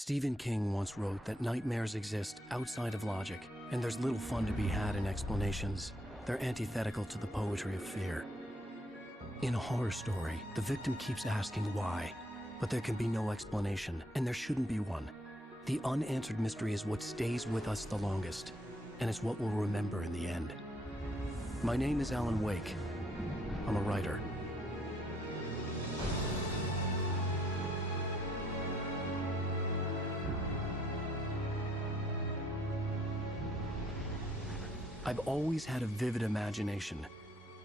Stephen King once wrote that nightmares exist outside of logic, and there's little fun to be had in explanations. They're antithetical to the poetry of fear. In a horror story, the victim keeps asking why, but there can be no explanation, and there shouldn't be one. The unanswered mystery is what stays with us the longest, and it's what we'll remember in the end. My name is Alan Wake. I'm a writer. I've always had a vivid imagination,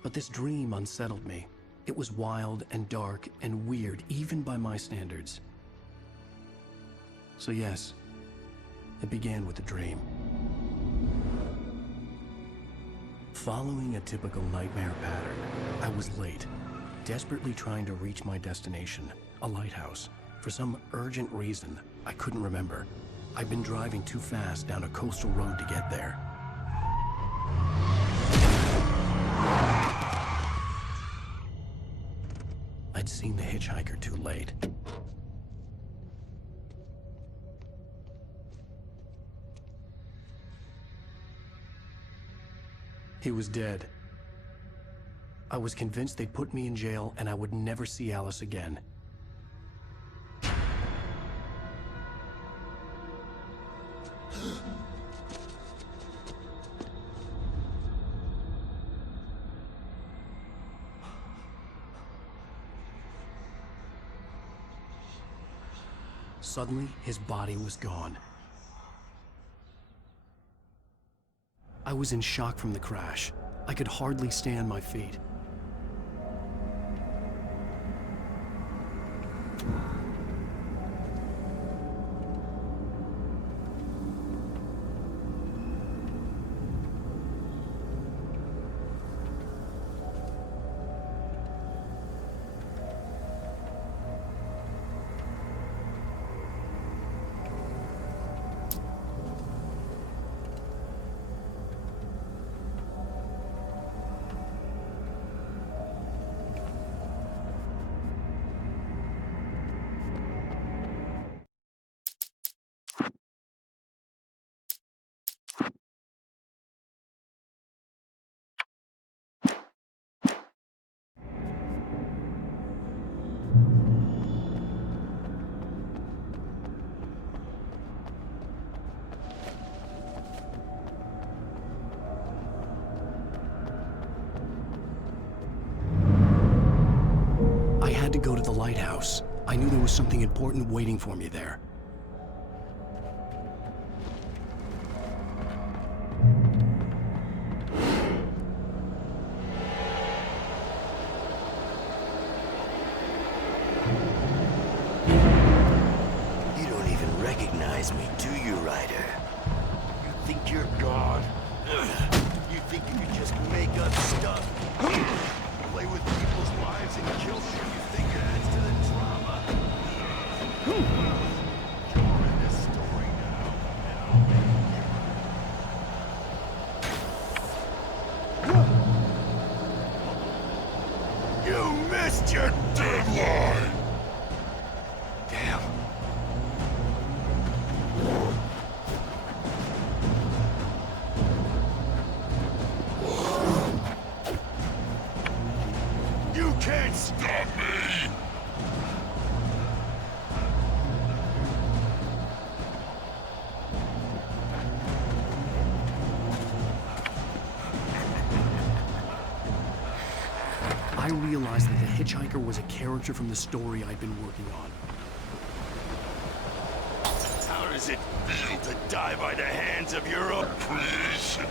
but this dream unsettled me. It was wild and dark and weird, even by my standards. So yes, it began with a dream. Following a typical nightmare pattern, I was late, desperately trying to reach my destination, a lighthouse. For some urgent reason, I couldn't remember. I'd been driving too fast down a coastal road to get there. I'd seen the hitchhiker too late. He was dead. I was convinced they'd put me in jail and I would never see Alice again. Suddenly, his body was gone. I was in shock from the crash. I could hardly stand my feet. To go to the lighthouse. I knew there was something important waiting for me there. You don't even recognize me, do you, Ryder? You think you're God? You think you can just make up stuff? Play with people's lives and kill them? You think it adds to the drama? You're in this story now, and I'll make you missed your deadline! Damn. You can't stop me! I realized that the hitchhiker was a character from the story I'd been working on. How does it feel to die by the hands of your own creation?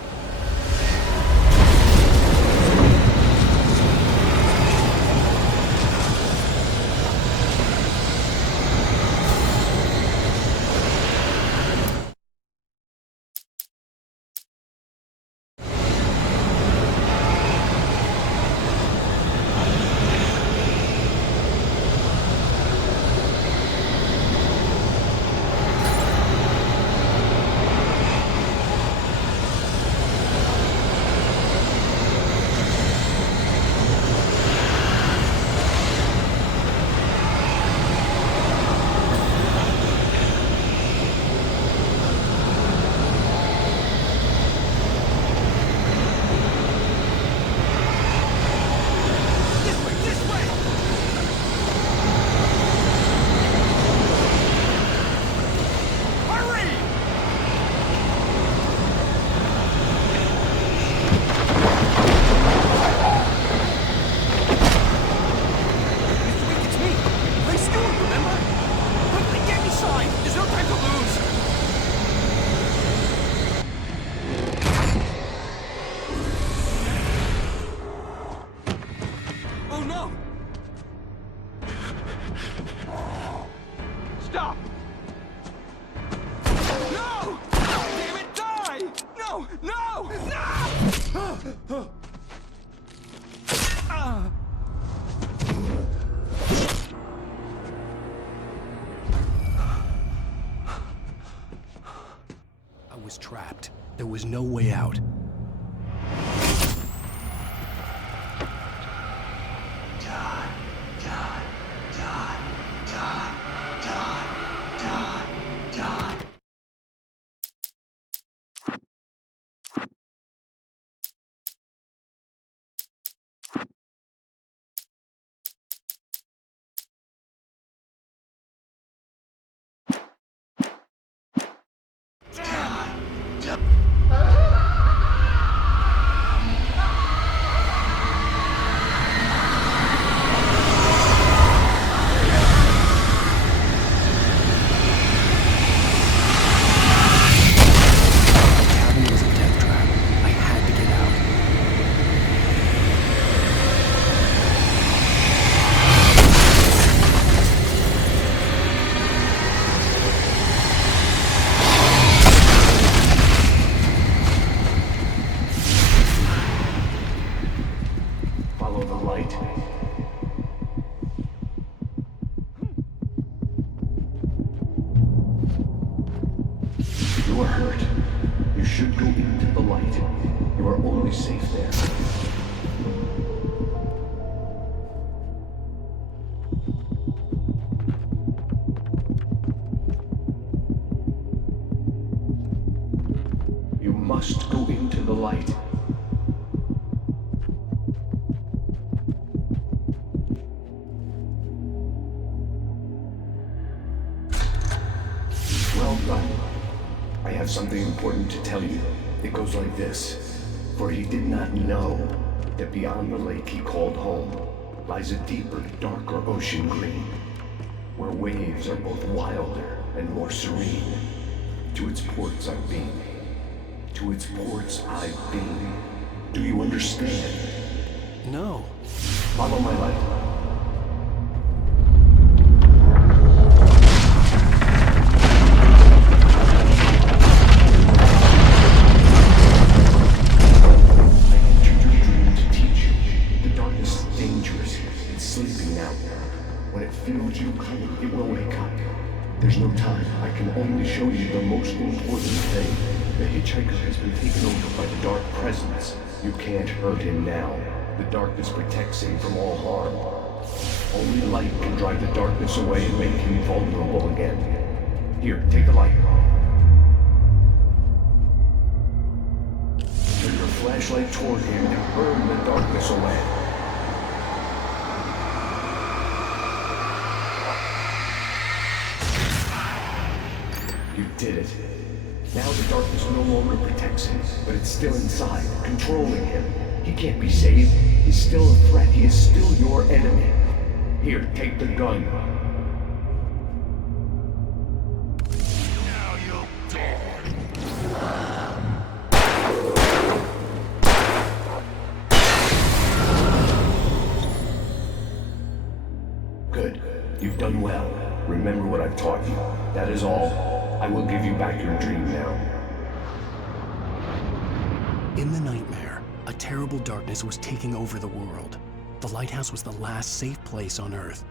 Oh no! Stop! No! Damn it, die! No! No! No! I was trapped. There was no way out. You are hurt. You should go into the light. You are only safe there. You must go into the light. Well done. I have something important to tell you. It goes like this. For he did not know that beyond the lake he called home lies a deeper, darker ocean green, where waves are both wilder and more serene. To its ports I've been. To its ports I've been. Do you understand? No. Follow my light. Feels you coming, it will wake up. There's no time. I can only show you the most important thing. The hitchhiker has been taken over by the dark presence. You can't hurt him now. The darkness protects him from all harm. Only light can drive the darkness away and make him vulnerable again. Here, take the light. Turn your flashlight toward him and burn the darkness away. You did it. Now the darkness no longer protects him, but it's still inside, controlling him. He can't be saved. He's still a threat. He is still your enemy. Here, take the gun. Now you'll die. Good. You've done well. Remember what I've taught you. That is all. I will give you back your dream now. In the nightmare, a terrible darkness was taking over the world. The lighthouse was the last safe place on Earth.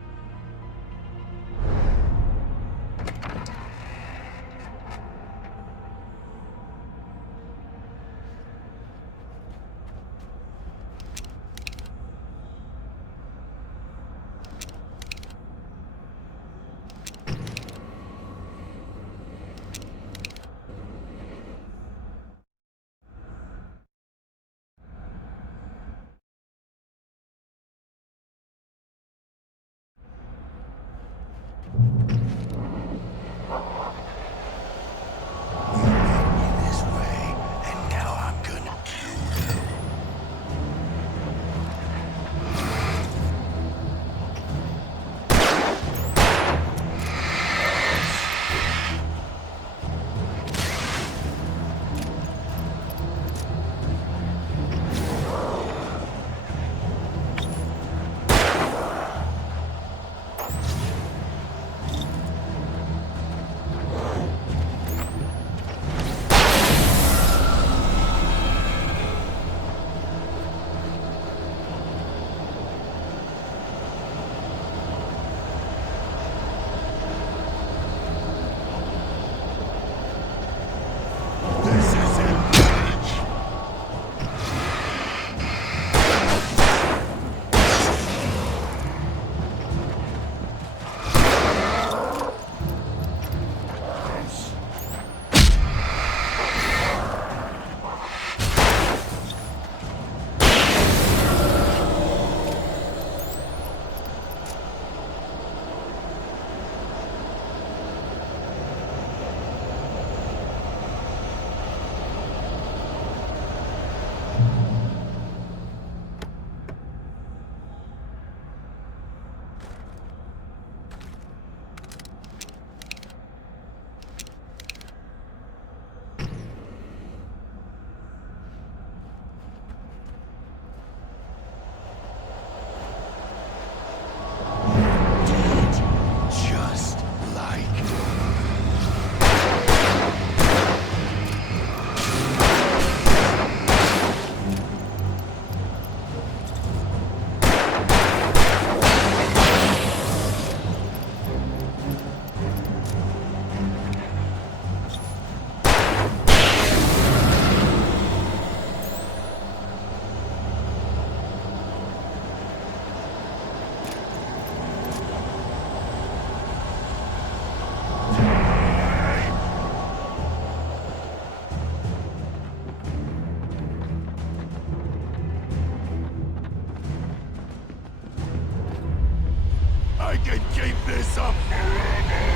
can keep this up forever!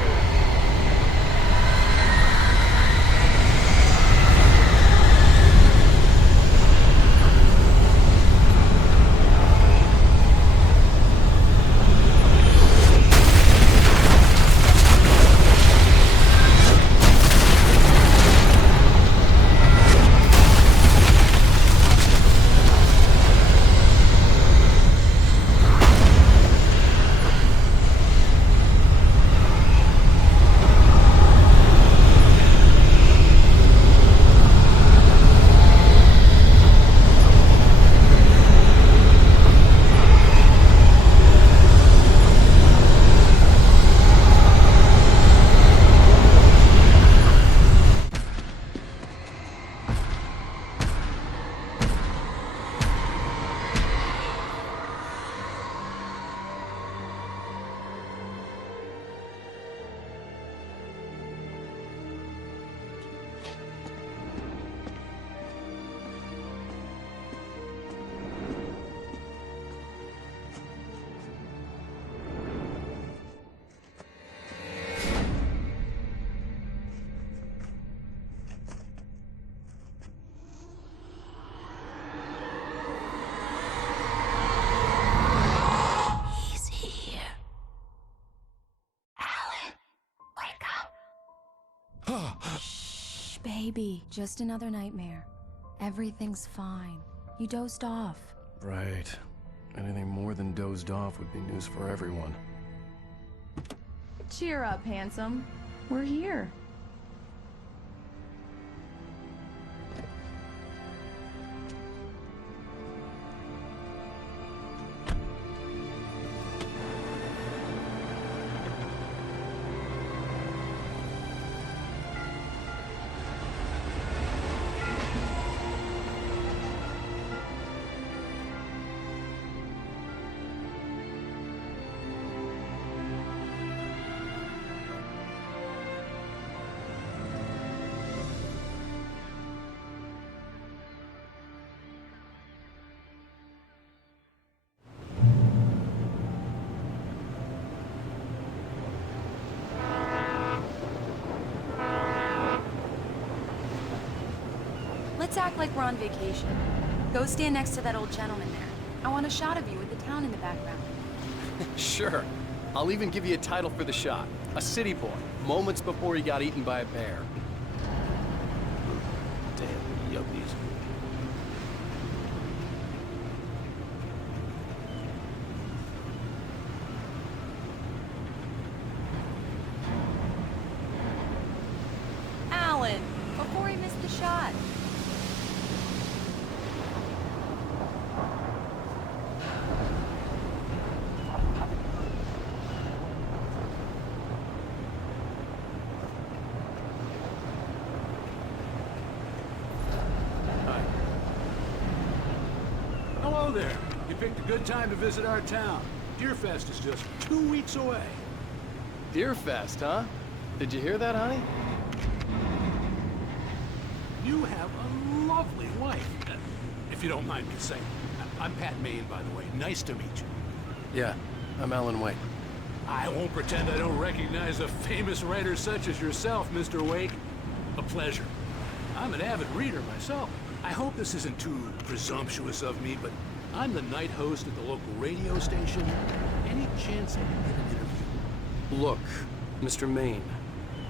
Shh, baby. Just another nightmare. Everything's fine. You dozed off. Right. Anything more than dozed off would be news for everyone. Cheer up, handsome. We're here. Let's act like we're on vacation. Go stand next to that old gentleman there. I want a shot of you with the town in the background. Sure. I'll even give you a title for the shot. A city boy, moments before he got eaten by a bear. Damn yuppies. Alan, before he missed the shot. Hello there. You picked a good time to visit our town. Deerfest is just 2 weeks away. Deerfest, huh? Did you hear that, honey? You have a lovely wife. If you don't mind me saying. I'm Pat Maine, by the way. Nice to meet you. Yeah, I'm Alan Wake. I won't pretend I don't recognize a famous writer such as yourself, Mr. Wake. A pleasure. I'm an avid reader myself. I hope this isn't too presumptuous of me, but I'm the night host at the local radio station. Any chance I can get an interview? Look, Mr. Maine,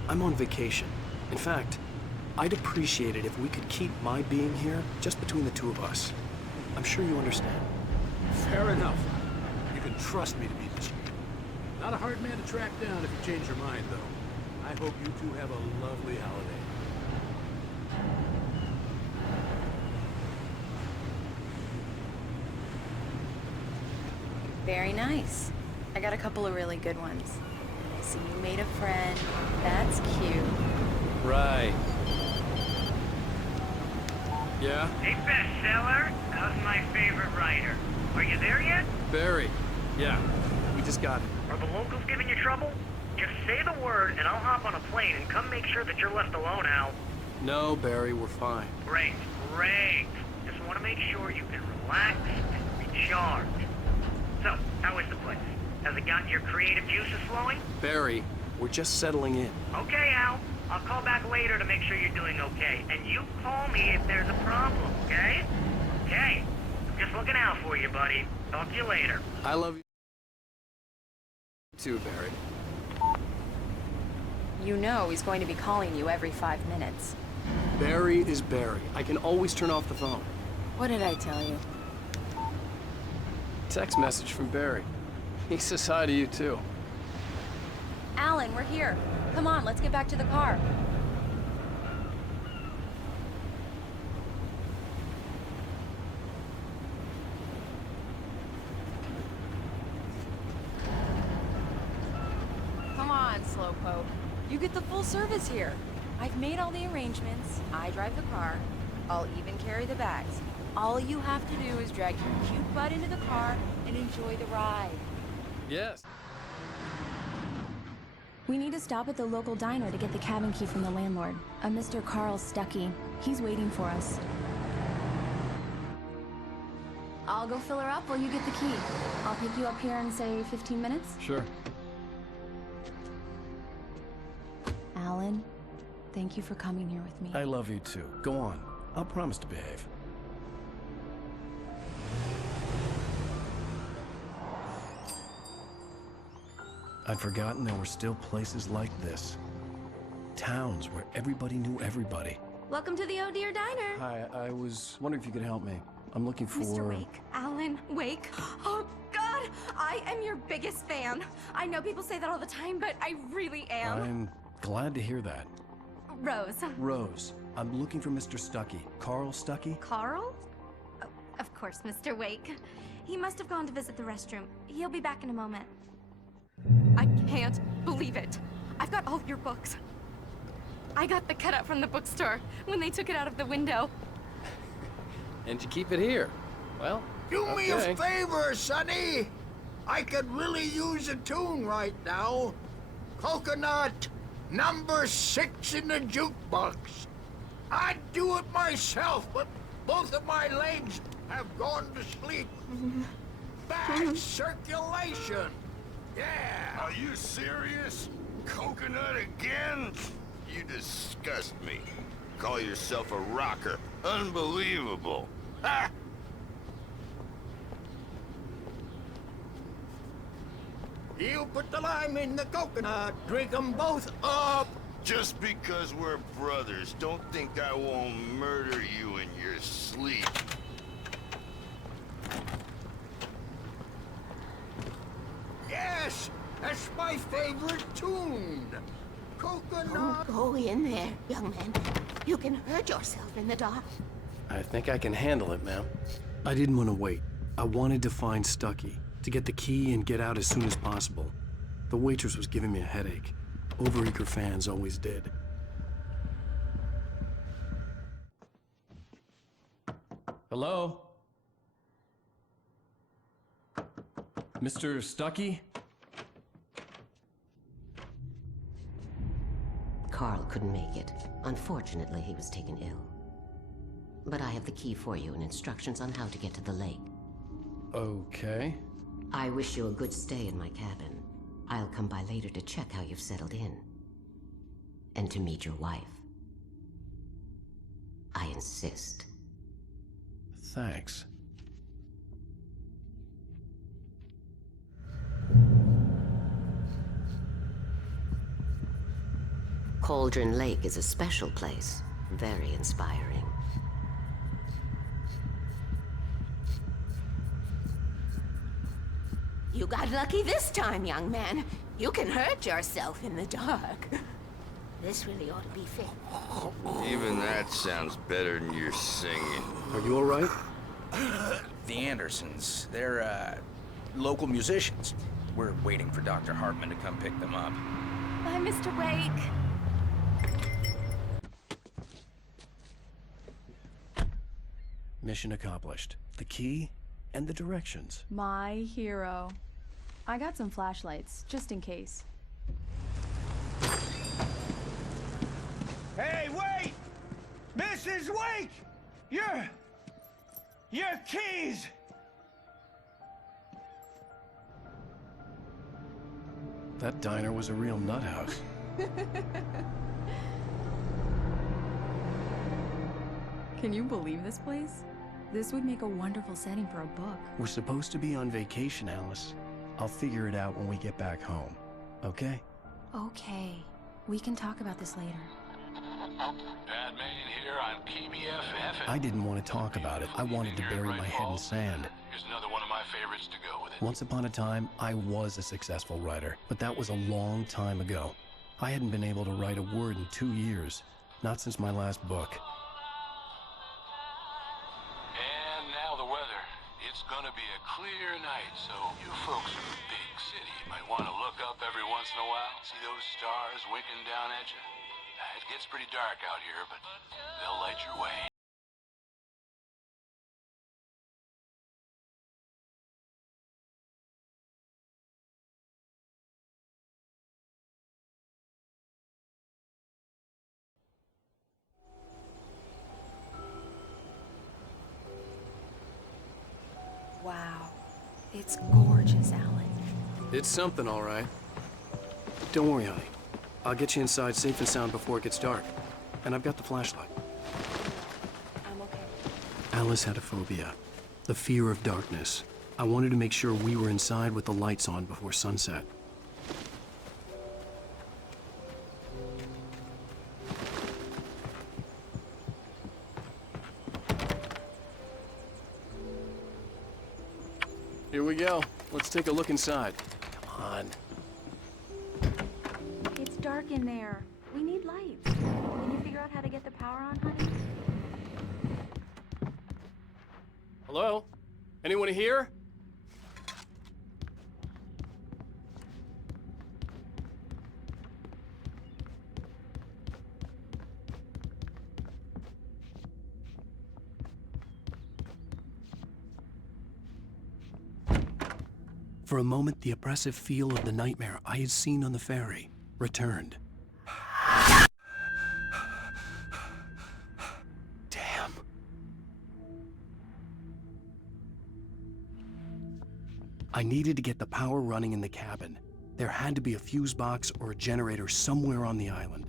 I'm on vacation. In fact, I'd appreciate it if we could keep my being here just between the two of us. I'm sure you understand. Fair enough. You can trust me to be discreet. Not a hard man to track down if you change your mind, though. I hope you two have a lovely holiday. Very nice. I got a couple of really good ones. So you made a friend. That's cute. Right. Yeah? Hey, bestseller. How's my favorite writer? Are you there yet? Barry. Yeah. We just got it. Are the locals giving you trouble? Just say the word, and I'll hop on a plane and come make sure that you're left alone, Al. No, Barry, we're fine. Great, great. Just want to make sure you can relax and recharge. So, how is the place? Has it gotten your creative juices flowing? Barry, we're just settling in. Okay, Al. I'll call back later to make sure you're doing okay. And you call me if there's a problem, okay? Okay. I'm just looking out for you, buddy. Talk to you later. I love you too, Barry. You know he's going to be calling you every 5 minutes. Barry is Barry. I can always turn off the phone. What did I tell you? Text message from Barry. He says hi to you too. Alan, we're here. Come on, let's get back to the car. Come on, Slowpoke. You get the full service here. I've made all the arrangements. I drive the car. I'll even carry the bags. All you have to do is drag your cute butt into the car and enjoy the ride. Yes. We need to stop at the local diner to get the cabin key from the landlord, a Mr. Carl Stucky. He's waiting for us. I'll go fill her up while you get the key. I'll pick you up here in, say, 15 minutes? Sure. Alan, thank you for coming here with me. I love you too. Go on. I'll promise to behave. I'd forgotten there were still places like this. Towns where everybody knew everybody. Welcome to the Oh Dear Diner. Hi, I was wondering if you could help me. I'm looking for... Mr. Wake, Alan Wake. Oh, God, I am your biggest fan. I know people say that all the time, but I really am. I'm glad to hear that. Rose. Rose, I'm looking for Mr. Stucky. Carl Stucky? Carl? Oh, of course, Mr. Wake. He must have gone to visit the restroom. He'll be back in a moment. I can't believe it. I've got all your books. I got the cutout from the bookstore when they took it out of the window. And you keep it here. Well, Do me okay. a favor, Sonny. I could really use a tune right now. Coconut, number 6 in the jukebox. I'd do it myself, but both of my legs have gone to sleep. Bad circulation. Yeah. Are you serious? Coconut again? You disgust me. Call yourself a rocker. Unbelievable. Ha! You put the lime in the coconut. Drink them both up. Just because we're brothers, don't think I won't murder you in your sleep. Yes, that's my favorite tune. Coconut. Go in there, young man. You can hurt yourself in the dark. I think I can handle it, ma'am. I didn't want to wait. I wanted to find Stucky, to get the key and get out as soon as possible. The waitress was giving me a headache. Overeager fans always did. Hello? Mr. Stucky? Carl couldn't make it. Unfortunately, he was taken ill. But I have the key for you and instructions on how to get to the lake. Okay. I wish you a good stay in my cabin. I'll come by later to check how you've settled in. And to meet your wife. I insist. Thanks. Cauldron Lake is a special place. Very inspiring. You got lucky this time, young man. You can hurt yourself in the dark. This really ought to be fit. Even that sounds better than your singing. Are you all right? The Andersons, they're, local musicians. We're waiting for Dr. Hartman to come pick them up. Bye, Mr. Wake. Mission accomplished. The key and the directions. My hero. I got some flashlights, just in case. Hey, wait! Mrs. Wake! Your keys! That diner was a real nut house. Can you believe this place? This would make a wonderful setting for a book. We're supposed to be on vacation, Alice. I'll figure it out when we get back home. Okay? Okay. We can talk about this later. Pat Maine here on PBFF. I didn't want to talk about it. I wanted to bury my head in sand. Here's another one of my favorites to go with it. Once upon a time, I was a successful writer, but that was a long time ago. I hadn't been able to write a word in 2 years. Not since my last book. And now the weather. It's gonna be a clear night, so you folks in the big city might want to look up every once in a while. See those stars winking down at you? It gets pretty dark out here, but they'll light your way. Wow. It's gorgeous, Alan. It's something, all right. Don't worry, honey. I'll get you inside safe and sound before it gets dark. And I've got the flashlight. I'm okay. Alice had a phobia. The fear of darkness. I wanted to make sure we were inside with the lights on before sunset. Here we go. Let's take a look inside. Come on. It's dark in there. We need lights. Can you figure out how to get the power on, honey? Hello? Anyone here? For a moment, the oppressive feel of the nightmare I had seen on the ferry returned. Damn. I needed to get the power running in the cabin. There had to be a fuse box or a generator somewhere on the island.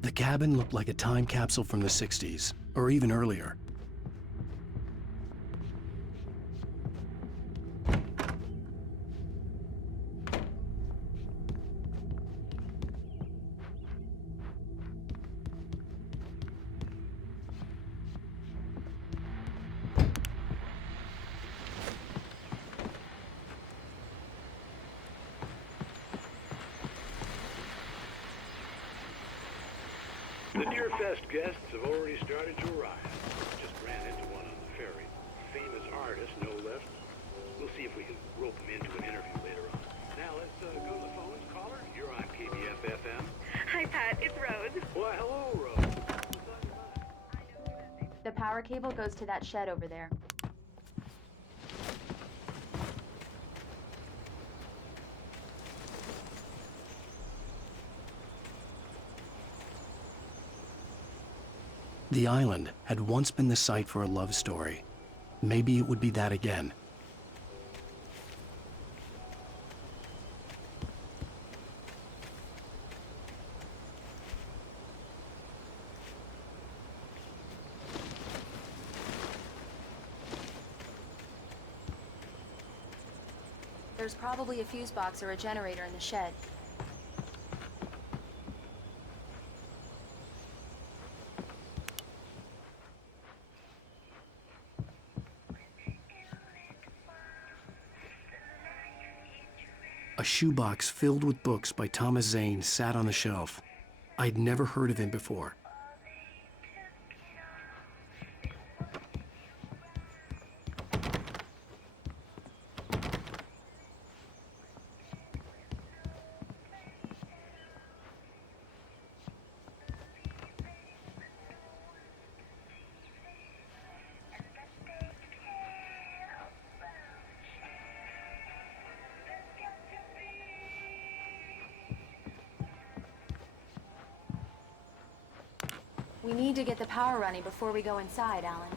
The cabin looked like a time capsule from the 60s, or even earlier. The Deerfest guests have already started to arrive. Just ran into one on the ferry. Famous artist, no less. We'll see if we can rope him into an interview later on. Now let's go to the phones. Caller, you're on KBF-FM. Hi, Pat. It's Rose. Why, hello, Rose. The power cable goes to that shed over there. The island had once been the site for a love story. Maybe it would be that again. There's probably a fuse box or a generator in the shed. A shoebox filled with books by Thomas Zane sat on the shelf. I'd never heard of him before. We need to get the power running before we go inside, Alan.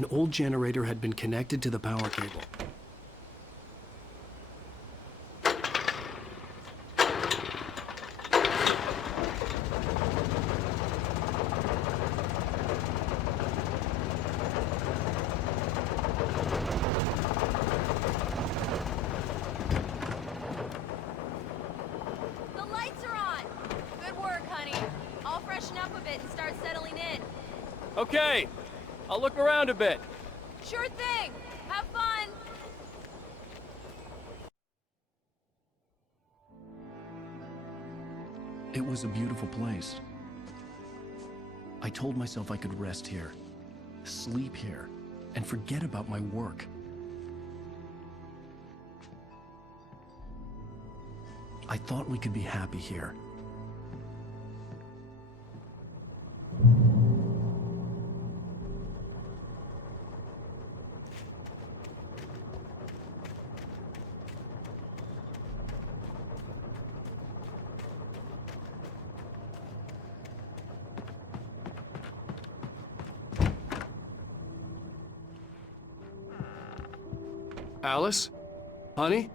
An old generator had been connected to the power cable. The lights are on! Good work, honey. I'll freshen up a bit and start settling in. Okay, I'll look around a bit. Sure thing! Have fun! It was a beautiful place. I told myself I could rest here, sleep here, and forget about my work. I thought we could be happy here. Alice? Honey?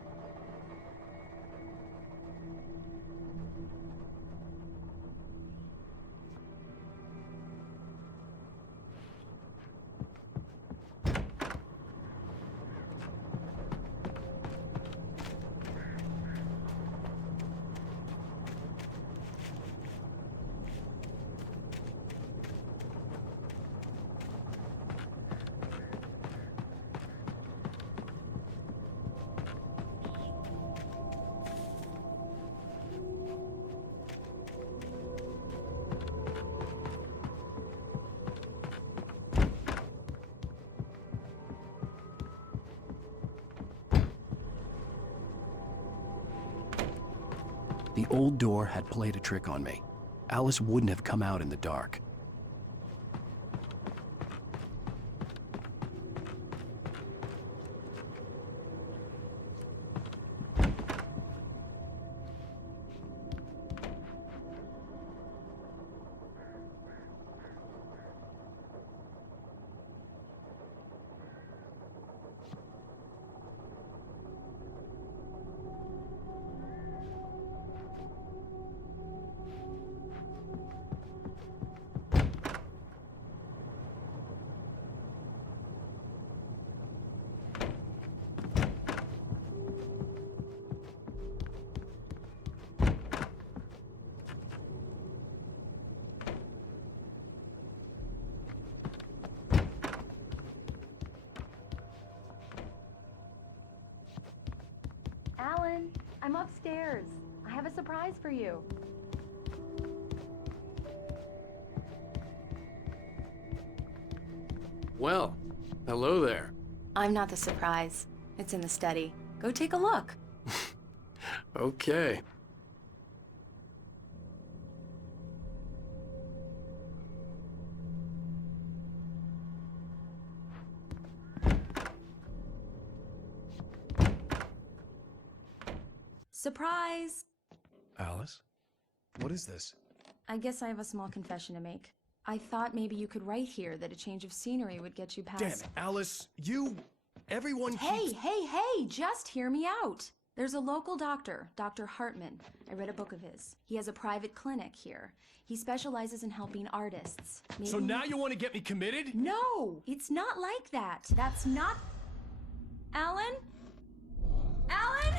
The old door had played a trick on me. Alice wouldn't have come out in the dark. Alan, I'm upstairs. I have a surprise for you. Well, hello there. I'm not the surprise. It's in the study. Go take a look. Okay. Surprise! Alice? What is this? I guess I have a small confession to make. I thought maybe you could write here that a change of scenery would get you past... Damn it, Alice, everyone Hey, keeps... hey, just hear me out. There's a local doctor, Dr. Hartman. I read a book of his. He has a private clinic here. He specializes in helping artists. Maybe... So now you want to get me committed? No, it's not like that. That's not... Alan? Alan?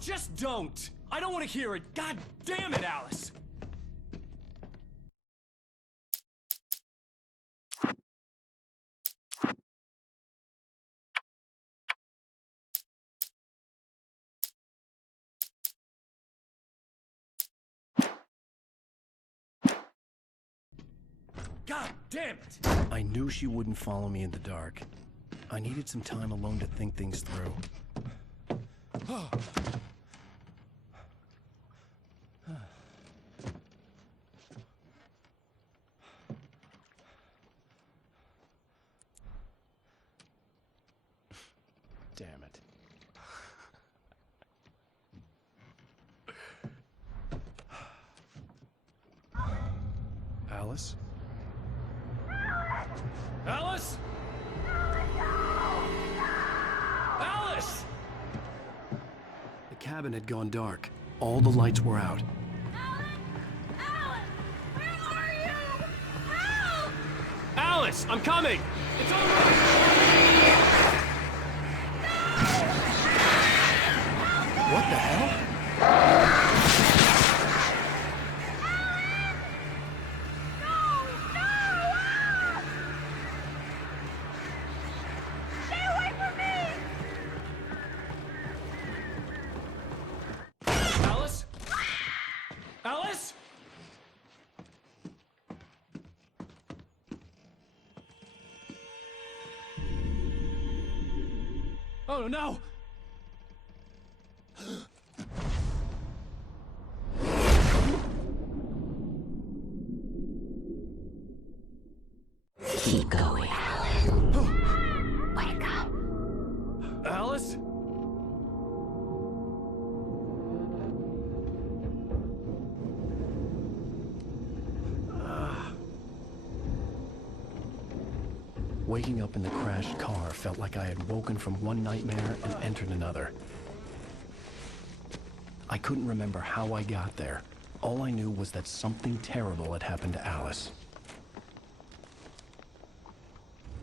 Just don't! I don't want to hear it! God damn it, Alice! God damn it! I knew she wouldn't follow me in the dark. I needed some time alone to think things through. Damn it. Alice? Alice? Alice! The cabin had gone dark. All the lights were out. Alice, I'm coming! It's all right! What the hell? Alice? Alice? Oh no! Keep going. Wake up. Alice? Waking up in the crashed car felt like I had woken from one nightmare and entered another. I couldn't remember how I got there. All I knew was that something terrible had happened to Alice.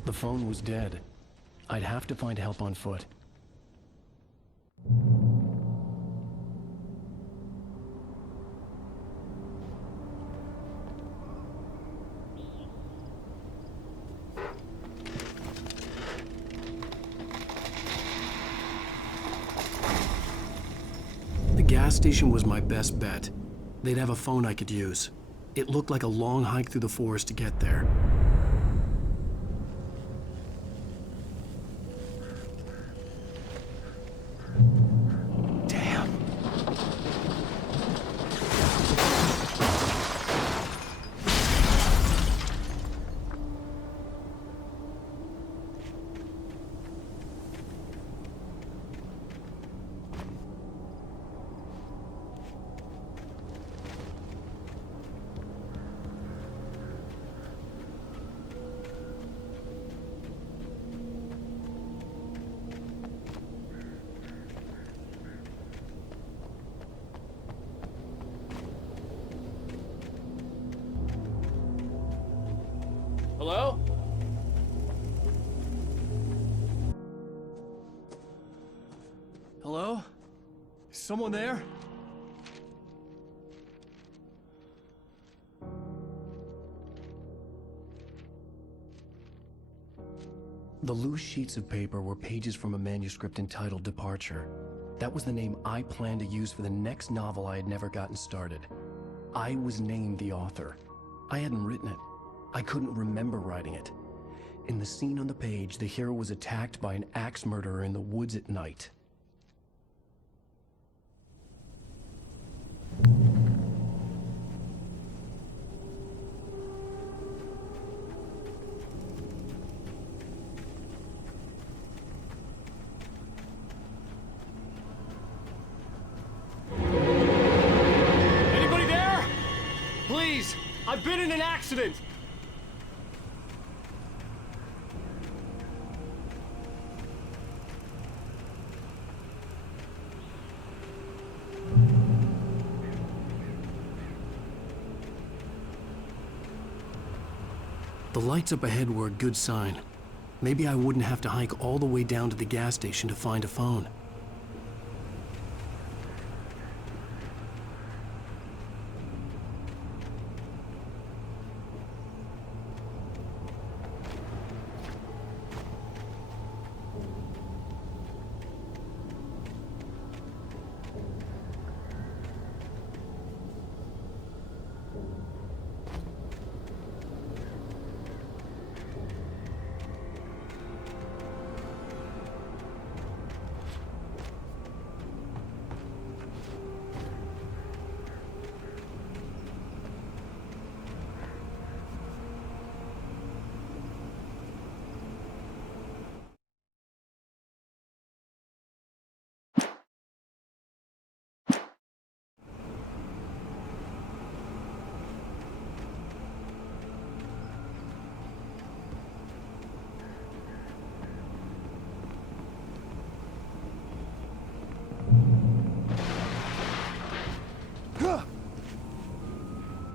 The phone was dead. I'd have to find help on foot. The gas station was my best bet. They'd have a phone I could use. It looked like a long hike through the forest to get there. Damn. Hello? Hello? Is someone there? The loose sheets of paper were pages from a manuscript entitled Departure. That was the name I planned to use for the next novel I had never gotten started. I was named the author. I hadn't written it. I couldn't remember writing it. In the scene on the page, the hero was attacked by an axe murderer in the woods at night. Anybody there? Please, I've been in an accident. The lights up ahead were a good sign. Maybe I wouldn't have to hike all the way down to the gas station to find a phone.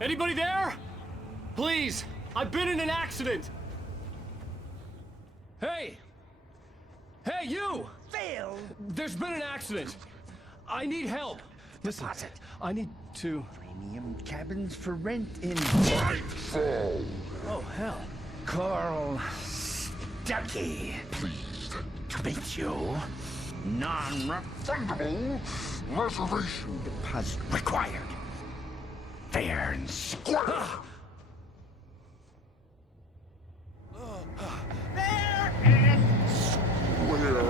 Anybody there? Please, I've been in an accident. Hey! Hey, you! Phil! There's been an accident. I need help. Listen, I need to... Premium cabins for rent in... Nightfall! Oh, hell. Carl Stucky. Pleased To meet you. Non-refundable reservation deposit required. Fair and square. Fair and square.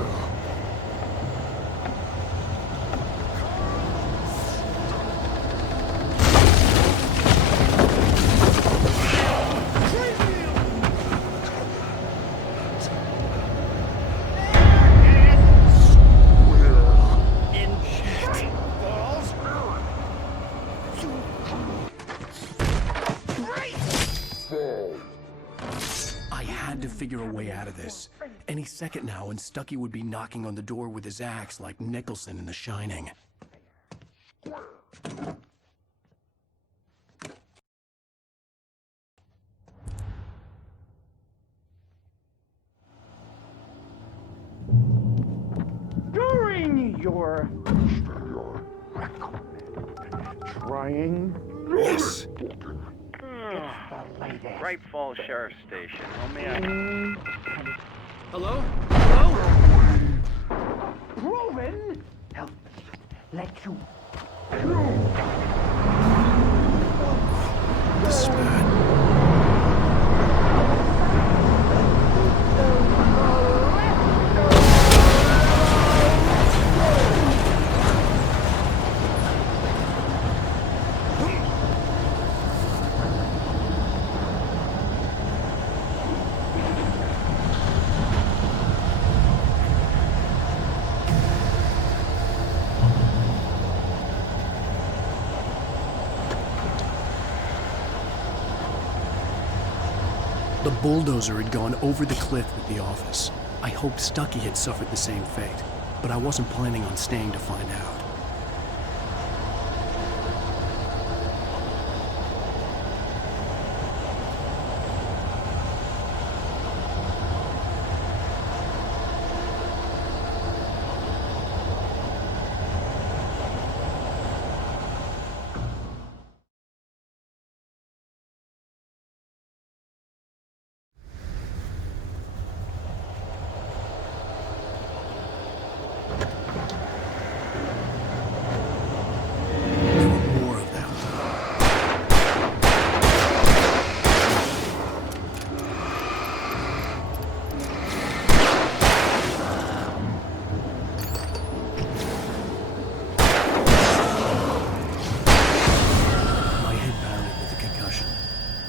Figure a way out of this. Any second now, and Stucky would be knocking on the door with his axe like Nicholson in The Shining. During your trying. Yes. Great Falls Sheriff Station. How may I... Hello? Hello? Proven. Help me. Let you. This is bad. The bulldozer had gone over the cliff with the office. I hoped Stucky had suffered the same fate, but I wasn't planning on staying to find out.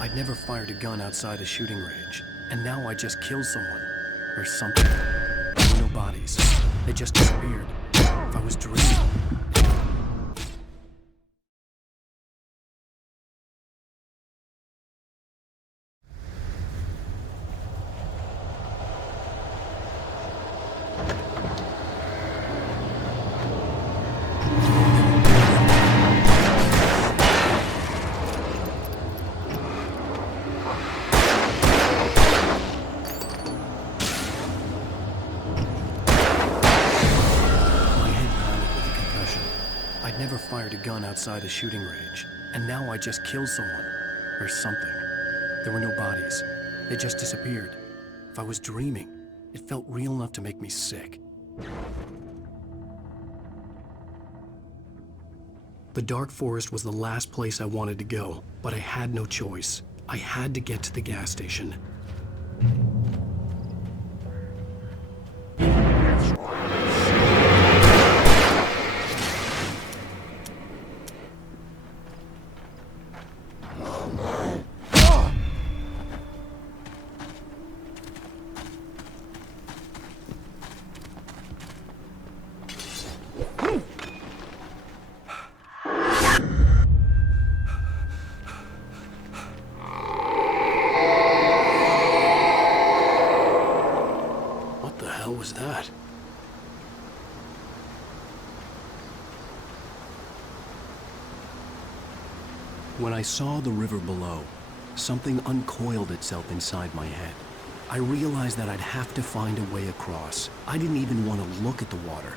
I'd never fired a gun outside a shooting range, and now I just killed someone. Or something. There were no bodies. They just disappeared. If I was dreaming. Fired a gun outside a shooting range, and now I just killed someone. Or something. There were no bodies. They just disappeared. If I was dreaming, it felt real enough to make me sick. The dark forest was the last place I wanted to go, but I had no choice. I had to get to the gas station. Was that? When I saw the river below, something uncoiled itself inside my head. I realized that I'd have to find a way across. I didn't even want to look at the water.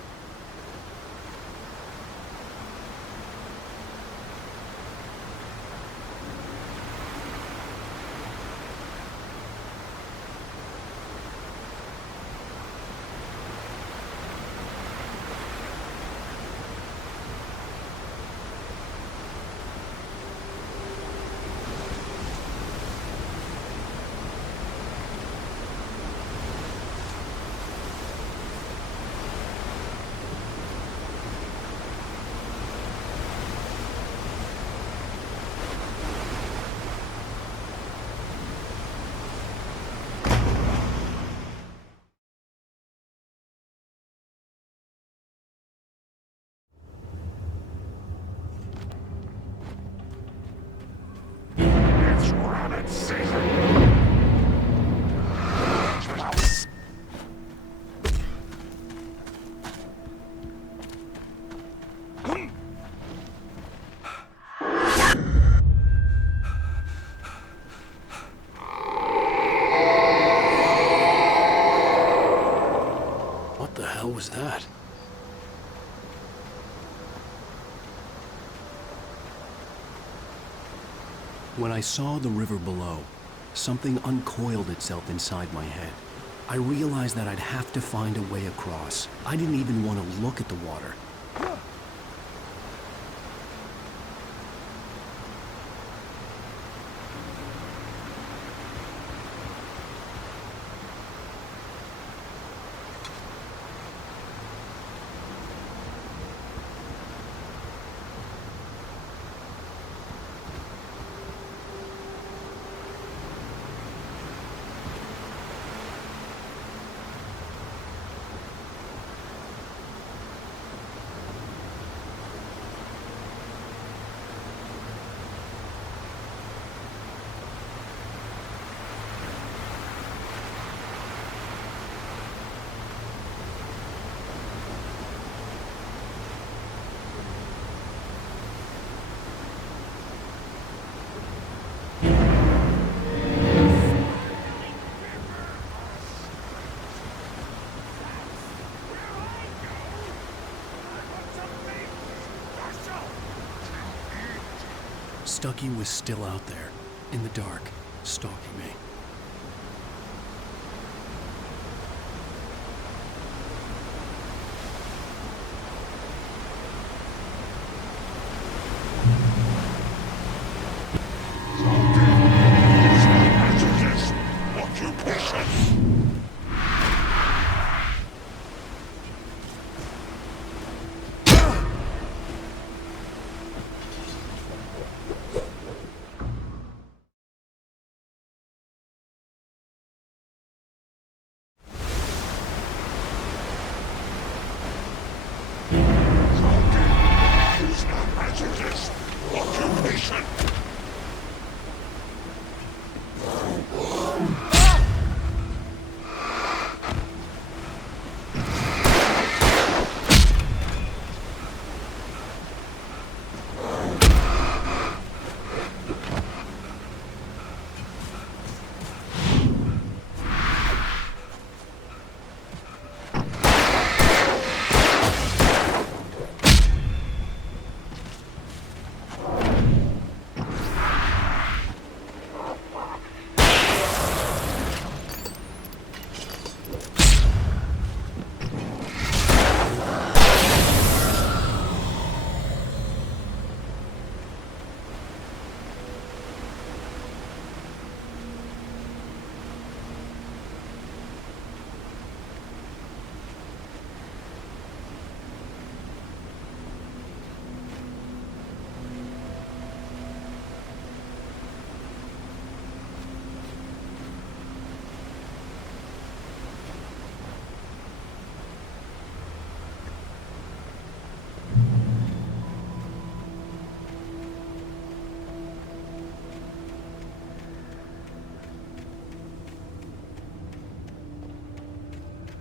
What the hell was that? When I saw the river below, something uncoiled itself inside my head. I realized that I'd have to find a way across. I didn't even want to look at the water. Stucky was still out there, in the dark, stalking me.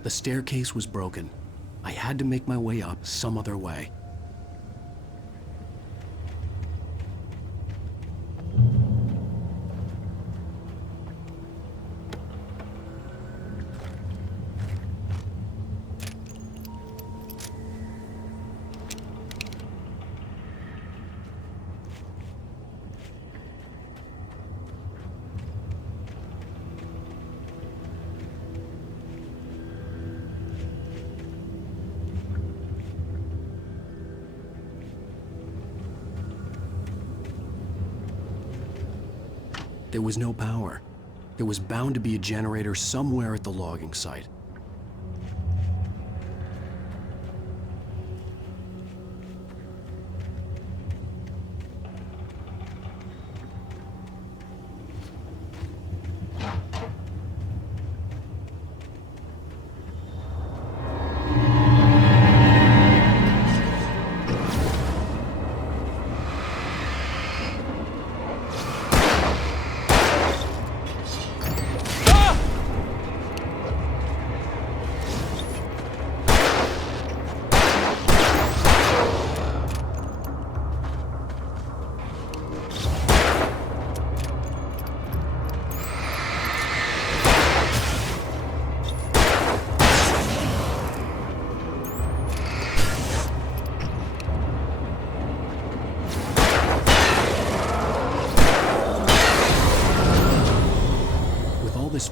The staircase was broken. I had to make my way up some other way. There was no power. There was bound to be a generator somewhere at the logging site.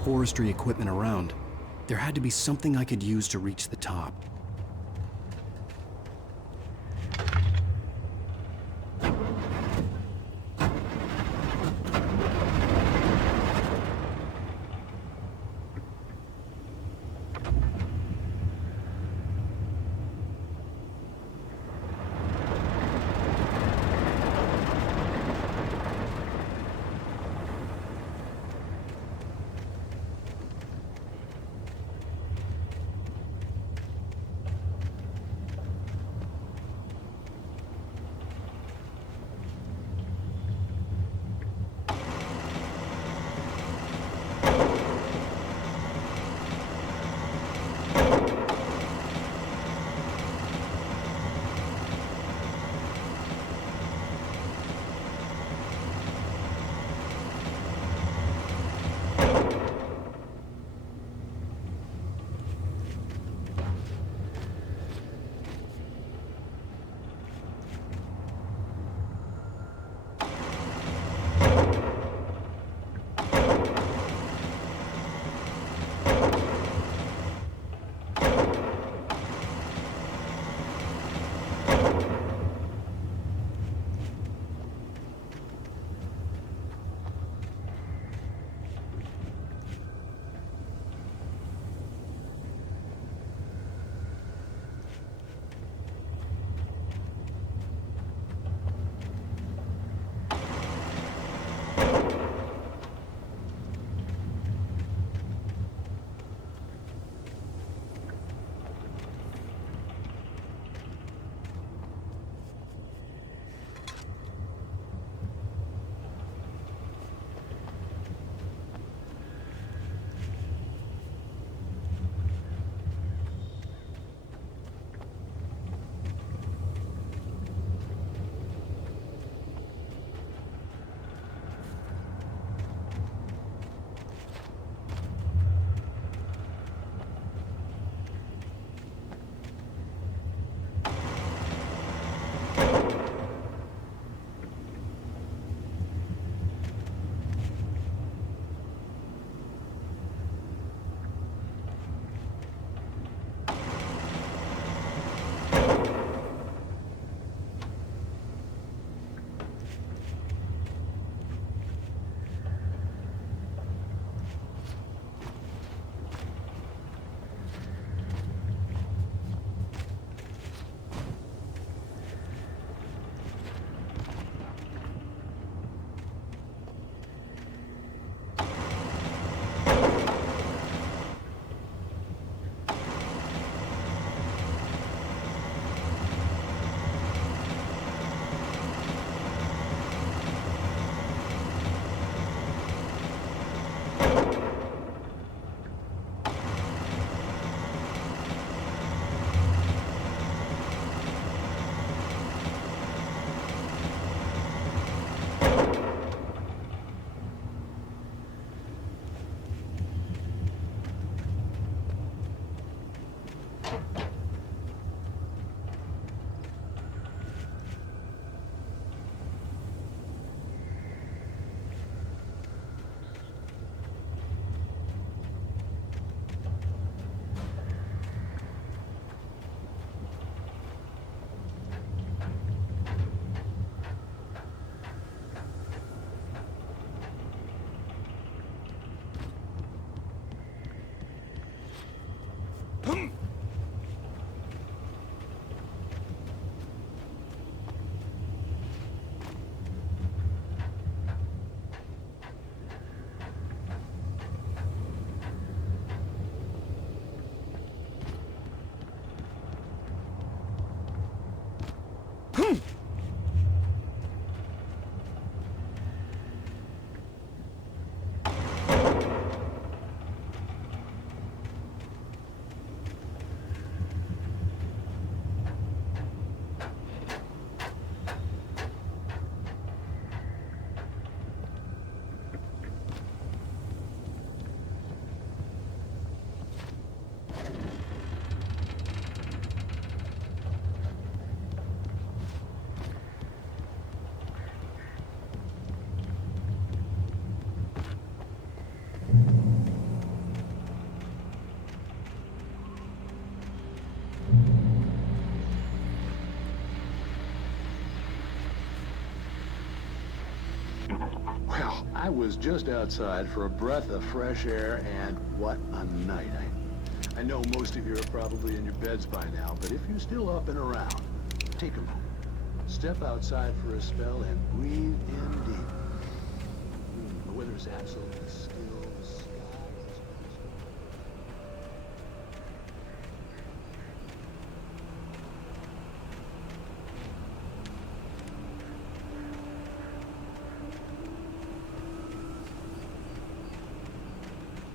Forestry equipment around, there had to be something I could use to reach the top. was just outside for a breath of fresh air, and what a night. I know most of you are probably in your beds by now, but if you're still up and around, take a moment. Step outside for a spell and breathe in deep. The weather's absolutely still. The sky is crystal.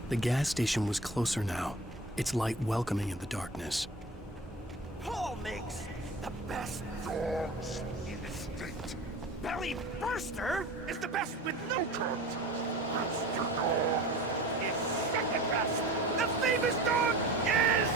The gas station was closer now, its light welcoming in the darkness. Paul makes the best dogs in the state. Belly Burster is the best with no coat. Rooster Dog is second best. The famous dog is...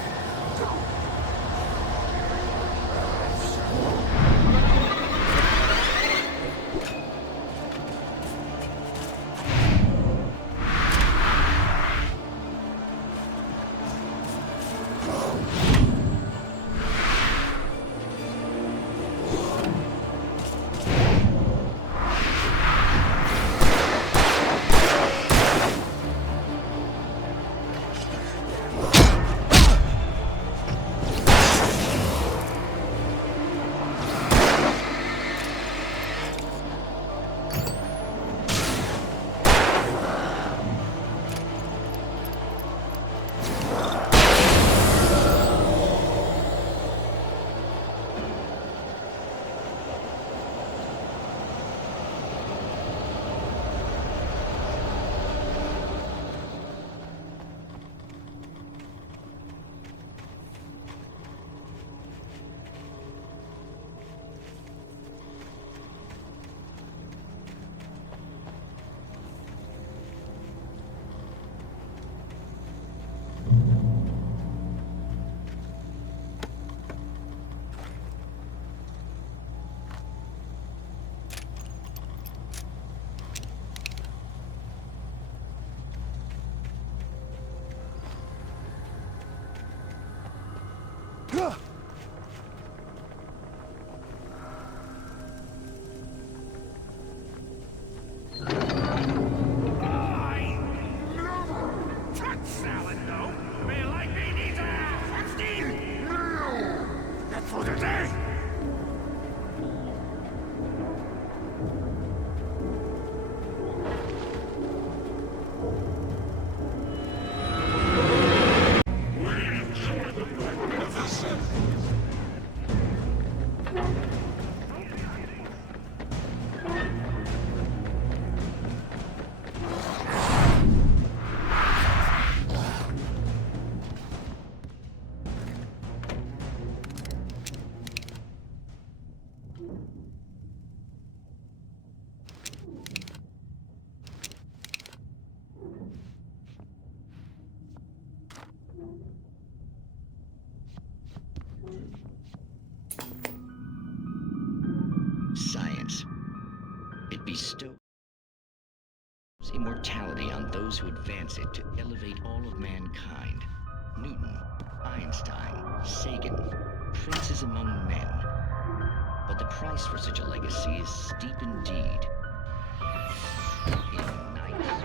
Science. It bestows immortality on those who advance it to elevate all of mankind. Newton, Einstein, Sagan, princes among men. But the price for such a legacy is steep indeed. In night.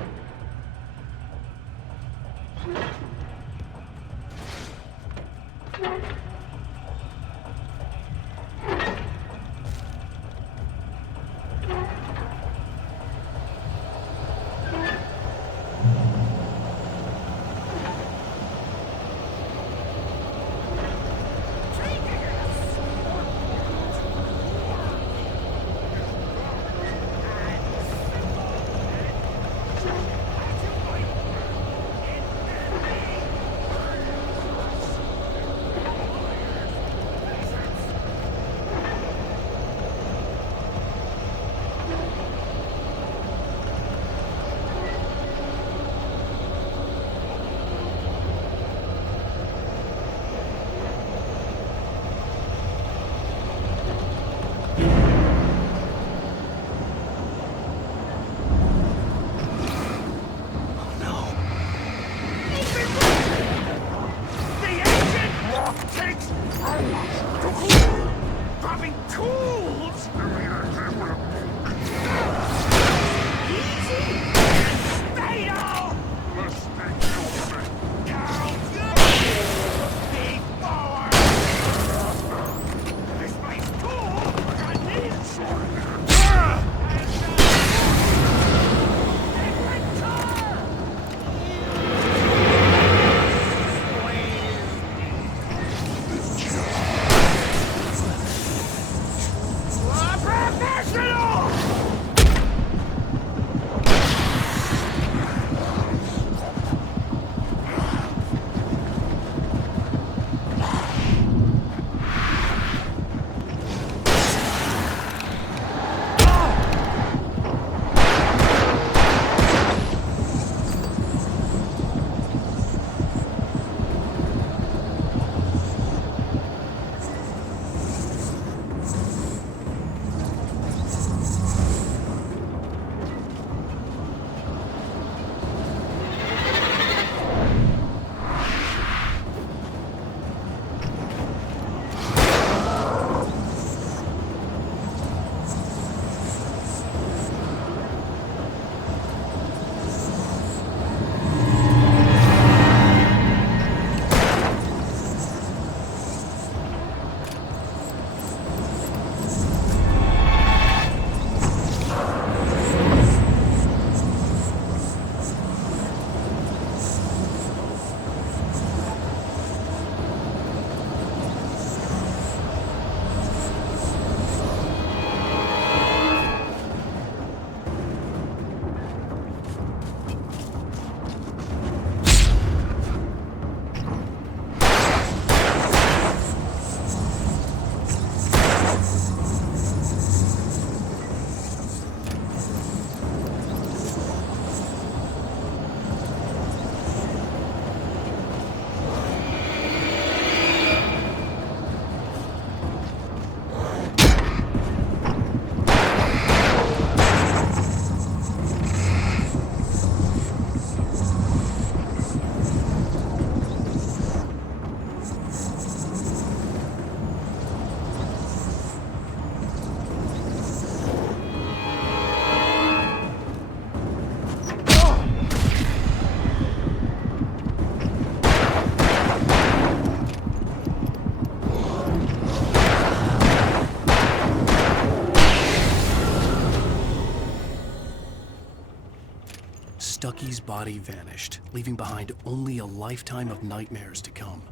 Stucky's body vanished, leaving behind only a lifetime of nightmares to come,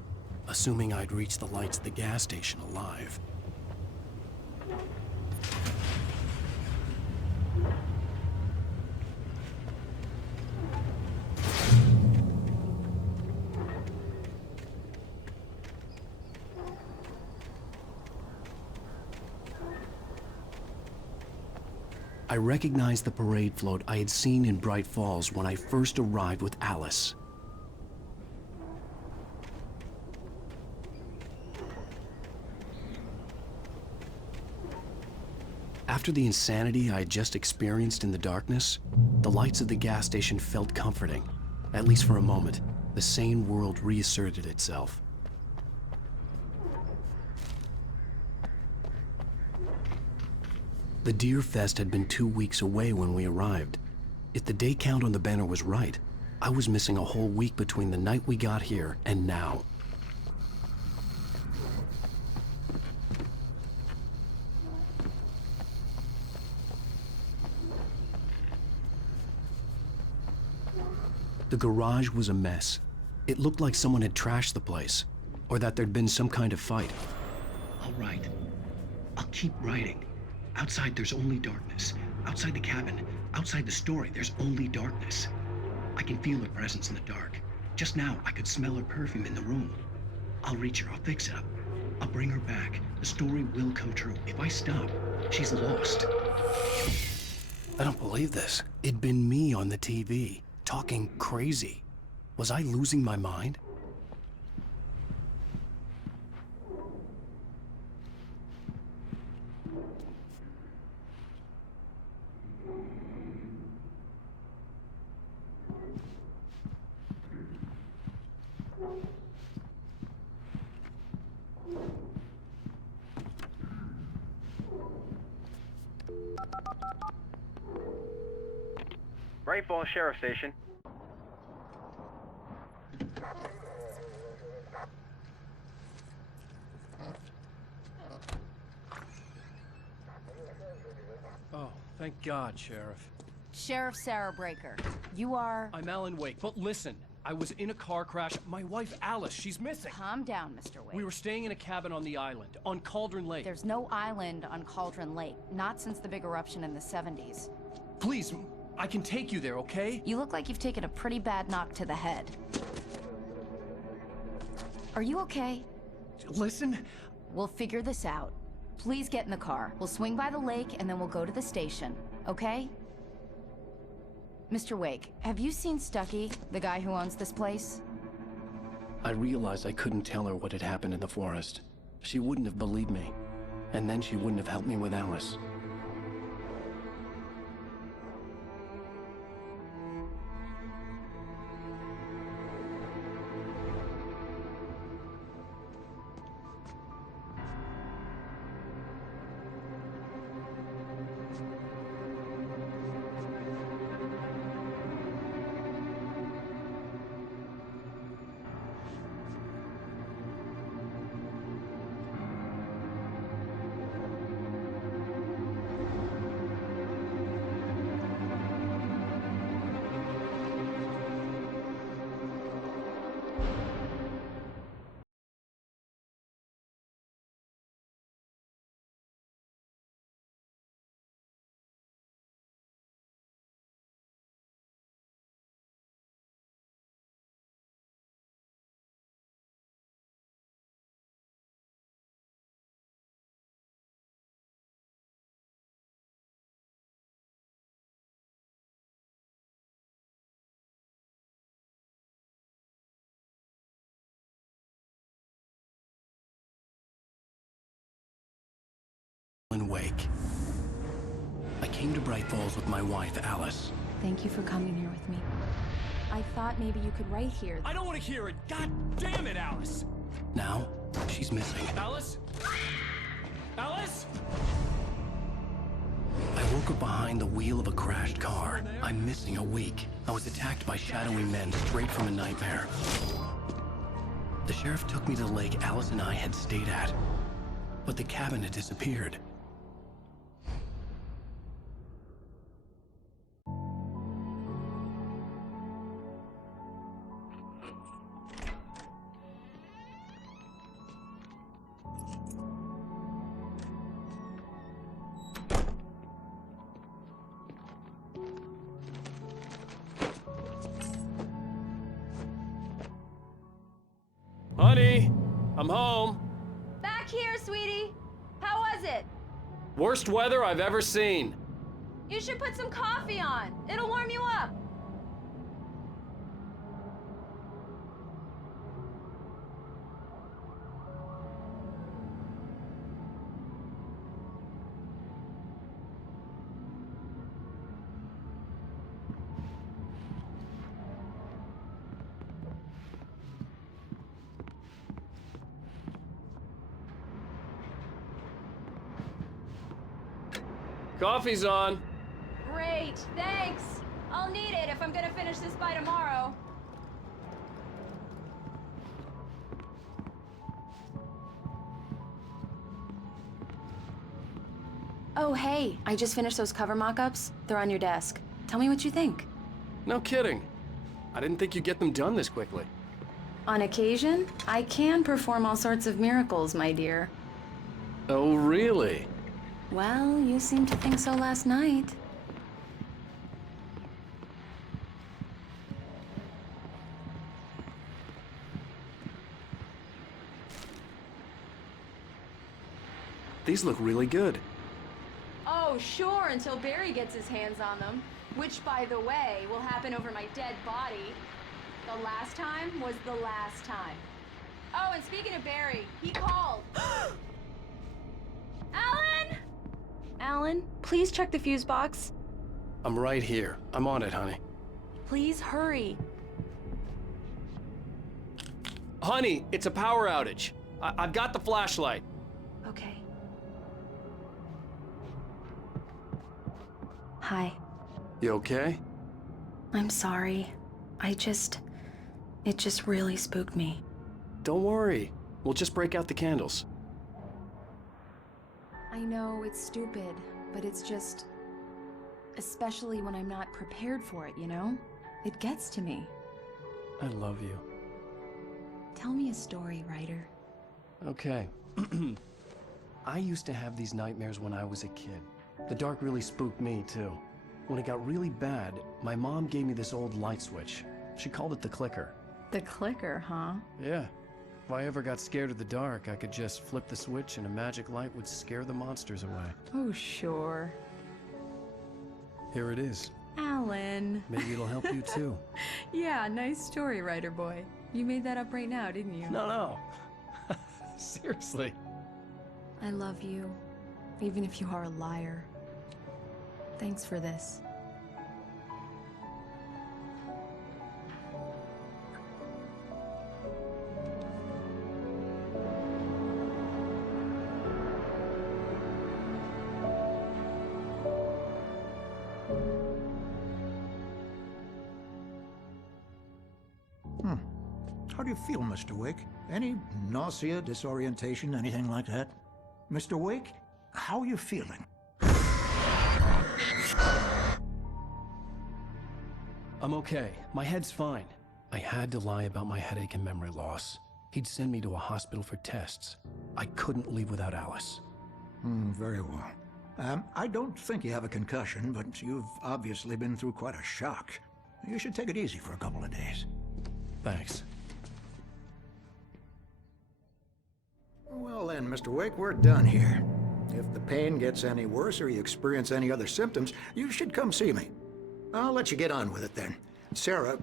assuming I'd reach the lights at the gas station alive. I recognized the parade float I had seen in Bright Falls when I first arrived with Alice. After the insanity I had just experienced in the darkness, the lights of the gas station felt comforting. At least for a moment, the sane world reasserted itself. The Deer Fest had been 2 weeks away when we arrived. If the day count on the banner was right, I was missing a whole week between the night we got here and now. The garage was a mess. It looked like someone had trashed the place, or that there'd been some kind of fight. All right. I'll keep writing. Outside, there's only darkness. Outside the cabin, outside the story, there's only darkness. I can feel her presence in the dark. Just now, I could smell her perfume in the room. I'll reach her, I'll fix it up. I'll bring her back. The story will come true. If I stop, she's lost. I don't believe this. It'd been me on the TV, talking crazy. Was I losing my mind? Bright Falls Sheriff Station. Oh, thank God, Sheriff. Sheriff Sarah Breaker, you are... I'm Alan Wake, but listen, I was in a car crash. My wife, Alice, she's missing. Calm down, Mr. Wake. We were staying in a cabin on the island, on Cauldron Lake. There's no island on Cauldron Lake, not since the big eruption in the 70s. Please, I can take you there, okay? You look like you've taken a pretty bad knock to the head. Are you okay? Listen. We'll figure this out. Please get in the car. We'll swing by the lake and then we'll go to the station, okay? Mr. Wake, have you seen Stucky, the guy who owns this place? I realized I couldn't tell her what had happened in the forest. She wouldn't have believed me. And then she wouldn't have helped me with Alice. Wake. I came to Bright Falls with my wife, Alice. Thank you for coming here with me. I thought maybe you could write here. I don't want to hear it! God damn it, Alice! Now, she's missing. Alice? Alice? I woke up behind the wheel of a crashed car. I'm missing a week. I was attacked by shadowy men straight from a nightmare. The sheriff took me to the lake Alice and I had stayed at. But the cabin had disappeared. Honey, I'm home. Back here, sweetie. How was it? Worst weather I've ever seen. You should put some coffee on. It'll warm you up. Coffee's on. Great, thanks. I'll need it if I'm gonna finish this by tomorrow. Oh, hey, I just finished those cover mock-ups. They're on your desk. Tell me what you think. No kidding. I didn't think you'd get them done this quickly. On occasion, I can perform all sorts of miracles, my dear. Oh, really? Well, you seemed to think so last night. These look really good. Oh, sure, until Barry gets his hands on them. Which, by the way, will happen over my dead body. The last time was the last time. Oh, and speaking of Barry, he called. Alan! Alan, please check the fuse box. I'm right here. I'm on it, honey. Please hurry. Honey, it's a power outage. I've got the flashlight. Okay. Hi. You okay? I'm sorry. It just really spooked me. Don't worry. We'll just break out the candles. I know it's stupid, but it's just... especially when I'm not prepared for it, you know? It gets to me. I love you. Tell me a story, writer. Okay. I used to have these nightmares when I was a kid. The dark really spooked me, too. When it got really bad, my mom gave me this old light switch. She called it the clicker. The clicker, huh? Yeah. If I ever got scared of the dark, I could just flip the switch and a magic light would scare the monsters away. Oh, sure. Here it is. Alan. Maybe it'll help you, too. Yeah, nice story, writer boy. You made that up right now, didn't you? No. Seriously. I love you, even if you are a liar. Thanks for this. How do you feel, Mr. Wake? Any nausea, disorientation, anything like that? Mr. Wake, how are you feeling? I'm okay. My head's fine. I had to lie about my headache and memory loss. He'd send me to a hospital for tests. I couldn't leave without Alice. Very well. I don't think you have a concussion, but you've obviously been through quite a shock. You should take it easy for a couple of days. Thanks. Well then, Mr. Wake, we're done here. If the pain gets any worse or you experience any other symptoms, you should come see me. I'll let you get on with it then. Sarah,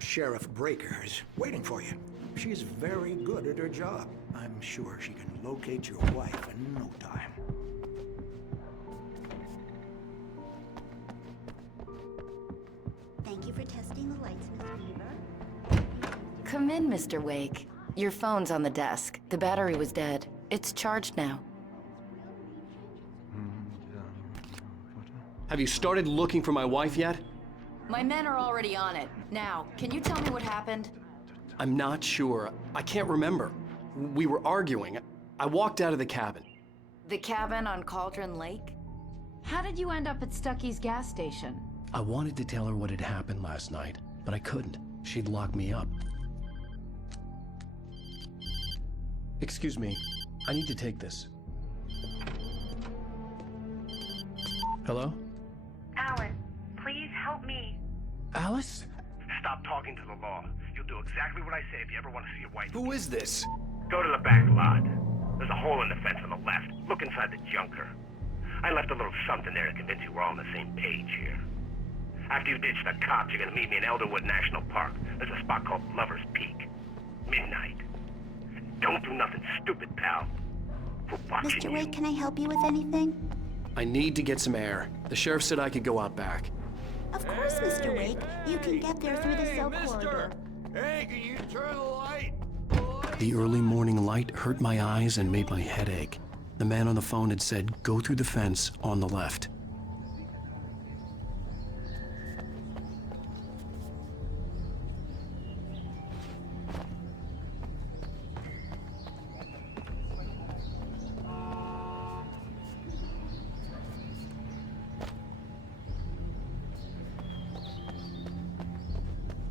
Sheriff Breaker, is waiting for you. She's very good at her job. I'm sure she can locate your wife in no time. Thank you for testing the lights, Miss Weaver. Come in, Mr. Wake. Your phone's on the desk. The battery was dead. It's charged now. Have you started looking for my wife yet? My men are already on it. Now, can you tell me what happened? I'm not sure. I can't remember. We were arguing. I walked out of the cabin. The cabin on Cauldron Lake? How did you end up at Stucky's gas station? I wanted to tell her what had happened last night, but I couldn't. She'd lock me up. Excuse me. I need to take this. Hello? Alan, please help me. Alice? Stop talking to the law. You do exactly what I say if you ever want to see your wife. Who is this? Go to the back lot. There's a hole in the fence on the left. Look inside the junker. I left a little something there to convince you we're all on the same page here. After you ditch the cops, you're gonna meet me in Elderwood National Park. There's a spot called Lover's Peak. Midnight. Don't do nothing stupid, pal. We're watching Mr. Wake, can I help you with anything? I need to get some air. The sheriff said I could go out back. Of course, Mr. Wake. You can get there through the cell corridor. Hey, can you turn the light? The early morning light hurt my eyes and made my head ache. The man on the phone had said, go through the fence on the left.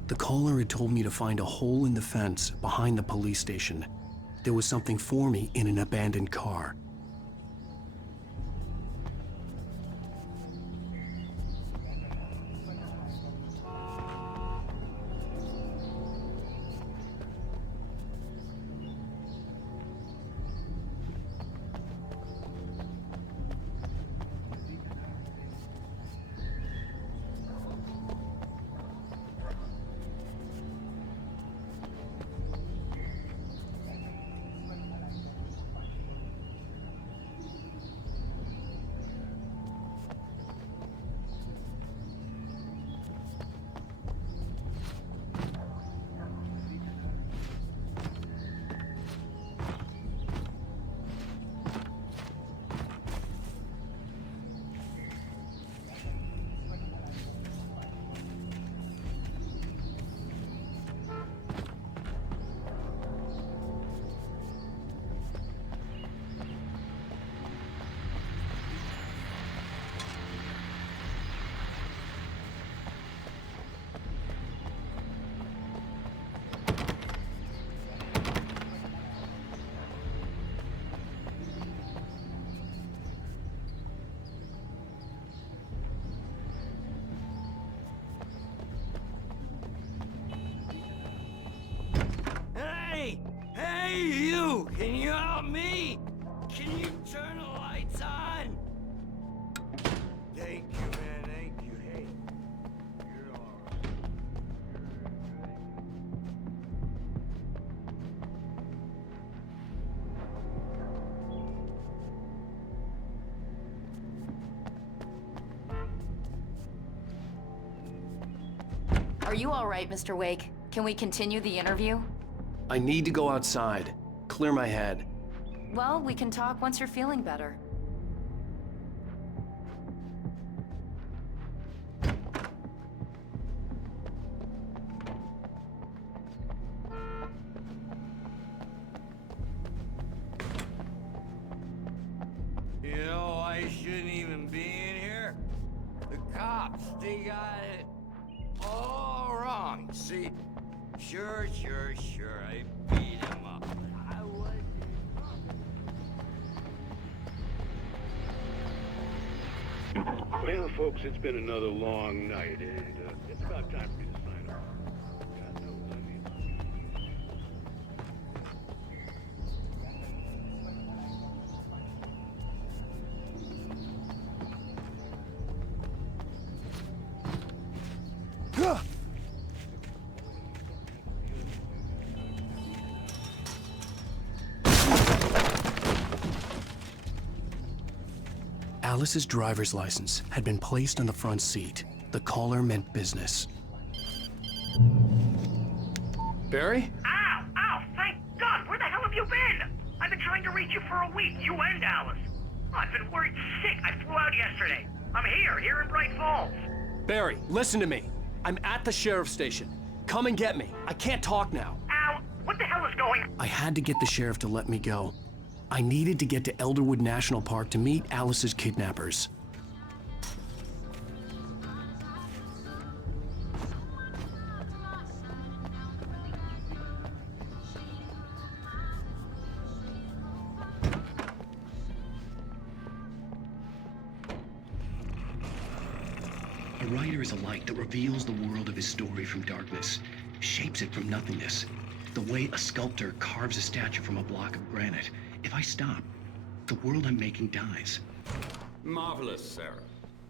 The caller had told me to find a hole in the fence behind the police station. There was something for me in an abandoned car. Hey, you! Can you help me? Can you turn the lights on? Thank you, man. Thank you. Hey, you're all right. Are you all right, Mr. Wake? Can we continue the interview? I need to go outside. Clear my head. Well, we can talk once you're feeling better. You know, I shouldn't even be in here. The cops, they got it all wrong. See? Sure, I beat him up. I wasn't. Well, folks, it's been another long night, and it's about time for me to sign off. God knows I need Alice's driver's license had been placed on the front seat. The caller meant business. Barry? Ow! Thank God! Where the hell have you been? I've been trying to reach you for a week, you and Alice. I've been worried sick. I flew out yesterday. I'm here in Bright Falls. Barry, listen to me. I'm at the sheriff's station. Come and get me. I can't talk now. Ow! What the hell is going on? I had to get the sheriff to let me go. I needed to get to Elderwood National Park to meet Alice's kidnappers. A writer is a light that reveals the world of his story from darkness. shapes it from nothingness. The way a sculptor carves a statue from a block of granite. If I stop, the world I'm making dies. Marvelous, Sarah.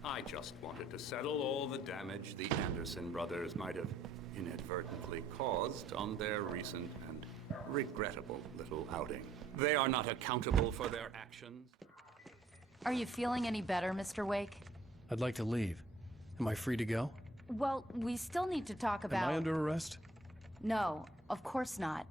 I just wanted to settle all the damage the Anderson brothers might have inadvertently caused on their recent and regrettable little outing. They are not accountable for their actions. Are you feeling any better, Mr. Wake? I'd like to leave. Am I free to go? Well, we still need to talk about... Am I under arrest? No, of course not.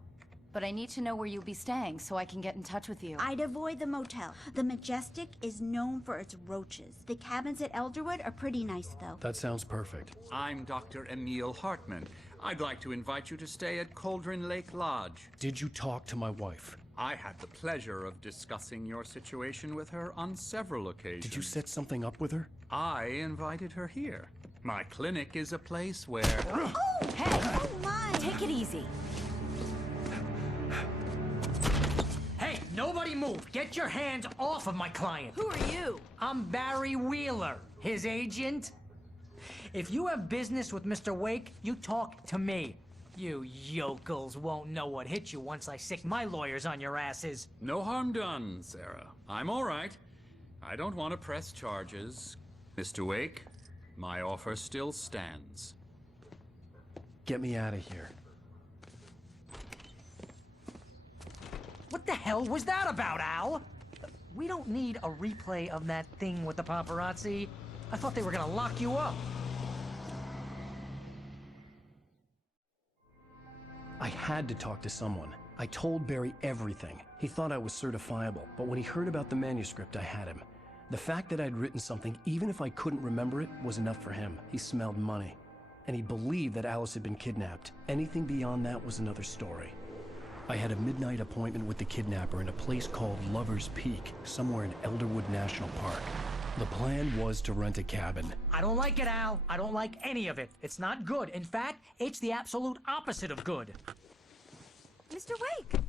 But I need to know where you'll be staying so I can get in touch with you. I'd avoid the motel. The Majestic is known for its roaches. The cabins at Elderwood are pretty nice, though. That sounds perfect. I'm Dr. Emil Hartman. I'd like to invite you to stay at Cauldron Lake Lodge. Did you talk to my wife? I had the pleasure of discussing your situation with her on several occasions. Did you set something up with her? I invited her here. My clinic is a place where... Oh! Hey! Oh, my! Take it easy. Hey, nobody move! Get your hands off of my client! Who are you? I'm Barry Wheeler, his agent. If you have business with Mr. Wake, you talk to me. You yokels won't know what hit you once I sick my lawyers on your asses. No harm done, Sarah. I'm all right. I don't want to press charges. Mr. Wake, my offer still stands. Get me out of here. What the hell was that about, Al? We don't need a replay of that thing with the paparazzi. I thought they were gonna lock you up. I had to talk to someone. I told Barry everything. He thought I was certifiable, but when he heard about the manuscript, I had him. The fact that I'd written something, even if I couldn't remember it, was enough for him. He smelled money. And he believed that Alice had been kidnapped. Anything beyond that was another story. I had a midnight appointment with the kidnapper in a place called Lover's Peak, somewhere in Elderwood National Park. The plan was to rent a cabin. I don't like it, Al. I don't like any of it. It's not good. In fact, it's the absolute opposite of good. Mr. Wake!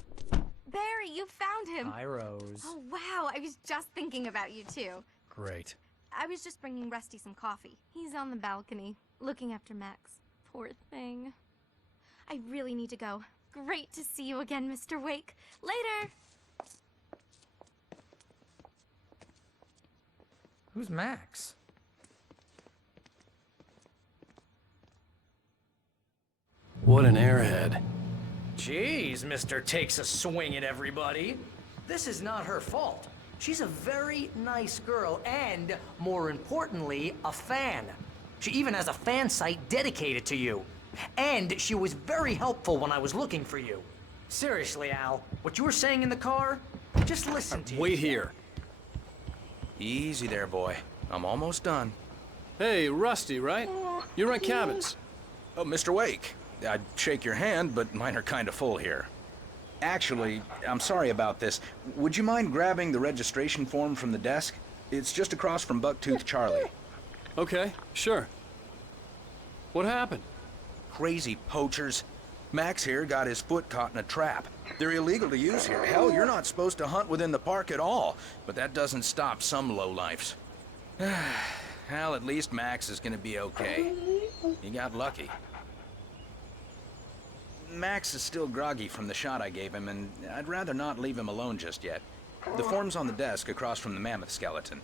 Barry, you found him! Hi, Rose. Oh, wow. I was just thinking about you, too. Great. I was just bringing Rusty some coffee. He's on the balcony, looking after Max. Poor thing. I really need to go. Great to see you again, Mr. Wake. Later! Who's Max? What an airhead. Jeez, Mr. Takes a swing at everybody. This is not her fault. She's a very nice girl and, more importantly, a fan. She even has a fan site dedicated to you. And she was very helpful when I was looking for you. Seriously, Al, what you were saying in the car, just listen to you. Wait here. Easy there, boy. I'm almost done. Hey, Rusty, right? You rent cabins. Oh, Mr. Wake. I'd shake your hand, but mine are kind of full here. Actually, I'm sorry about this. Would you mind grabbing the registration form from the desk? It's just across from Bucktooth Charlie. Okay, sure. What happened? Crazy poachers. Max here got his foot caught in a trap. They're illegal to use here. Hell, you're not supposed to hunt within the park at all. But that doesn't stop some lowlifes. Well, at least Max is gonna be okay. He got lucky. Max is still groggy from the shot I gave him, and I'd rather not leave him alone just yet. The form's on the desk across from the mammoth skeleton.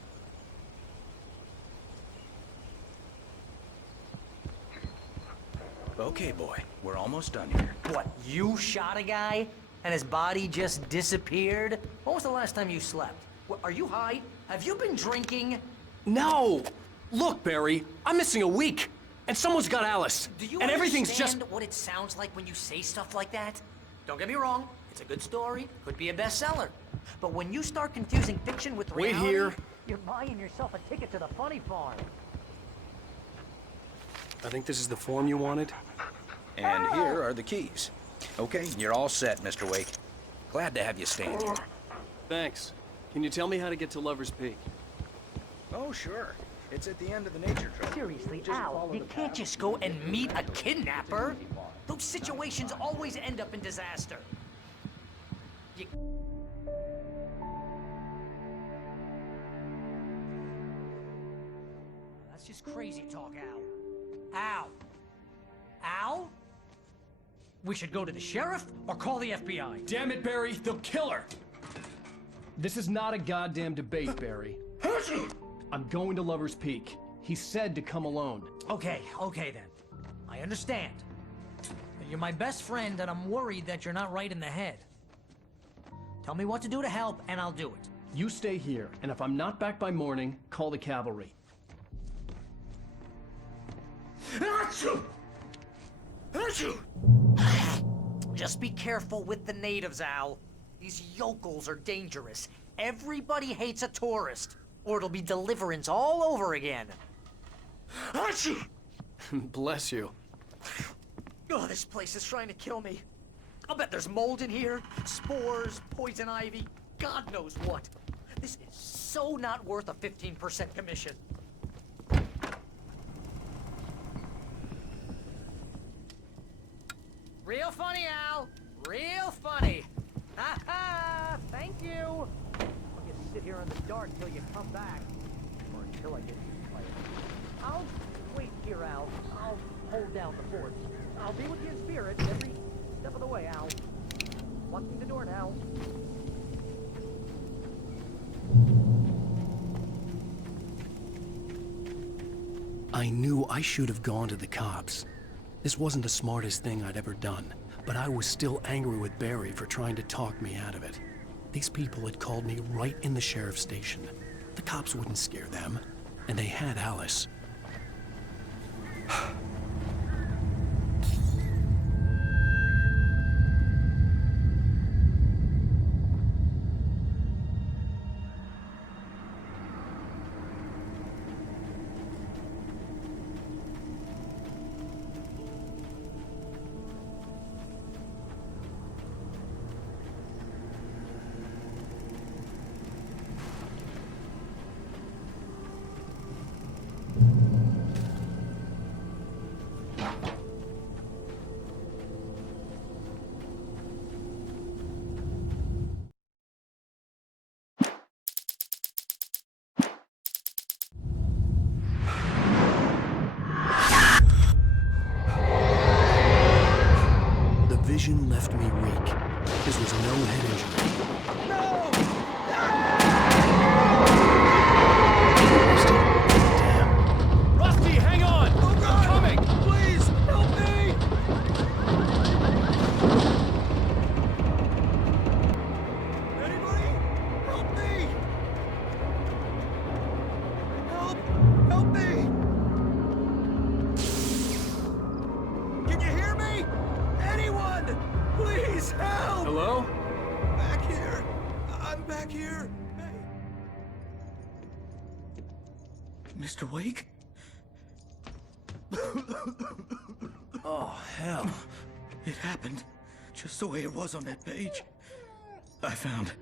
Okay, boy. We're almost done here. What, you shot a guy and his body just disappeared? When was the last time you slept? What, are you high? Have you been drinking? No! Look, Barry, I'm missing a week. And someone's got Alice. Do you and everything's understand just... what it sounds like when you say stuff like that? Don't get me wrong. It's a good story. Could be a bestseller. But when you start confusing fiction with reality... Wait here. You're buying yourself a ticket to the funny farm. I think this is the form you wanted. And here are the keys. Okay, you're all set, Mr. Wake. Glad to have you staying here. Thanks. Can you tell me how to get to Lover's Peak? Oh, sure. It's at the end of the nature trail. Seriously, Al, you can't just go and meet a kidnapper. Those situations always end up in disaster. That's just crazy talk, Al. Al? Al? we should go to the sheriff or call the FBI? Damn it, Barry, they'll kill her! This is not a goddamn debate, Barry. I'm going to Lover's Peak. He said to come alone. Okay then. I understand. You're my best friend, and I'm worried that you're not right in the head. Tell me what to do to help, and I'll do it. You stay here, and if I'm not back by morning, call the cavalry. Achoo! Achoo! Just be careful with the natives, Al. These yokels are dangerous. Everybody hates a tourist, or it'll be Deliverance all over again. Achoo! Bless you. Oh, this place is trying to kill me. I'll bet there's mold in here, spores, poison ivy, God knows what. This is so not worth a 15% commission. Real funny, Al. Real funny. Ha ha! Thank you. I'll just sit here in the dark till you come back. Or until I get fired. I'll wait here, Al. I'll hold down the fort. I'll be with you in spirit every step of the way, Al. Watching the door now. I knew I should have gone to the cops. This wasn't the smartest thing I'd ever done, but I was still angry with Barry for trying to talk me out of it. These people had called me right in the sheriff's station. The cops wouldn't scare them, and they had Alice. Vision left me weak. This was no head injury. Damn. Rusty, hang on! Oh God. I'm coming! Please, help me! Anybody? Help me! Help me! Can you hear me? Anyone! Please help! Hello? Back here! I'm back here! Mr. Wake? Oh, hell. It happened just the way it was on that page. I found.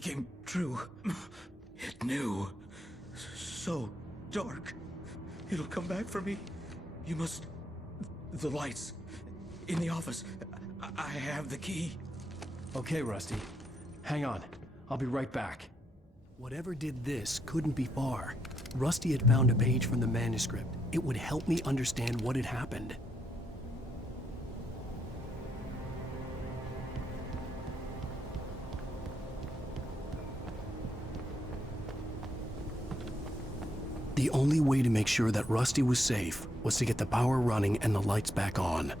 Came true. It knew. So dark. It'll come back for me. You must... The lights. In the office. I have the key. Okay, Rusty. Hang on. I'll be right back. Whatever did this couldn't be far. Rusty had found a page from the manuscript. It would help me understand what had happened. The only way to make sure that Rusty was safe was to get the power running and the lights back on.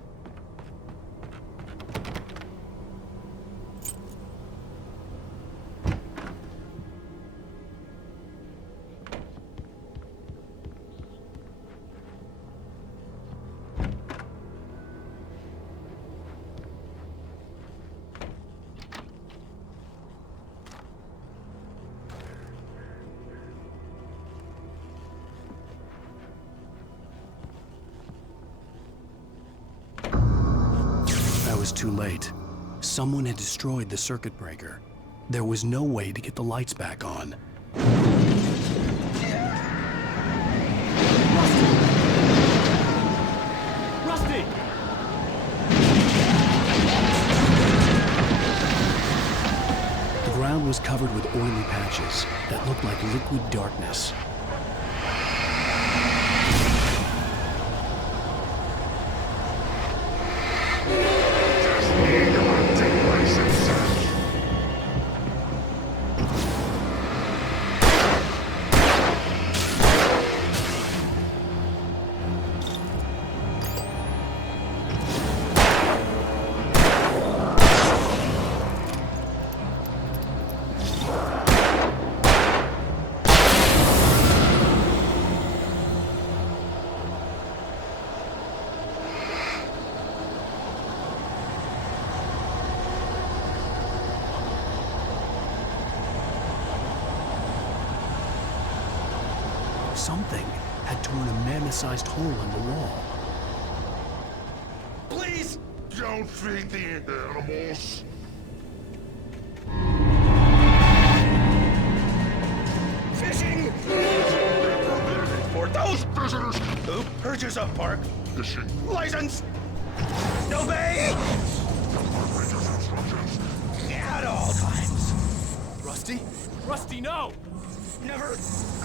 Too late. Someone had destroyed the circuit breaker. There was no way to get the lights back on. Rusty! The ground was covered with oily patches that looked like liquid darkness. Something had torn a mammoth-sized hole in the wall. Please! Don't feed the animals. Fishing! For those visitors who purchase a park fishing license, obey at all times. Rusty? Rusty, no! Never.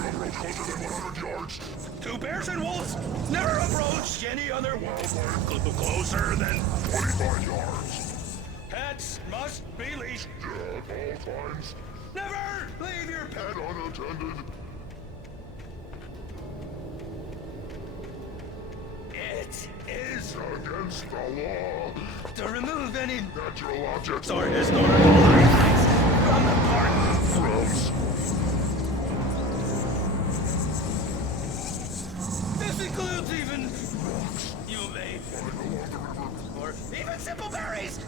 Don't approach closer than 100 yards. Two bears and wolves never approach any other wildlife closer than 25 yards. Pets must be leashed. At all times. Never leave your pet unattended. It is against the law to remove any natural objects or historical artifacts from the park. Gross. This includes even you may or even simple berries.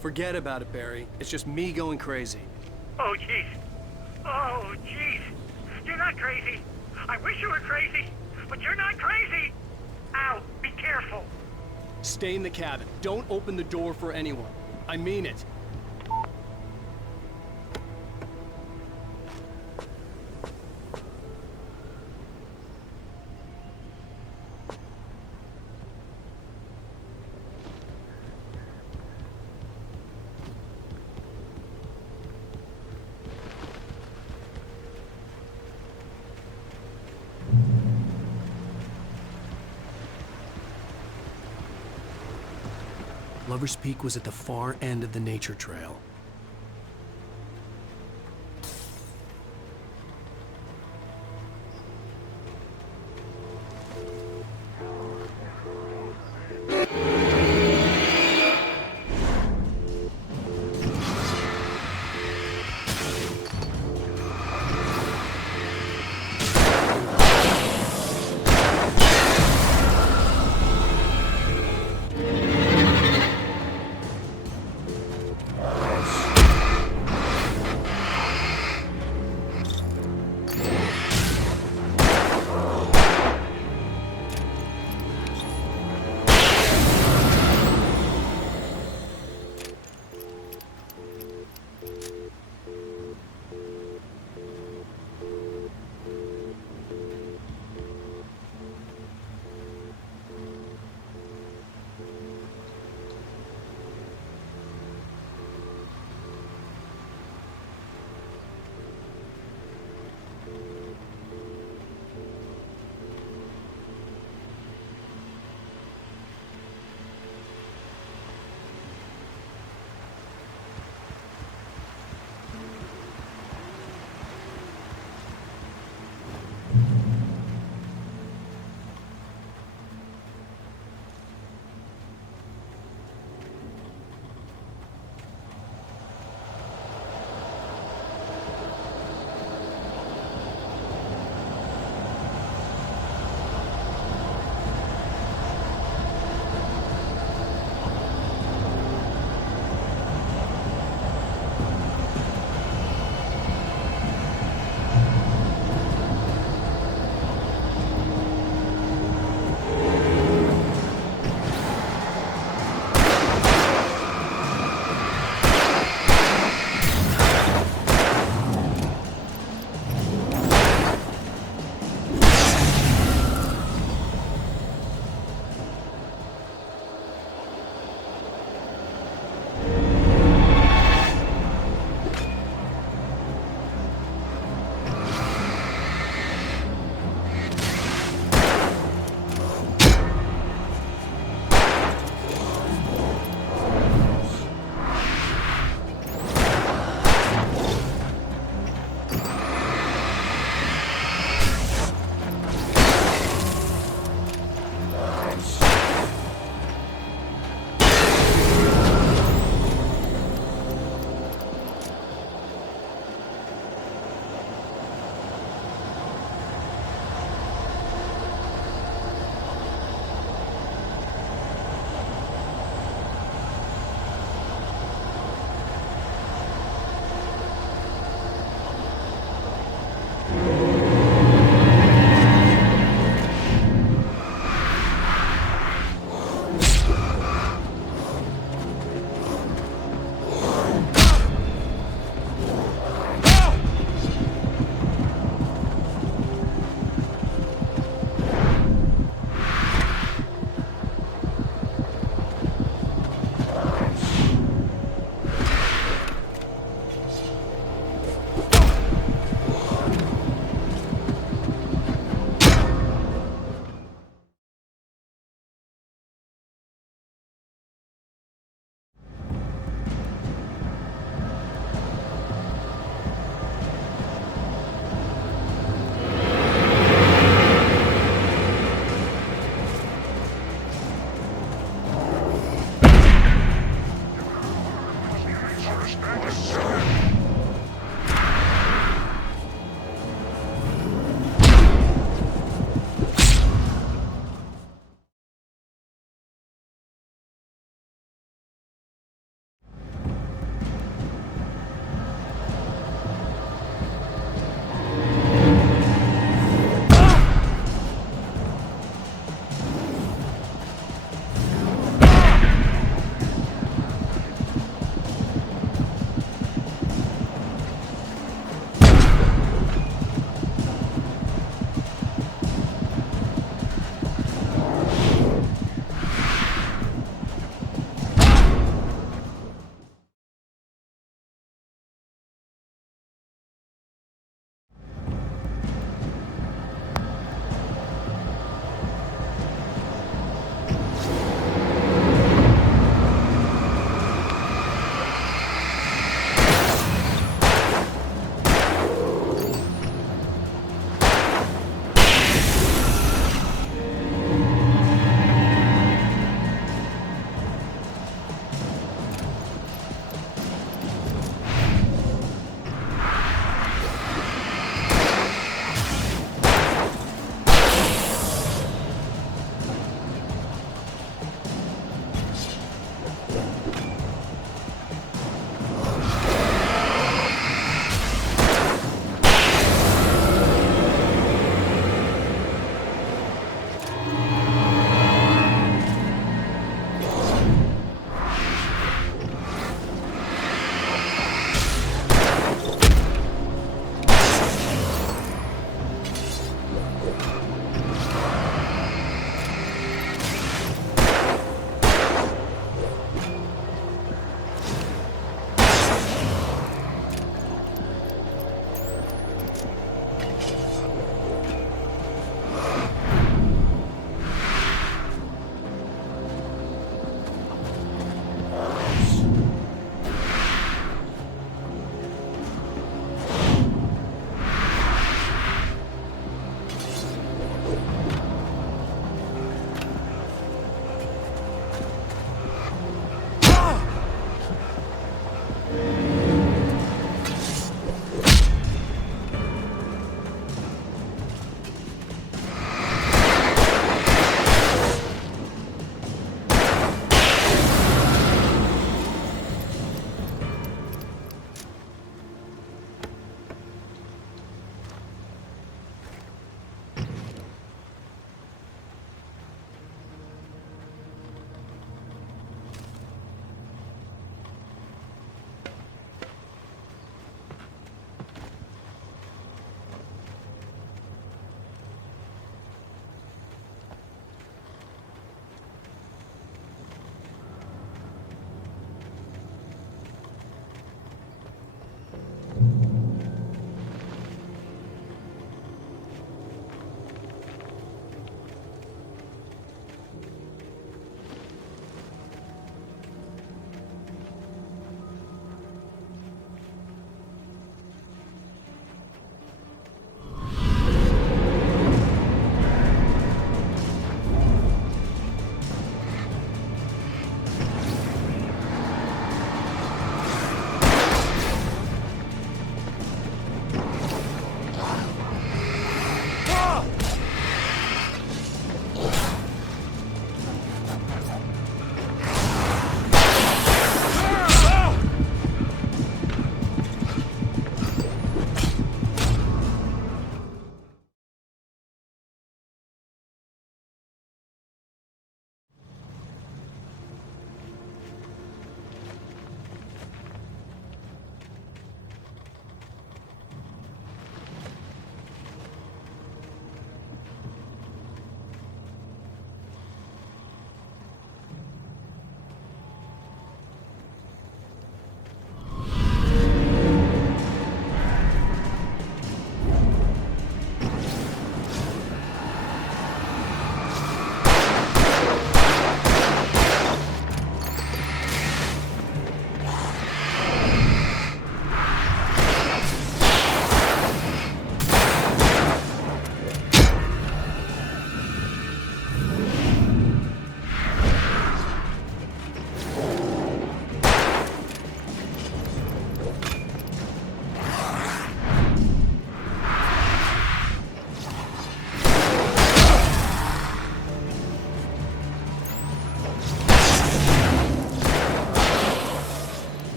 Forget about it, Barry. It's just me going crazy. Oh, jeez. Oh, jeez. You're not crazy. I wish you were crazy, but you're not crazy. Ow, be careful. Stay in the cabin. Don't open the door for anyone. I mean it. Lover's Peak was at the far end of the nature trail.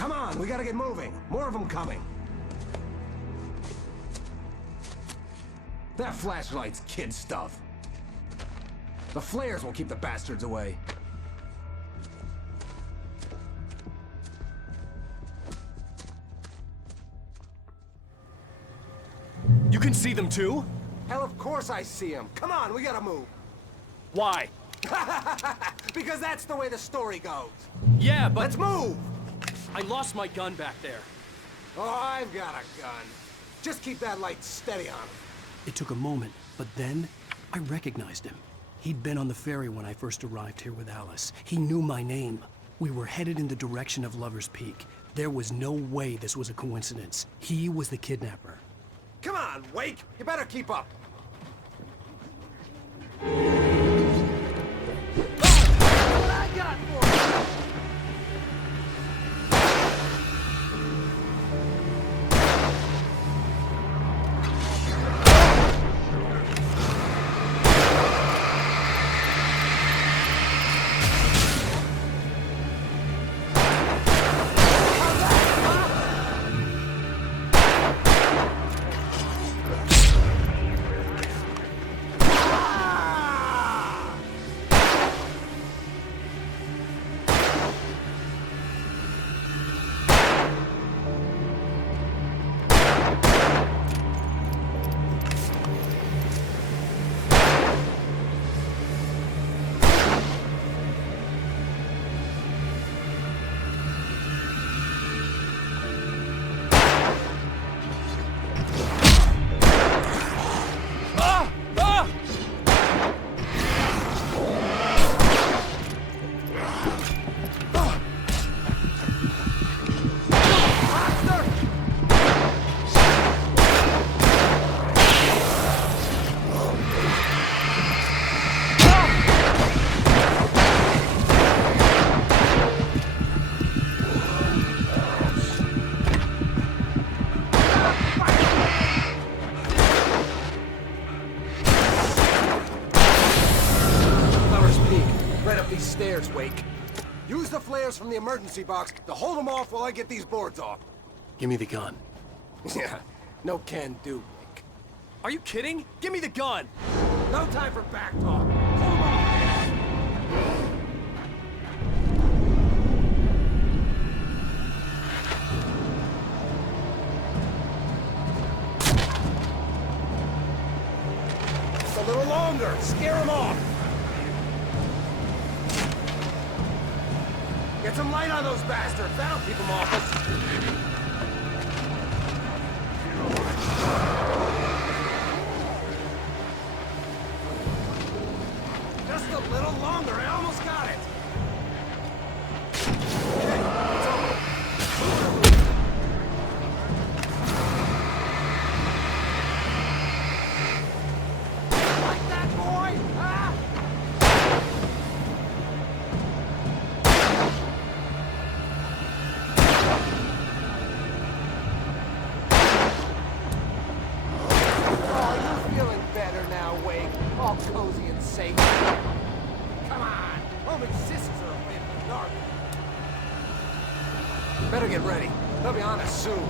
Come on, we gotta get moving. More of them coming. That flashlight's kid stuff. The flares will keep the bastards away. You can see them too? Hell, of course I see them. Come on, we gotta move. Why? Because that's the way the story goes. Yeah, but... Let's move! I lost my gun back there. Oh, I've got a gun. Just keep that light steady on him. It took a moment, but then I recognized him. He'd been on the ferry when I first arrived here with Alice. He knew my name. We were headed in the direction of Lover's Peak. There was no way this was a coincidence. He was the kidnapper. Come on, Wake! You better keep up. What I got for you? Stairs, Wake. Use the flares from the emergency box to hold them off while I get these boards off. Give me the gun. Yeah, no can do, Wake. Are you kidding? Give me the gun! No time for back talk. Hold them off, Hedge. Just a little longer. Scare them off. Get some light on those bastards. That'll keep them off us. Just a little longer. I almost got it. Okay, it's over. Like that, boy? Ah! All cozy and safe. Come on! Home exists are a bit in the dark. Better get ready. They'll be on us soon.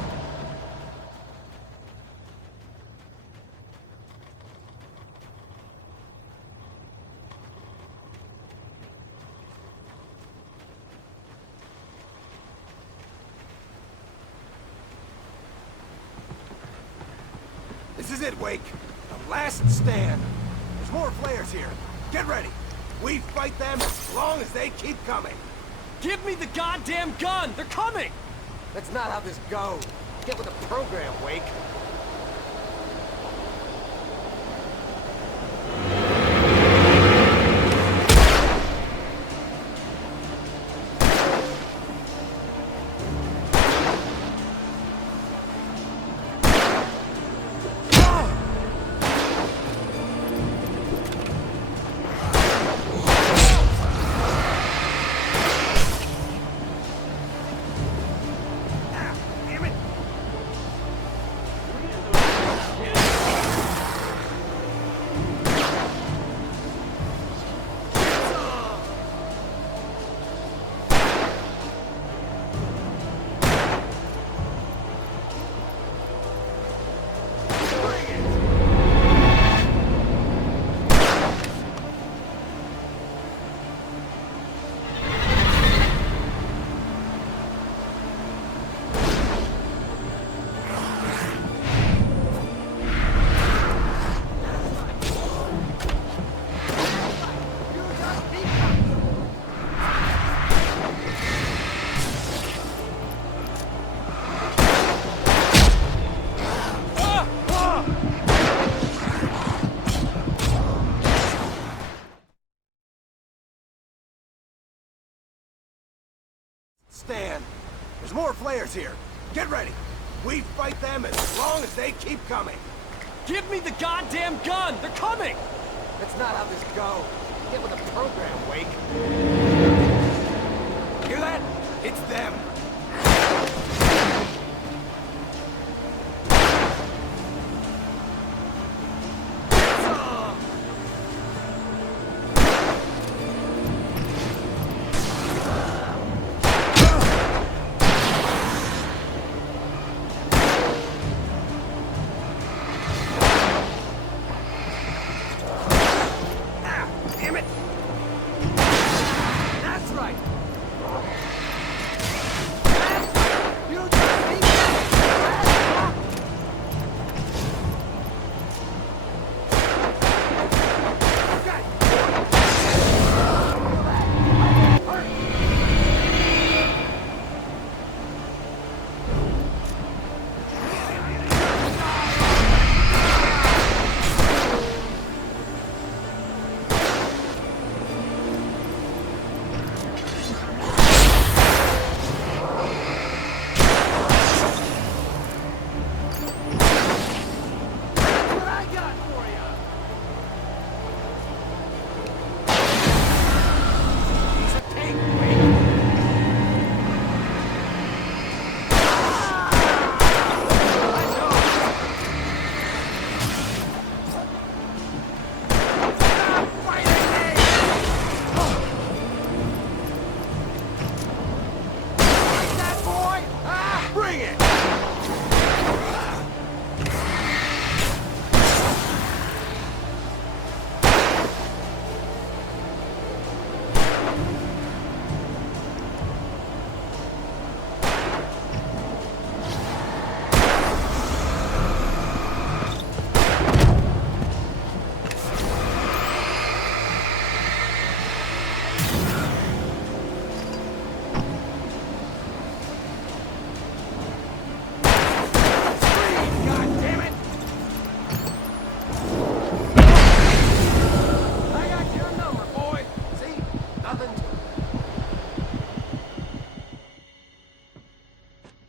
This is it, Wake. The last stand. There's more flares here. Get ready. We fight them as long as they keep coming. Give me the goddamn gun! They're coming! That's not how this goes. Get with the program, Wake. stand. There's more flares here. Get ready. We fight them as long as they keep coming. Give me the goddamn gun! They're coming! That's not how this goes. Get with the program, Wake. Hear that? It's them.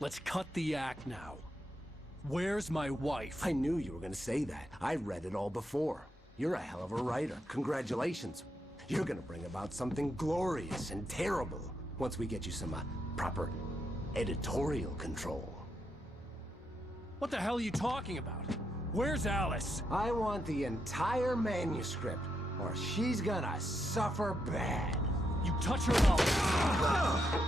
Let's cut the act now. Where's my wife? I knew you were gonna say that. I read it all before. You're a hell of a writer. Congratulations. You're gonna bring about something glorious and terrible once we get you some proper editorial control. What the hell are you talking about? Where's Alice? I want the entire manuscript, or she's gonna suffer bad. You touch her mouth.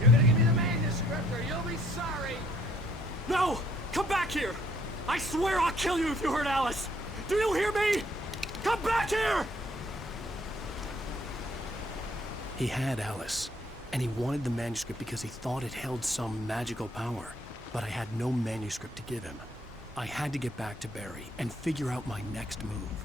You're gonna give me the manuscript or you'll be sorry. No! Come back here! I swear I'll kill you if you hurt Alice! Do you hear me? Come back here! He had Alice, and he wanted the manuscript because he thought it held some magical power. But I had no manuscript to give him. I had to get back to Barry and figure out my next move.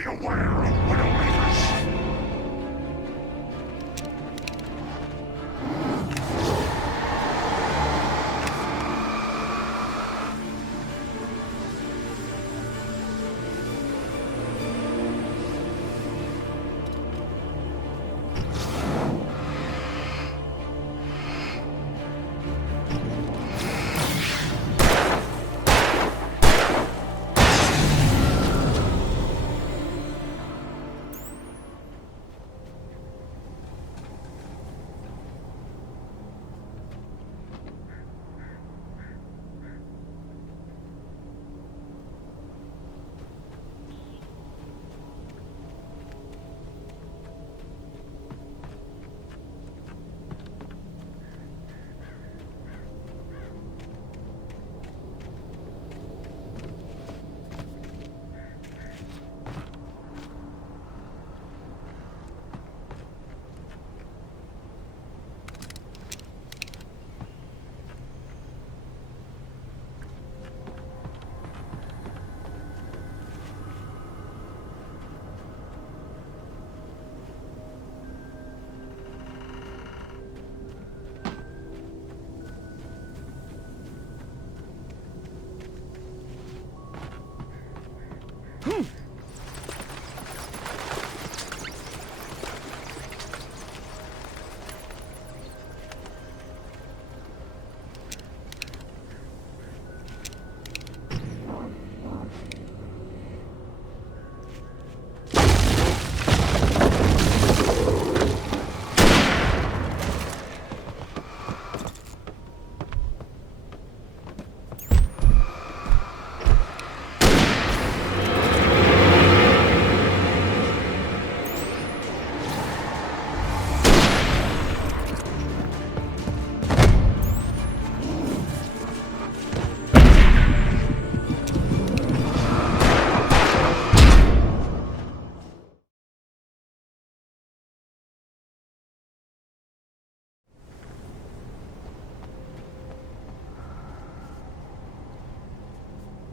Be aware of Widowmakers.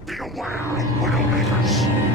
Be aware of Widowmakers.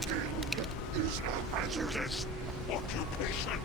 Talking is a hazardous occupation.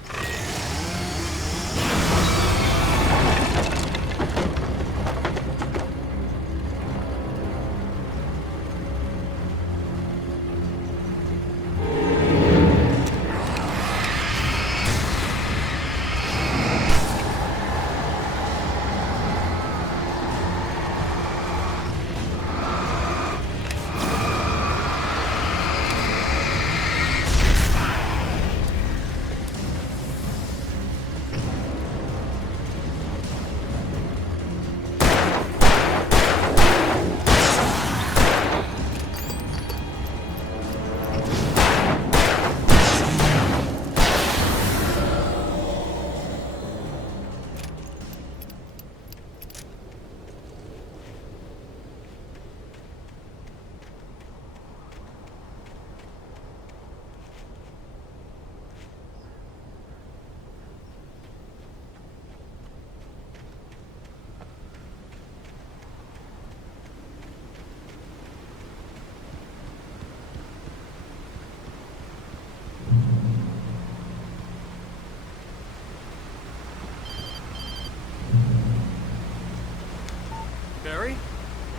Barry?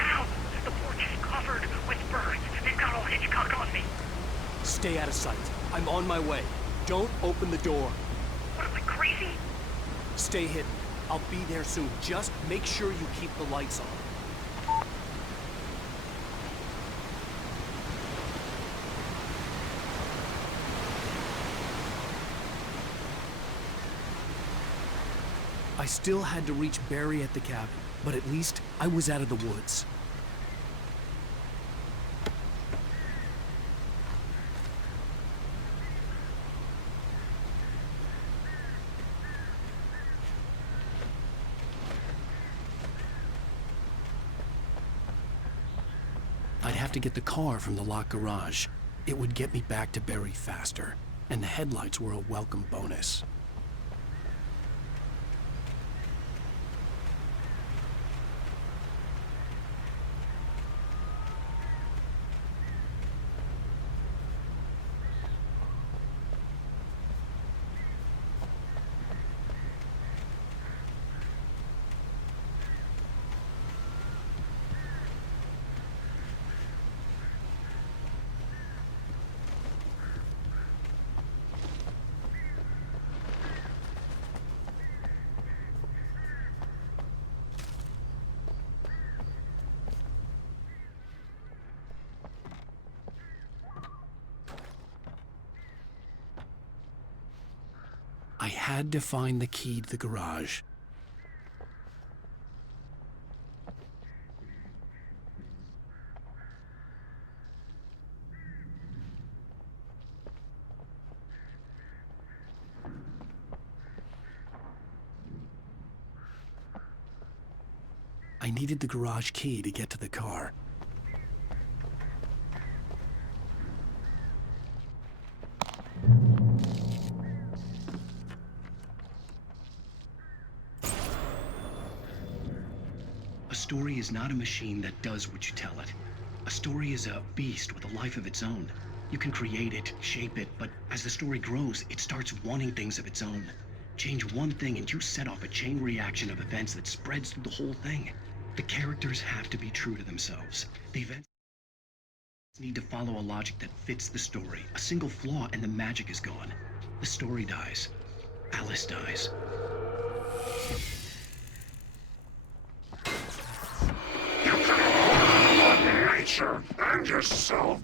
Ow! The porch is covered with birds. They've got old Hitchcock on me. Stay out of sight. I'm on my way. Don't open the door. What am I, crazy? Stay hidden. I'll be there soon. Just make sure you keep the lights on. I still had to reach Barry at the cabin, but at least I was out of the woods. I'd have to get the car from the locked garage. It would get me back to Barry faster, and the headlights were a welcome bonus. I had to find the key to the garage. I needed the garage key to get to the car. A story is not a machine that does what you tell it. A story is a beast with a life of its own. You can create it, shape it, but as the story grows, it starts wanting things of its own. Change one thing and you set off a chain reaction of events that spreads through the whole thing. The characters have to be true to themselves. The events need to follow a logic that fits the story. A single flaw and the magic is gone. The story dies. Alice dies. You can hold nature and yourself.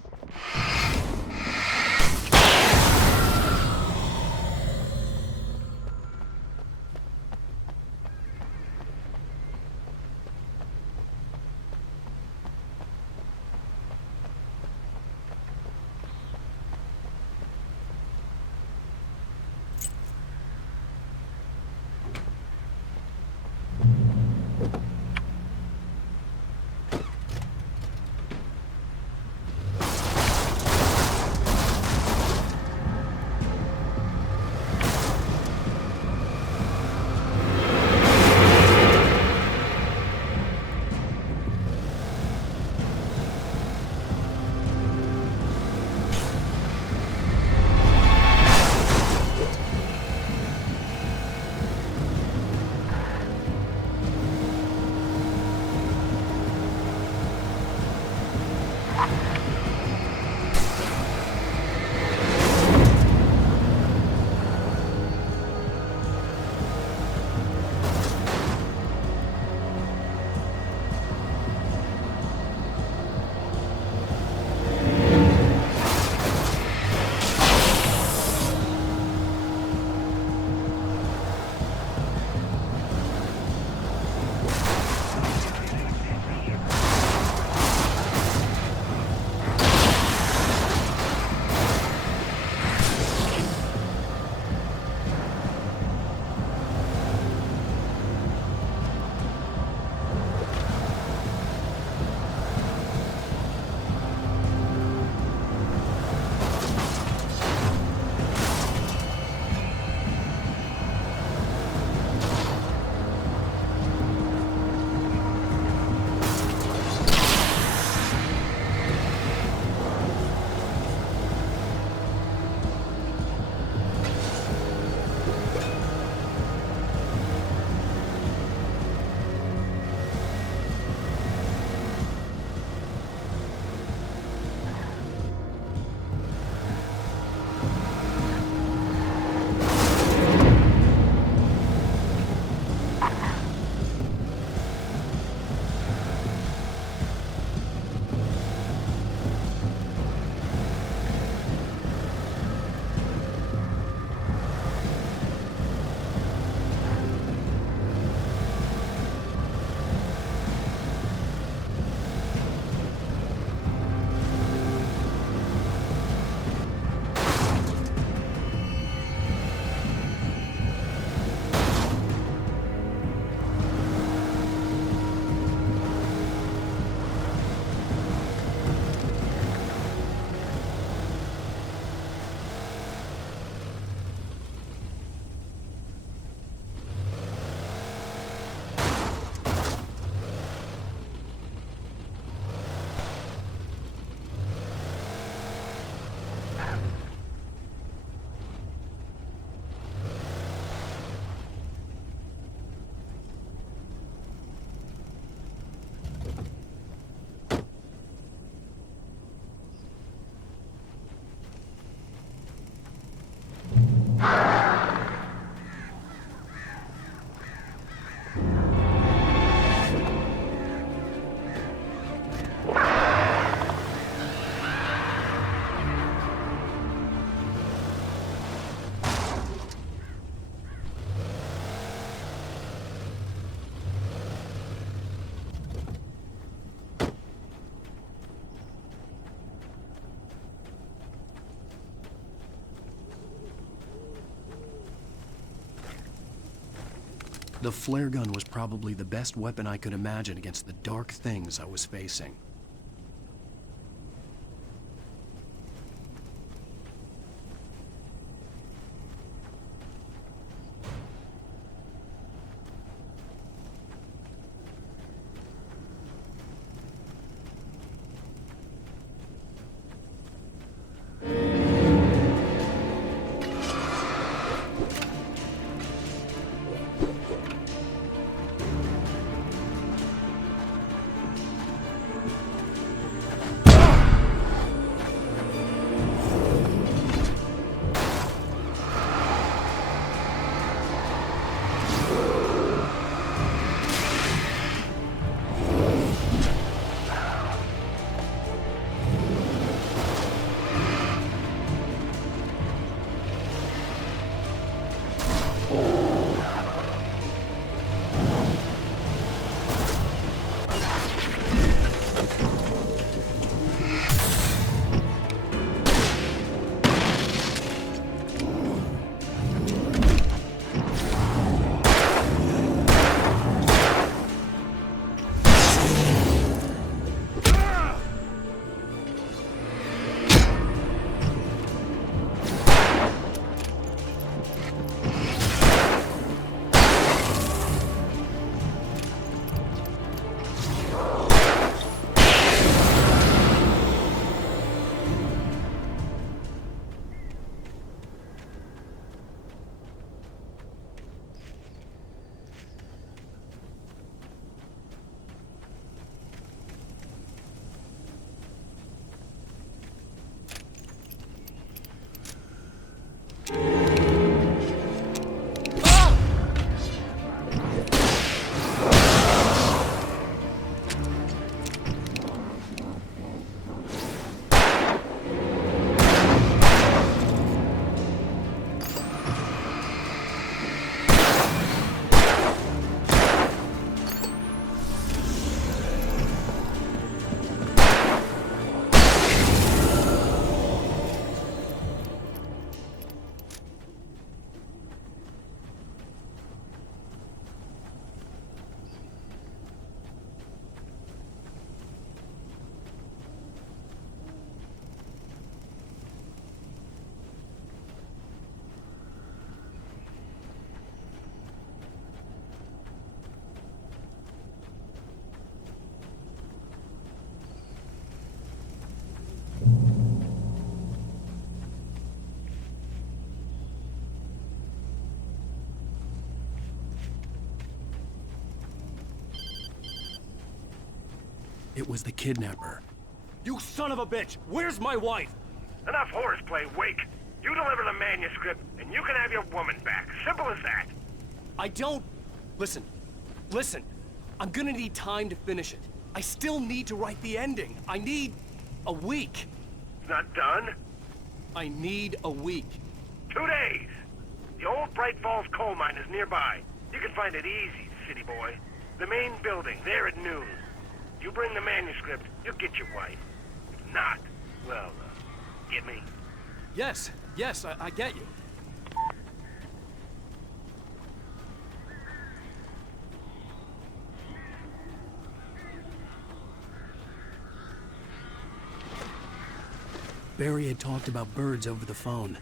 The flare gun was probably the best weapon I could imagine against the dark things I was facing. It was the Kidnapper. You son of a bitch! Where's my wife? Enough horseplay, Wake. You deliver the manuscript, and you can have your woman back. Simple as that. I don't... Listen. I'm gonna need time to finish it. I still need to write the ending. I need a week. It's not done? I need a week. 2 days. The old Bright Falls coal mine is nearby. You can find it easy, city boy. The main building, there at noon. You bring the manuscript, you'll get your wife. If not, well, get me? Yes, I get you. Barry had talked about birds over the phone.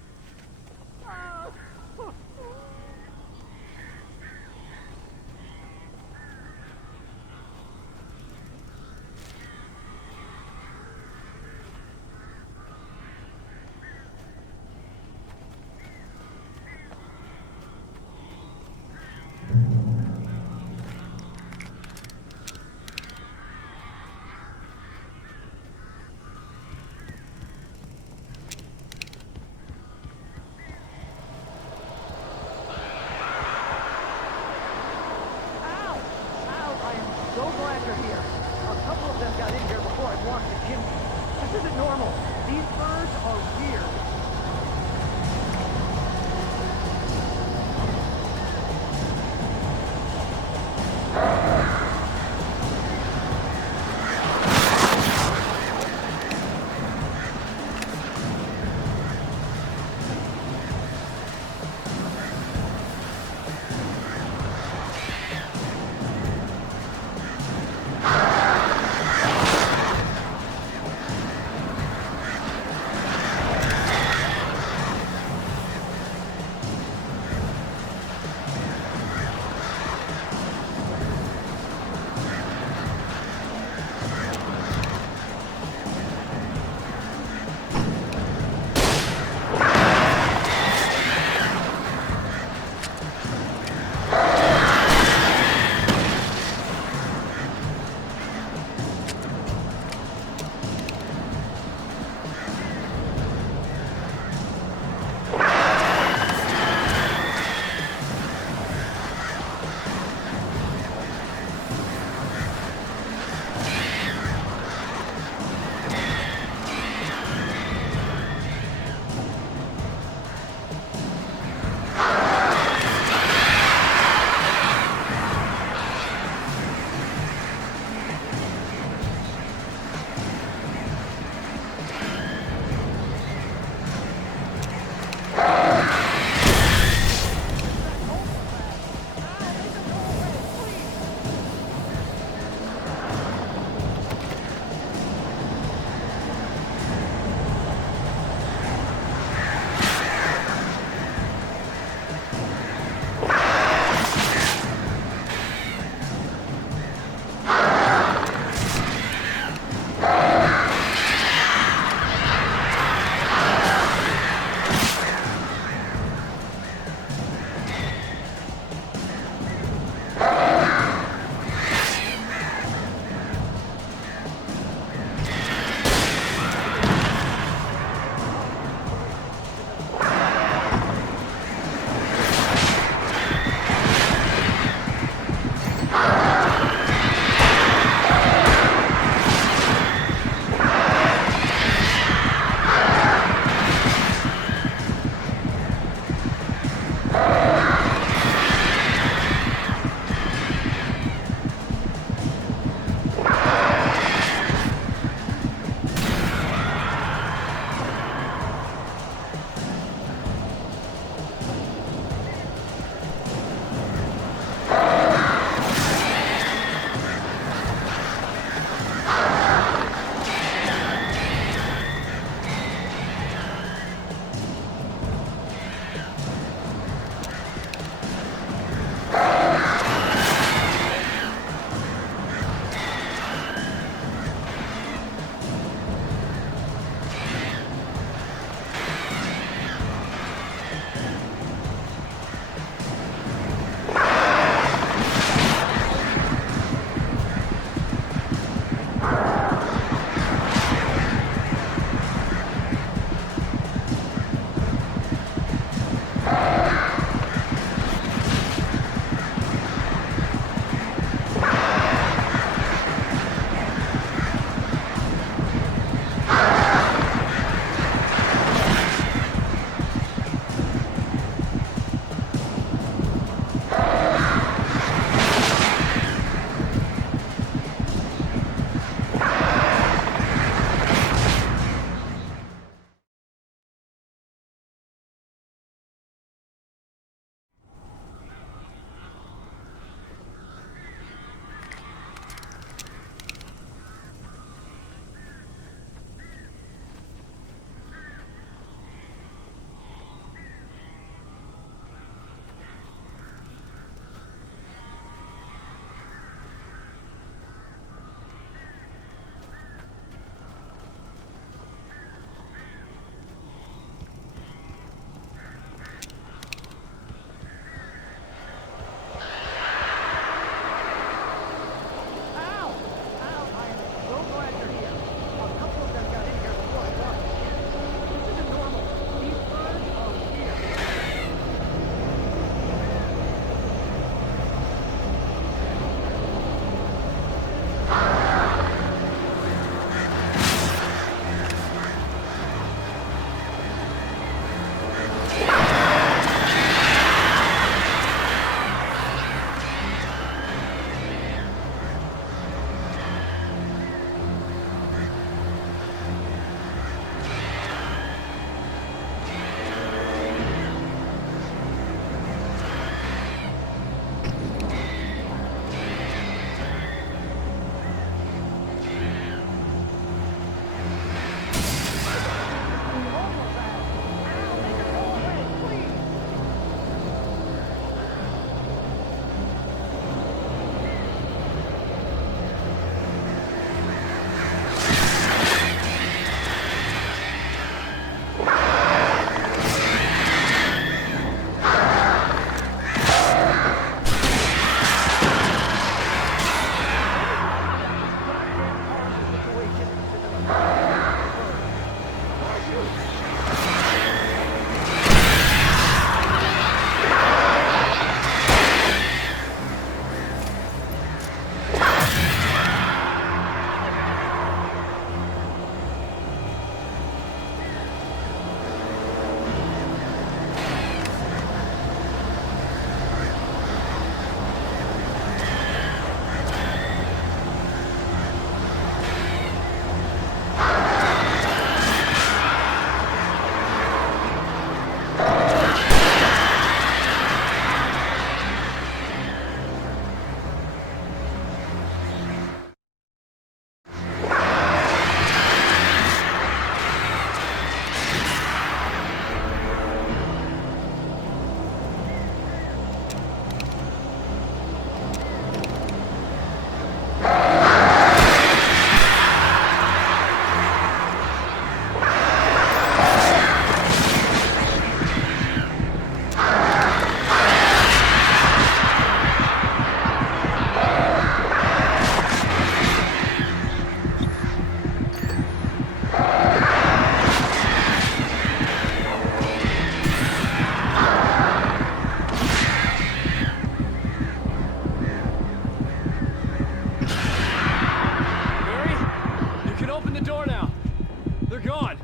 They're gone!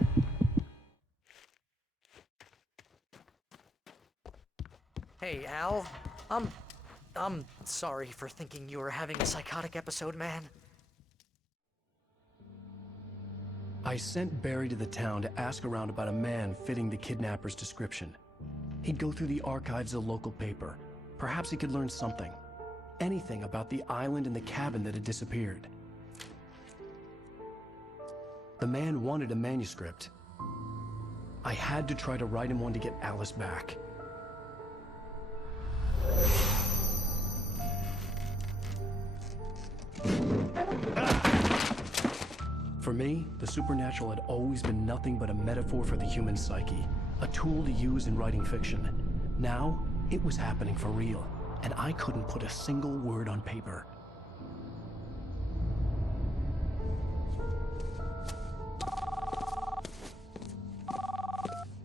Hey, Al. I'm sorry for thinking you were having a psychotic episode, man. I sent Barry to the town to ask around about a man fitting the kidnapper's description. He'd go through the archives of the local paper. Perhaps he could learn something. Anything about the island and the cabin that had disappeared. The man wanted a manuscript. I had to try to write him one to get Alice back. For me, the supernatural had always been nothing but a metaphor for the human psyche, a tool to use in writing fiction. Now, it was happening for real, and I couldn't put a single word on paper.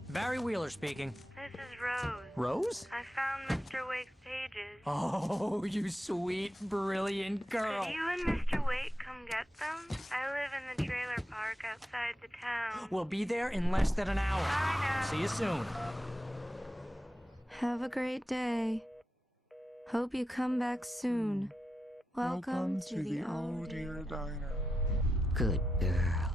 Barry Wheeler speaking. This is Rose. Rose? I found Mr. Wake's pages. Oh, you sweet, brilliant girl. Could you and Mr. Wake come get them? I live in the trailer park outside the town. We'll be there in less than an hour. Bye now. See you soon. Have a great day. Hope you come back soon. Welcome to the old dear diner. Good girl.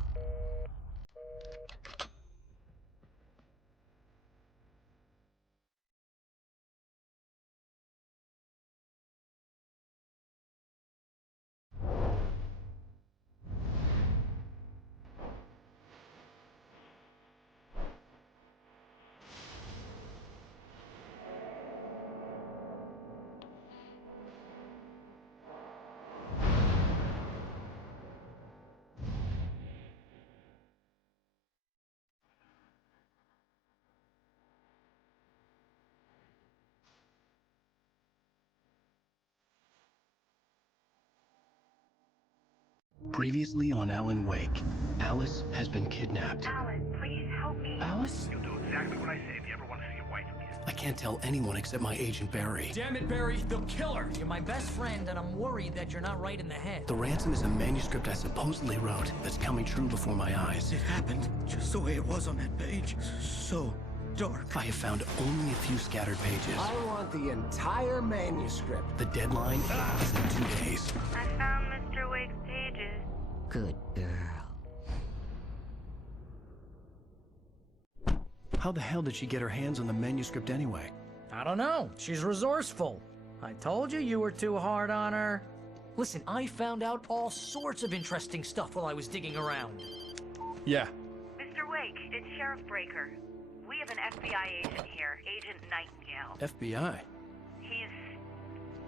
Previously on Alan Wake, Alice has been kidnapped. Alan, please help me. Alice? You'll do exactly what I say if you ever want to see your wife again. I can't tell anyone except my agent Barry. Damn it, Barry, they'll kill her! You're my best friend, and I'm worried that you're not right in the head. The ransom is a manuscript I supposedly wrote that's coming true before my eyes. It happened just the way it was on that page. So dark. I have found only a few scattered pages. I want the entire manuscript. The deadline is in 2 days. I found Mr. Wake's pages. Good girl. How the hell did she get her hands on the manuscript anyway? I don't know. She's resourceful. I told you you were too hard on her. Listen, I found out all sorts of interesting stuff while I was digging around. Yeah. Mr. Wake, it's Sheriff Breaker. We have an FBI agent here, Agent Nightingale. FBI? He's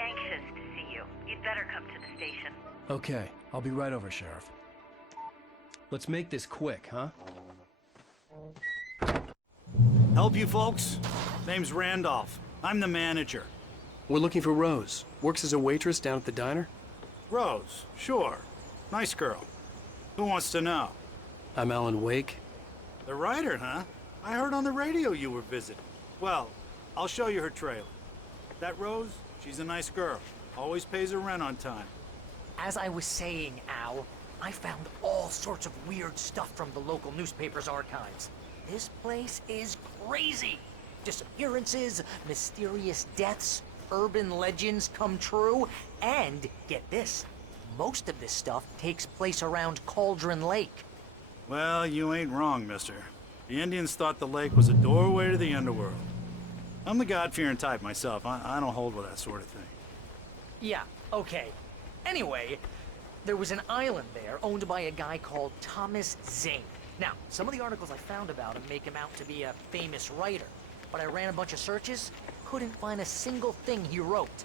anxious to see you. You'd better come to the station. Okay, I'll be right over, Sheriff. Let's make this quick, huh? Help you folks? Name's Randolph. I'm the manager. We're looking for Rose. Works as a waitress down at the diner? Rose, sure. Nice girl. Who wants to know? I'm Alan Wake. The writer, huh? I heard on the radio you were visiting. Well, I'll show you her trailer. That Rose, she's a nice girl. Always pays her rent on time. As I was saying, Al, I found all sorts of weird stuff from the local newspaper's archives. This place is crazy. Disappearances, mysterious deaths, urban legends come true, and, get this, most of this stuff takes place around Cauldron Lake. Well, you ain't wrong, mister. The Indians thought the lake was a doorway to the underworld. I'm the God-fearing type myself. I don't hold with that sort of thing. Yeah, okay. Anyway, there was an island there owned by a guy called Thomas Zane. Now, some of the articles I found about him make him out to be a famous writer, but I ran a bunch of searches, couldn't find a single thing he wrote.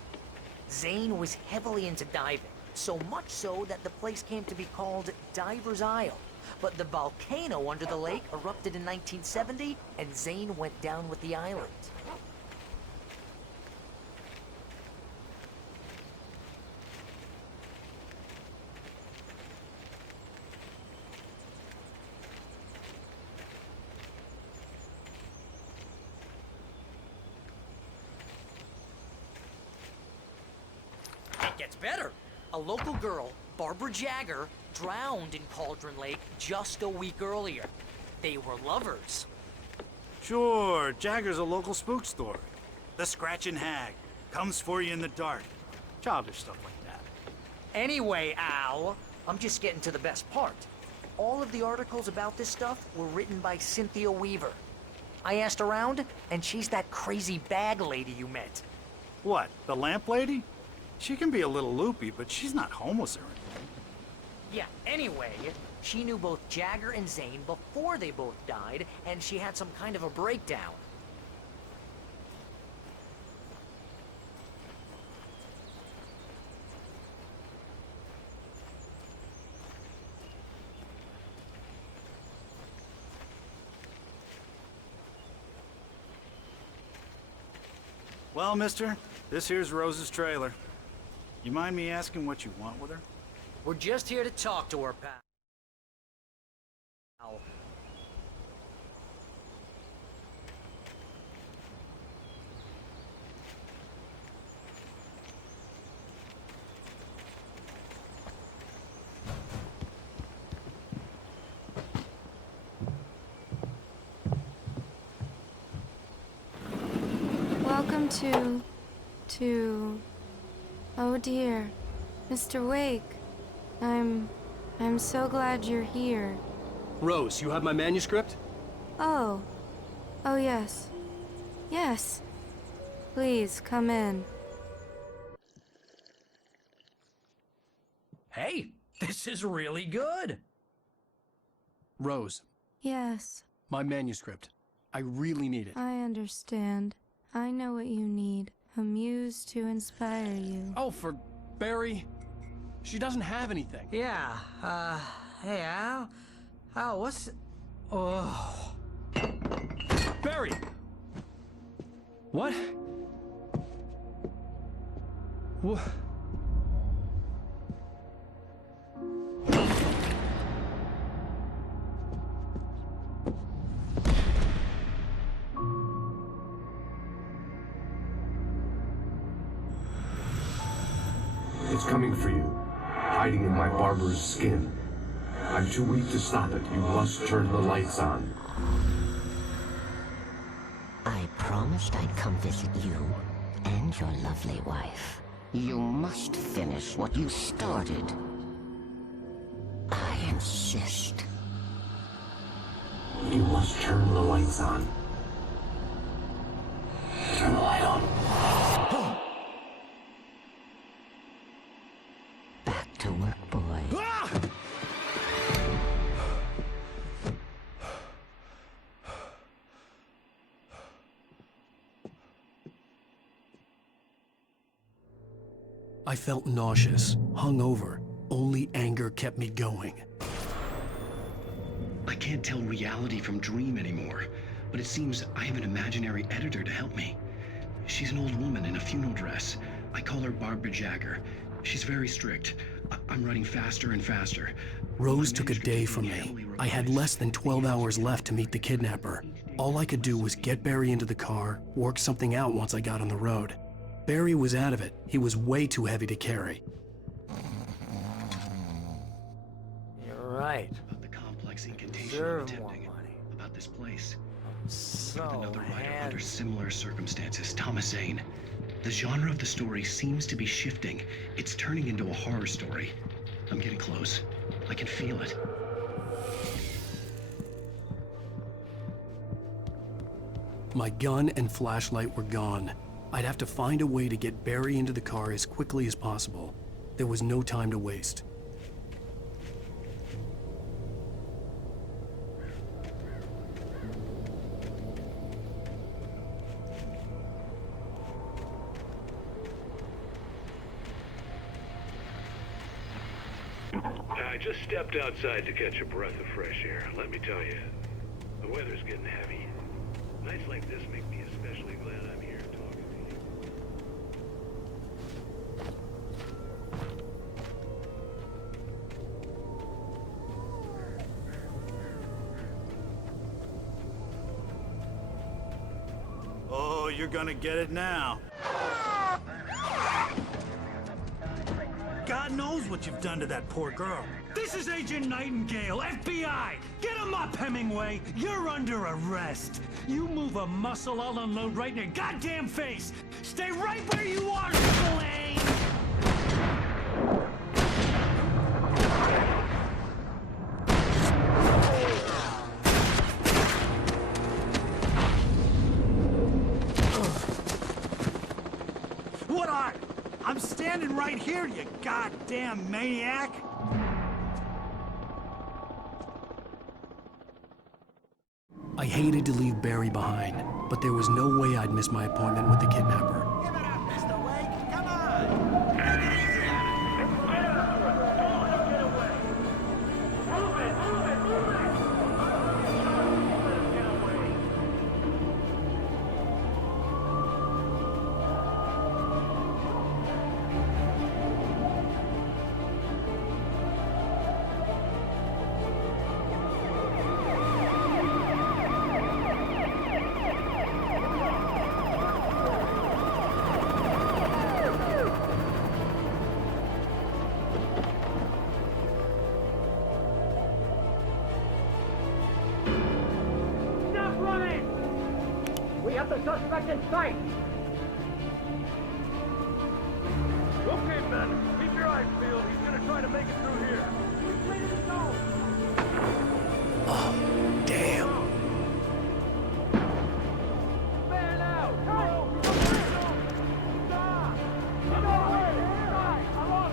Zane was heavily into diving, so much so that the place came to be called Diver's Isle. But the volcano under the lake erupted in 1970, and Zane went down with the island. It gets better. A local girl, Barbara Jagger, drowned in Cauldron Lake just a week earlier. They were lovers. Sure, Jagger's a local spook story. The Scratching Hag. Comes for you in the dark. Childish stuff like that. Anyway, Al, I'm just getting to the best part. All of the articles about this stuff were written by Cynthia Weaver. I asked around, and she's that crazy bag lady you met. What, the lamp lady? She can be a little loopy, but she's not homeless or anything. Yeah, anyway, she knew both Jagger and Zane before they both died, and she had some kind of a breakdown. Well, mister, this here's Rose's trailer. You mind me asking what you want with her? We're just here to talk to her, pal. Welcome to... Oh dear, Mr. Wake. I'm so glad you're here. Rose, you have my manuscript? Oh. Oh yes. Yes. Please, come in. Hey, this is really good. Rose, Yes, my manuscript. I really need it. I understand. I know what you need. A muse to inspire you. Oh, for Barry? She doesn't have anything. Yeah, hey, Al? Al, what's... Oh... Barry! What? What? It's coming for you, hiding in my barber's skin. I'm too weak to stop it. You must turn the lights on. I promised I'd come visit you and your lovely wife. You must finish what you started. I insist. You must turn the lights on. Turn the light on. Back to work, boy. I felt nauseous, hungover. Only anger kept me going. I can't tell reality from dream anymore, but it seems I have an imaginary editor to help me. She's an old woman in a funeral dress. I call her Barbara Jagger. She's very strict. I'm writing faster and faster. Rose took a day from me. I had less than 12 hours left to meet the kidnapper. All I could do was get Barry into the car, work something out once I got on the road. Barry was out of it. He was way too heavy to carry. You're right. About the complex incantation Deserve I'm more attempting. money. About this place. So With another writer under handsome. similar circumstances, Thomas Zane. The genre of the story seems to be shifting. It's turning into a horror story. I'm getting close. I can feel it. My gun and flashlight were gone. I'd have to find a way to get Barry into the car as quickly as possible. There was no time to waste. I just stepped outside to catch a breath of fresh air. Let me tell you, the weather's getting heavy. Nights like this make me especially glad I'm here talking to you. Oh, you're gonna get it now. God knows what you've done to that poor girl. This is Agent Nightingale, FBI! Get him up, Hemingway! You're under arrest! You move a muscle, I'll unload right in your goddamn face! Stay right where you are, Blaine! What are? I'm standing right here, you goddamn maniac! I hated to leave Barry behind, but there was no way I'd miss my appointment with the Kidnapper. Suspect in sight! Okay, men. Keep your eyes peeled. He's gonna try to make it through here. We cleared the zone! Oh, damn. Man out! Go! Stop! Get away! Right! I'm on!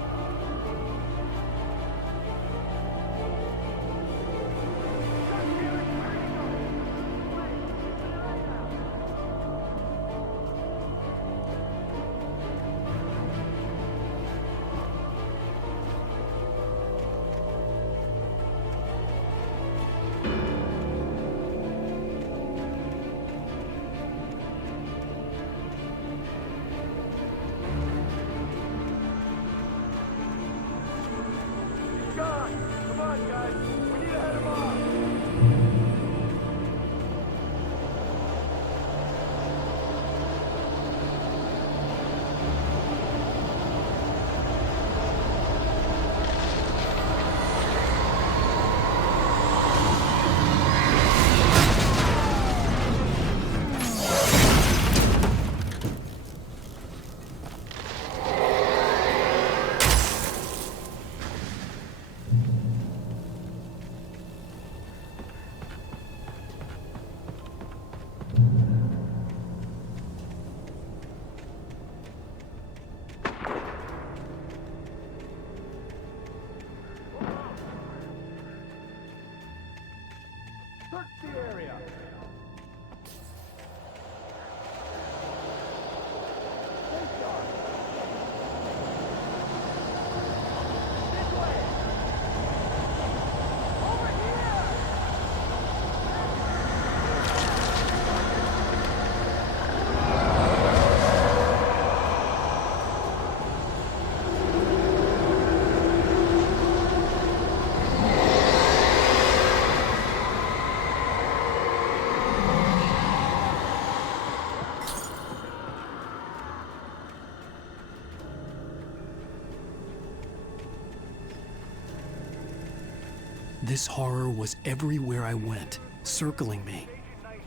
Search the area. This horror was everywhere I went, circling me.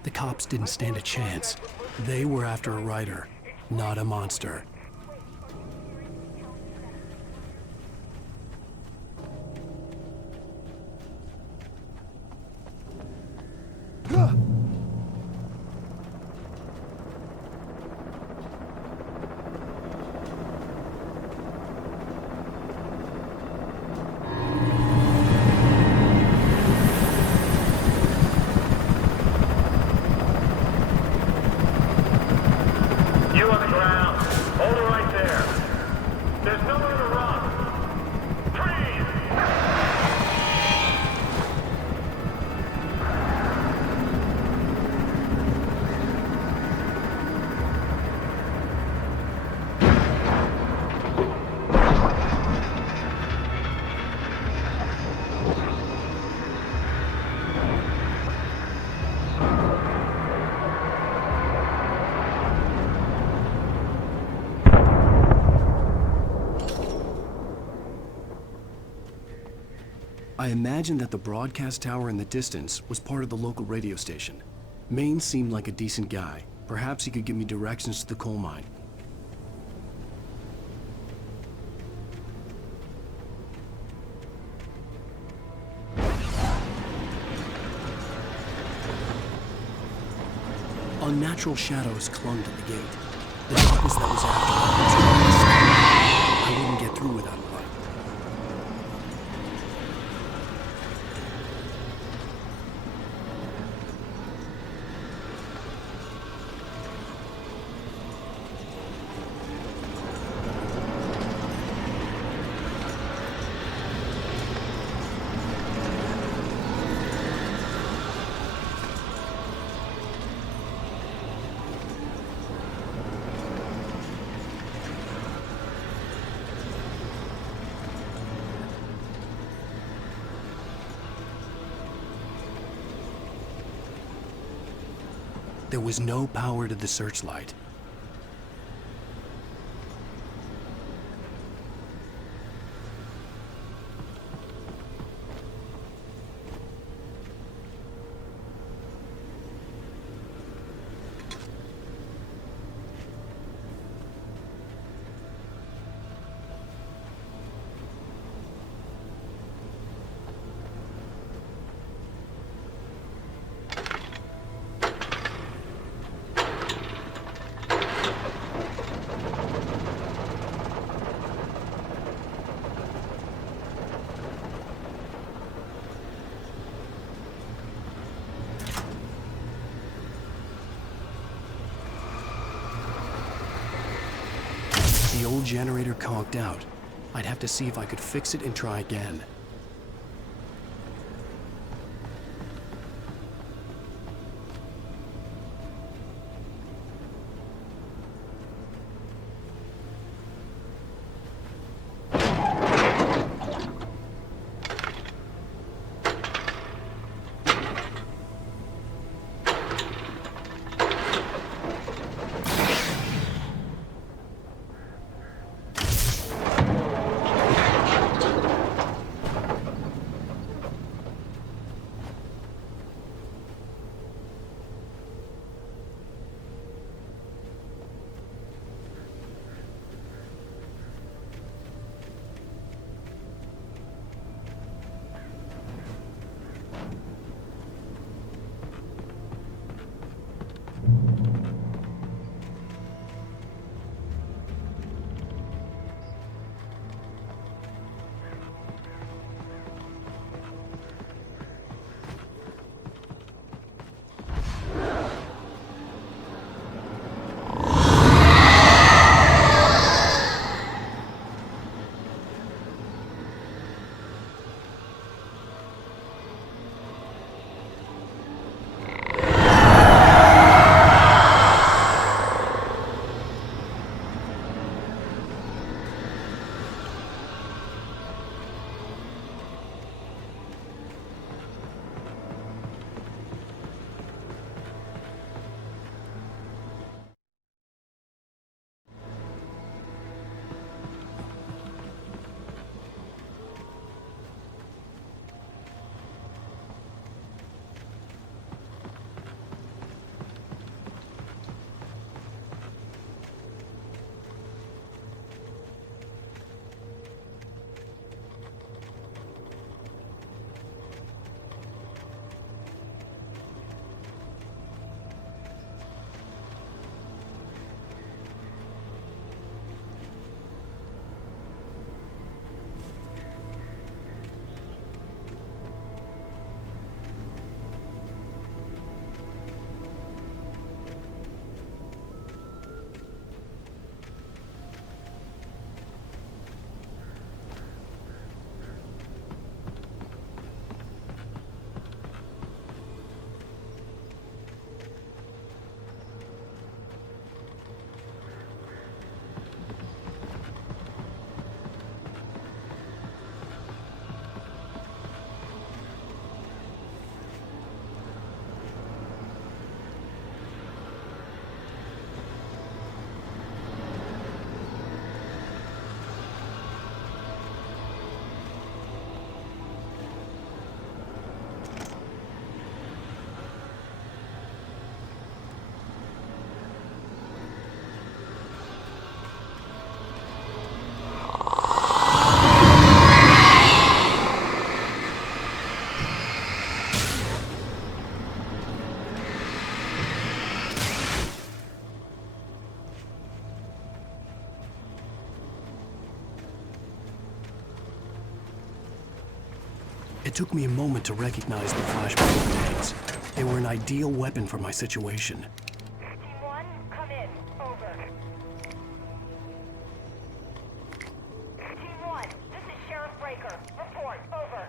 The cops didn't stand a chance. They were after a writer, not a monster. I imagined that the broadcast tower in the distance was part of the local radio station. Maine seemed like a decent guy. Perhaps he could give me directions to the coal mine. Unnatural shadows clung to the gate. The darkness that was after me. I wouldn't get through without a light. There was no power to the searchlight. The old generator conked out. I'd have to see if I could fix it and try again. It took me a moment to recognize the flashback grenades. They were an ideal weapon for my situation. Team 1, come in. Over. Team 1, this is Sheriff Breaker. Report. Over.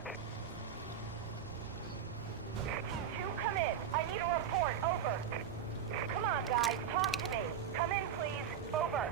Team 2, come in. I need a report. Over. Come on, guys. Talk to me. Come in, please. Over.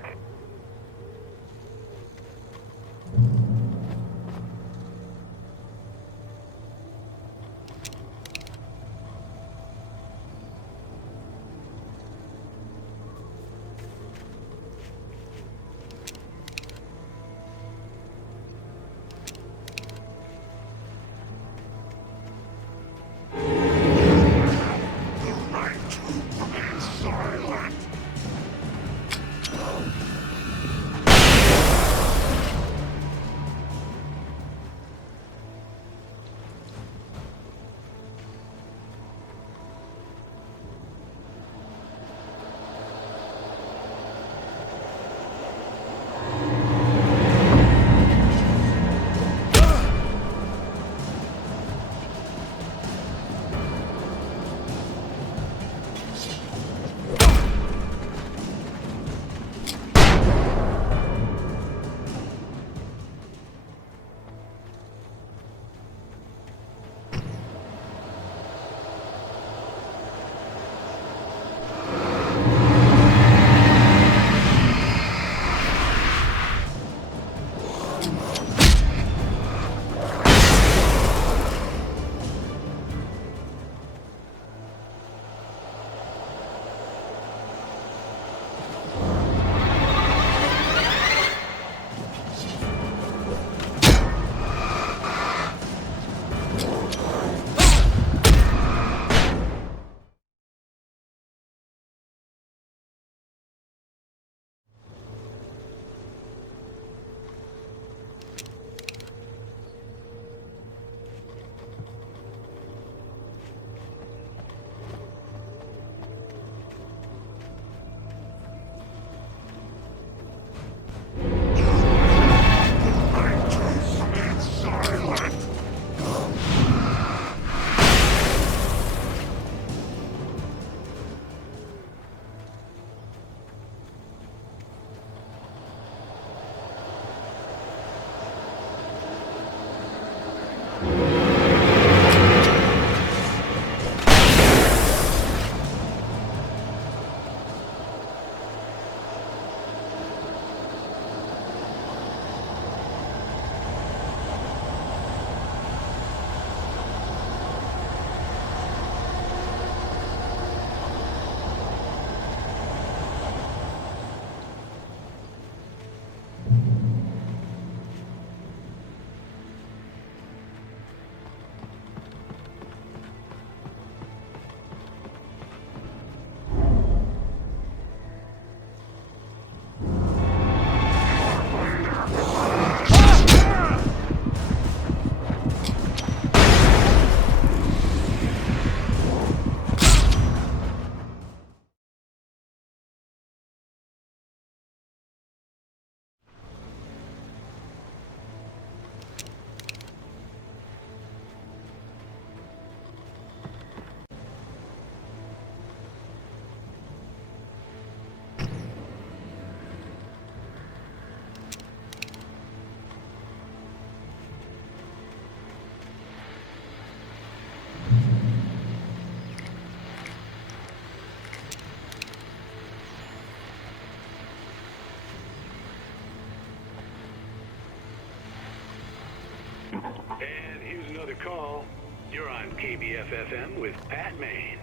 And here's another call. You're on KBF-FM with Pat Maine.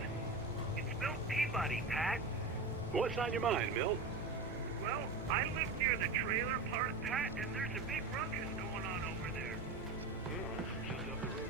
It's Milt Peabody, Pat. What's on your mind, Milt? Well, I live near the trailer park, Pat, and there's a big ruckus going on over there. Oh, just up the road.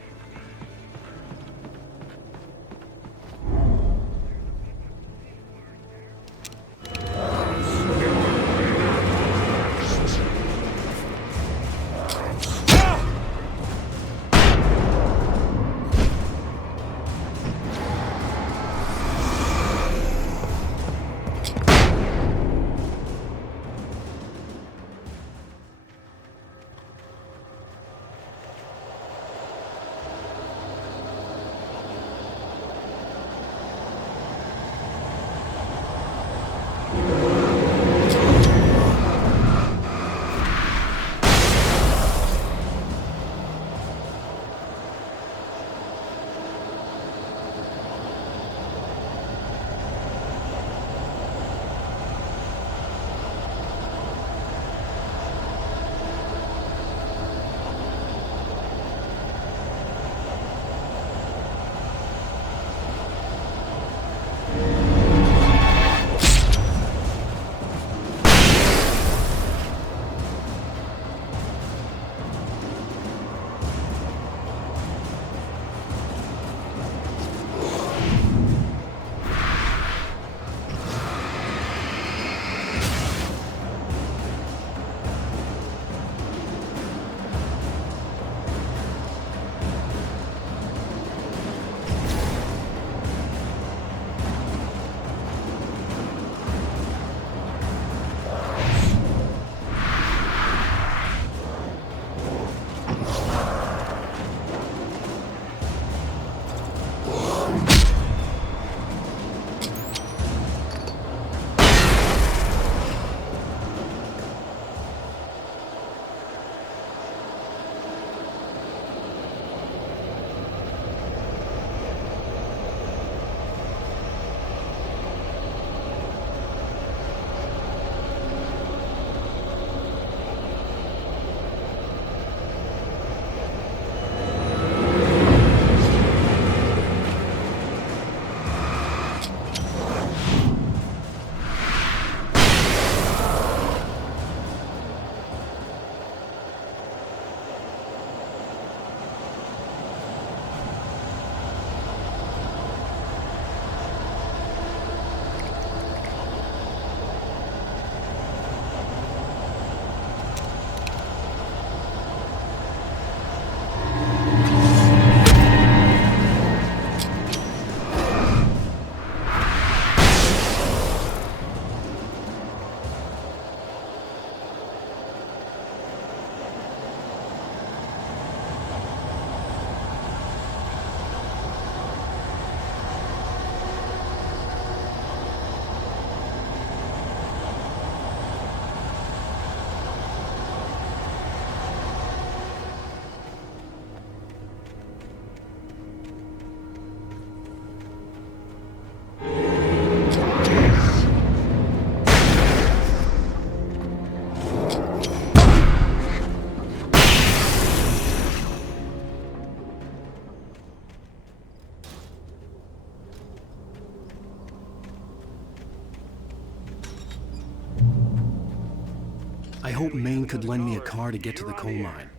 hoped Maine could lend me a car to get to the coal mine.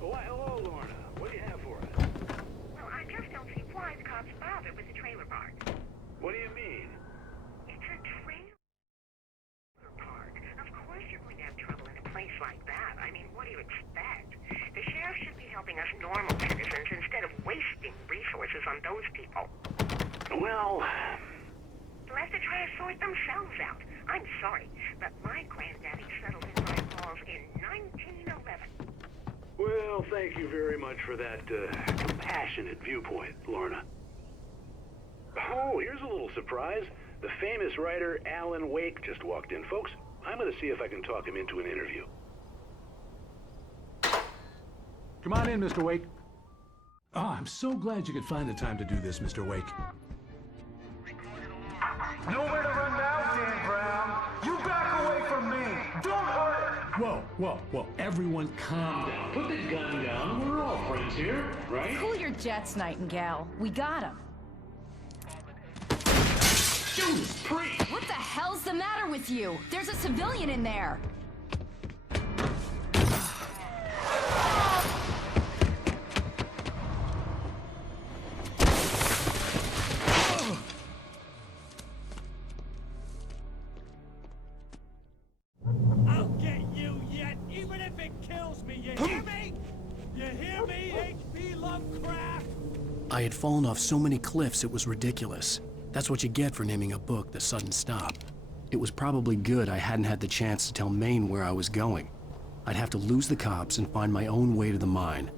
Oh, hello, Lorna. What do you have for us? Well, I just don't see why the cops bother with the trailer park. What do you mean? It's a trailer park. Of course you're going to have trouble in a place like that. I mean, what do you expect? The sheriff should be helping us normal citizens instead of wasting resources on those people. Well... Let the trash sort themselves out. I'm sorry, but my granddaddy settled in my balls in 1911. Well, thank you very much for that compassionate viewpoint, Lorna. Oh, here's a little surprise. The famous writer Alan Wake just walked in. Folks, I'm going to see if I can talk him into an interview. Come on in, Mr. Wake. Oh, I'm so glad you could find the time to do this, Mr. Wake. Nowhere to run now, Dan Brown. You back away from me. Don't hurt her. Whoa. Everyone calm down. Put the gun down. We're all friends here, right? Cool your jets, Nightingale. We got him. Judas Priest! What the hell's the matter with you? There's a civilian in there. I'll get you yet, even if it kills me, you hear me? You hear me, H.P. Lovecraft? I had fallen off so many cliffs it was ridiculous. That's what you get for naming a book The Sudden Stop. It was probably good I hadn't had the chance to tell Maine where I was going. I'd have to lose the cops and find my own way to the mine.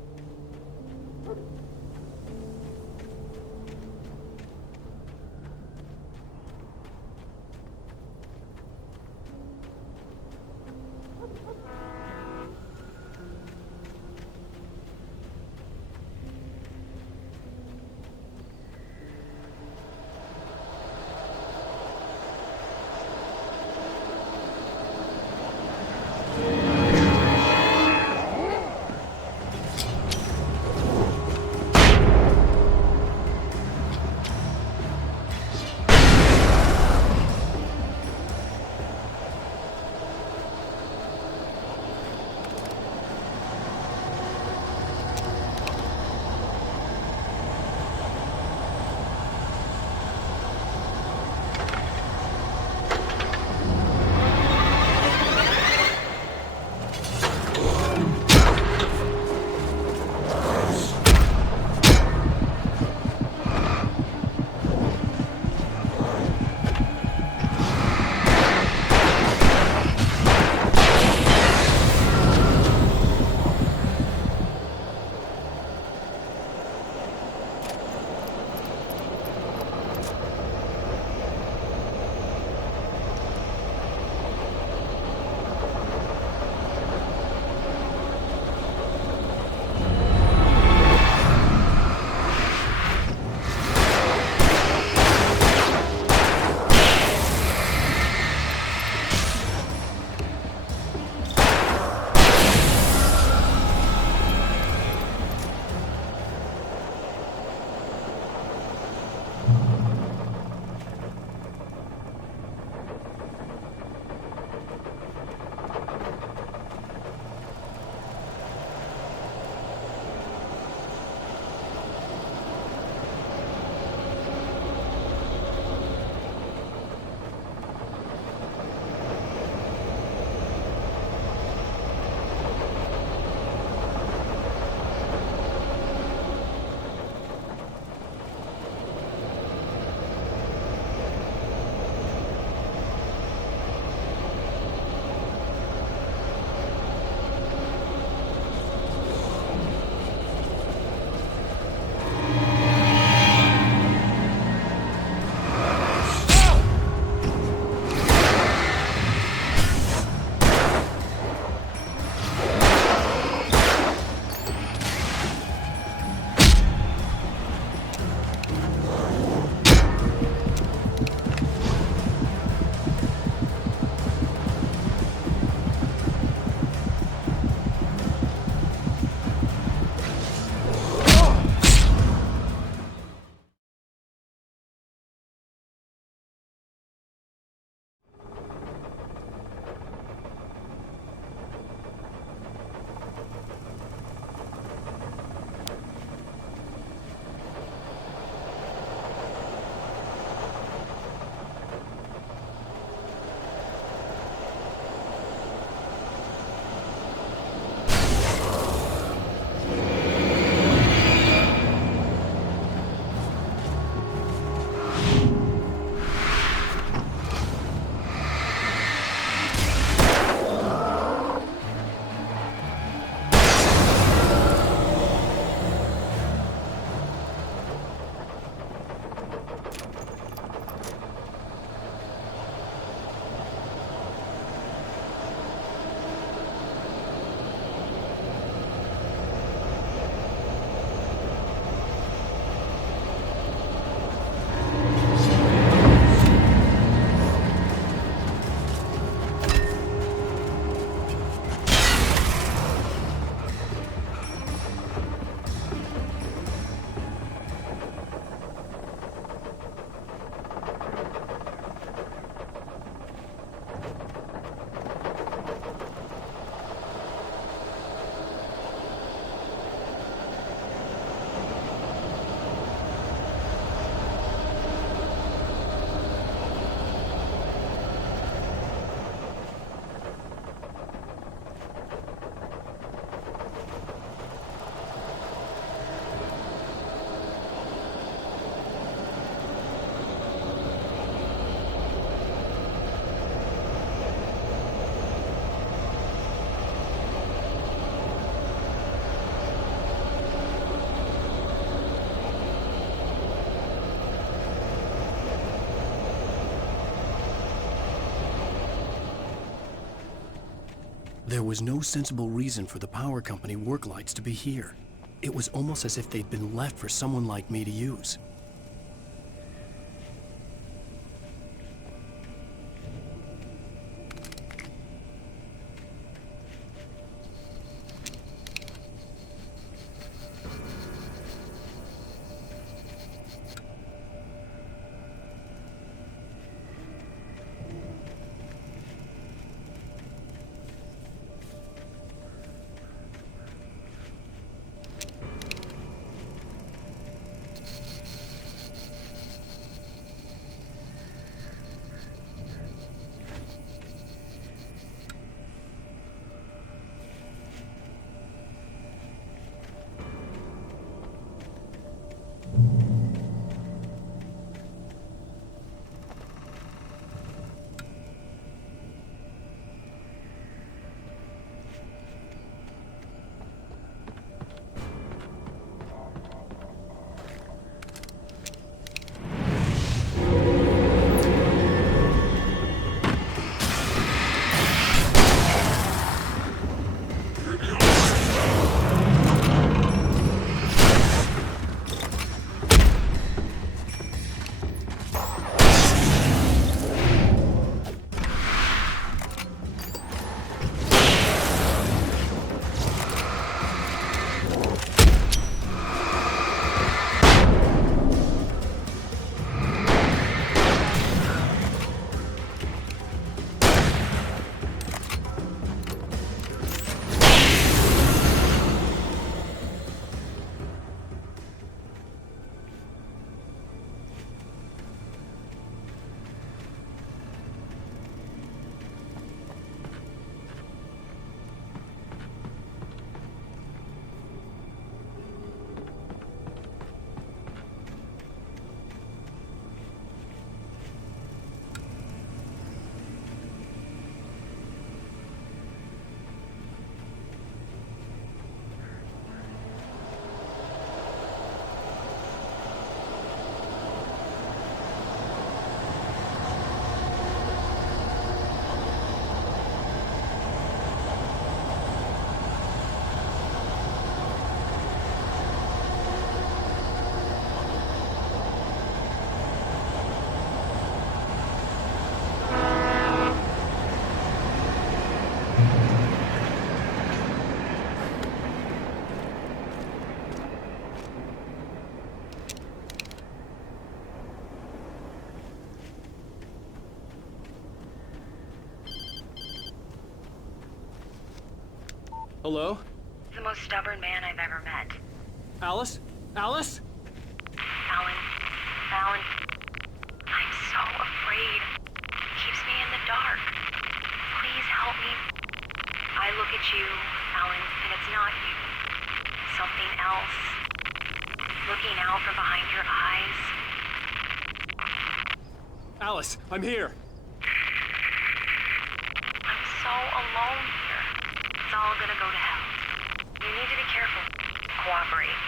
There was no sensible reason for the power company work lights to be here. It was almost as if they'd been left for someone like me to use. Hello? The most stubborn man I've ever met. Alice? Alice? Alan. Alan. I'm so afraid. It keeps me in the dark. Please help me. I look at you, Alan, and it's not you. Something else. Looking out from behind your eyes. Alice, I'm here. I'm so alone here. It's all gonna go to hell. You need to be careful. Cooperate.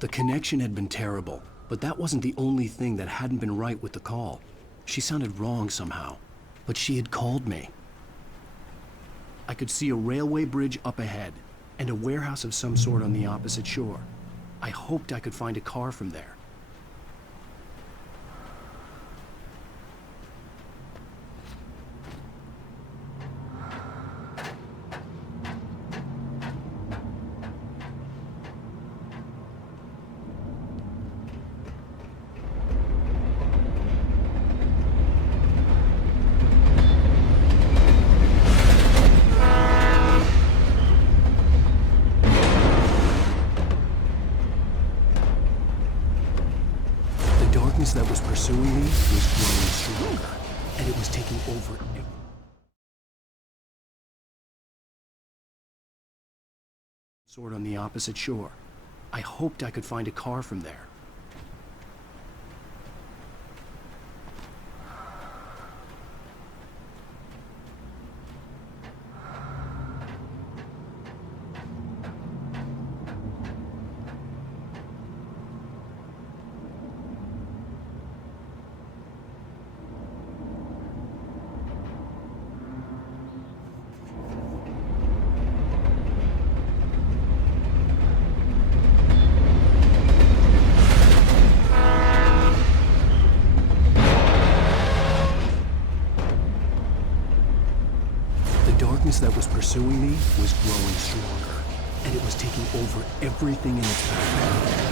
The connection had been terrible, but that wasn't the only thing that hadn't been right with the call. She sounded wrong somehow, but she had called me. I could see a railway bridge up ahead, and a warehouse of some sort on the opposite shore. I hoped I could find a car from there. That was pursuing me was growing stronger, and it was taking over. Sort on the opposite shore. I hoped I could find a car from there. that was pursuing me was growing stronger, and it was taking over everything in its path.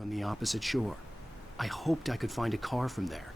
On the opposite shore. I hoped I could find a car from there.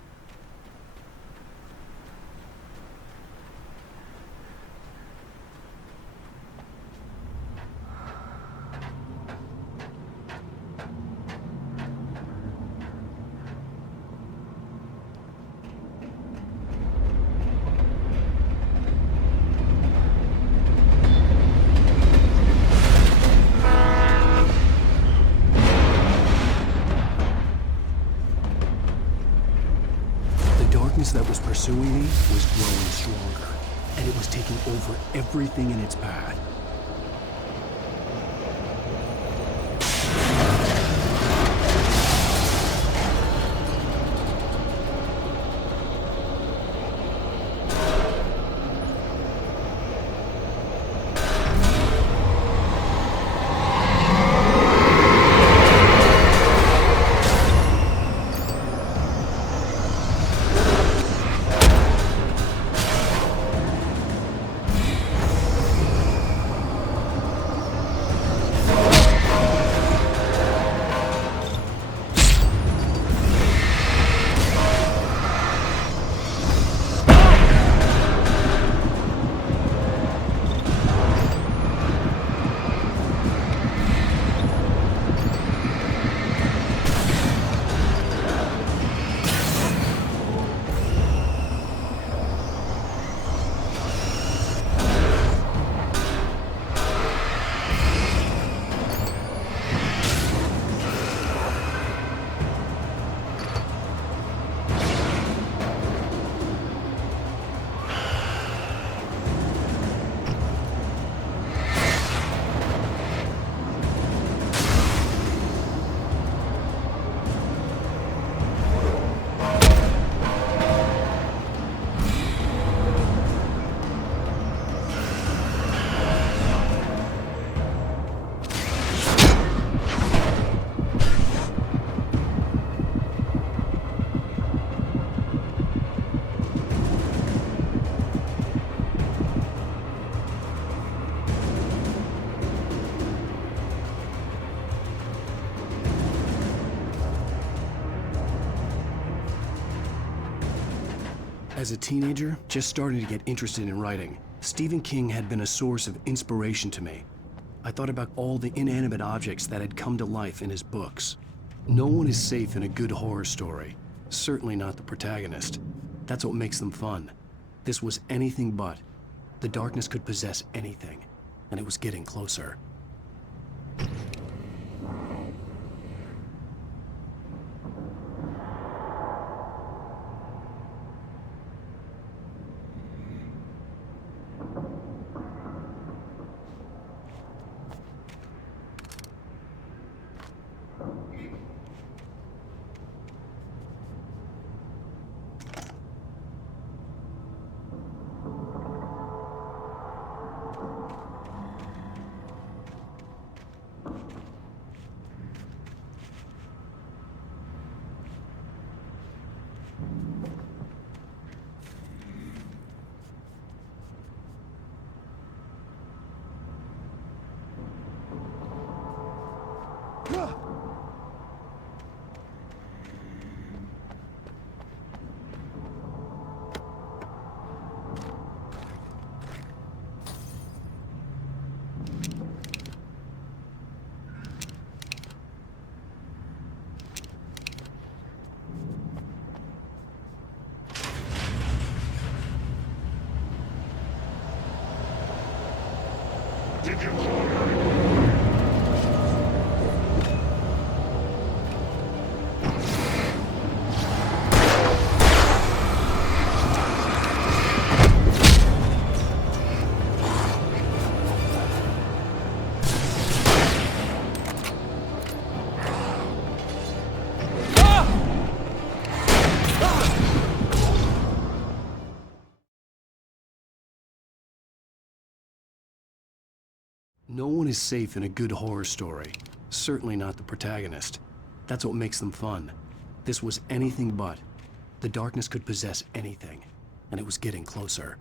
That was pursuing me was growing stronger, and it was taking over everything in its path. As a teenager, just starting to get interested in writing, Stephen King had been a source of inspiration to me. I thought about all the inanimate objects that had come to life in his books. No one is safe in a good horror story, certainly not the protagonist. That's what makes them fun. This was anything but. The darkness could possess anything, and it was getting closer. Did you call her? No one is safe in a good horror story. Certainly not the protagonist. That's what makes them fun. This was anything but. The darkness could possess anything, and it was getting closer.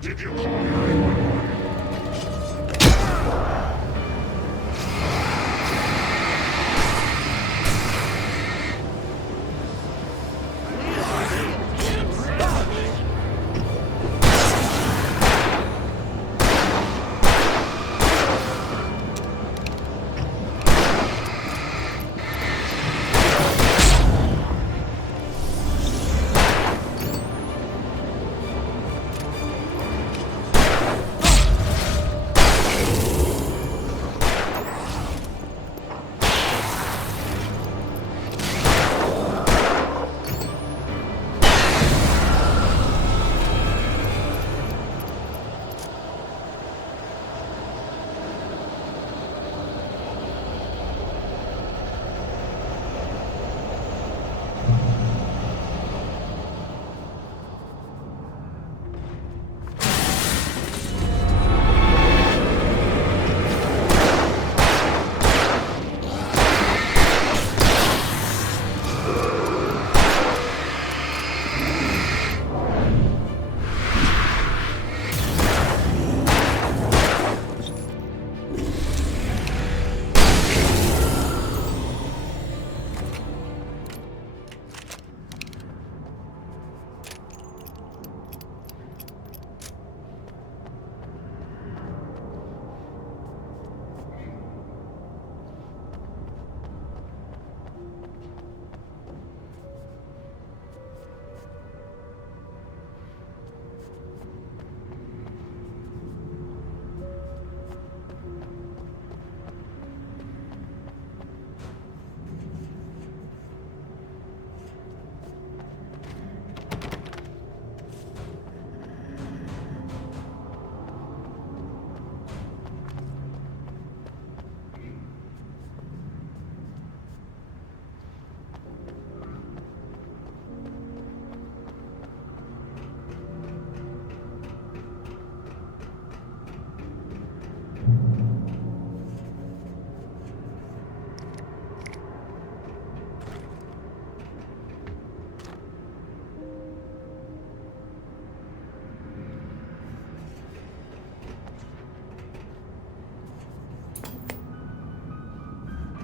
Did you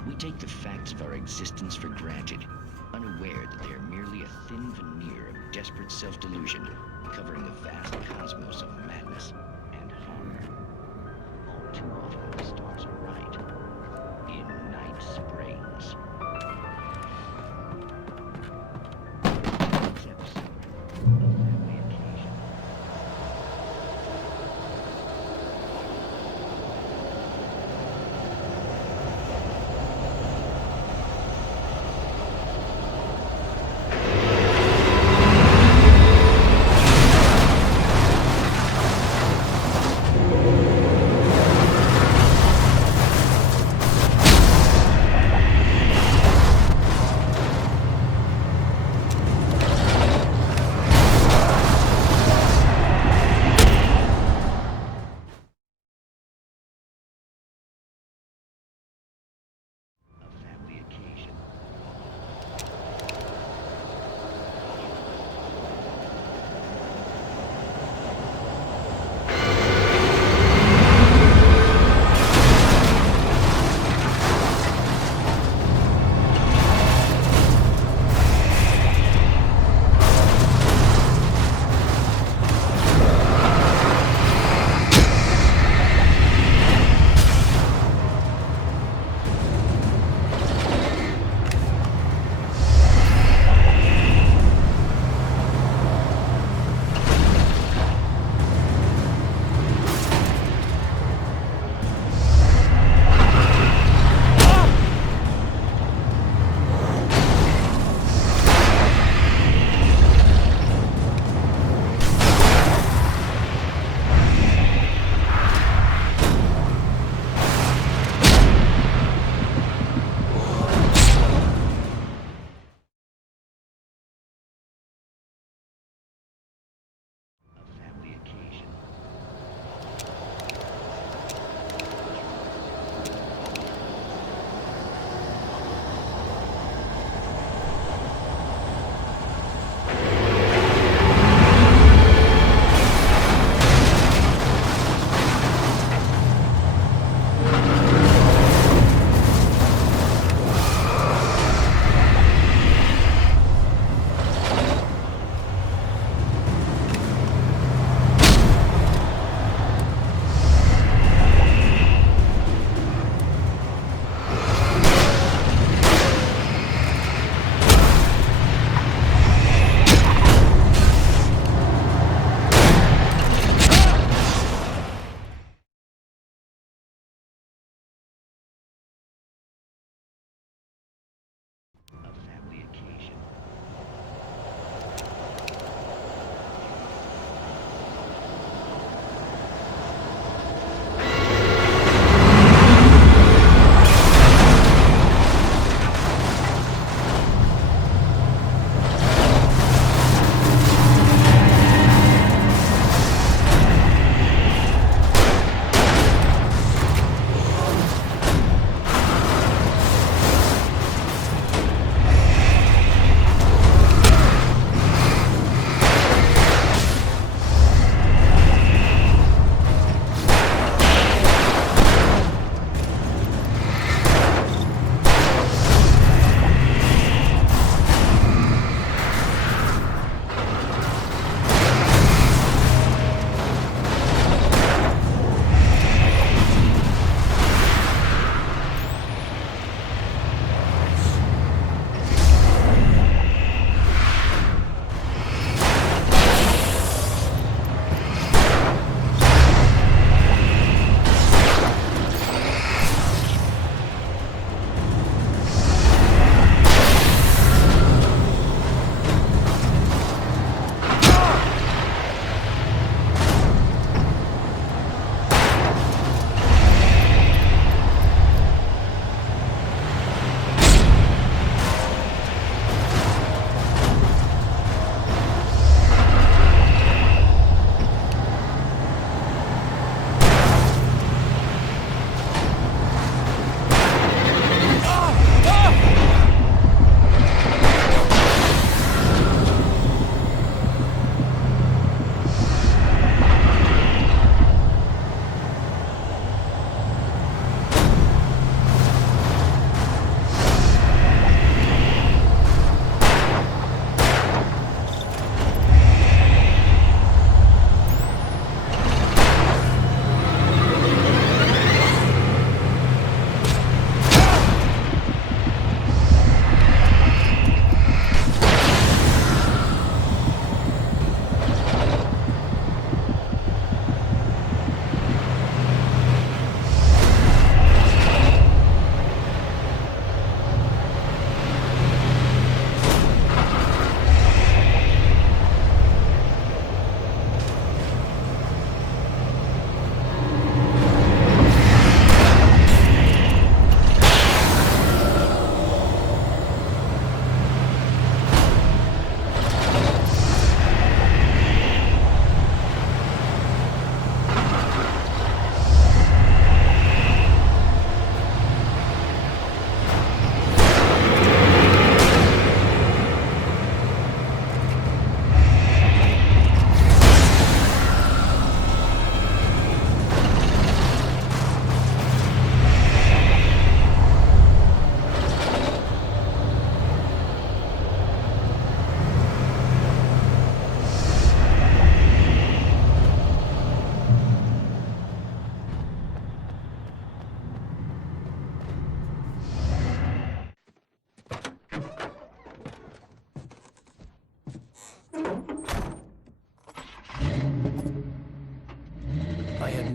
We take the facts of our existence for granted, unaware that they are merely a thin veneer of desperate self-delusion, covering the vast cosmos of madness and horror. All too often the stars are right. In Night Springs. This episode, a family occasion.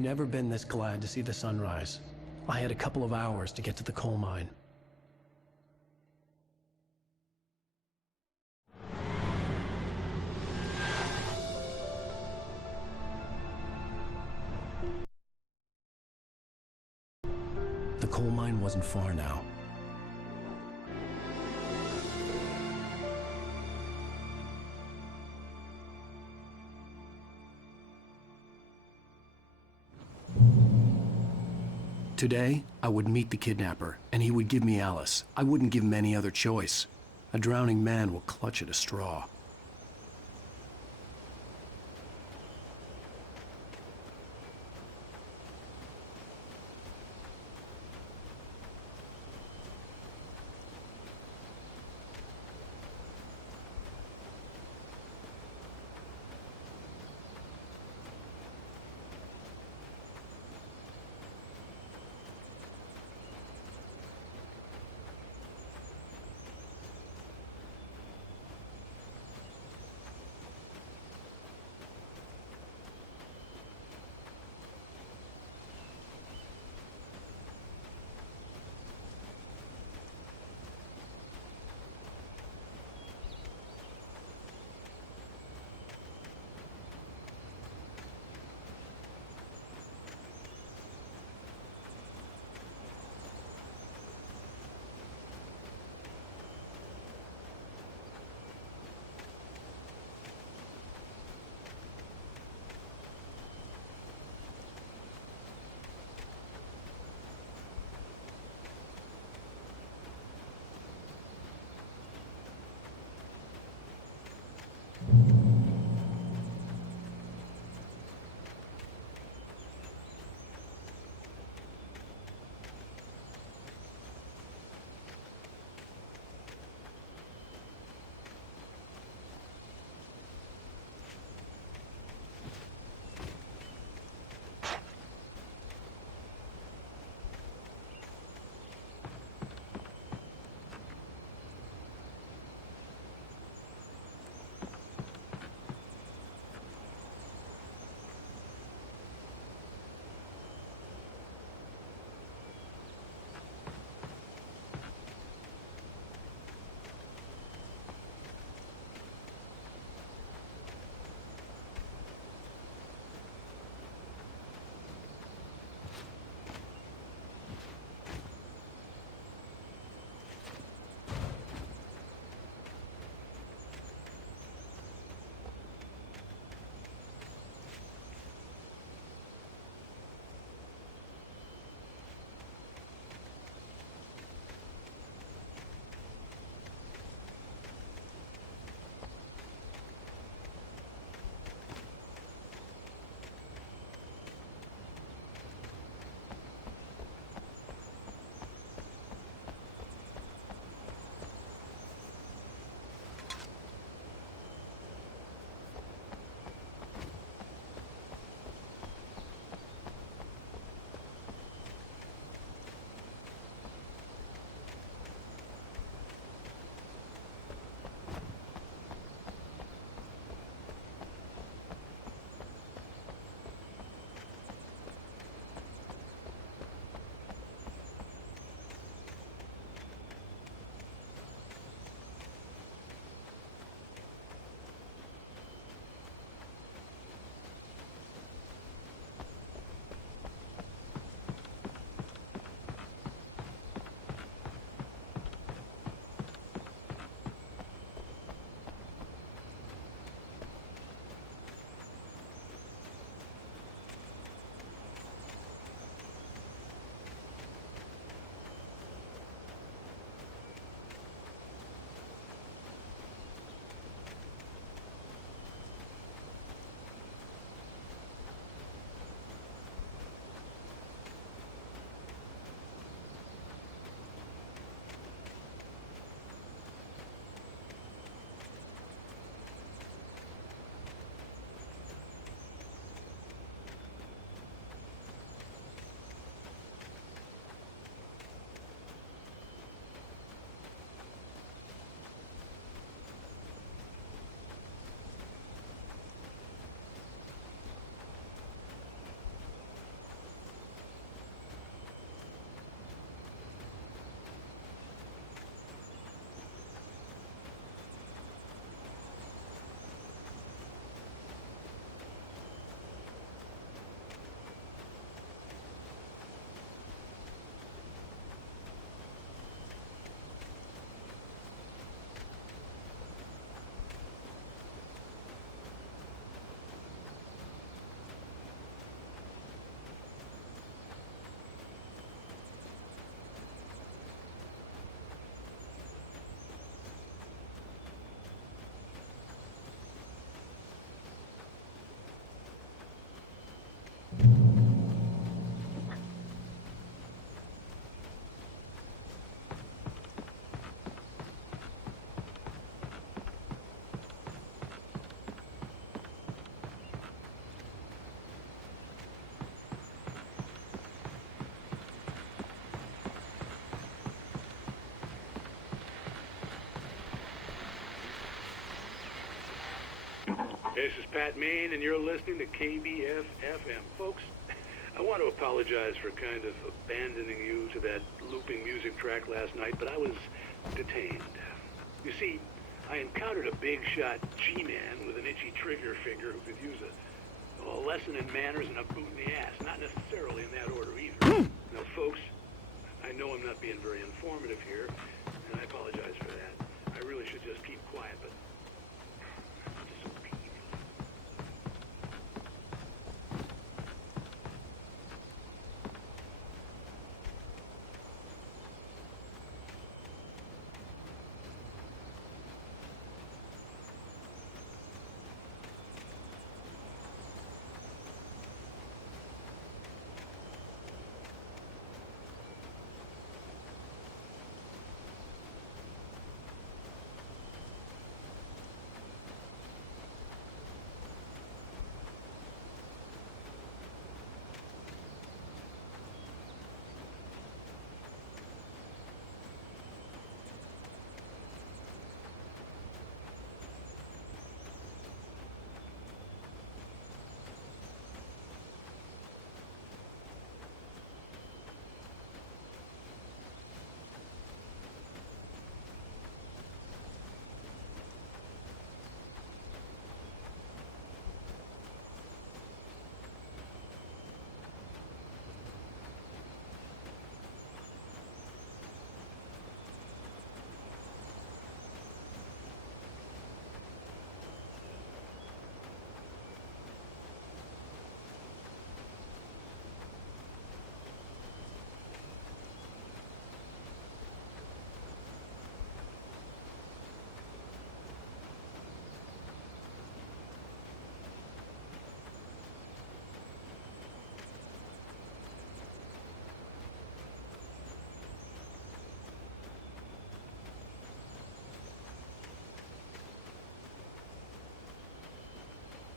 never been this glad to see the sunrise. I had a couple of hours to get to the coal mine. The coal mine wasn't far now. Today, I would meet the kidnapper, and he would give me Alice. I wouldn't give him any other choice. A drowning man will clutch at a straw. This is Pat Maine, and you're listening to KBF-FM. Folks, I want to apologize for kind of abandoning you to that looping music track last night, but I was detained. You see, I encountered a big-shot G-man with an itchy trigger finger who could use a lesson in manners and a boot in the ass. Not necessarily in that order either. Now, folks, I know I'm not being very informative here, and I apologize for that. I really should just keep quiet, but...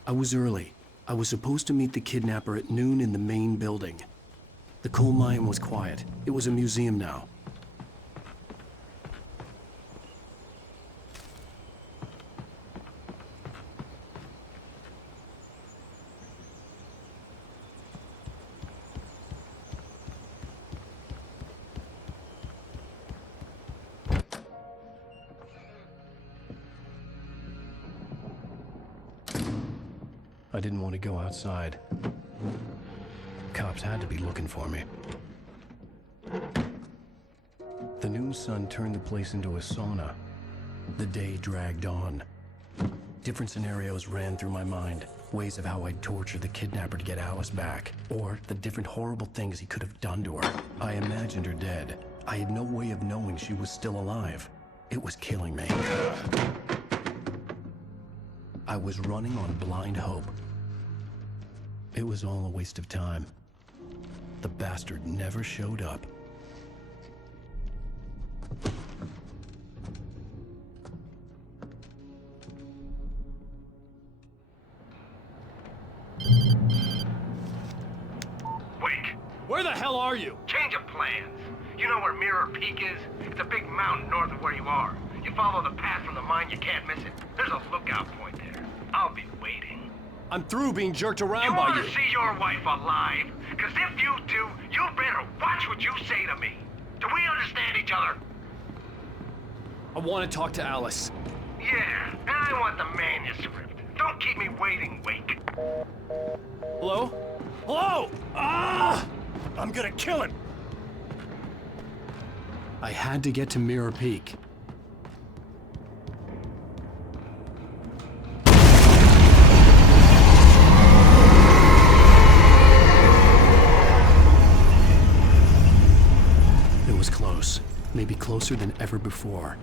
I was early. I was supposed to meet the kidnapper at noon in the main building. The coal mine was quiet. It was a museum now. I didn't want to go outside. Cops had to be looking for me. The noon sun turned the place into a sauna. The day dragged on. Different scenarios ran through my mind. Ways of how I'd torture the kidnapper to get Alice back. Or the different horrible things he could have done to her. I imagined her dead. I had no way of knowing she was still alive. It was killing me. I was running on blind hope. It was all a waste of time. The bastard never showed up. Wake! Where the hell are you? Change of plans. You know where Mirror Peak is? It's a big mountain north of where you are. You follow the path from the mine, you can't miss it. There's a lookout point there. I'll be waiting. I'm through being jerked around You by want you. to see your wife alive? Because if you do, you better watch what you say to me. Do we understand each other? I want to talk to Alice. Yeah, and I want the manuscript. Don't keep me waiting, Wake. Hello? Hello? Ah! I'm gonna kill him. I had to get to Mirror Peak. It was close. Maybe closer than ever before.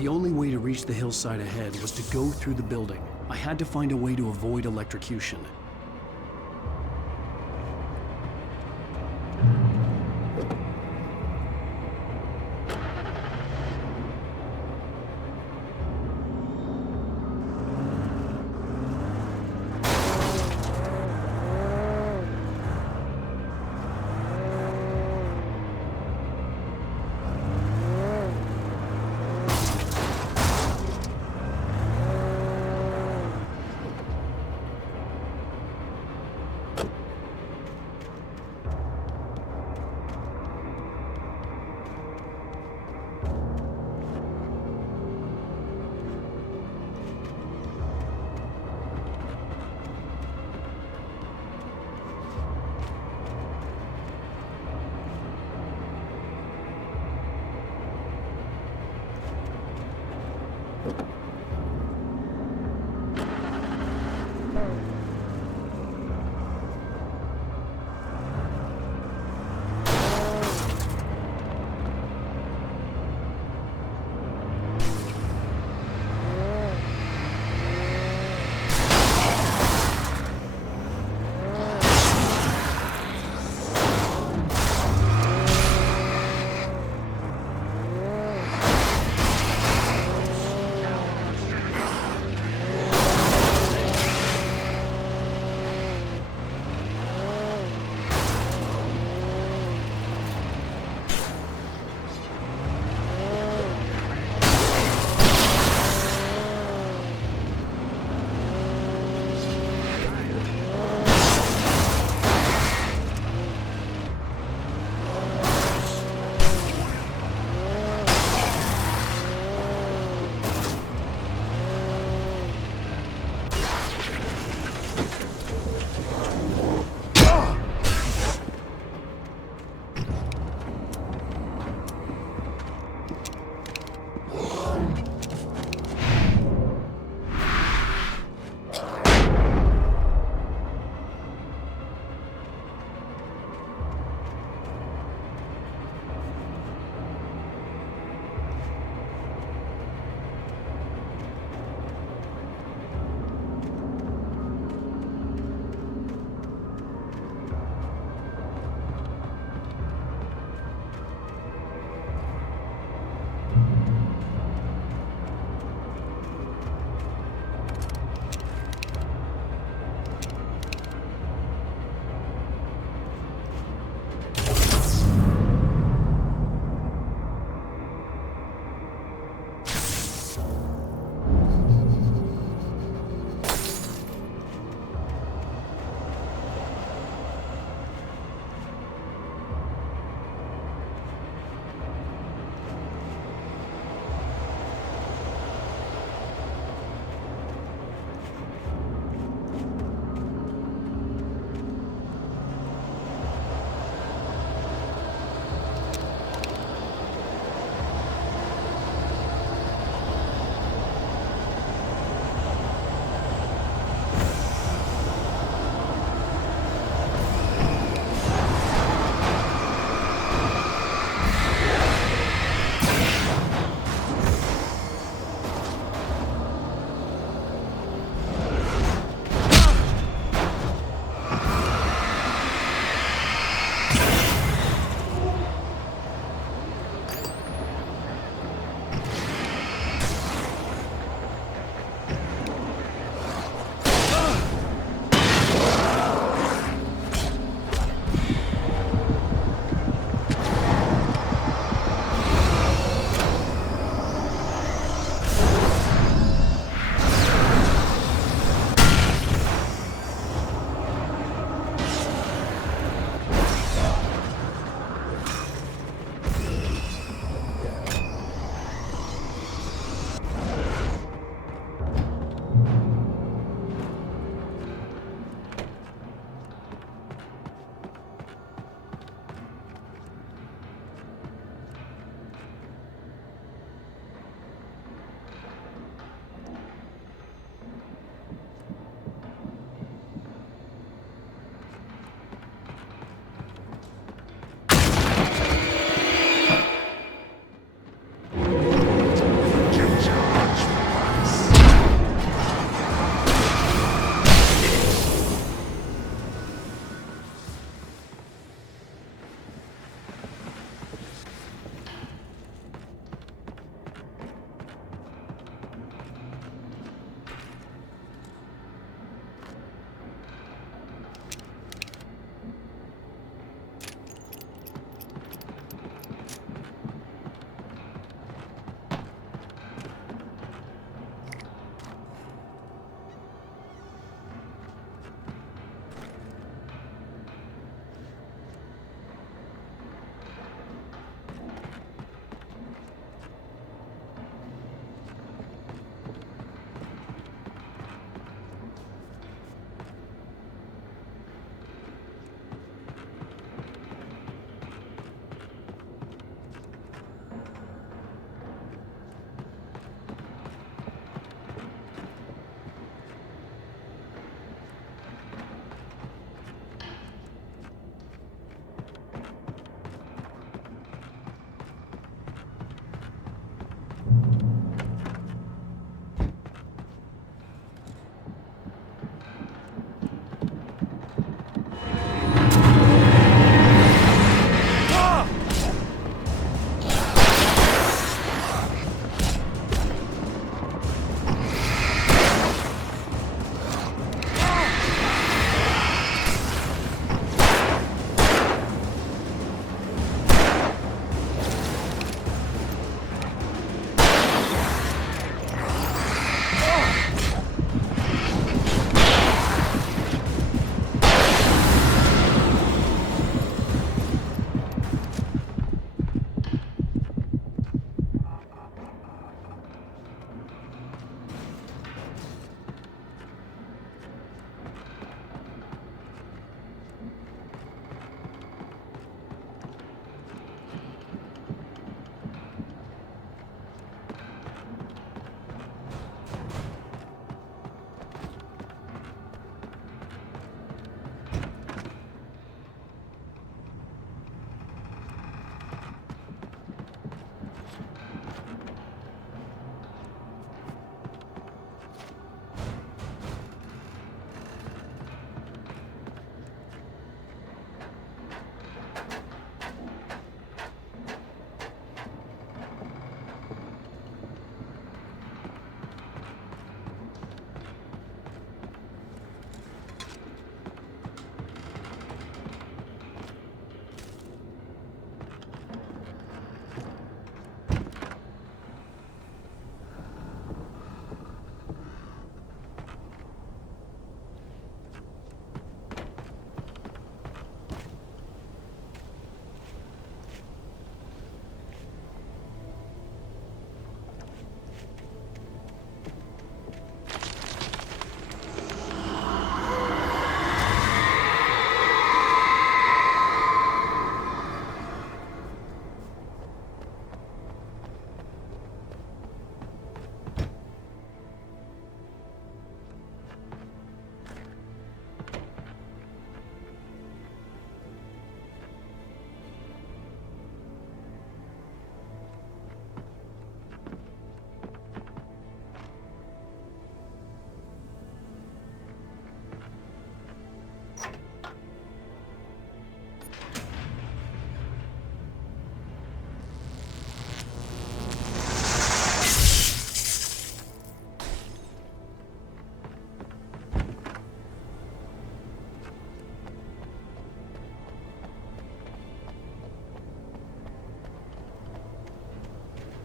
The only way to reach the hillside ahead was to go through the building. I had to find a way to avoid electrocution.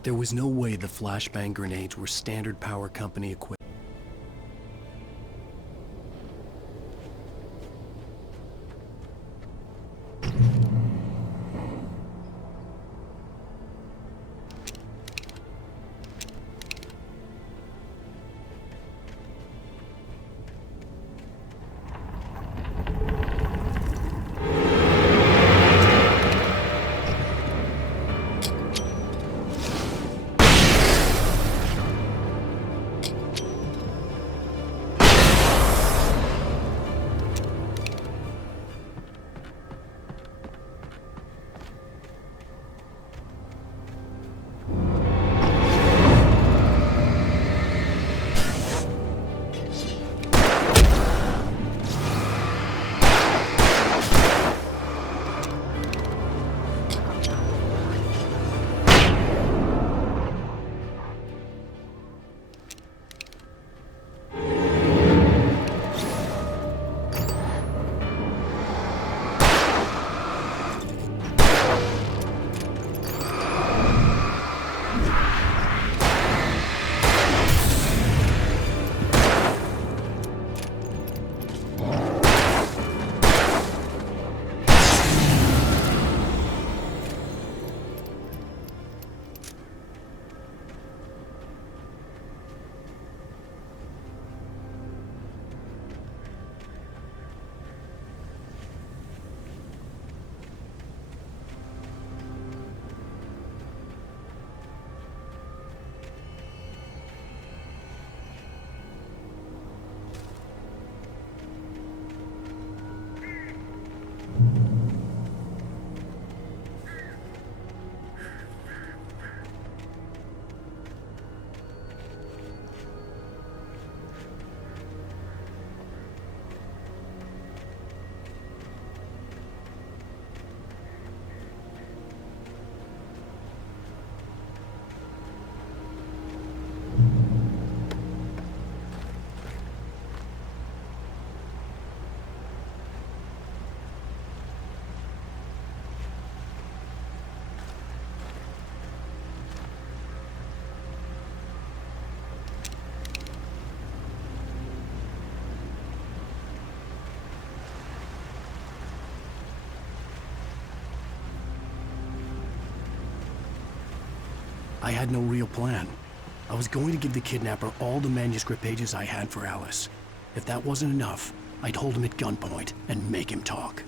There was no way the flashbang grenades were standard power company equipment. I had no real plan. I was going to give the kidnapper all the manuscript pages I had for Alice. If that wasn't enough, I'd hold him at gunpoint and make him talk.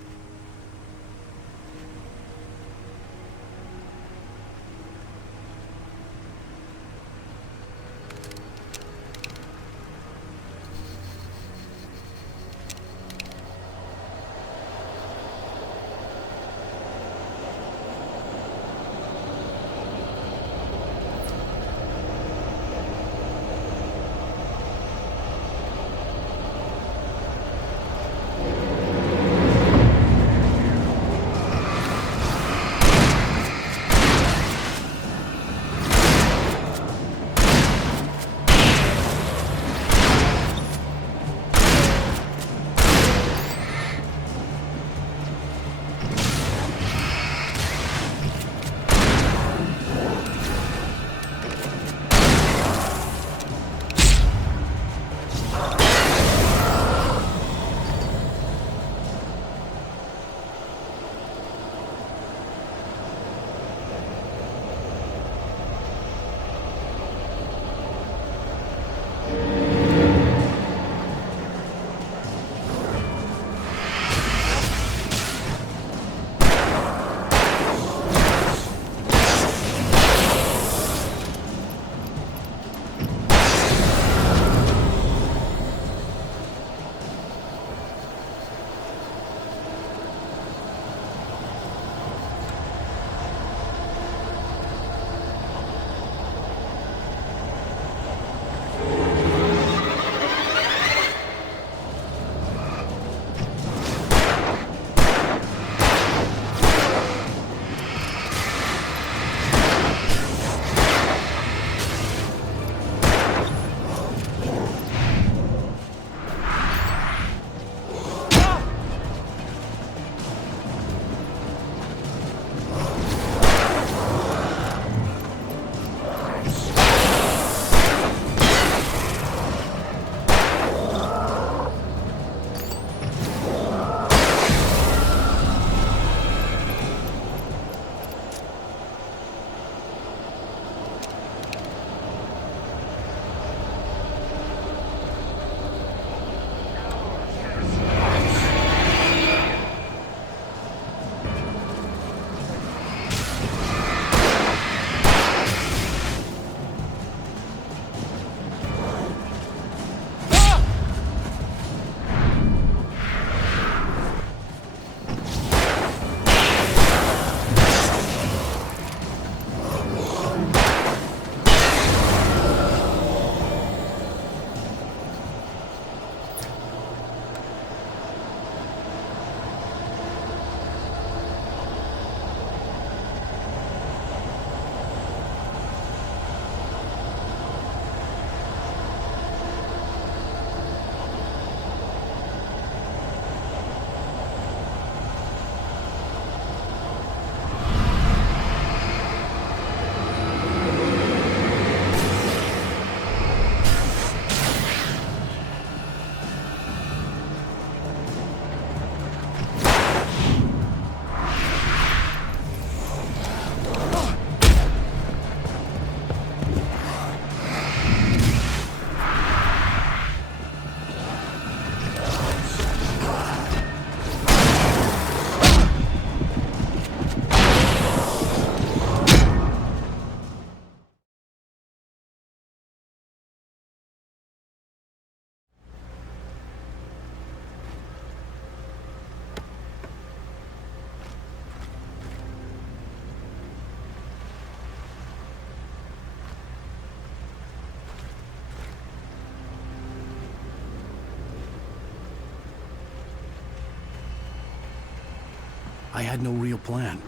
I had no real plan.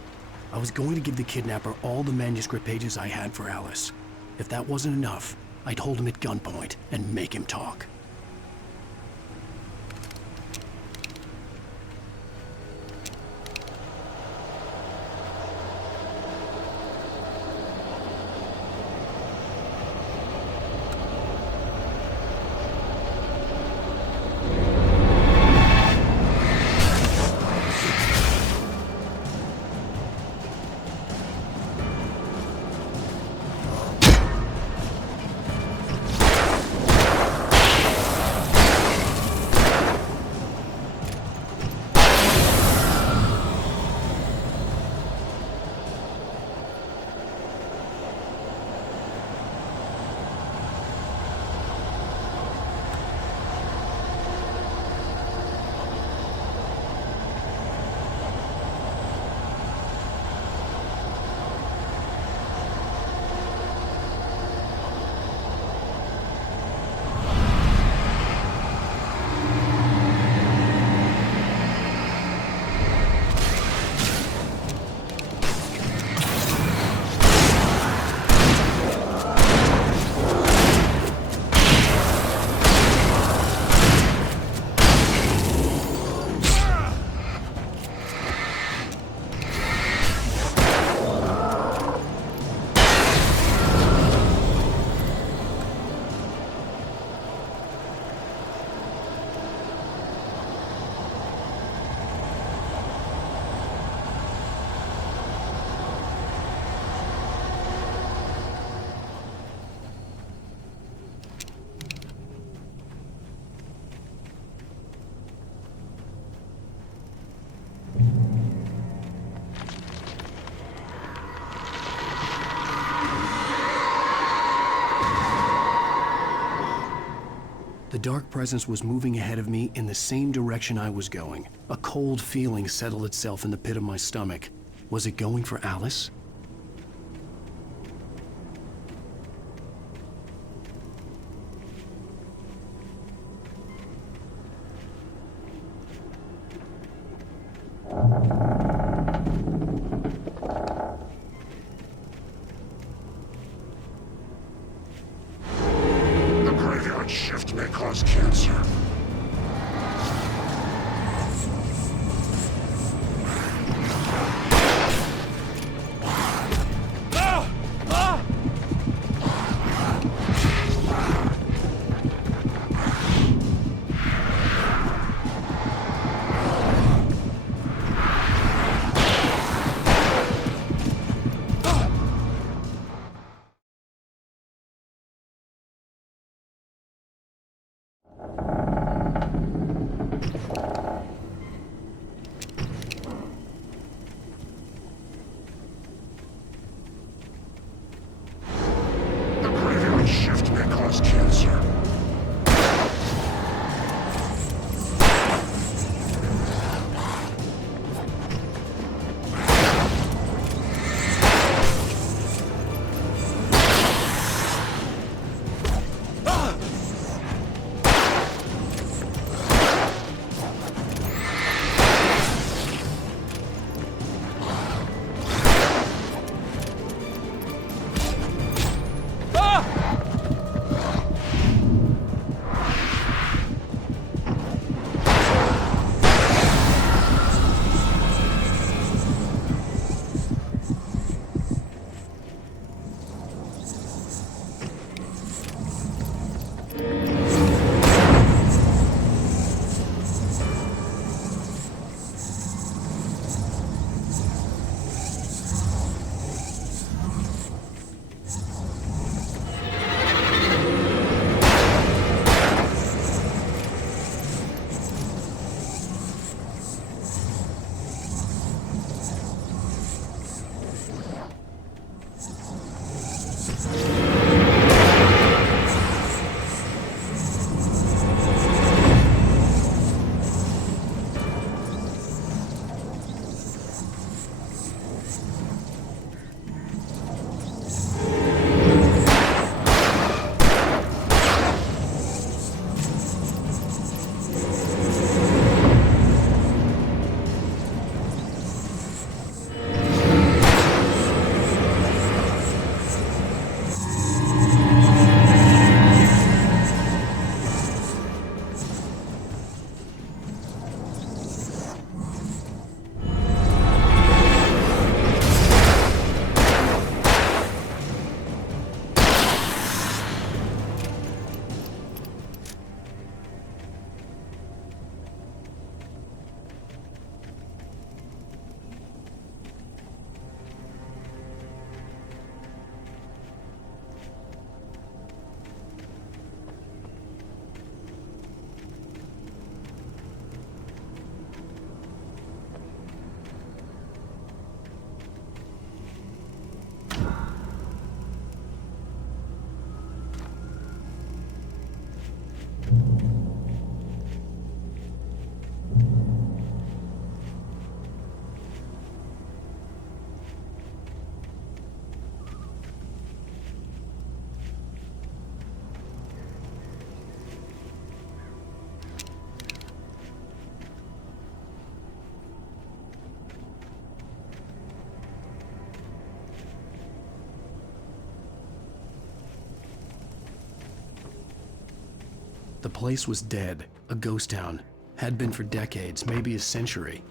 I was going to give the kidnapper all the manuscript pages I had for Alice. If that wasn't enough, I'd hold him at gunpoint and make him talk. The dark presence was moving ahead of me in the same direction I was going. A cold feeling settled itself in the pit of my stomach. Was it going for Alice? Shift may cause cancer. The place was dead, a ghost town. Had been for decades, maybe a century.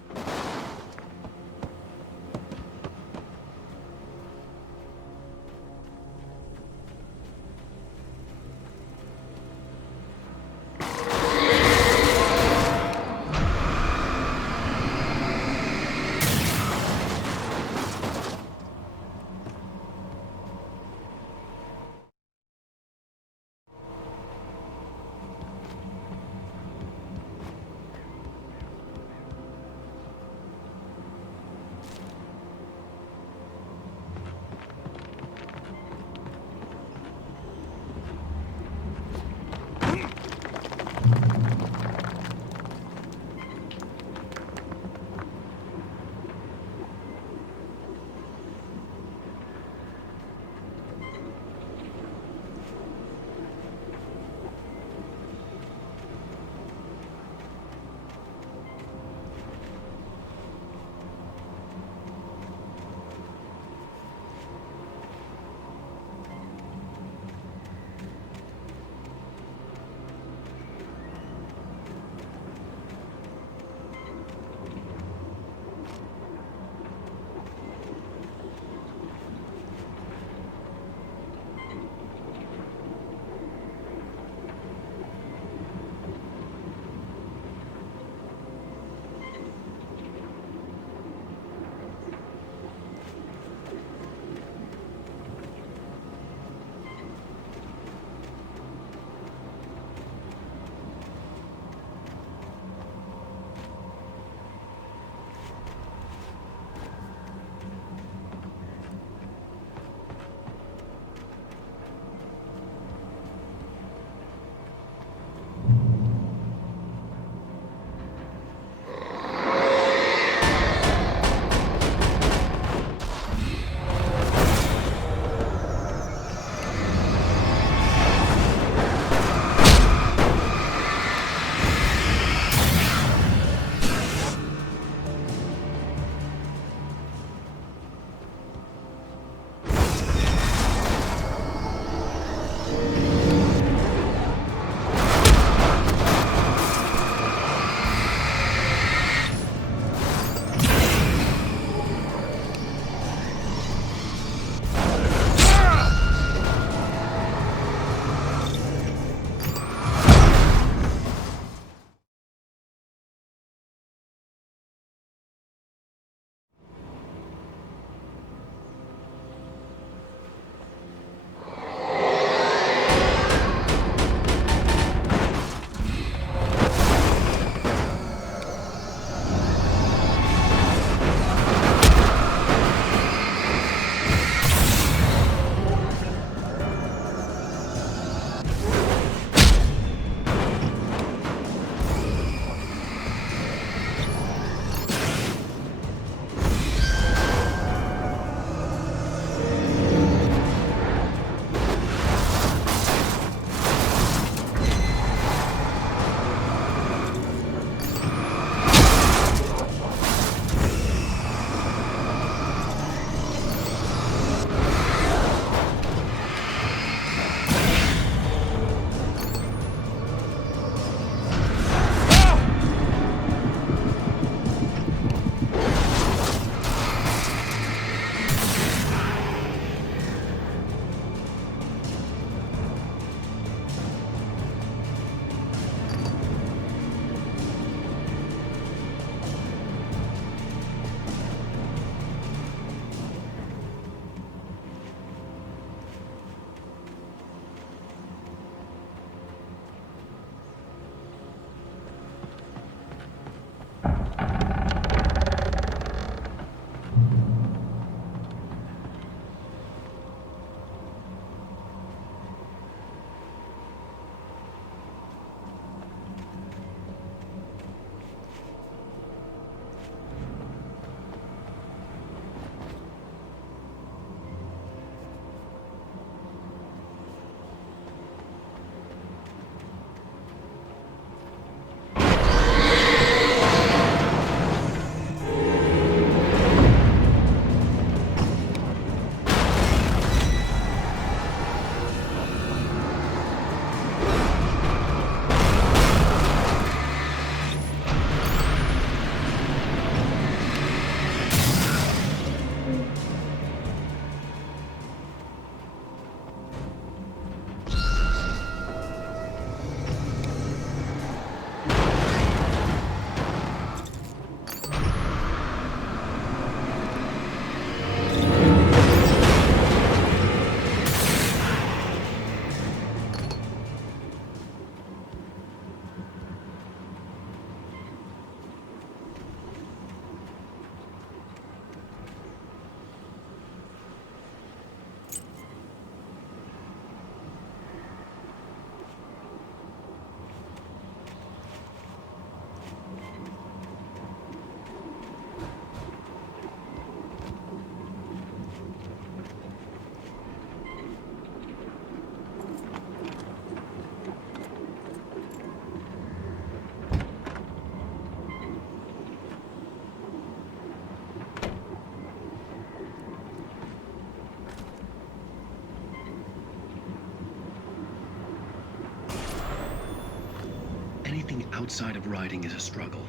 Anything outside of writing is a struggle.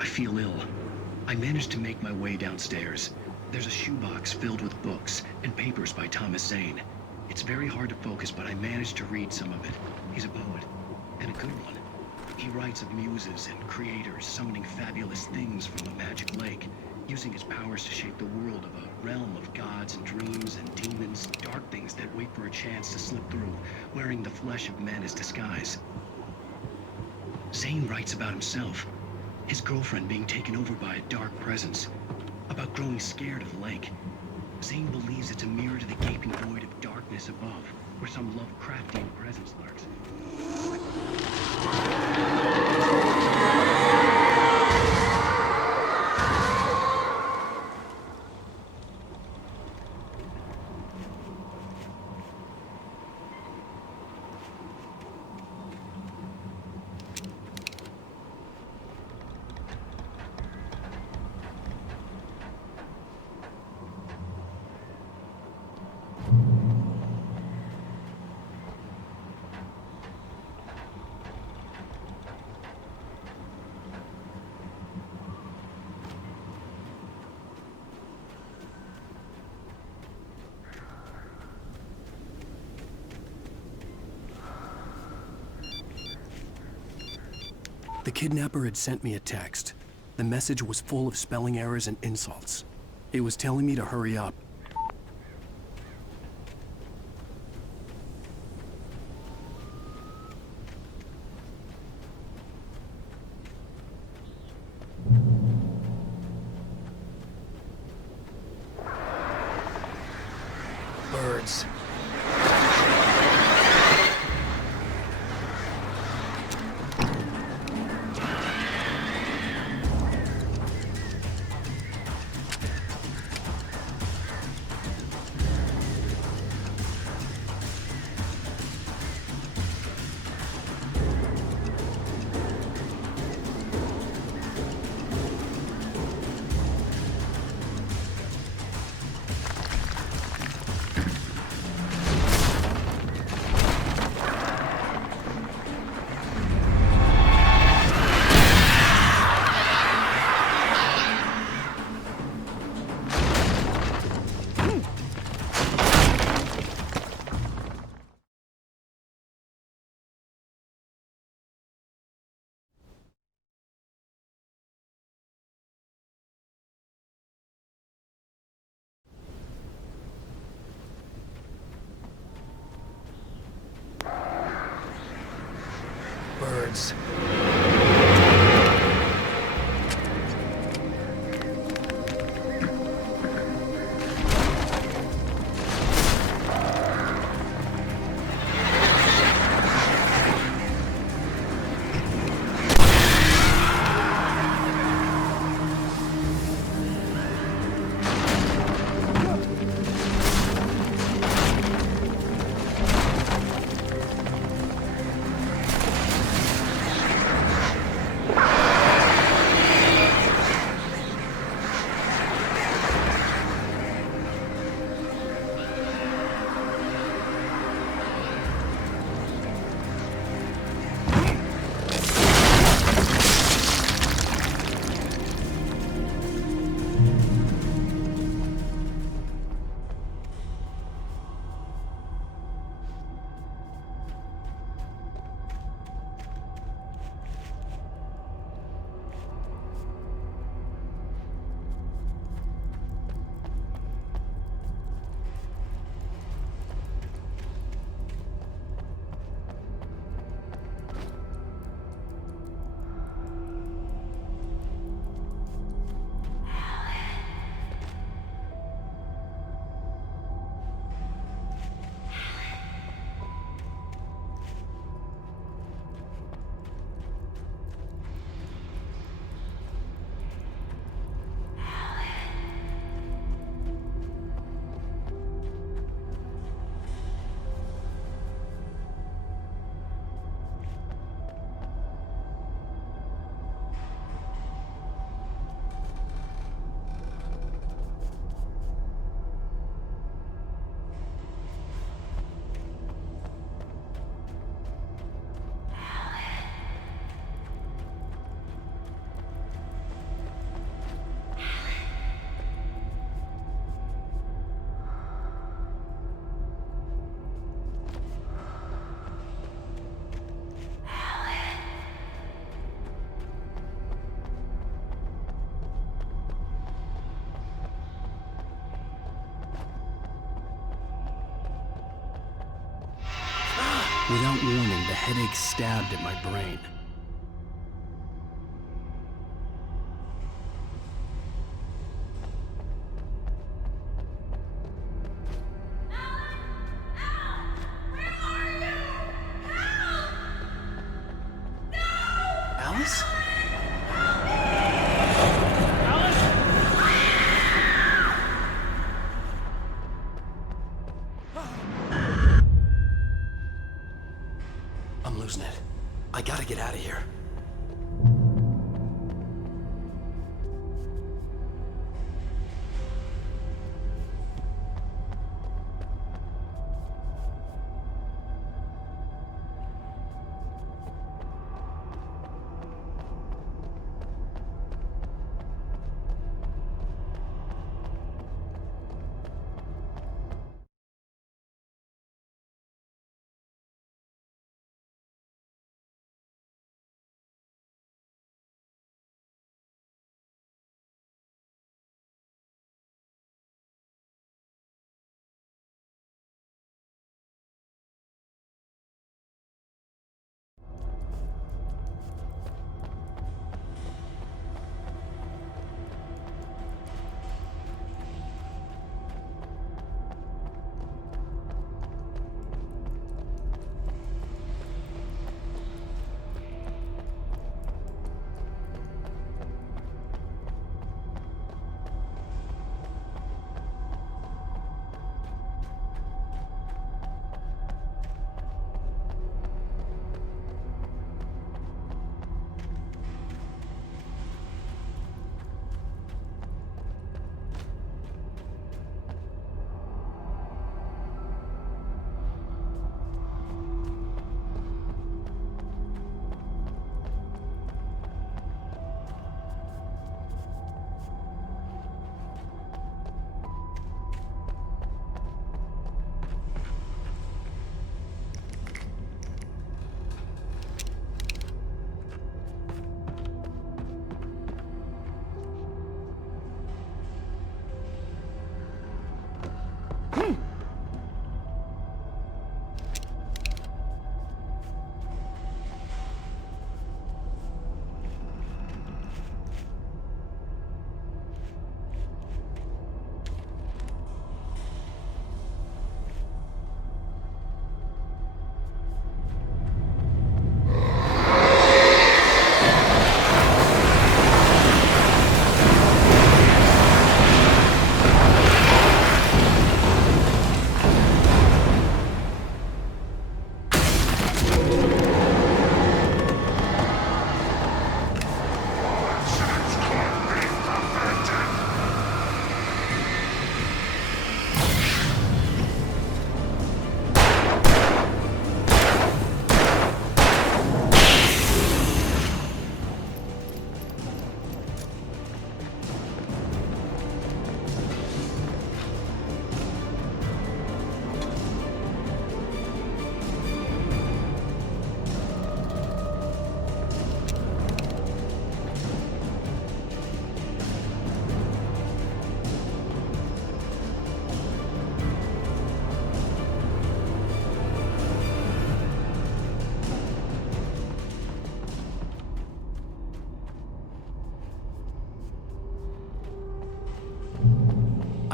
I feel ill. I managed to make my way downstairs. There's a shoebox filled with books and papers by Thomas Zane. It's very hard to focus, but I managed to read some of it. He's a poet, and a good one. He writes of muses and creators summoning fabulous things from a magic lake, using his powers to shape the world of a realm of gods and dreams and demons, dark things that wait for a chance to slip through, wearing the flesh of men as disguise. Zane writes about himself, his girlfriend being taken over by a dark presence, about growing scared of the lake. Zane believes it's a mirror to the gaping void of darkness above, where some Lovecraftian presence lurks. The kidnapper had sent me a text. The message was full of spelling errors and insults. It was telling me to hurry up. Birds. Birds. headache stabbed at my brain. Alice? I'm losing it. I gotta get out of here.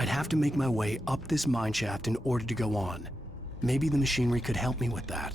I'd have to make my way up this mine shaft in order to go on. Maybe the machinery could help me with that.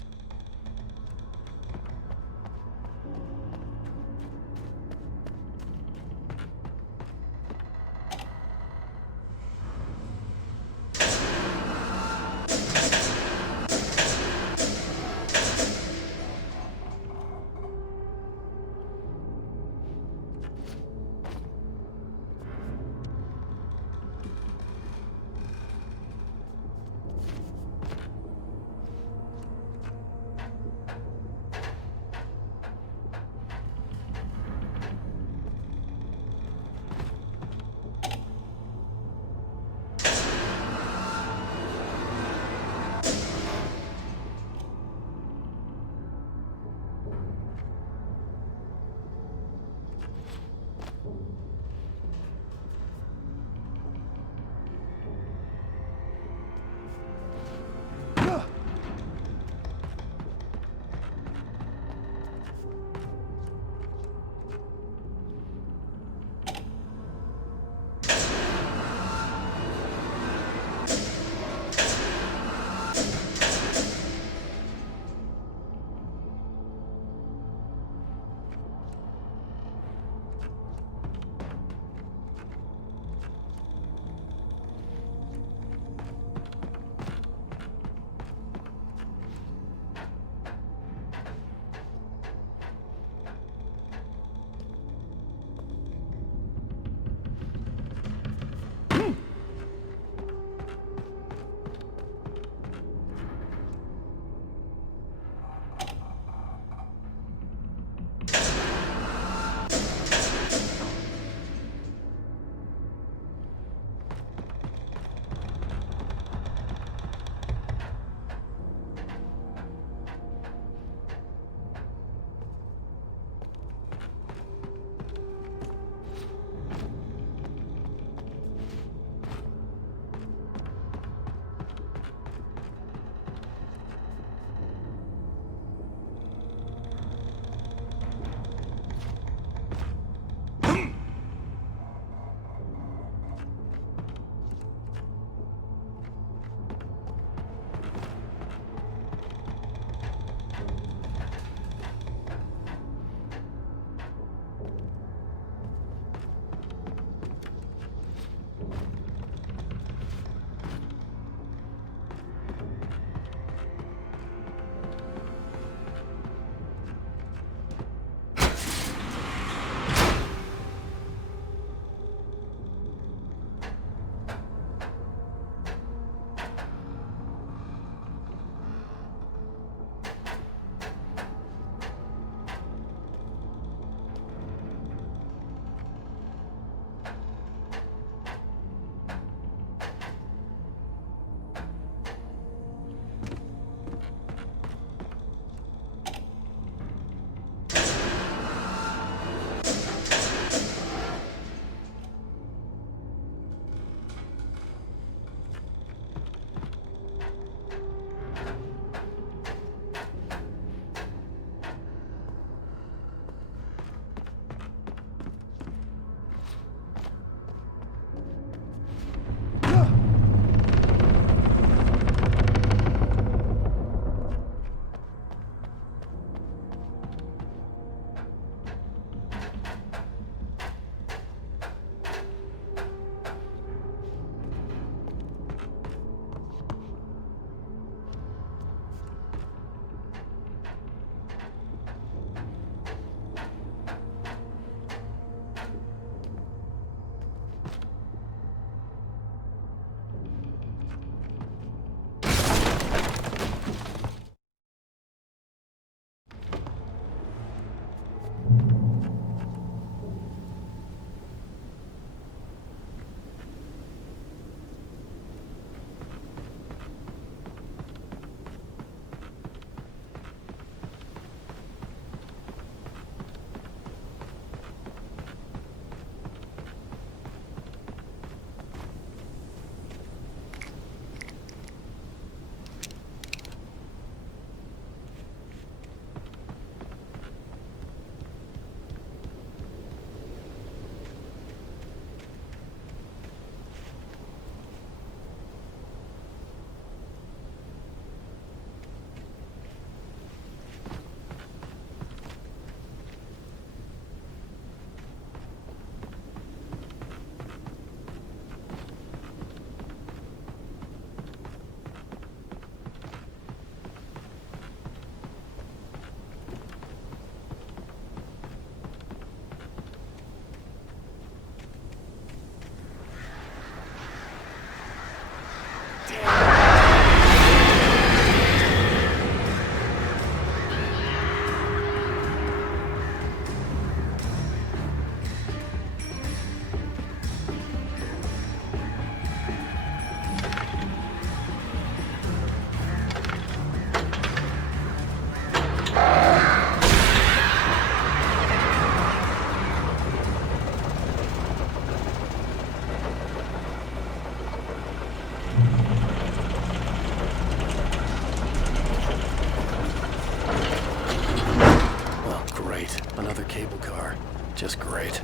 Great. Another cable car. Just great.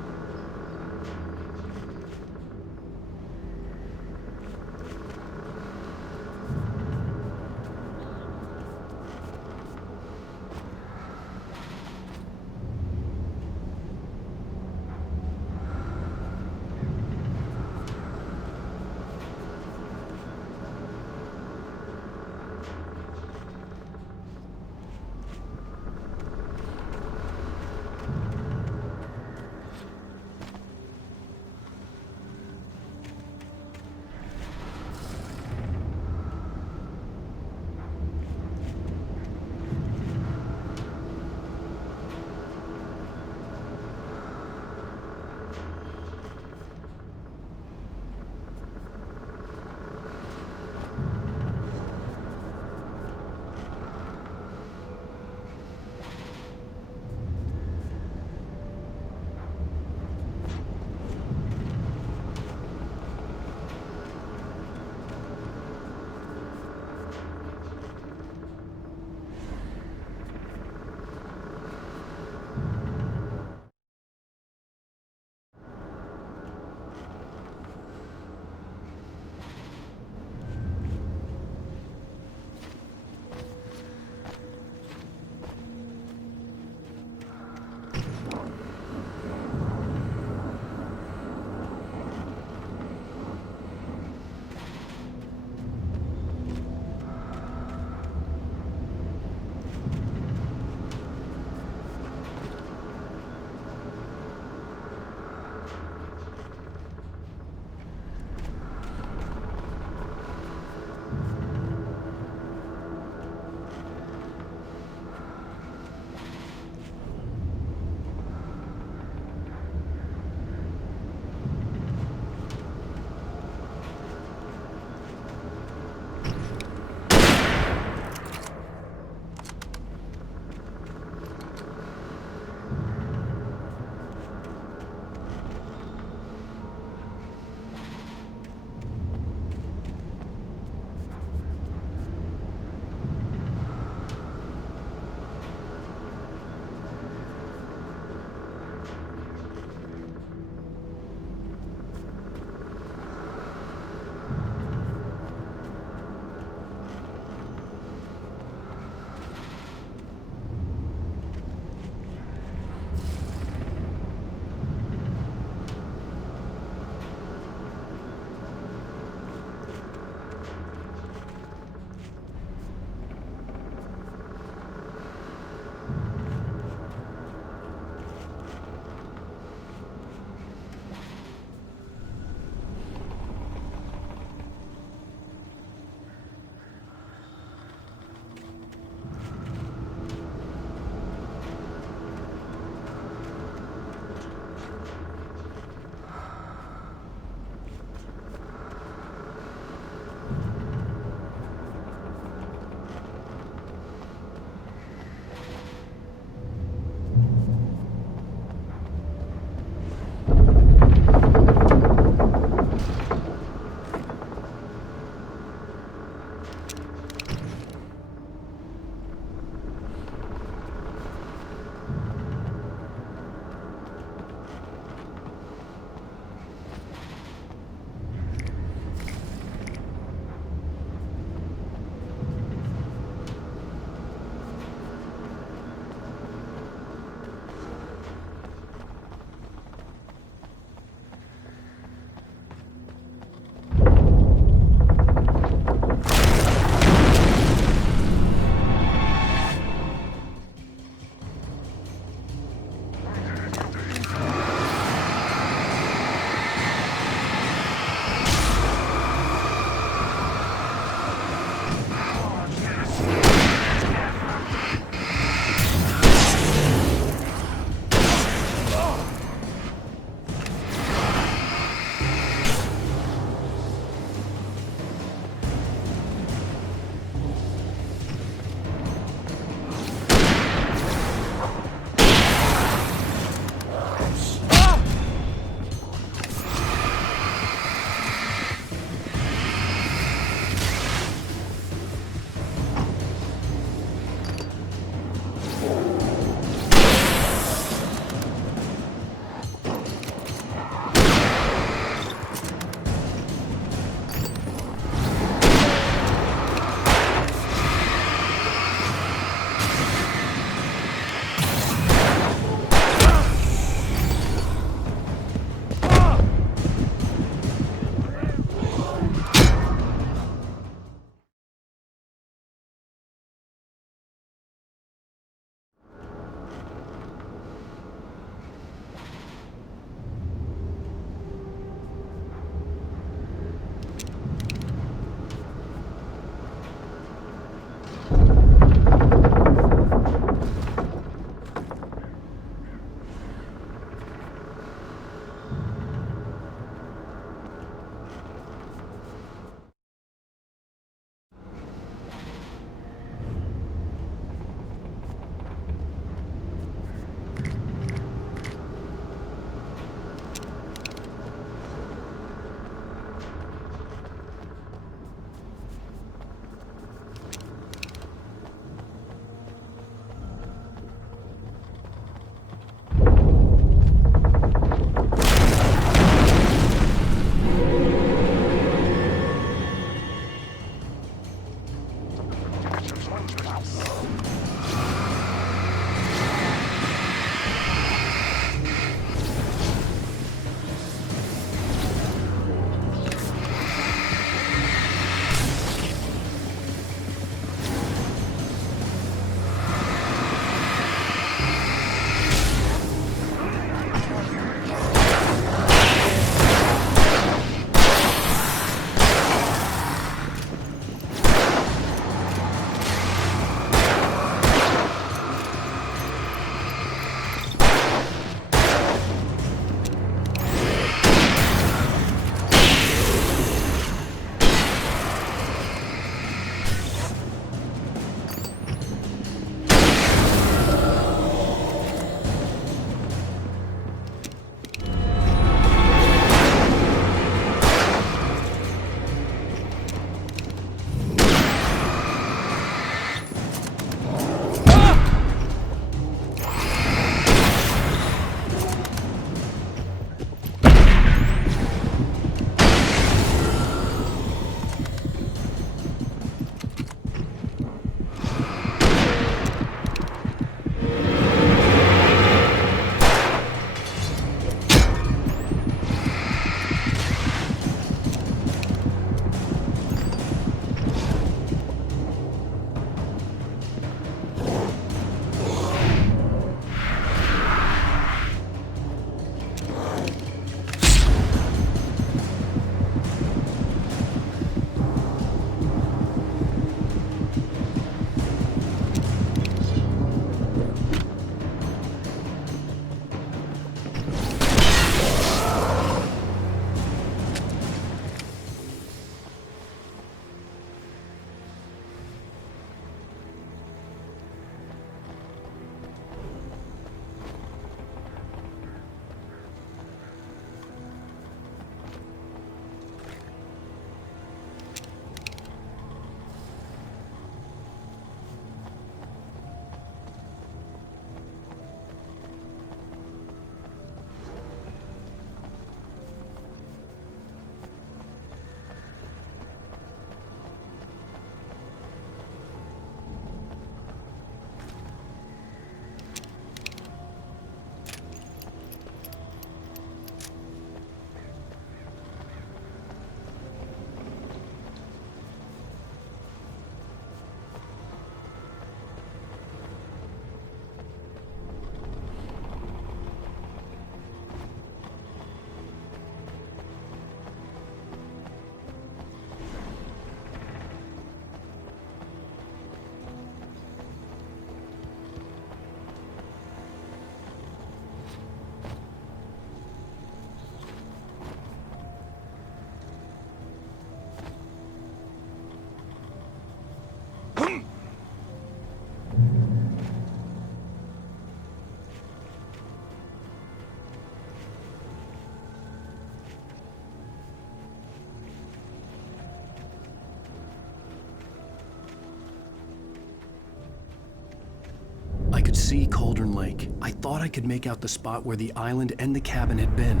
I could see Cauldron Lake. I thought I could make out the spot where the island and the cabin had been.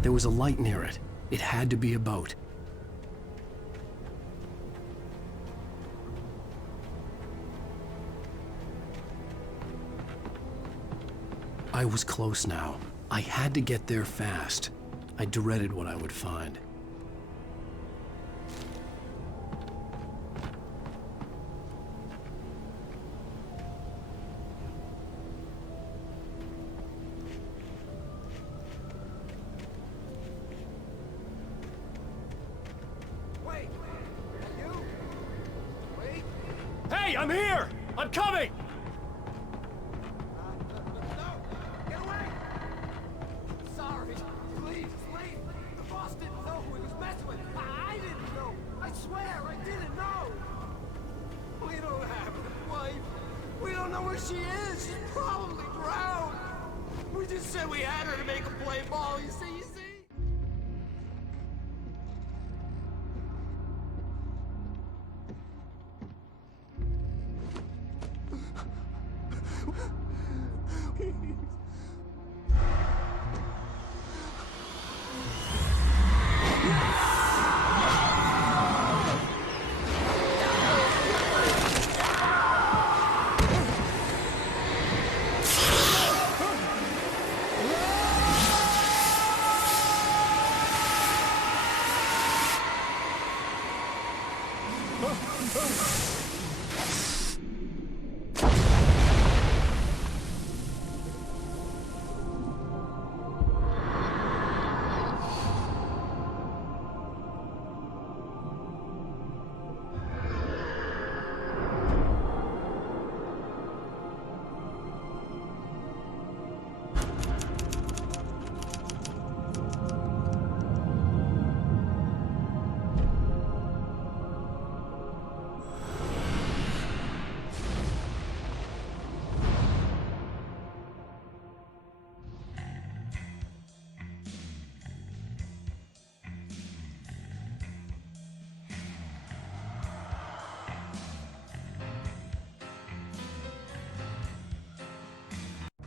There was a light near it. It had to be a boat. I was close now. I had to get there fast. I dreaded what I would find. Hey, I'm here! I'm coming! Sorry. Please, leave. The boss didn't know who he was messing with. I didn't know. I swear, I didn't know. We don't have a wife. We don't know where she is. She's probably drowned. We just said we had her to make him play ball. You see?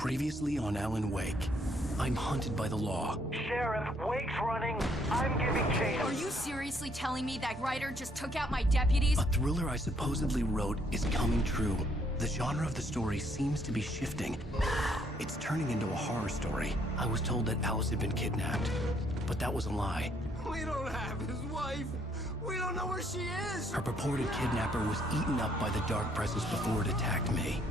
Previously on Alan Wake. I'm hunted by the law. Sheriff, Wake's running. I'm giving chase. Are you seriously telling me that writer just took out my deputies? A thriller I supposedly wrote is coming true. The genre of the story seems to be shifting. It's turning into a horror story. I was told that Alice had been kidnapped, but that was a lie. We don't have his wife. We don't know where she is. Her purported kidnapper was eaten up by the dark presence before it attacked me.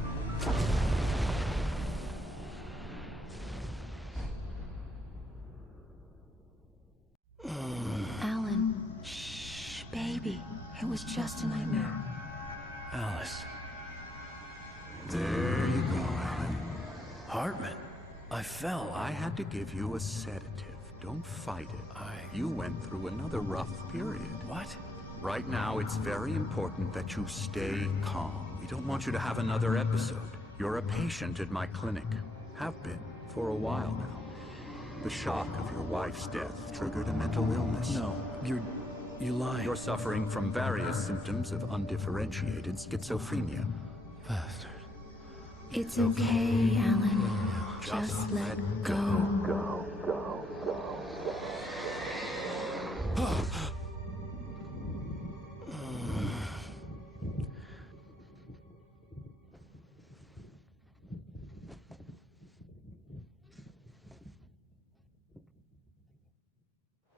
Alan, shh, baby. It was just a nightmare. Alice. There you go, Alan. Hartman. I fell. I had to give you a sedative. Don't fight it. You went through another rough period. What? Right now, it's very important that you stay calm. We don't want you to have another episode. You're a patient at my clinic. Have been for a while now. The shock of your wife's death triggered a mental illness. No, you're lying. You're suffering from various symptoms of undifferentiated schizophrenia. Bastard. It's okay, Alan. Just let go.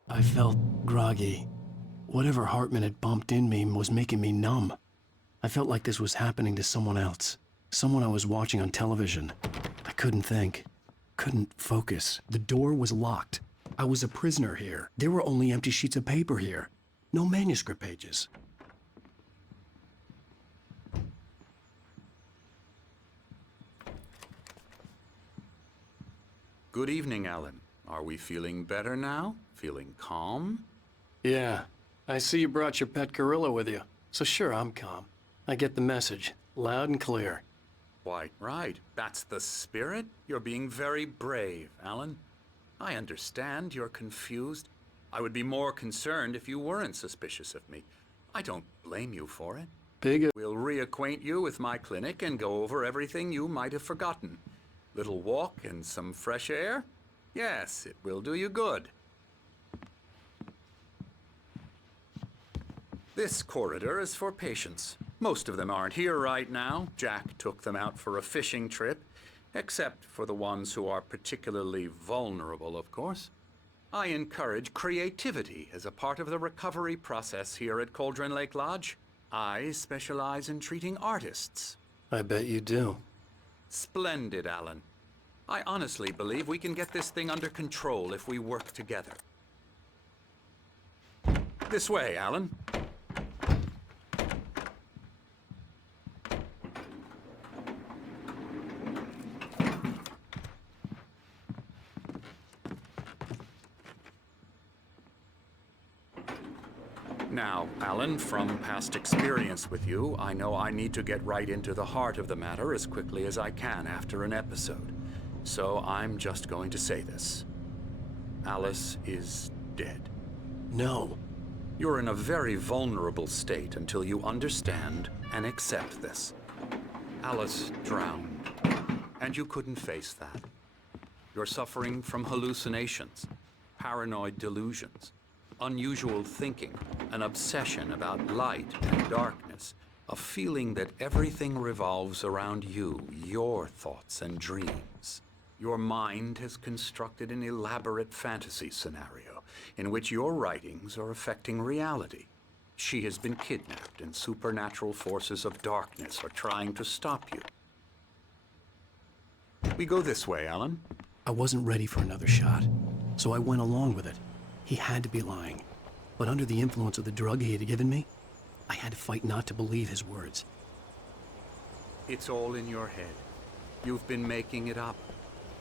I felt groggy. Whatever Hartman had bumped in me was making me numb. I felt like this was happening to someone else. Someone I was watching on television. I couldn't think. Couldn't focus. The door was locked. I was a prisoner here. There were only empty sheets of paper here. No manuscript pages. Good evening, Alan. Are we feeling better now? Feeling calm? Yeah. I see you brought your pet gorilla with you. So sure, I'm calm. I get the message. Loud and clear. Quite right. That's the spirit. You're being very brave, Alan. I understand you're confused. I would be more concerned if you weren't suspicious of me. I don't blame you for it. We'll reacquaint you with my clinic and go over everything you might have forgotten. Little walk and some fresh air? Yes, it will do you good. This corridor is for patients. Most of them aren't here right now. Jack took them out for a fishing trip, except for the ones who are particularly vulnerable, of course. I encourage creativity as a part of the recovery process here at Cauldron Lake Lodge. I specialize in treating artists. I bet you do. Splendid, Alan. I honestly believe we can get this thing under control if we work together. This way, Alan. Now, Alan, from past experience with you, I know I need to get right into the heart of the matter as quickly as I can after an episode. So I'm just going to say this. Alice is dead. No. You're in a very vulnerable state until you understand and accept this. Alice drowned, and you couldn't face that. You're suffering from hallucinations, paranoid delusions, unusual thinking, an obsession about light and darkness, a feeling that everything revolves around you, your thoughts and dreams. Your mind has constructed an elaborate fantasy scenario in which your writings are affecting reality. She has been kidnapped and supernatural forces of darkness are trying to stop you. We go this way, Alan. I wasn't ready for another shot, so I went along with it. He had to be lying. But under the influence of the drug he had given me, I had to fight not to believe his words. It's all in your head. You've been making it up.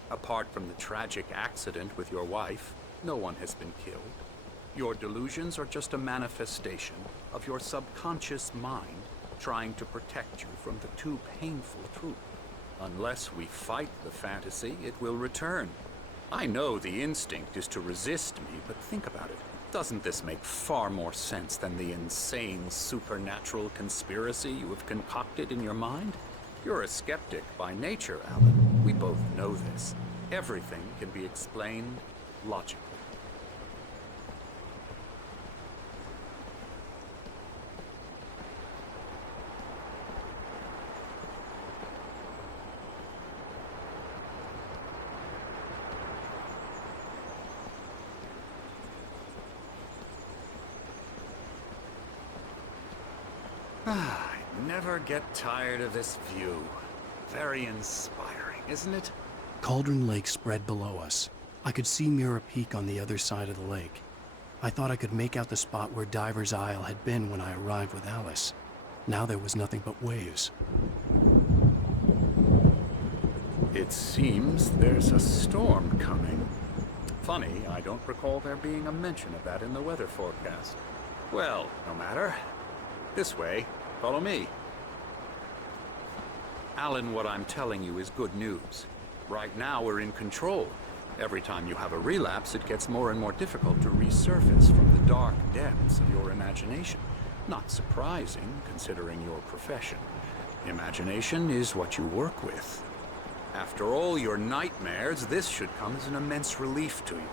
Apart from the tragic accident with your wife, no one has been killed. Your delusions are just a manifestation of your subconscious mind trying to protect you from the too painful truth. Unless we fight the fantasy, it will return. I know the instinct is to resist me, but think about it. Doesn't this make far more sense than the insane supernatural conspiracy you have concocted in your mind? You're a skeptic by nature, Alan. We both know this. Everything can be explained logically. I never get tired of this view. Very inspiring, isn't it? Cauldron Lake spread below us. I could see Mirror Peak on the other side of the lake. I thought I could make out the spot where Diver's Isle had been when I arrived with Alice. Now there was nothing but waves. It seems there's a storm coming. Funny, I don't recall there being a mention of that in the weather forecast. Well, no matter. This way. Follow me. Alan, what I'm telling you is good news. Right now, we're in control. Every time you have a relapse, it gets more and more difficult to resurface from the dark depths of your imagination. Not surprising, considering your profession. Imagination is what you work with. After all your nightmares, this should come as an immense relief to you.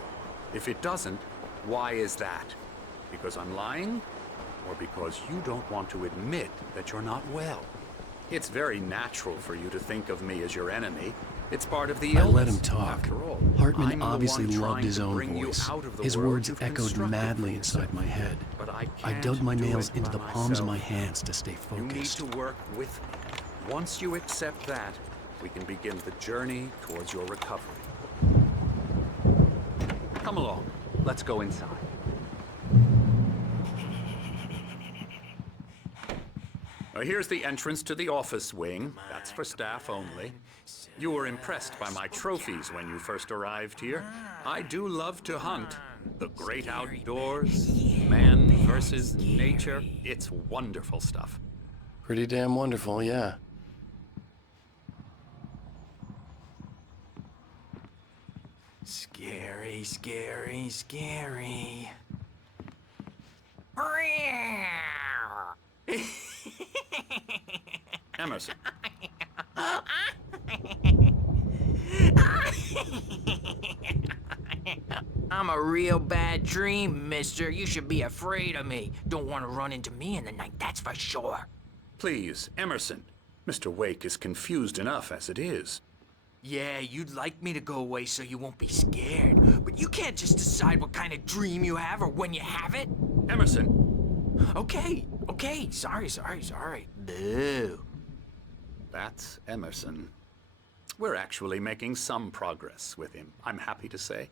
If it doesn't, why is that? Because I'm lying? Or because you don't want to admit that you're not well? It's very natural for you to think of me as your enemy. It's part of the illness. I let him talk. After all, Hartman I'm obviously the one loved trying his to own bring you voice. out of the His world words you've echoed constructed madly for inside yourself. my head. But I I can't dug my do nails it into by the palms of my myself. hands to stay You need focused. to work with me. Once you accept that, we can begin the journey towards your recovery. Come along. Let's go inside. Here's the entrance to the office wing. That's for staff only. You were impressed by my trophies when you first arrived here. I do love to hunt. The great outdoors, man versus nature. It's wonderful stuff. Pretty damn wonderful, yeah. Scary, scary, scary. Emerson. I'm a real bad dream, mister. You should be afraid of me. Don't want to run into me in the night, that's for sure. Please, Emerson. Mr. Wake is confused enough as it is. Yeah, you'd like me to go away so you won't be scared. But you can't just decide what kind of dream you have or when you have it. Emerson. Okay. Sorry. Boo. That's Emerson. We're actually making some progress with him, I'm happy to say.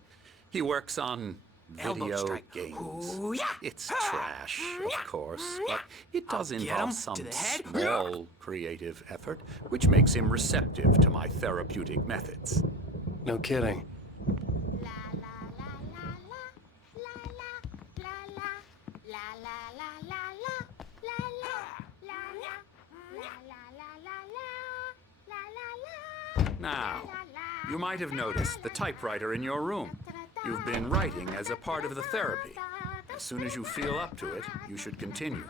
He works on video games. Ooh, yeah. It's trash, of course, but it does involve some small creative effort, which makes him receptive to my therapeutic methods. No kidding. Now, you might have noticed the typewriter in your room. You've been writing as a part of the therapy. As soon as you feel up to it, you should continue.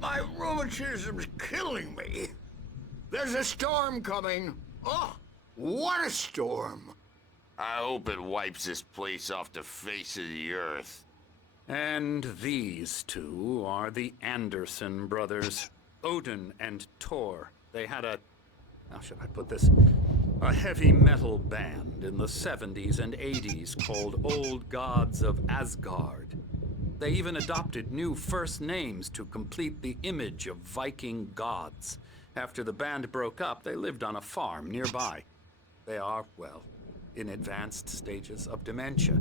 My rheumatism's killing me. There's a storm coming. Oh, what a storm. I hope it wipes this place off the face of the earth. And these two are the Anderson brothers, Odin and Thor. They had how should I put this? A heavy metal band in the 70s and 80s called Old Gods of Asgard. They even adopted new first names to complete the image of Viking gods. After the band broke up, they lived on a farm nearby. They are, well, in advanced stages of dementia.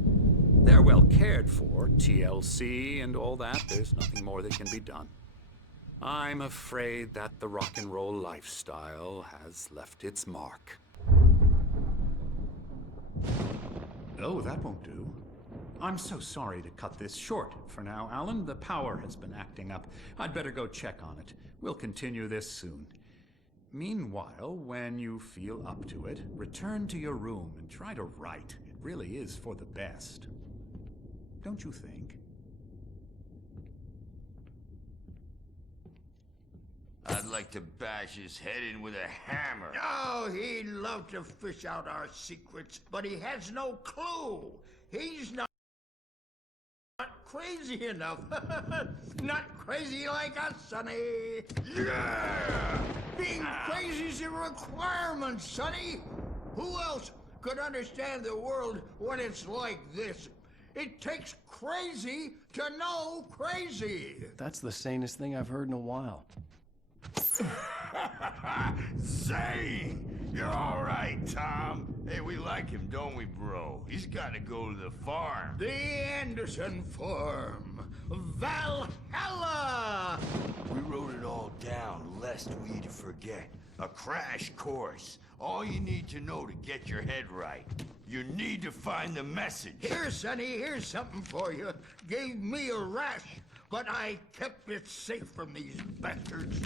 They're well cared for, TLC and all that. There's nothing more that can be done. I'm afraid that the rock and roll lifestyle has left its mark. Oh, that won't do. I'm so sorry to cut this short for now, Alan. The power has been acting up. I'd better go check on it. We'll continue this soon. Meanwhile, when you feel up to it, return to your room and try to write. It really is for the best. don't you think? I'd like to bash his head in with a hammer. Oh, he'd love to fish out our secrets, but he has no clue. He's not crazy enough. Not crazy like us, Sonny. Yeah! Being crazy's a requirement, Sonny. Who else could understand the world when it's like this? It takes crazy to know crazy. That's the sanest thing I've heard in a while. Zane! You're all right, Tom. Hey, we like him, don't we, bro? He's got to go to the farm. The Anderson farm. Valhalla! We wrote it all down, lest we'd forget. A crash course. All you need to know to get your head right. You need to find the message. Here, Sonny, here's something for you. Gave me a rash, but I kept it safe from these bastards.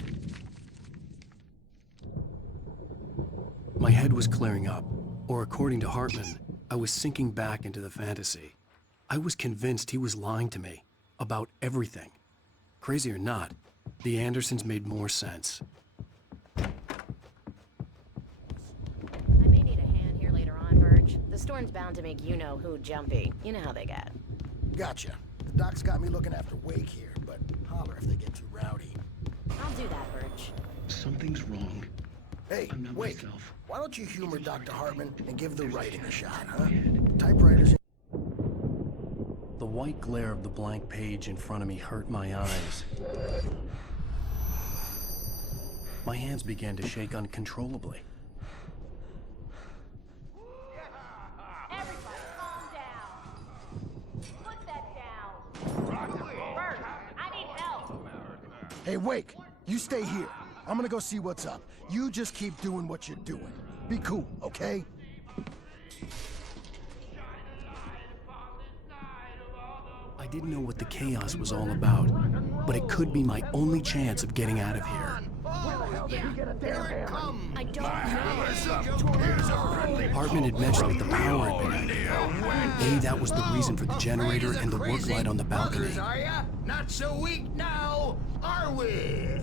My head was clearing up, or according to Hartman, I was sinking back into the fantasy. I was convinced he was lying to me about everything. Crazy or not, the Andersons made more sense. I may need a hand here later on, Burge. The storm's bound to make you-know-who jumpy. You know how they get. Gotcha. The doc's got me looking after Wake here, but holler if they get too rowdy. I'll do that, Burge. Something's wrong. Hey, I'm not Wake, myself. why don't you humor Dr. Hartman and give the writing a shot, huh? Typewriters. The white glare of the blank page in front of me hurt my eyes. My hands began to shake uncontrollably. Everybody, calm down. Put that down. Burge, I need help. Hey, Wake, you stay here. I'm gonna go see what's up. You just keep doing what you're doing. Be cool, okay? I didn't know what the chaos was all about, but it could be my only chance of getting out of here. Here it comes. I don't Hartman had mentioned that the power had been out. A, that was the reason for the generator and the work light on the balcony. Are ya? Not so weak now, are we?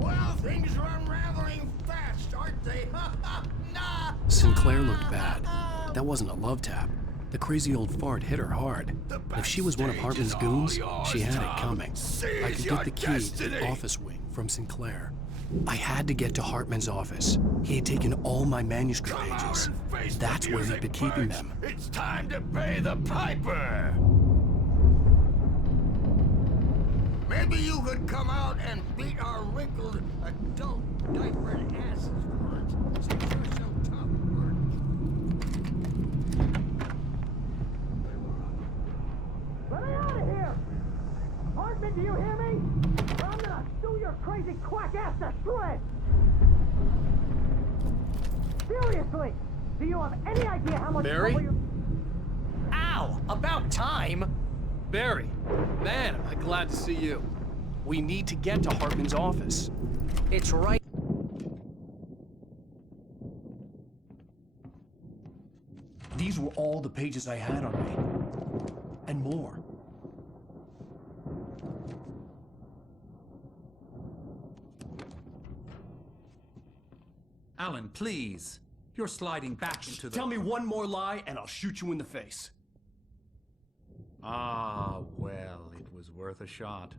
Well, things are unraveling fast, aren't they? Nah. Sinclair looked bad. That wasn't a love tap. The crazy old fart hit her hard. If she was one of Hartman's goons, she had it coming. I could get the key to the office wing from Sinclair. I had to get to Hartman's office. He had taken all my manuscript pages. That's where he'd been keeping them. It's time to pay the piper! Maybe you could come out and beat our wrinkled adult diapered asses for it. Since you're so tough, Bert. Let me out of here! Hartman, do you hear me? Or I'm gonna sue your crazy quack ass to shreds! Seriously! Do you have any idea how much Barry? trouble you... Ow! About time! Barry, man, am I glad to see you. We need to get to Hartman's office. It's right... These were all the pages I had on me. And more. Alan, please. You're sliding back into the... Tell me one more lie and I'll shoot you in the face. Ah, well, it was worth a shot.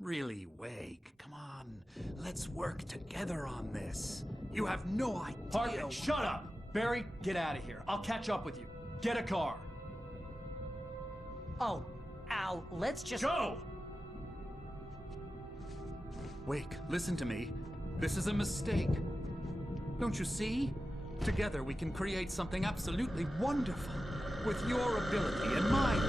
Really, Wake, come on. Let's work together on this. You have no idea... Hartman, shut up! Barry, get out of here. I'll catch up with you. Get a car. Oh, Al, let's just... Go! Wake, listen to me. This is a mistake. Don't you see? Together we can create something absolutely wonderful. With your ability and mine.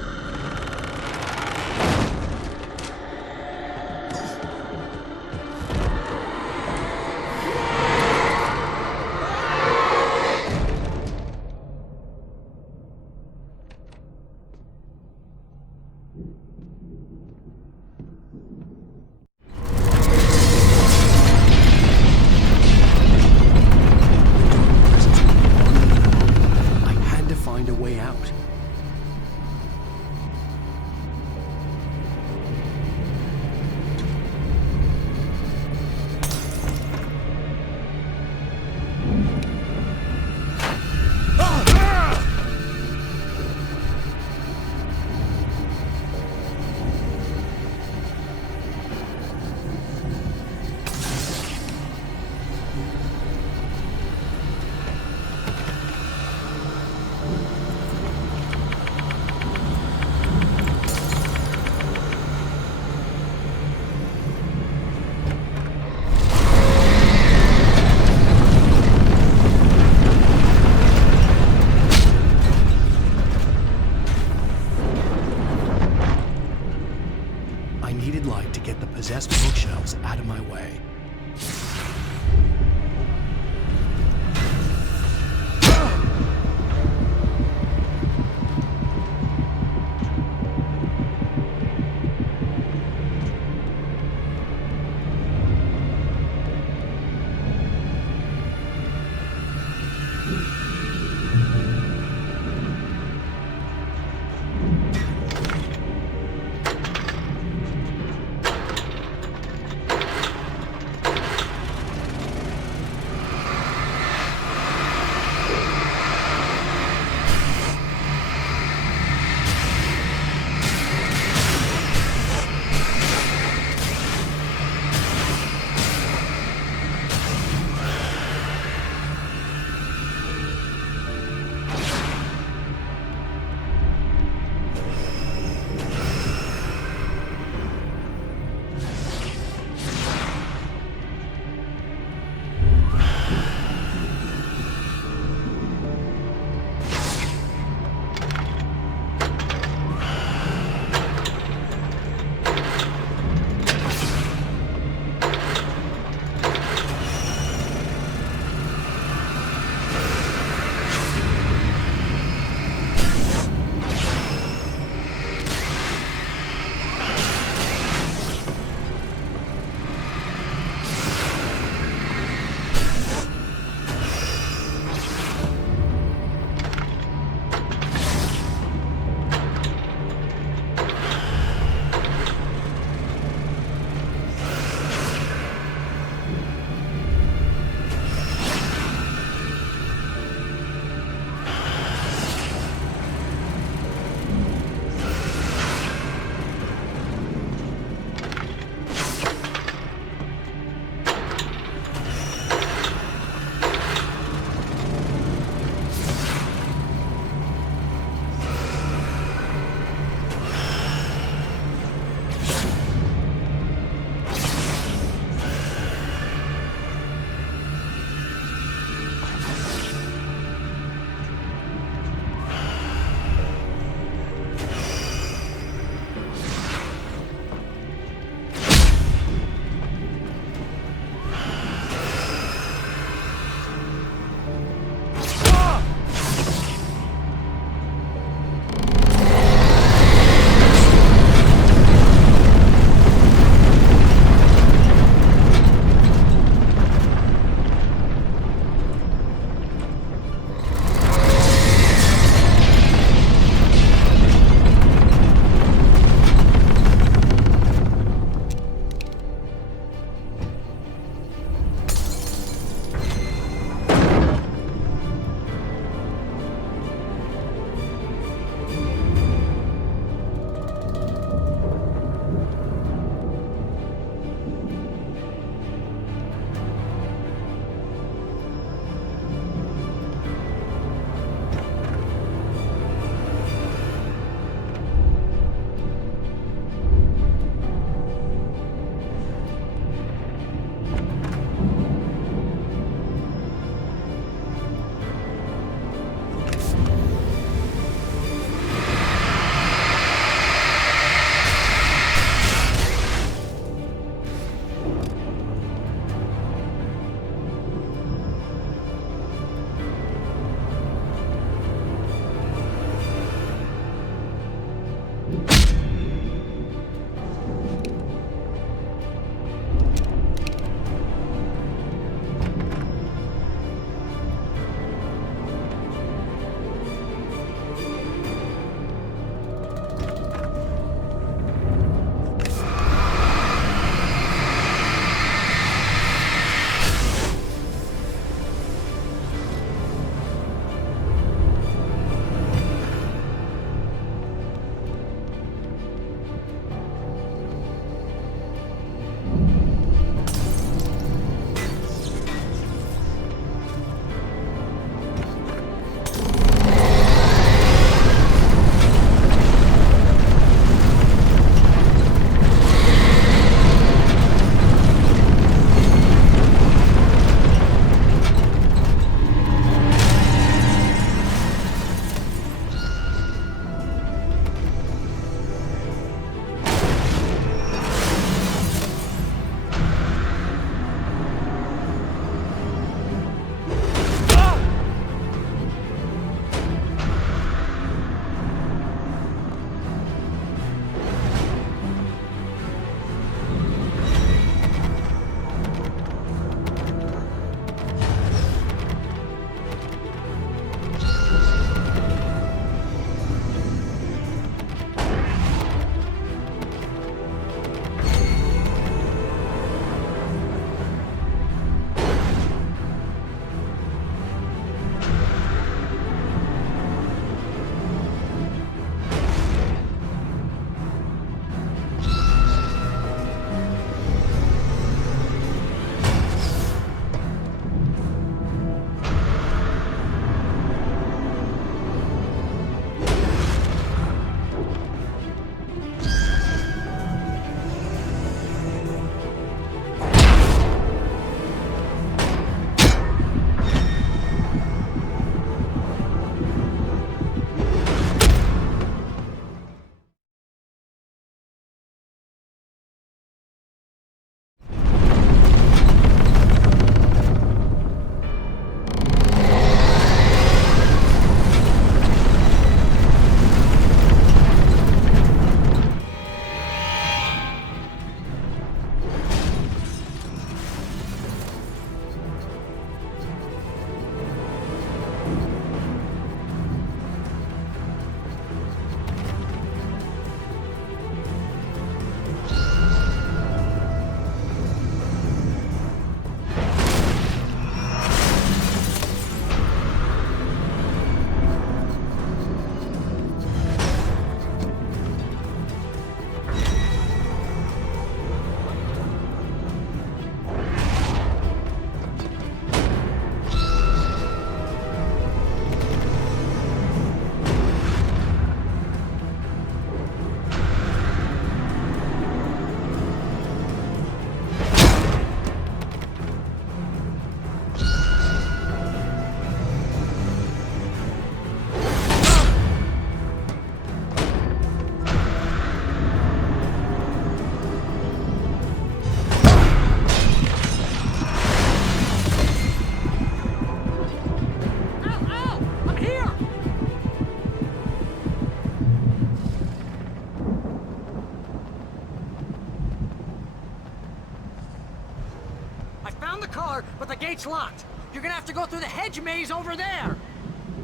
gate's locked. You're gonna have to go through the hedge maze over there.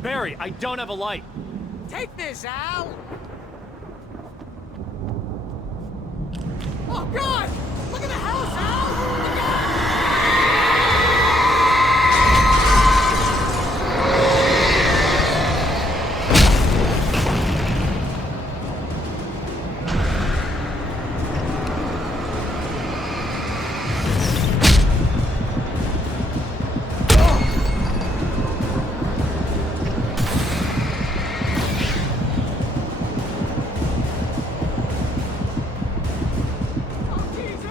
Barry, I don't have a light. Take this, Al! Oh, God! Look at the house, Al! Look out! Oh, Jesus!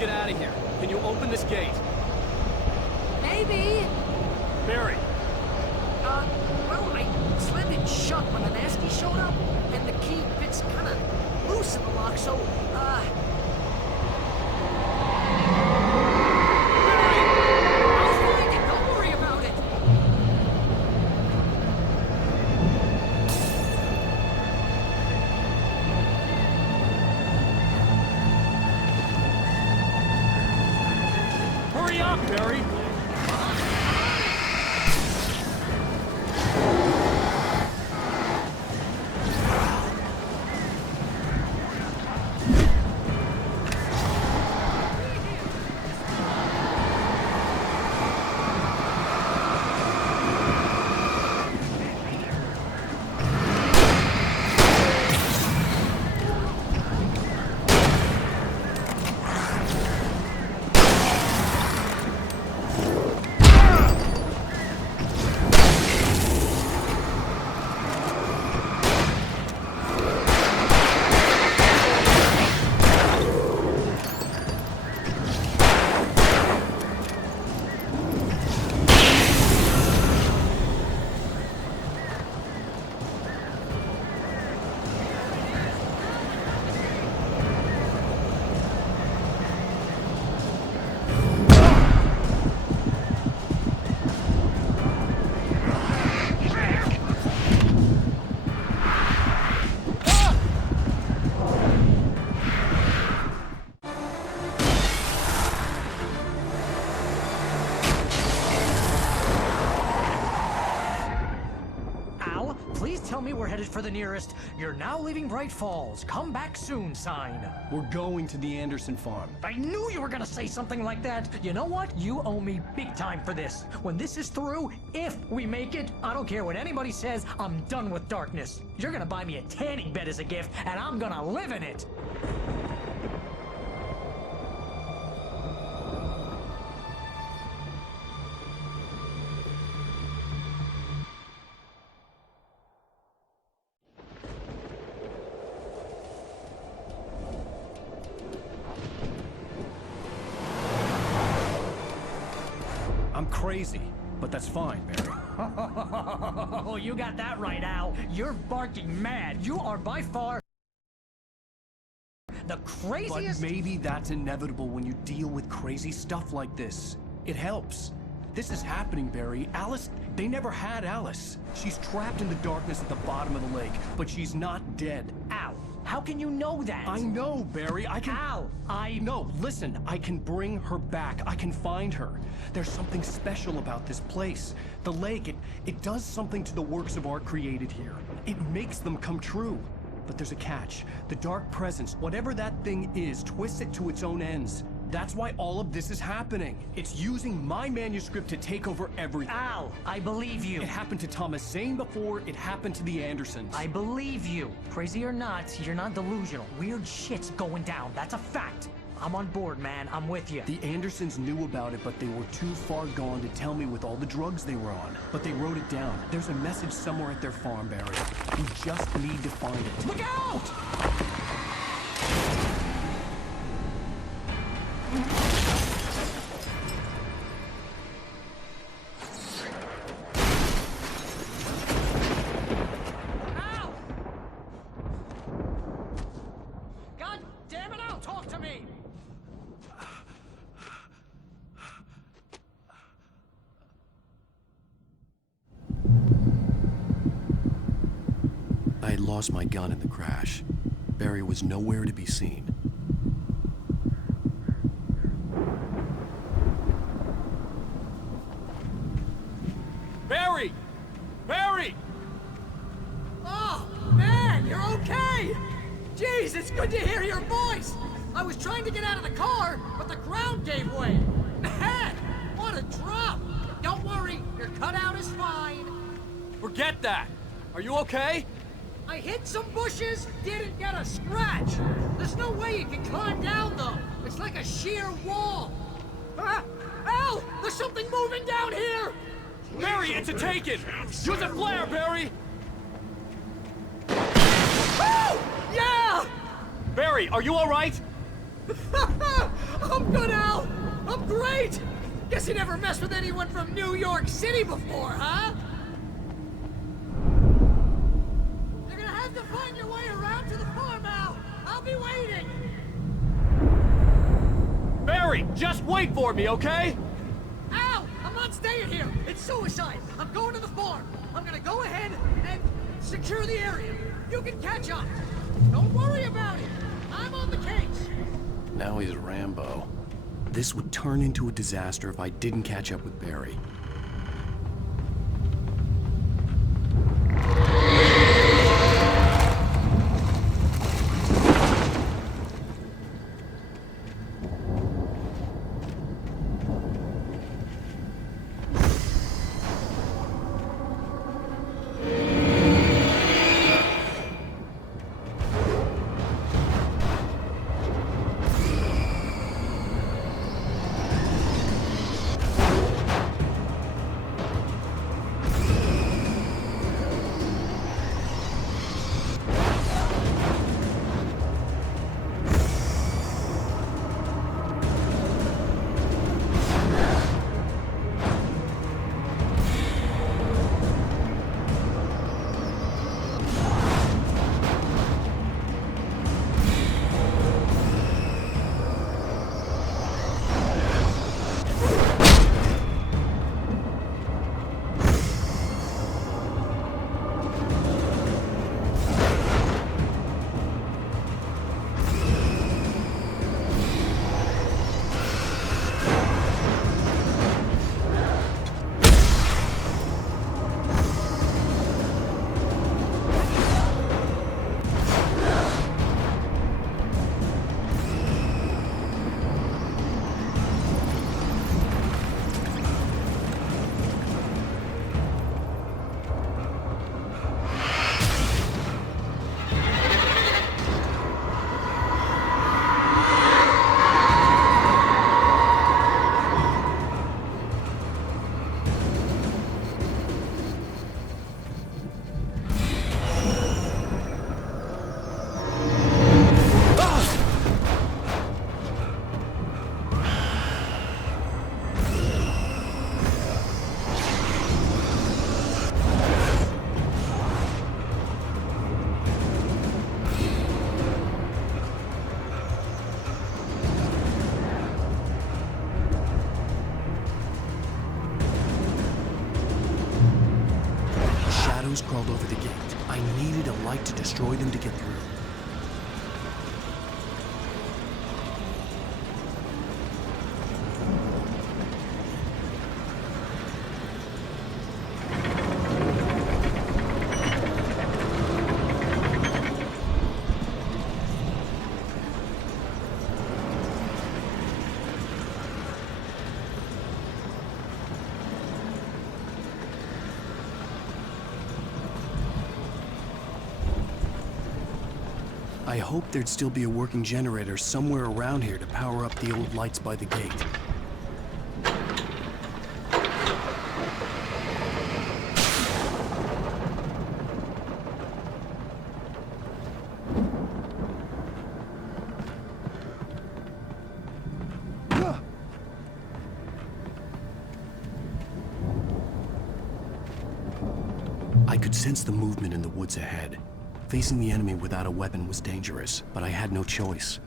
get out of here. Can you open this gate? Maybe. Barry. Well, I slammed it shut when the nasty showed up, and the key fits kind of loose in the lock, so, I'll find it. Don't worry about it. Hurry up, Barry! Tell me we're headed for the nearest "You're now leaving Bright Falls. Come back soon" sign. We're going to the Anderson farm. I knew you were gonna say something like that. You know what? You owe me big time for this. When this is through, if we make it, I don't care what anybody says, I'm done with darkness. You're gonna buy me a tanning bed as a gift, and I'm gonna live in it. I'm crazy, but that's fine, Barry. Oh, you got that right, Al. You're barking mad. You are by far the craziest... But maybe that's inevitable when you deal with crazy stuff like this. It helps. This is happening, Barry. Alice, they never had Alice. She's trapped in the darkness at the bottom of the lake, but she's not dead. Al, how can you know that? I know, Barry. I can... Al, No, listen. I can bring her back. I can find her. There's something special about this place. The lake, it does something to the works of art created here. It makes them come true. But there's a catch. The dark presence, whatever that thing is, twists it to its own ends. That's why all of this is happening. It's using my manuscript to take over everything. Al, I believe you. It happened to Thomas Zane before, it happened to the Andersons. I believe you. Crazy or not, you're not delusional. Weird shit's going down. That's a fact. I'm on board, man. I'm with you. The Andersons knew about it, but they were too far gone to tell me with all the drugs they were on. But they wrote it down. There's a message somewhere at their farm, Barry. We just need to find it. Look out! Al! God damn it, Al, talk to me! I had lost my gun in the crash. Barry was nowhere to be seen. Barry! Barry! Oh, man, you're okay! Jeez, it's good to hear your voice! I was trying to get out of the car, but the ground gave way. Man, what a drop! Don't worry, your cutout is fine. Forget that! Are you okay? I hit some bushes, didn't get a scratch. There's no way you can climb down, though. It's like a sheer wall. Ah! Al! There's something moving down here! Barry, it's a taken! Use a flare, Barry! Oh! Yeah! Barry, are you alright? I'm good, Al! I'm great! Guess you never messed with anyone from New York City before, huh? You're gonna have to find your way around to the farm, Al! I'll be waiting! Barry, just wait for me, okay? Al! I'm not staying here! It's suicide! I'm going to the farm! I'm gonna go ahead and secure the area. You can catch up. Don't worry about it. I'm on the case. Now he's Rambo. This would turn into a disaster if I didn't catch up with Barry. Crawled over the gate. I needed a light to destroy them to get through. I hoped there'd still be a working generator somewhere around here to power up the old lights by the gate. I could sense the movement in the woods ahead. Facing the enemy without a weapon was dangerous, but I had no choice.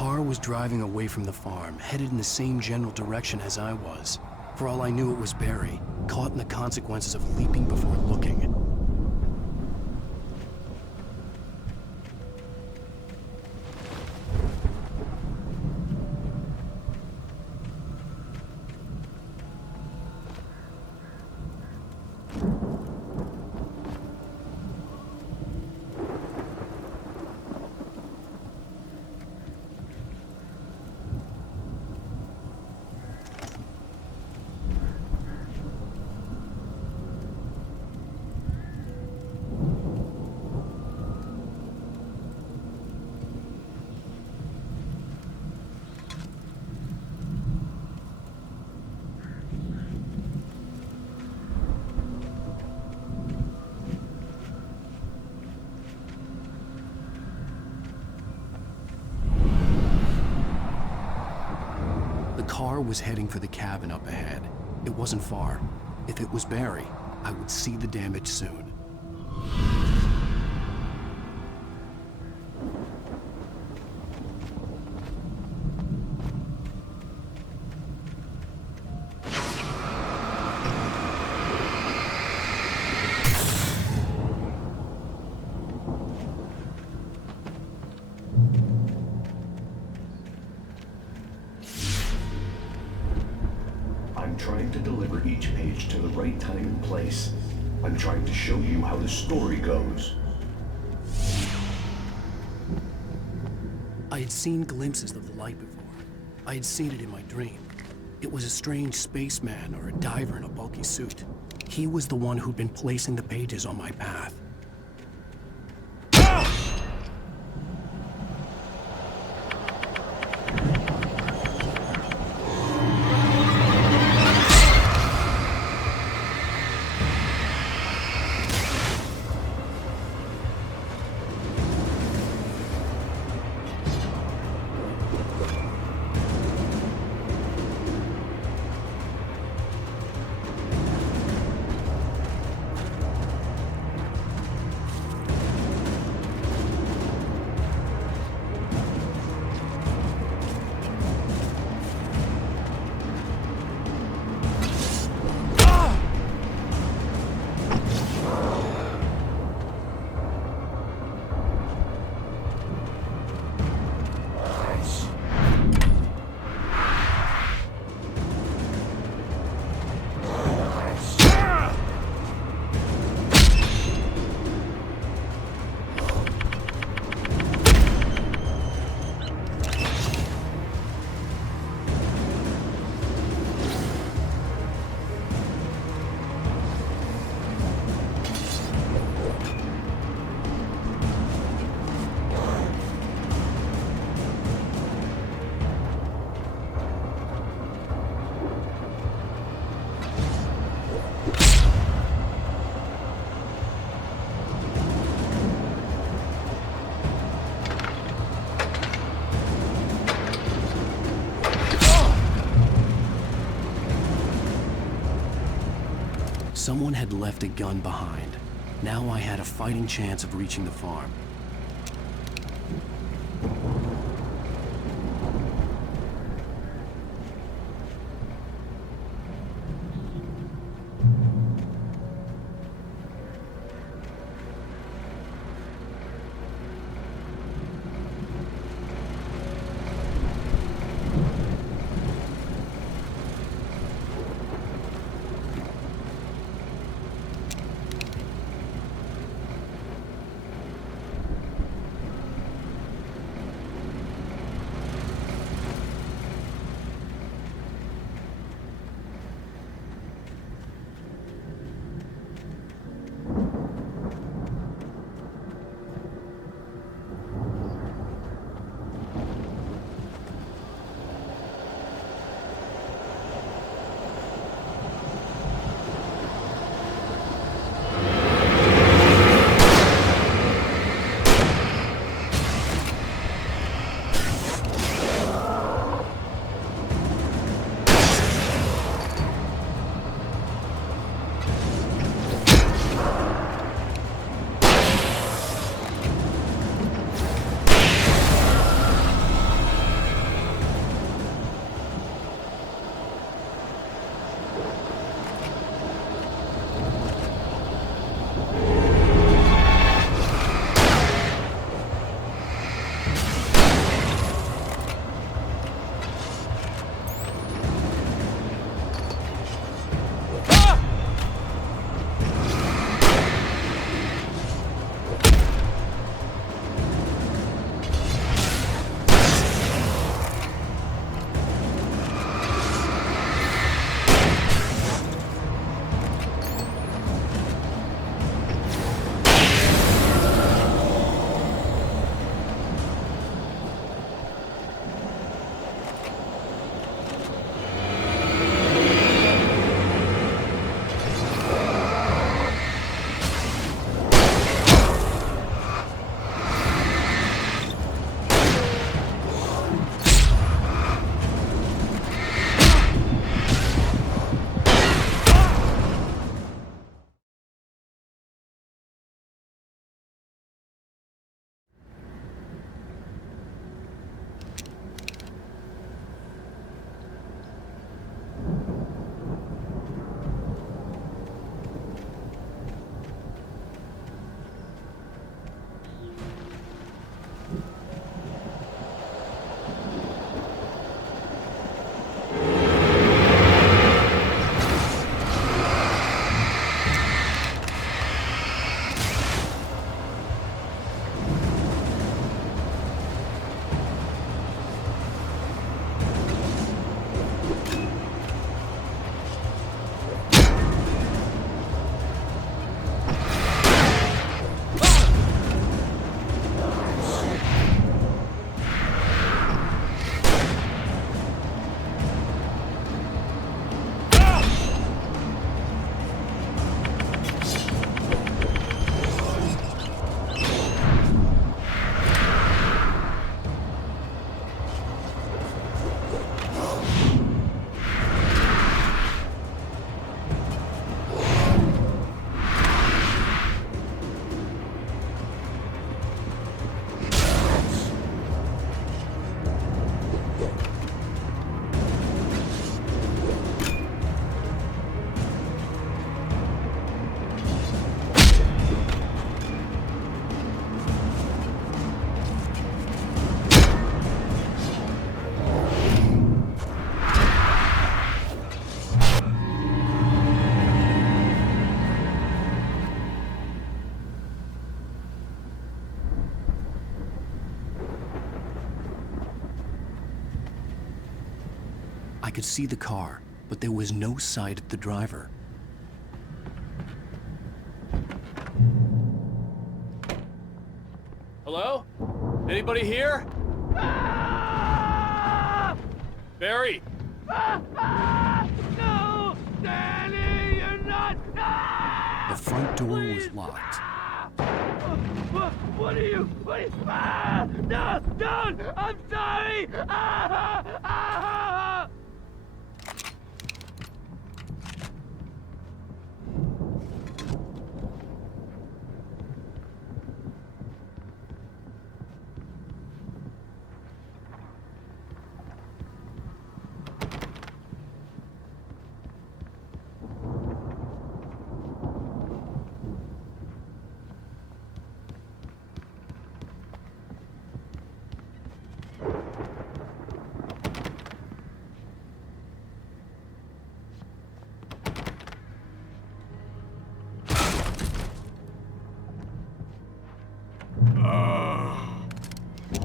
car was driving away from the farm, headed in the same general direction as I was. For all I knew, it was Barry, caught in the consequences of leaping before looking. The car was heading for the cabin up ahead. It wasn't far. If it was Barry, I would see the damage soon. I'm trying to deliver each page to the right time and place. I'm trying to show you how the story goes. I had seen glimpses of the light before. I had seen it in my dream. It was a strange spaceman or a diver in a bulky suit. He was the one who'd been placing the pages on my path. Someone had left a gun behind. Now I had a fighting chance of reaching the farm. I could see the car, but there was no sight of the driver. Hello? Anybody here? Barry! No! Danny, you're not... The front door was locked. What are you... No! Don't! I'm sorry!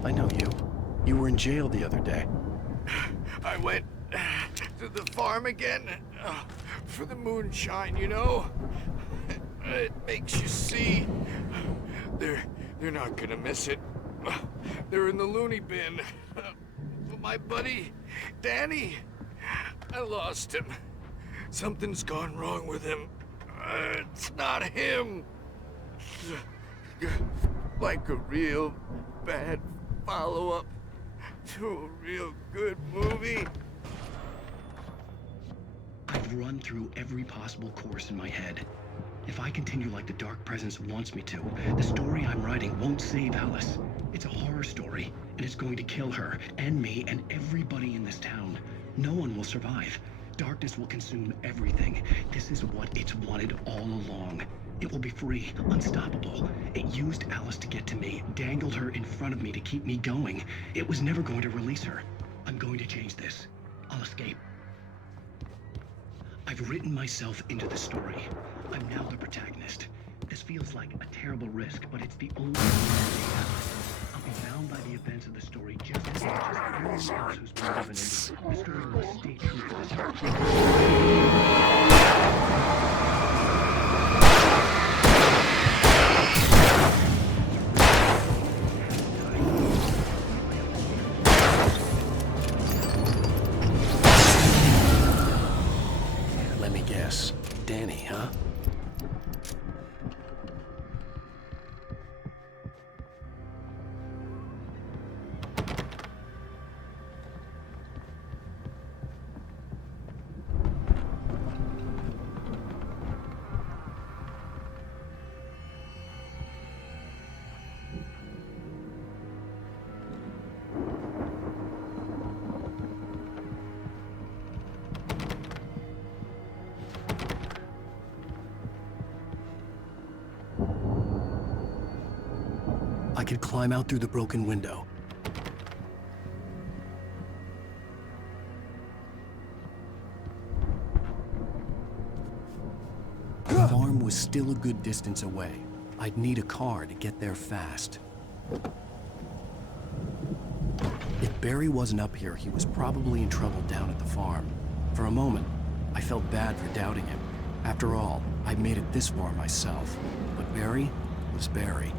I know you. You were in jail the other day. I went to the farm again for the moonshine, you know? It makes you see. They're not gonna miss it. They're in the loony bin. But my buddy, Danny, I lost him. Something's gone wrong with him. It's not him. Like a real bad follow-up to a real good movie. I've run through every possible course in my head. If I continue like the Dark Presence wants me to, the story I'm writing won't save Alice. It's a horror story, and it's going to kill her, and me, and everybody in this town. No one will survive. Darkness will consume everything. This is what it's wanted all along. It will be free, unstoppable. It used Alice to get to me, dangled her in front of me to keep me going. It was never going to release her. I'm going to change this. I'll escape. I've written myself into the story. I'm now the protagonist. This feels like a terrible risk, but it's the only thing I have. I'll be bound by the events of the story just as much as everyone else who's been driven into it. The story must stay true to this heart. Let me guess. Danny, huh? I could climb out through the broken window. The farm was still a good distance away. I'd need a car to get there fast. If Barry wasn't up here, he was probably in trouble down at the farm. For a moment, I felt bad for doubting him. After all, I'd made it this far myself. But Barry was Barry.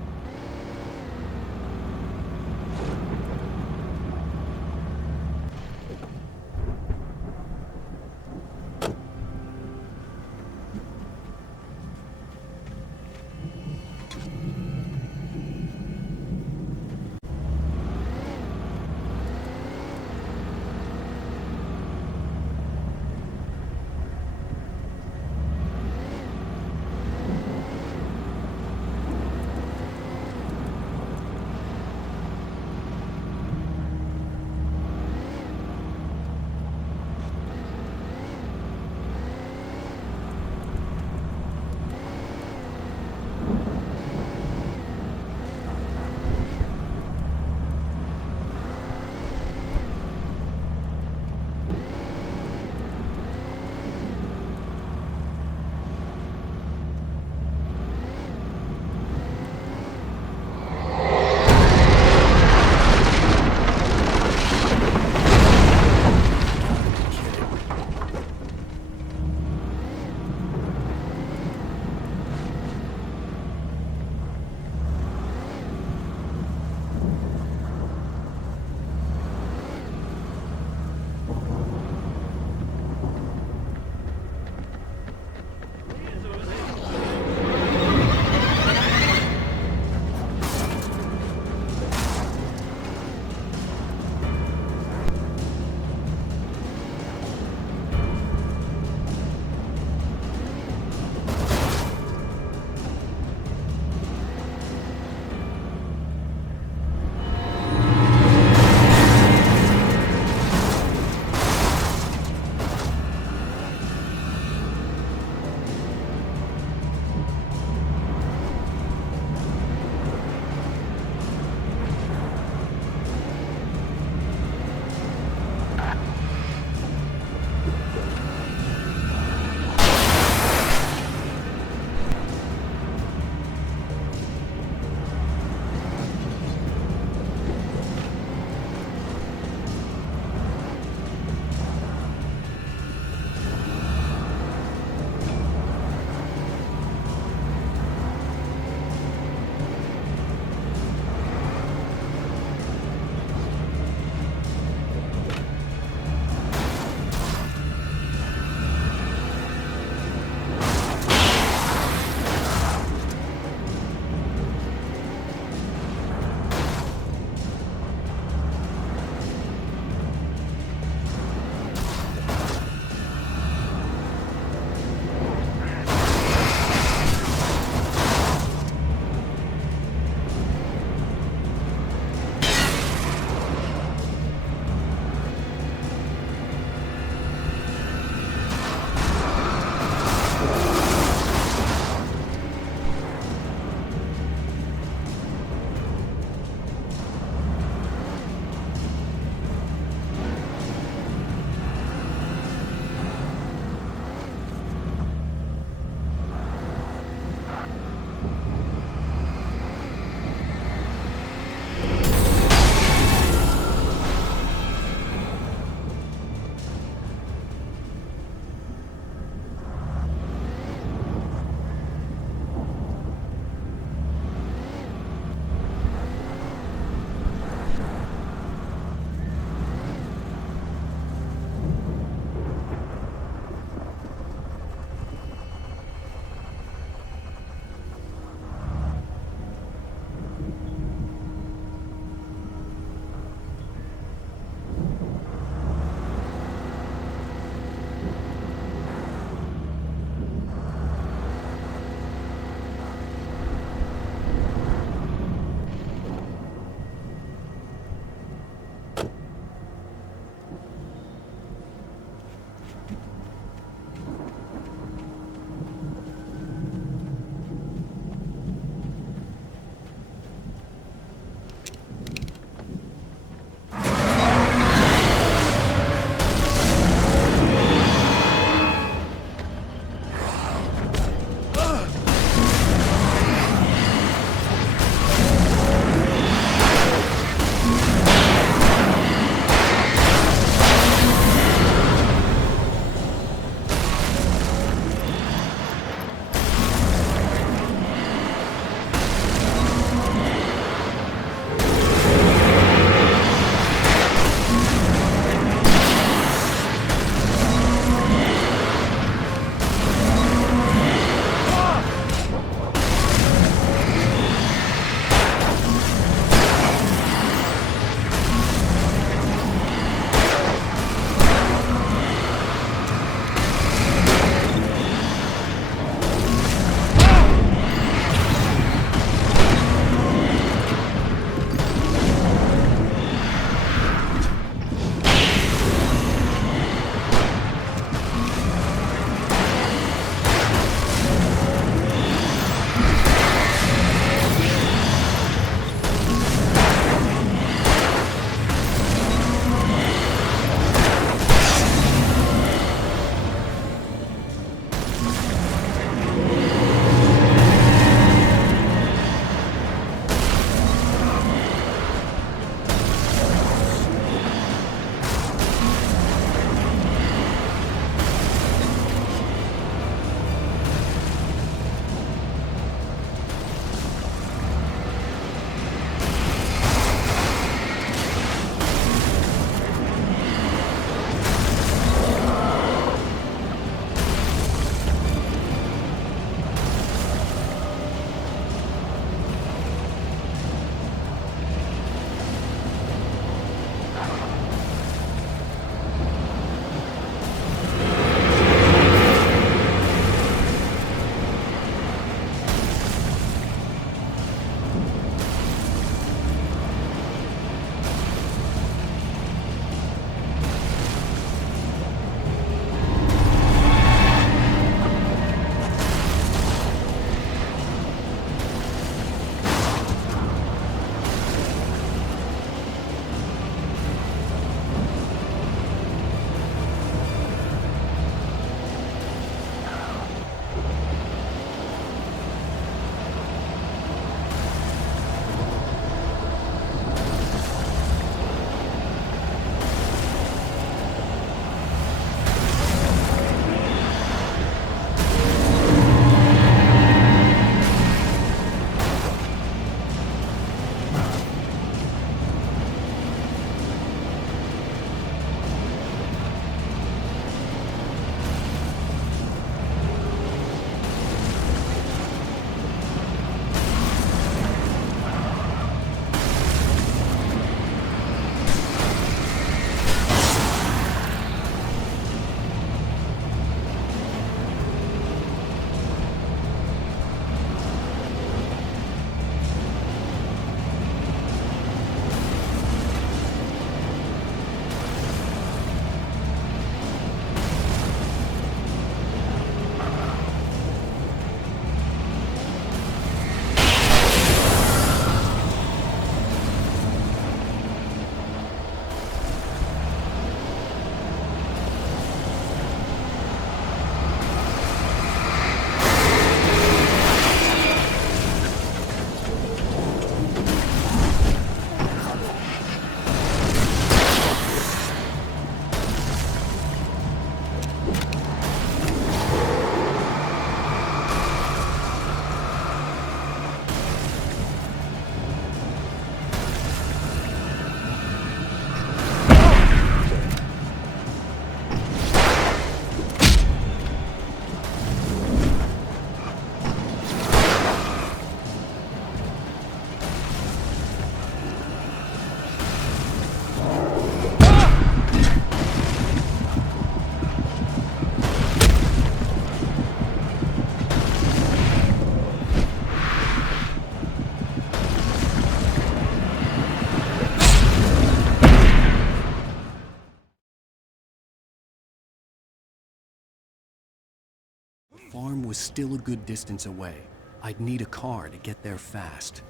farm was still a good distance away. I'd need a car to get there fast.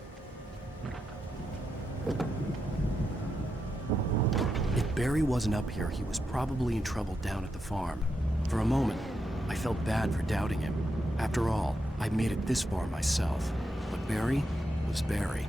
If Barry wasn't up here, he was probably in trouble down at the farm. For a moment, I felt bad for doubting him. After all, I'd made it this far myself. But Barry was Barry.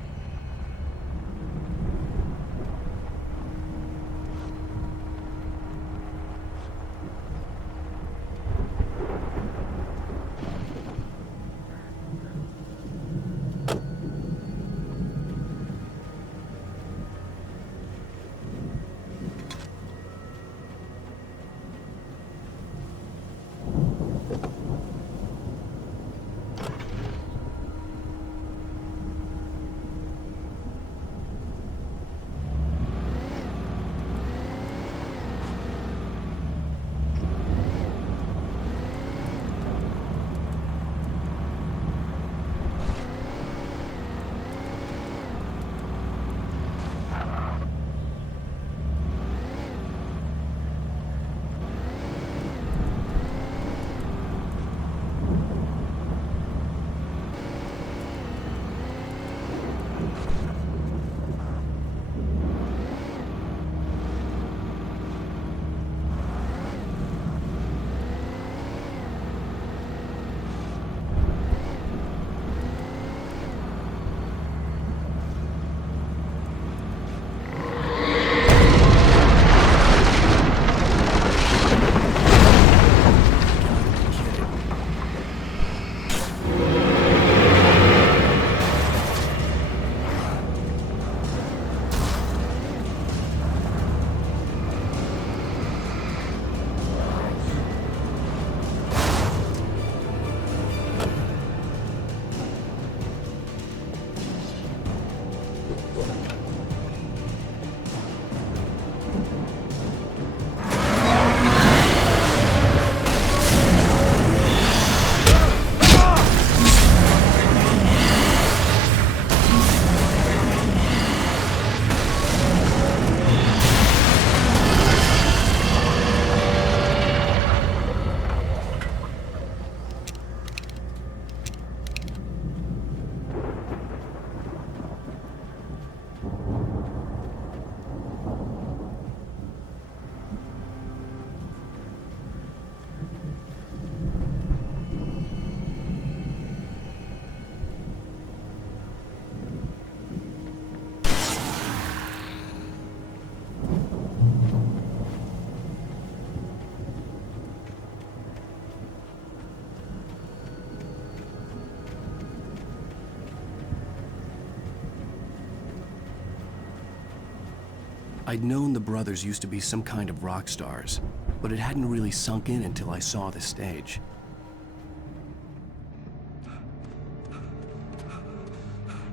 I'd known the brothers used to be some kind of rock stars, but it hadn't really sunk in until I saw the stage.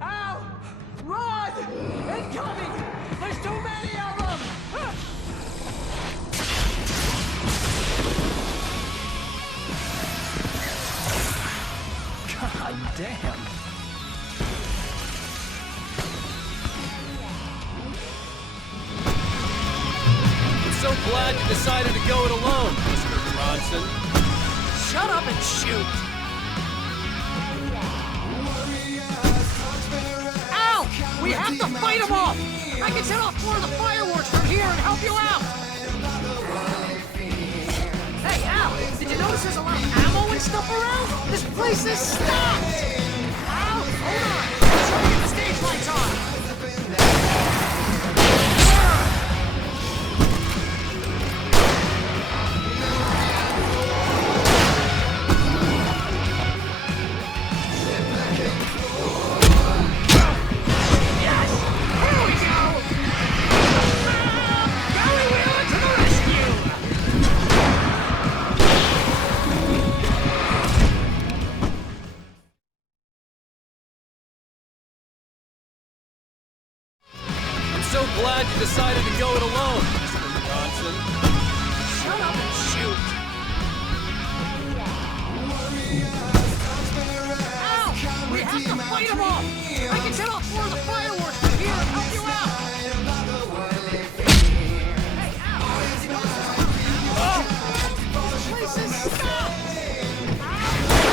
Ow! Run! Incoming! There's too many of them! God damn. So glad you decided to go it alone, Mr. Bronson. Shut up and shoot! Ow! We have to fight them off! I can set off more of the fireworks from here and help you out! Hey, Al! Did you notice there's a lot of ammo and stuff around? This place is stocked! Al, hold on! Let's go get the stage lights on! So glad you decided to go it alone, Mr. Bronson. Shut up and shoot! Ow! We have to fight them off! I can set off more of the fireworks from here and help you out! Hey, Al! Did you notice there's a lot of ammo? This place is stocked! Ow!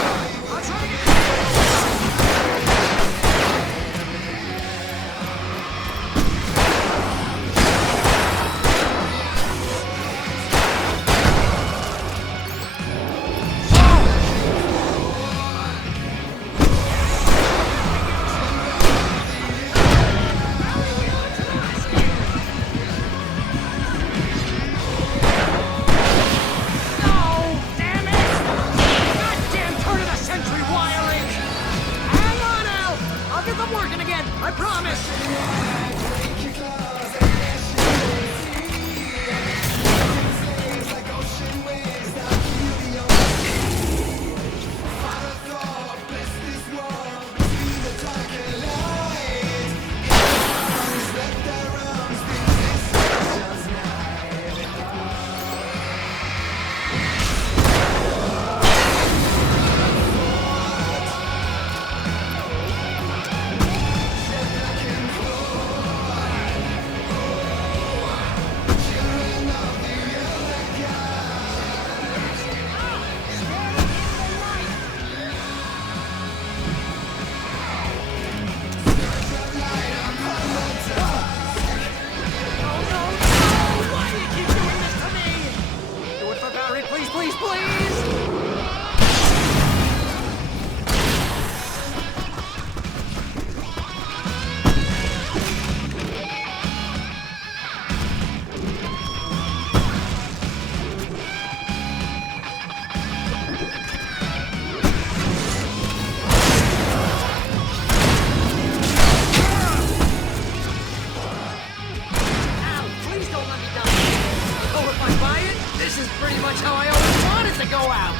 pretty much how I always wanted to go out.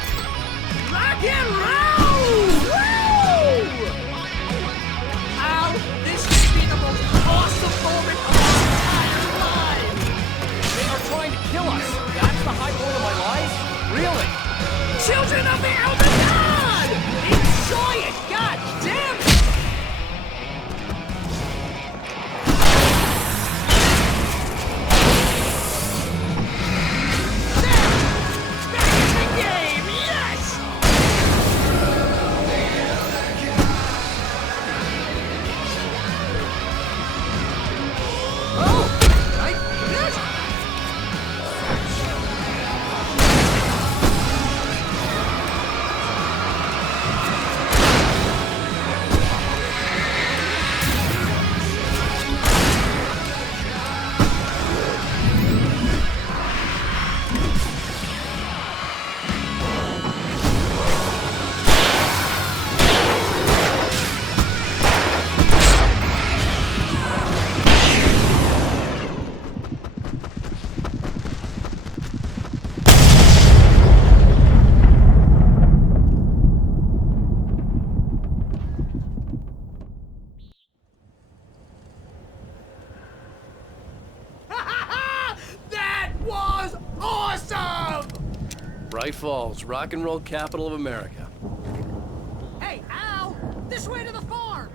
Rock and roll! Woo! Ow, this should be the most awesome moment of my entire life! They are trying to kill us. That's the high point of my life? Really? Children of the Elder God! Enjoy it! God damn it! Bright Falls, rock and roll capital of America. Hey, Al! This way to the farm!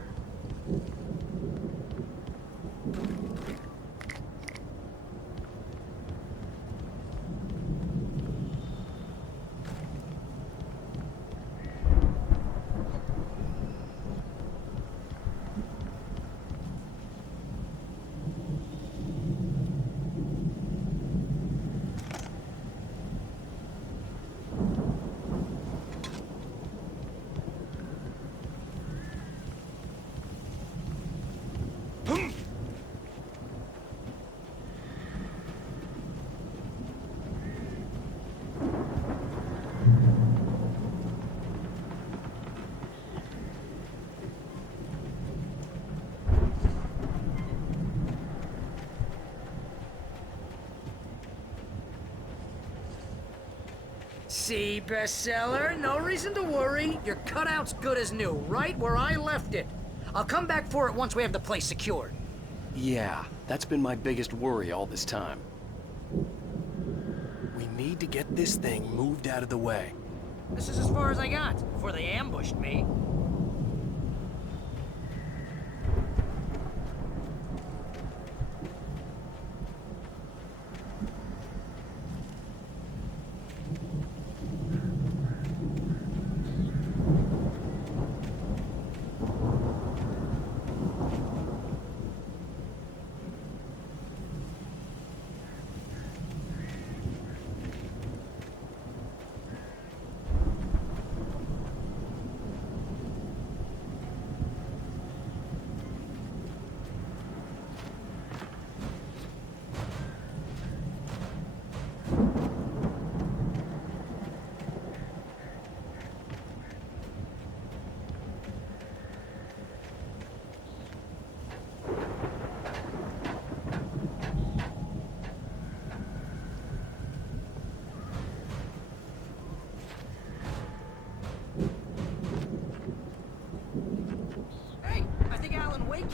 See, bestseller? No reason to worry. Your cutout's good as new, right where I left it. I'll come back for it once we have the place secured. Yeah, that's been my biggest worry all this time. We need to get this thing moved out of the way. This is as far as I got before they ambushed me.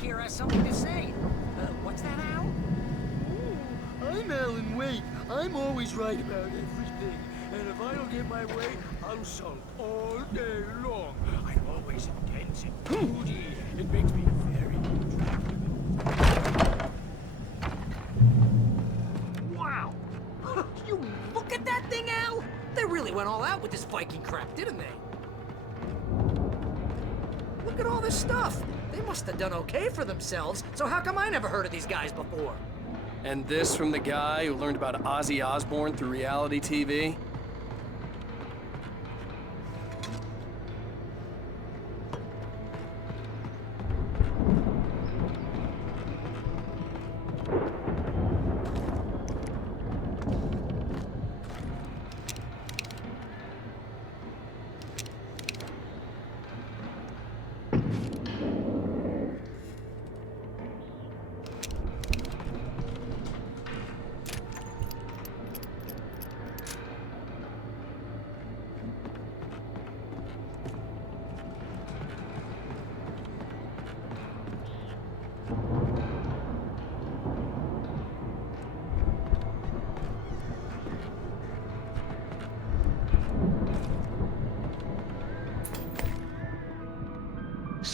Here has something to say. What's that, Al? I'm Alan Wake. I'm always right about everything. And if I don't get my way, I'll sulk all day long. I'm always intense and moody. It makes me very attractive. Wow! You look at that thing, Al! They really went all out with this Viking crap, didn't they? Look at all this stuff. They must have done okay for themselves, so how come I never heard of these guys before? And this from the guy who learned about Ozzy Osbourne through reality TV?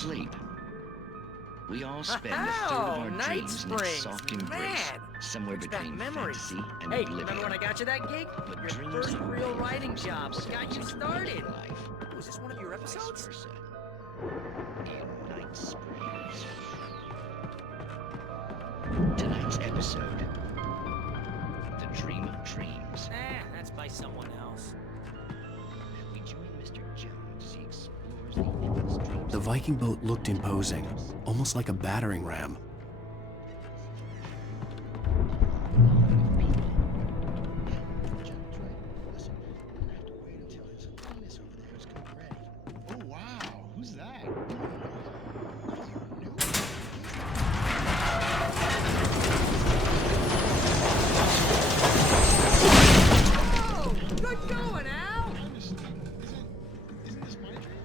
sleep. We all spend a third of our dreams in a soft embrace, somewhere between fantasy and Hey, oblivion. remember when I got you that gig? But Your dreams first are real rare. writing job. What got you started? Life. Oh, is this one of your episodes? Vice versa. In Night Springs. Tonight's episode, The Dream of Dreams. That's by someone else. We join Mr. Jones as he explores the endless dreams. The Viking boat looked imposing, almost like a battering ram. Oh, wow. Who's that? Oh, good going, Al! Isn't this my dream?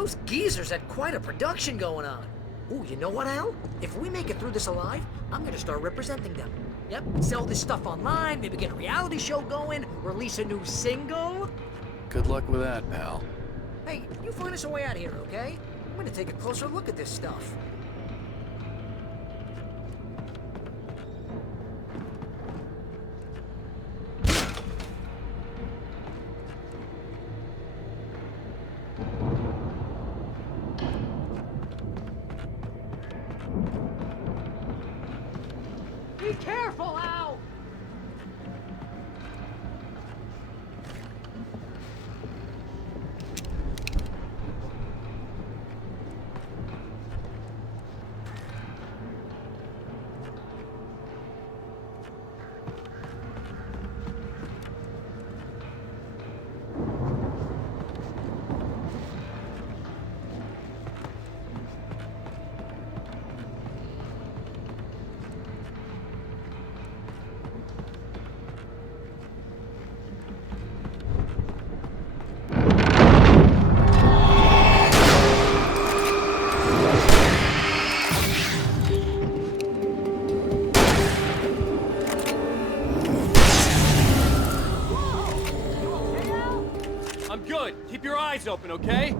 Those geezers had quite a production going on. Ooh, you know what, Al? If we make it through this alive, I'm gonna start representing them. Yep, sell this stuff online, maybe get a reality show going, release a new single. Good luck with that, pal. Hey, you find us a way out of here, okay? I'm gonna take a closer look at this stuff. Be careful, Al! I'm good. Keep your eyes open, okay?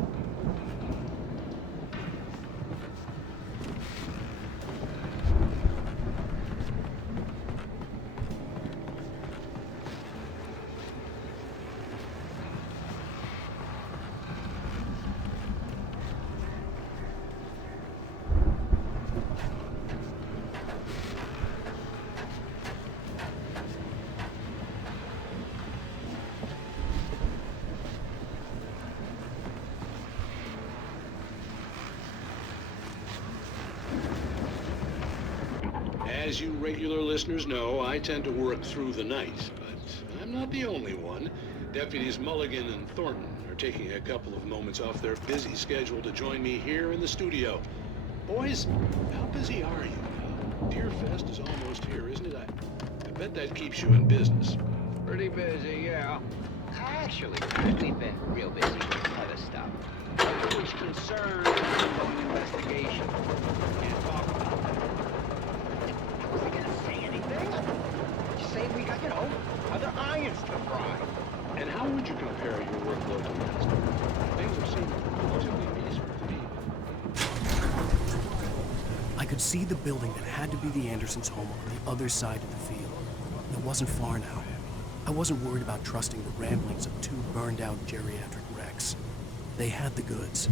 As you regular listeners know, I tend to work through the night, but I'm not the only one. Deputies Mulligan and Thornton are taking a couple of moments off their busy schedule to join me here in the studio. Boys, how busy are you? Deerfest is almost here, isn't it? I bet that keeps you in business. Pretty busy, yeah. Actually, we've been real busy with other stuff. I'm always concerned about the investigation. Can't talk about that. Was I gonna say anything? Just saying we got, other irons to fry. And how would you compare your workload to last? Things have seemed relatively peaceful to me. I could see the building that had to be the Andersons' home on the other side of the field. It wasn't far now. I wasn't worried about trusting the ramblings of two burned-out geriatric wrecks. They had the goods.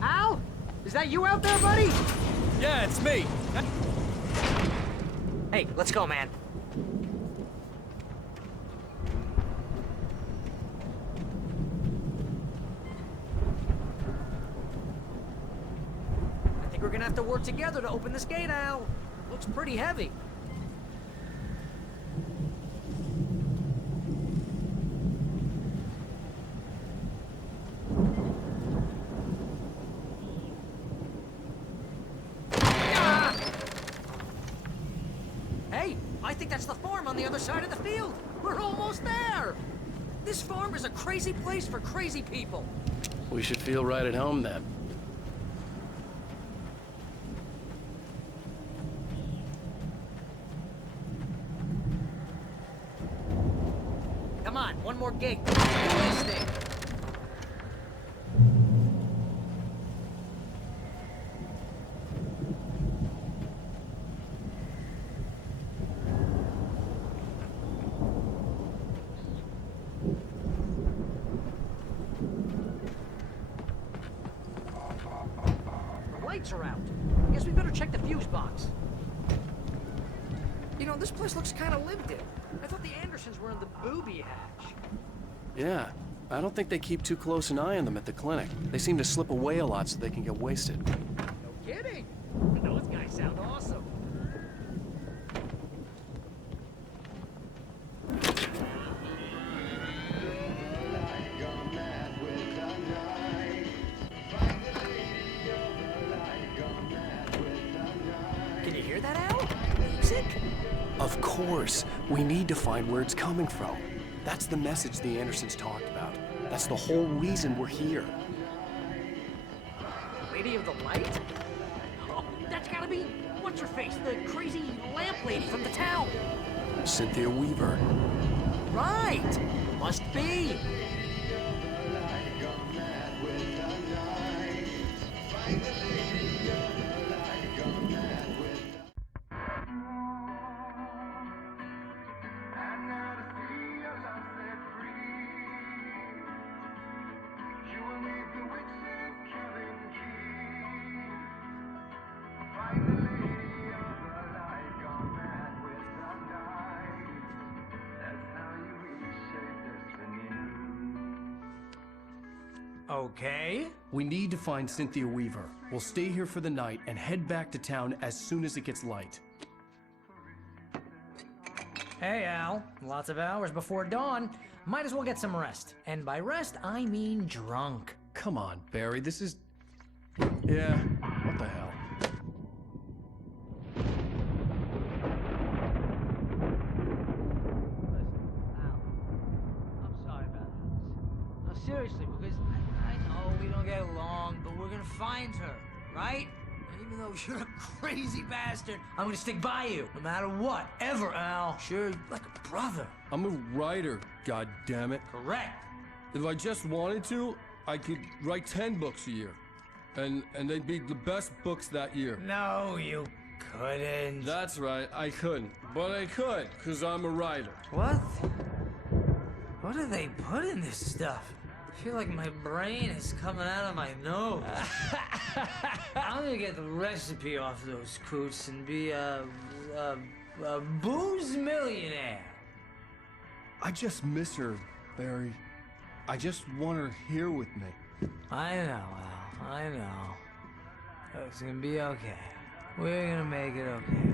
Al? Is that you out there, buddy? Yeah, it's me. Hey, let's go, man. I think we're gonna have to work together to open this gate, Al. Looks pretty heavy. Hey, I think that's the farm on the other side of the field. We're almost there. This farm is a crazy place for crazy people. We should feel right at home then. Come on, one more gate. Do this thing. The lights are out. I guess we better check the fuse box. You know, this place looks kind of lived in. I thought the Andersons were in the booby hatch. Yeah, I don't think they keep too close an eye on them at the clinic. They seem to slip away a lot so they can get wasted. No kidding. Those guys sound awesome. Can you hear that, Al? Music? Of course. We need to find where it's coming from. That's the message the Andersons talked about. That's the whole reason we're here. Lady of the Light? Oh, that's gotta be what's-her-face, the crazy lamp lady from the town. Cynthia Weaver. Right! Must be. Okay. We need to find Cynthia Weaver. We'll stay here for the night and head back to town as soon as it gets light. Hey, Al. Lots of hours before dawn. Might as well get some rest. And by rest, I mean drunk. Come on, Barry, this is... Yeah, what the hell? I'm sorry about this. No, seriously, because I know we don't get along, but we're gonna find her, right? And even though you're a crazy bastard, I'm gonna stick by you, no matter what, ever, Al. Sure, like a brother. I'm a writer, goddammit. Correct. If I just wanted to, I could write 10 books a year. And they'd be the best books that year. No, you couldn't. That's right, I couldn't. But I could, because I'm a writer. What? What do they put in this stuff? I feel like my brain is coming out of my nose. I'm gonna get the recipe off those coots and be a booze millionaire. I just miss her, Barry. I just want her here with me. I know, Al. I know. It's gonna be okay. We're gonna make it okay.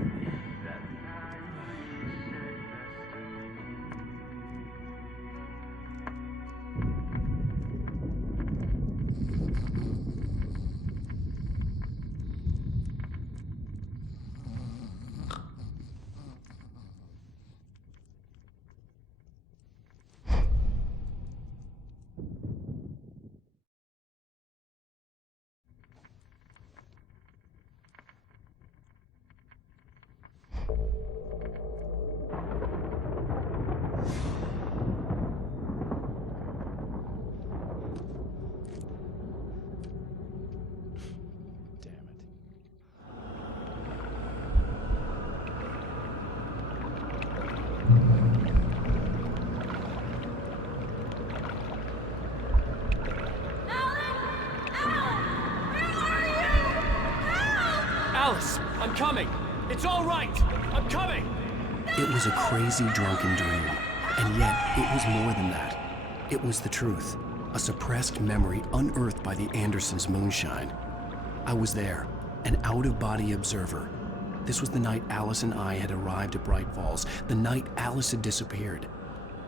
I'm coming! It's all right! I'm coming! It was a crazy drunken dream, and yet it was more than that. It was the truth, a suppressed memory unearthed by the Andersons' moonshine. I was there, an out-of-body observer. This was the night Alice and I had arrived at Bright Falls, the night Alice had disappeared.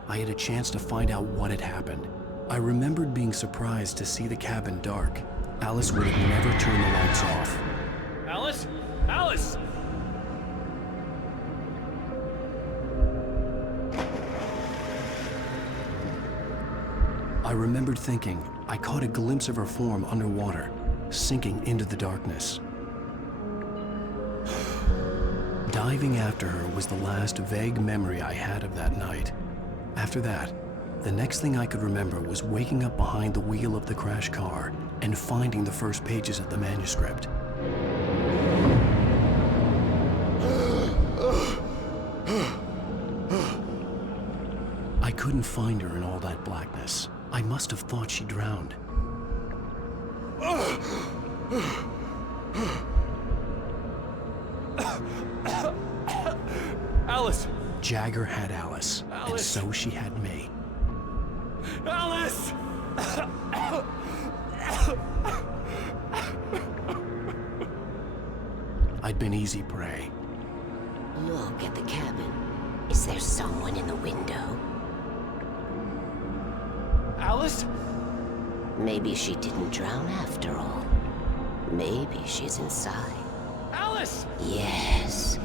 I had a chance to find out what had happened. I remembered being surprised to see the cabin dark. Alice would have never turned the lights off. Alice? Alice! I remembered thinking I caught a glimpse of her form underwater, sinking into the darkness. Diving after her was the last vague memory I had of that night. After that, the next thing I could remember was waking up behind the wheel of the crashed car and finding the first pages of the manuscript. I couldn't find her in all that blackness. I must have thought she drowned. Alice! Jagger had Alice, and so she had me. Alice! I'd been easy prey. Look at the cabin. Is there someone in the window? Alice? Maybe she didn't drown after all. Maybe she's inside. Alice! Yes.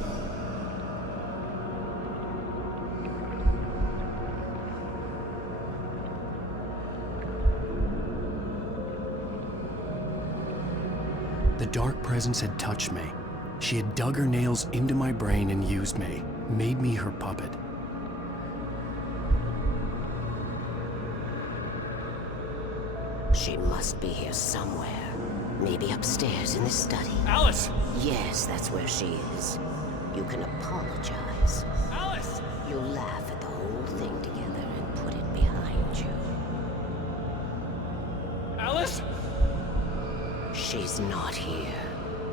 The dark presence had touched me. She had dug her nails into my brain and used me, made me her puppet. She must be here somewhere. Maybe upstairs in the study. Alice! Yes, that's where she is. You can apologize. Alice! You laugh at the whole thing together and put it behind you. Alice? She's not here.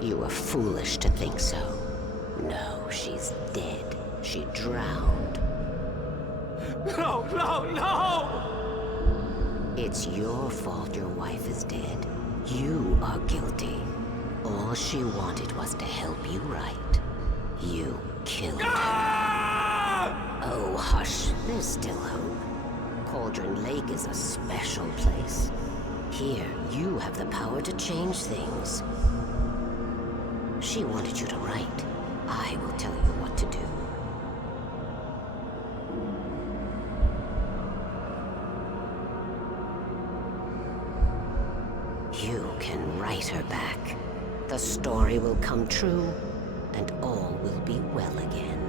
You were foolish to think so. No, she's dead. She drowned. No, no, no! It's your fault your wife is dead. You are guilty. All she wanted was to help you right. You killed her. Oh, hush. There's still hope. Cauldron Lake is a special place. Here, you have the power to change things. She wanted you to write. I will tell you what to do. You can write her back. The story will come true, and all will be well again.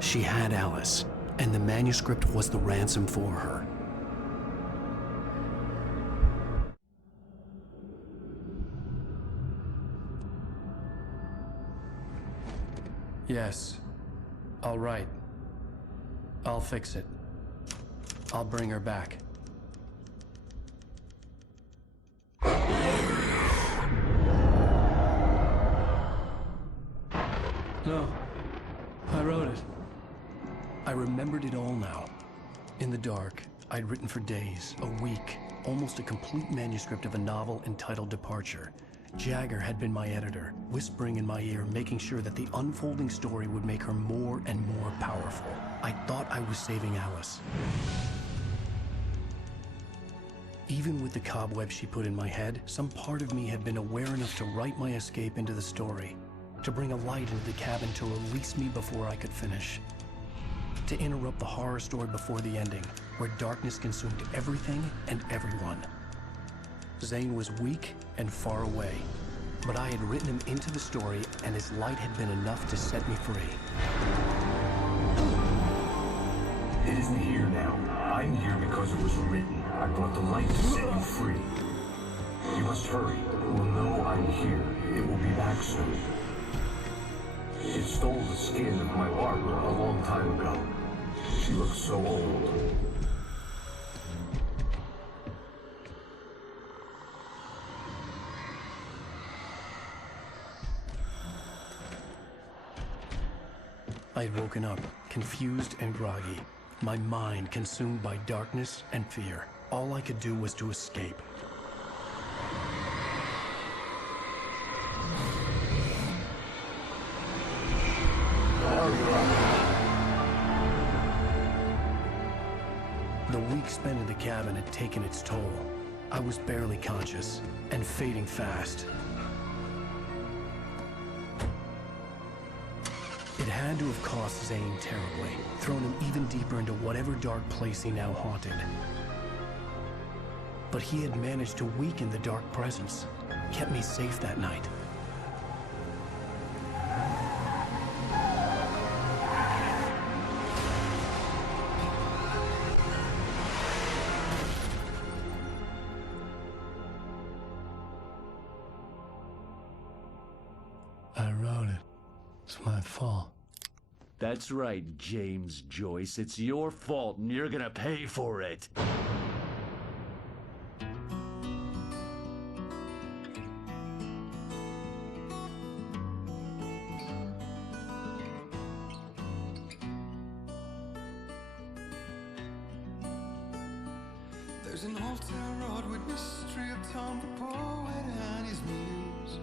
She had Alice, and the manuscript was the ransom for her. Yes. All right. I'll fix it. I'll bring her back. No. I wrote it. I remembered it all now. In the dark, I'd written for days, a week, almost a complete manuscript of a novel entitled Departure. Jagger had been my editor, whispering in my ear, making sure that the unfolding story would make her more and more powerful. I thought I was saving Alice. Even with the cobwebs she put in my head, some part of me had been aware enough to write my escape into the story, to bring a light into the cabin to release me before I could finish, to interrupt the horror story before the ending, where darkness consumed everything and everyone. Zane was weak and far away, but I had written him into the story, and his light had been enough to set me free. It isn't here now. I'm here because it was written. I brought the light to set you free. You must hurry. It will know I'm here. It will be back soon. It stole the skin of my Barbara a long time ago. She looks so old. I had woken up, confused and groggy, my mind consumed by darkness and fear. All I could do was to escape. The week spent in the cabin had taken its toll. I was barely conscious, and fading fast. It had to have cost Zane terribly, thrown him even deeper into whatever dark place he now haunted. But he had managed to weaken the dark presence, kept me safe that night. I wrote it. It's my fault. That's right, James Joyce. It's your fault, and you're gonna pay for it. There's an old town road with mystery of Tom the poet and his muse,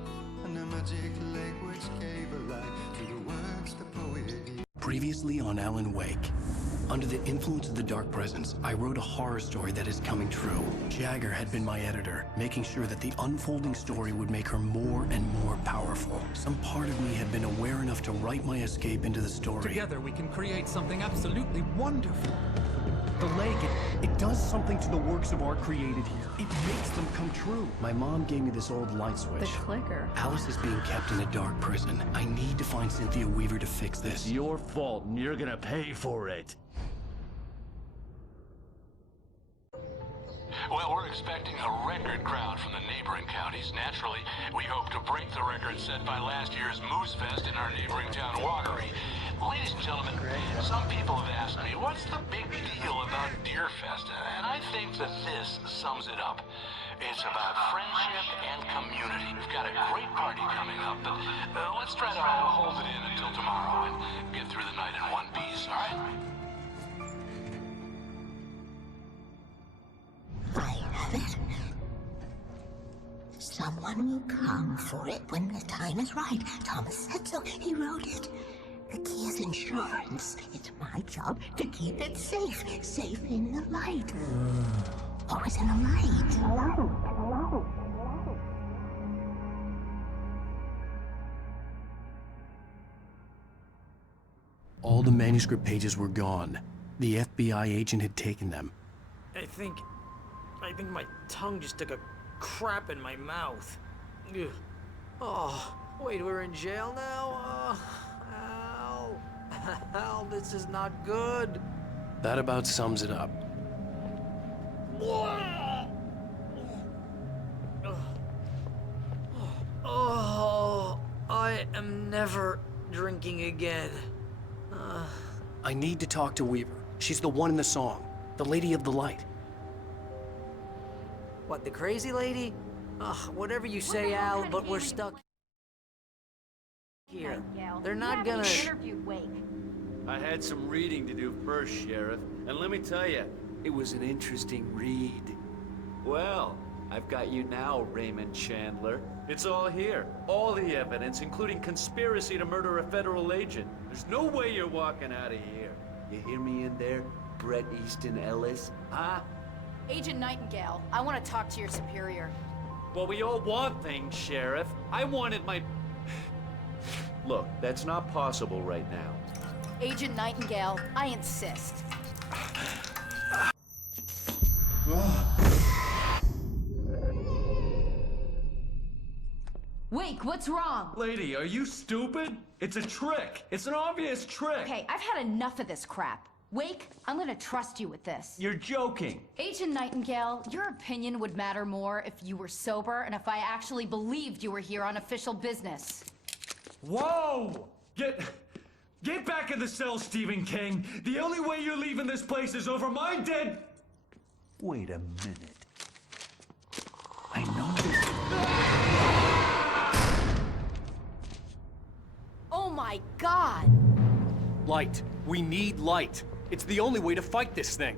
and a magic lake which gave a light to the words the poet used. Previously on Alan Wake. Under the influence of the dark presence, I wrote a horror story that is coming true. Jagger had been my editor, making sure that the unfolding story would make her more and more powerful. Some part of me had been aware enough to write my escape into the story. Together we can create something absolutely wonderful. The lake, it does something to the works of art created here. It makes them come true. My mom gave me this old light switch. The clicker. Alice is being kept in a dark prison. I need to find Cynthia Weaver to fix this. It's your fault, and you're gonna pay for it. Well, we're expecting a record crowd from the neighboring counties. Naturally, we hope to break the record set by last year's Moose Fest in our neighboring town, Walkery. Ladies and gentlemen, some people have asked me, what's the big deal about Deer Fest? And I think that this sums it up. It's about friendship and community. We've got a great party coming up, but let's try to hold it in until tomorrow and get through the night in one piece, all right? I have it. Someone will come for it when the time is right. Thomas said so. He wrote it. The key is insurance. It's my job to keep it safe. Safe in the light. Always in the light. All the manuscript pages were gone. The FBI agent had taken them. I think my tongue just took a crap in my mouth. Ugh. Oh, wait, we're in jail now? Al, this is not good. That about sums it up. Oh, I am never drinking again. I need to talk to Weaver. She's the one in the song. The Lady of the Light. What, the crazy lady? Ugh, whatever you say, Al, but we're stuck here. They're not gonna... I had some reading to do first, Sheriff, and let me tell you, it was an interesting read. Well, I've got you now, Raymond Chandler. It's all here. All the evidence, including conspiracy to murder a federal agent. There's no way you're walking out of here. You hear me in there, Bret Easton Ellis? Huh? Agent Nightingale, I want to talk to your superior. Well, we all want things, Sheriff. I wanted my... Look, that's not possible right now. Agent Nightingale, I insist. Wake, what's wrong? Lady, are you stupid? It's a trick. It's an obvious trick. Okay, I've had enough of this crap. Wake, I'm gonna trust you with this. You're joking. Agent Nightingale, your opinion would matter more if you were sober and if I actually believed you were here on official business. Whoa! Get back in the cell, Stephen King. The only way you're leaving this place is over my dead... Wait a minute. I know this... Oh my God! Light. We need light. It's the only way to fight this thing.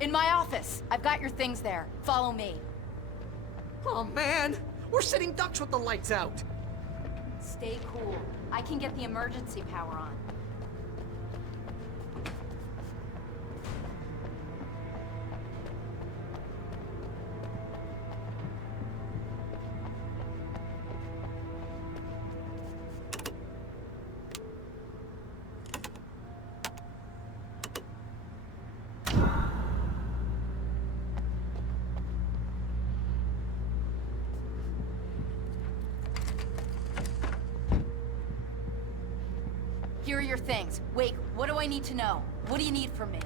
In my office. I've got your things there. Follow me. Oh man, we're sitting ducks with the lights out. Stay cool. I can get the emergency power on. Here are your things. Wake, what do I need to know? What do you need from me?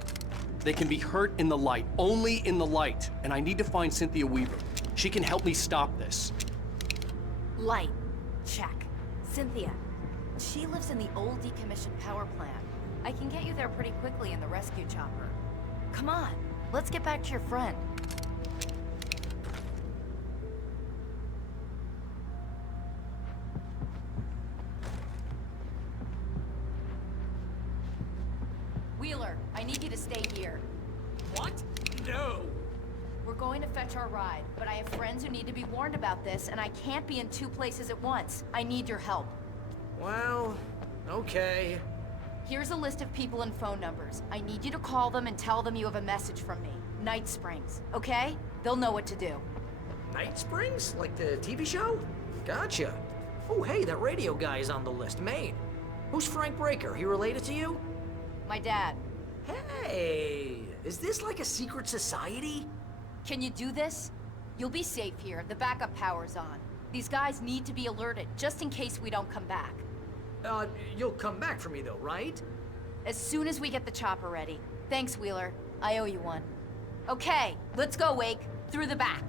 They can be hurt in the light, only in the light. And I need to find Cynthia Weaver. She can help me stop this. Light. Check. Cynthia. She lives in the old decommissioned power plant. I can get you there pretty quickly in the rescue chopper. Come on, let's get back to your friend. Wheeler, I need you to stay here. What? No. We're going to fetch our ride, but I have friends who need to be warned about this, and I can't be in two places at once. I need your help. Well, okay. Here's a list of people and phone numbers. I need you to call them and tell them you have a message from me. Night Springs, okay? They'll know what to do. Night Springs? Like the TV show? Gotcha. Oh, hey, that radio guy is on the list. Maine. Who's Frank Breaker? He related to you? My dad. Hey, is this like a secret society? Can you do this? You'll be safe here. The backup power's on. These guys need to be alerted, just in case we don't come back. You'll come back for me though, right? As soon as we get the chopper ready. Thanks, Wheeler. I owe you one. Okay, let's go, Wake. Through the back.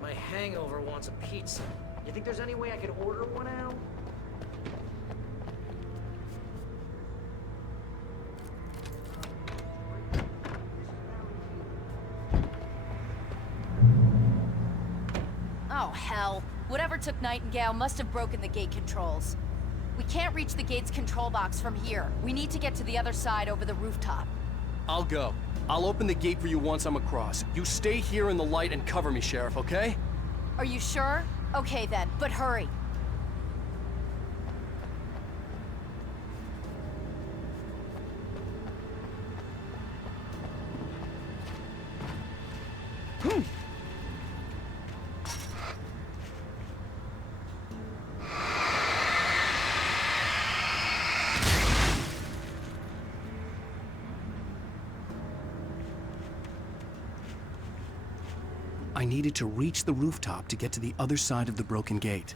My hangover wants a pizza. You think there's any way I could order one out? Oh, hell. Whatever took Nightingale must have broken the gate controls. We can't reach the gate's control box from here. We need to get to the other side over the rooftop. I'll go. I'll open the gate for you once I'm across. You stay here in the light and cover me, Sheriff, okay? Are you sure? Okay then, but hurry. I needed to reach the rooftop to get to the other side of the broken gate.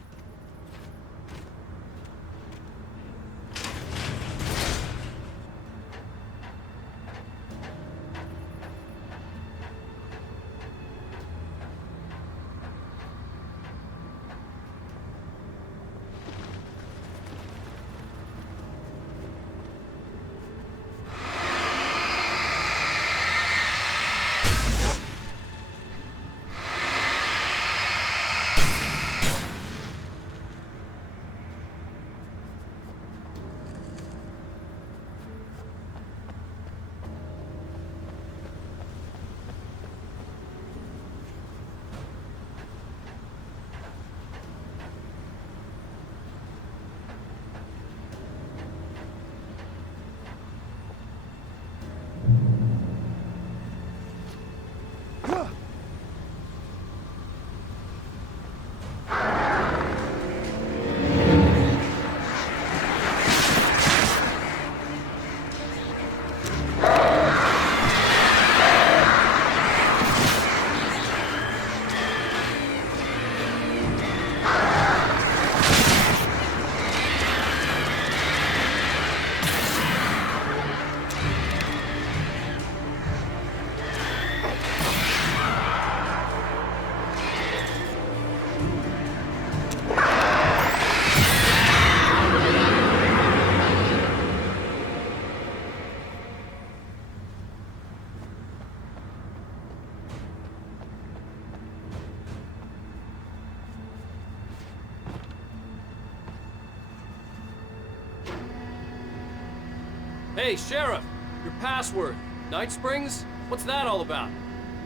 Hey, Sheriff! Your password. Night Springs? What's that all about?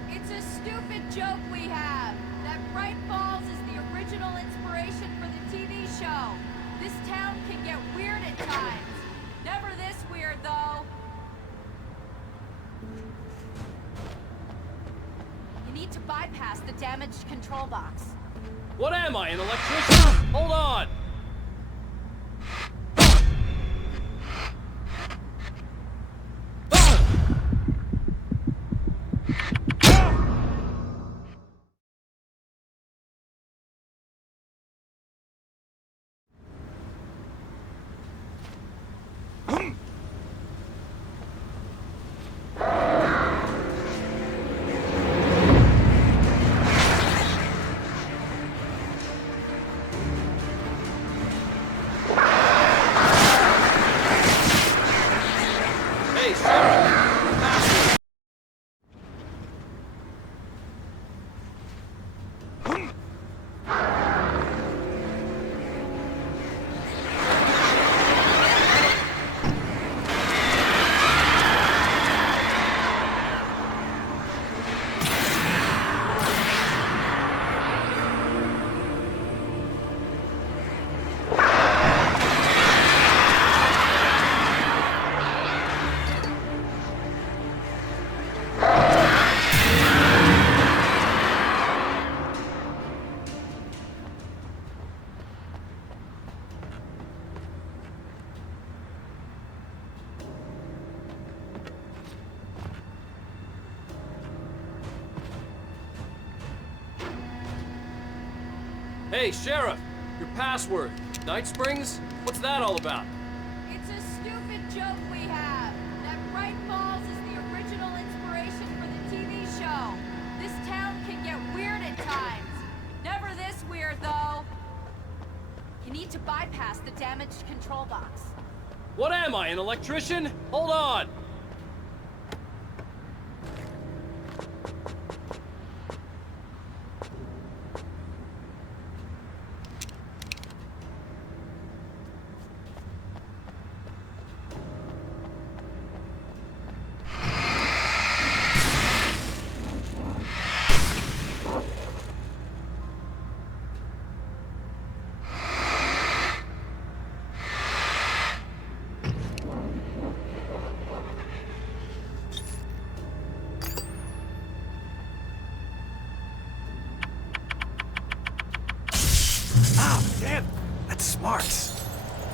It's a stupid joke we have. That Bright Falls is the original inspiration for the TV show. This town can get weird at times. Never this weird, though. You need to bypass the damaged control box. What am I, an electrician? Hold on! Hey, Sheriff! Your password. Night Springs? What's that all about? It's a stupid joke we have. That Bright Falls is the original inspiration for the TV show. This town can get weird at times. Never this weird, though. You need to bypass the damaged control box. What am I, an electrician? Hold on!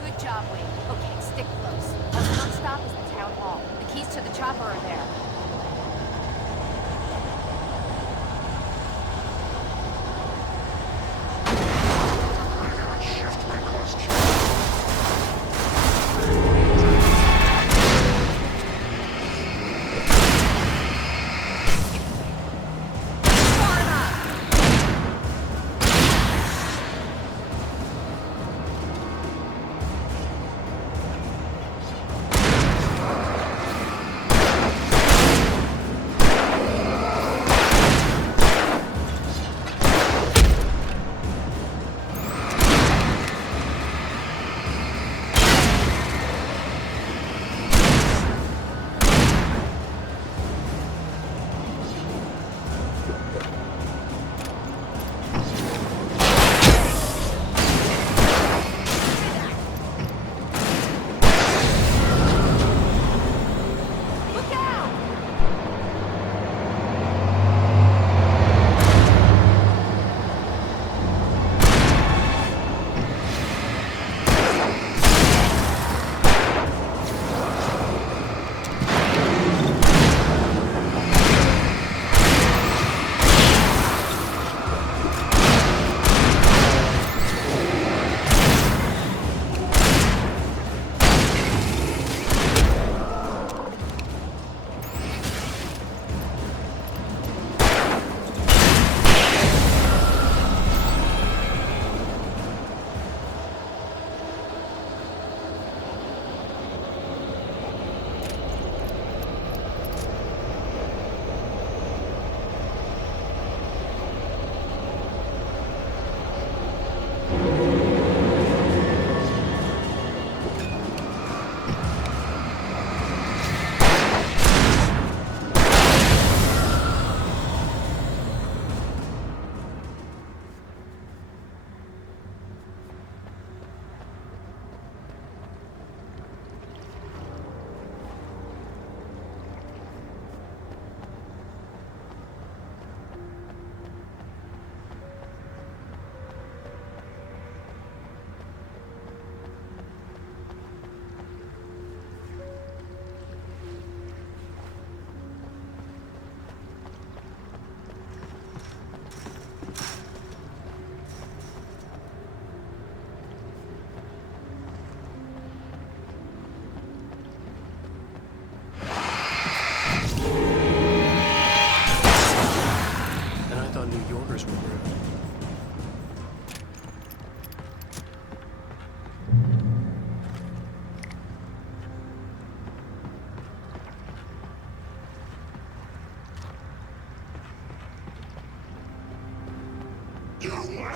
Good job, Wade. Okay, stick close. Our first stop is the town hall. The keys to the chopper are there.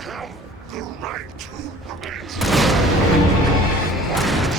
have the right to understand these words.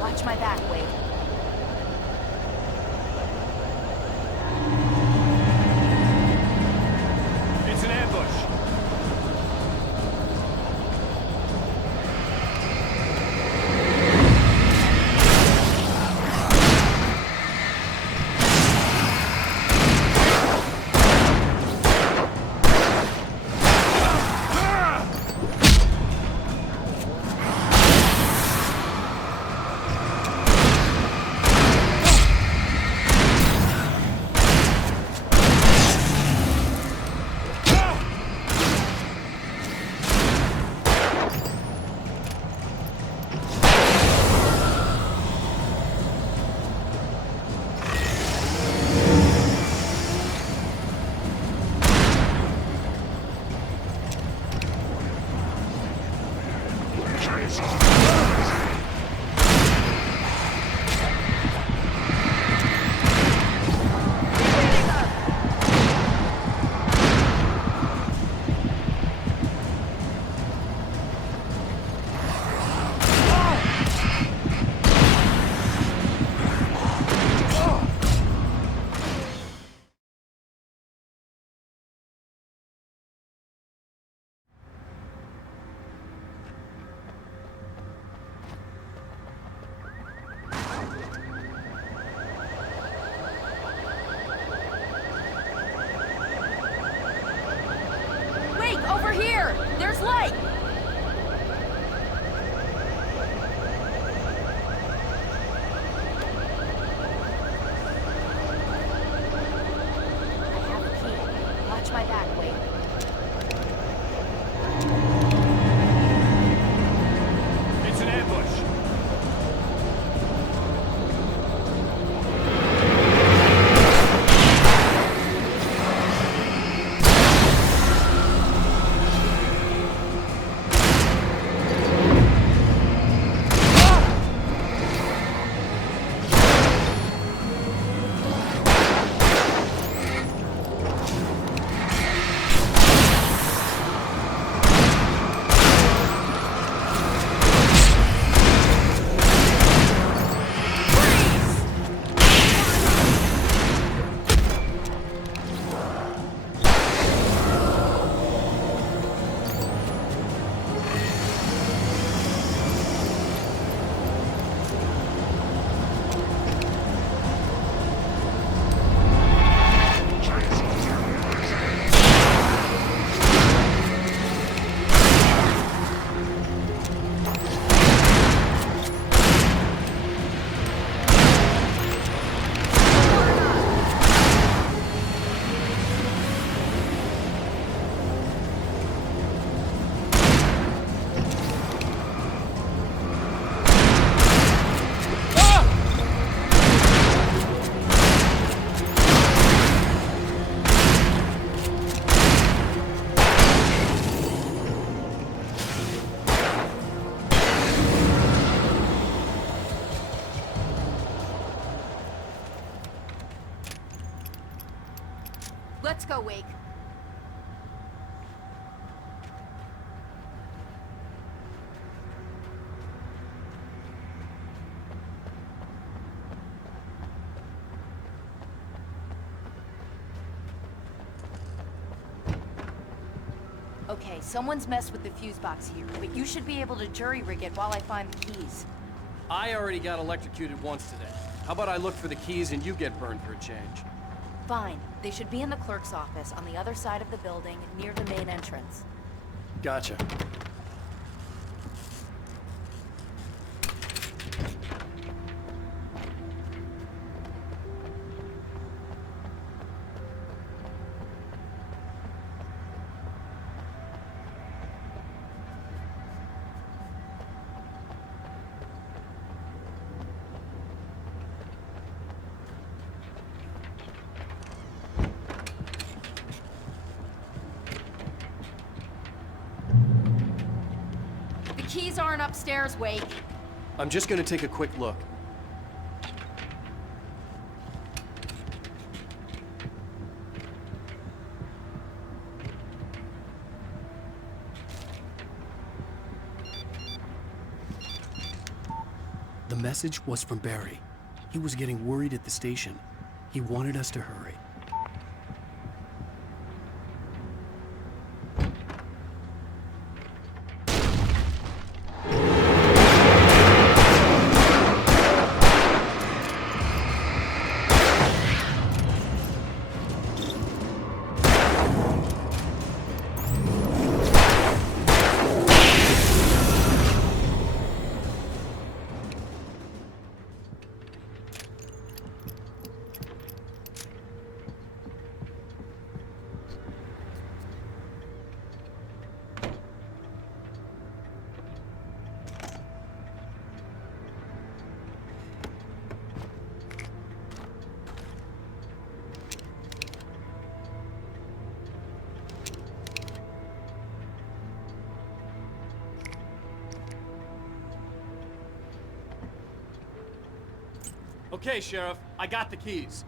Watch my back, Wade. It's an ambush. Over here! There's light! I have a key. Watch my back, Wade. It's an ambush. Let's go, Wake. Okay, someone's messed with the fuse box here, but you should be able to jury rig it while I find the keys. I already got electrocuted once today. How about I look for the keys and you get burned for a change? Fine. They should be in the clerk's office on the other side of the building, near the main entrance. Gotcha. The keys aren't upstairs, Wake. I'm just gonna take a quick look. The message was from Barry. He was getting worried at the station. He wanted us to hurry. Okay, Sheriff, I got the keys.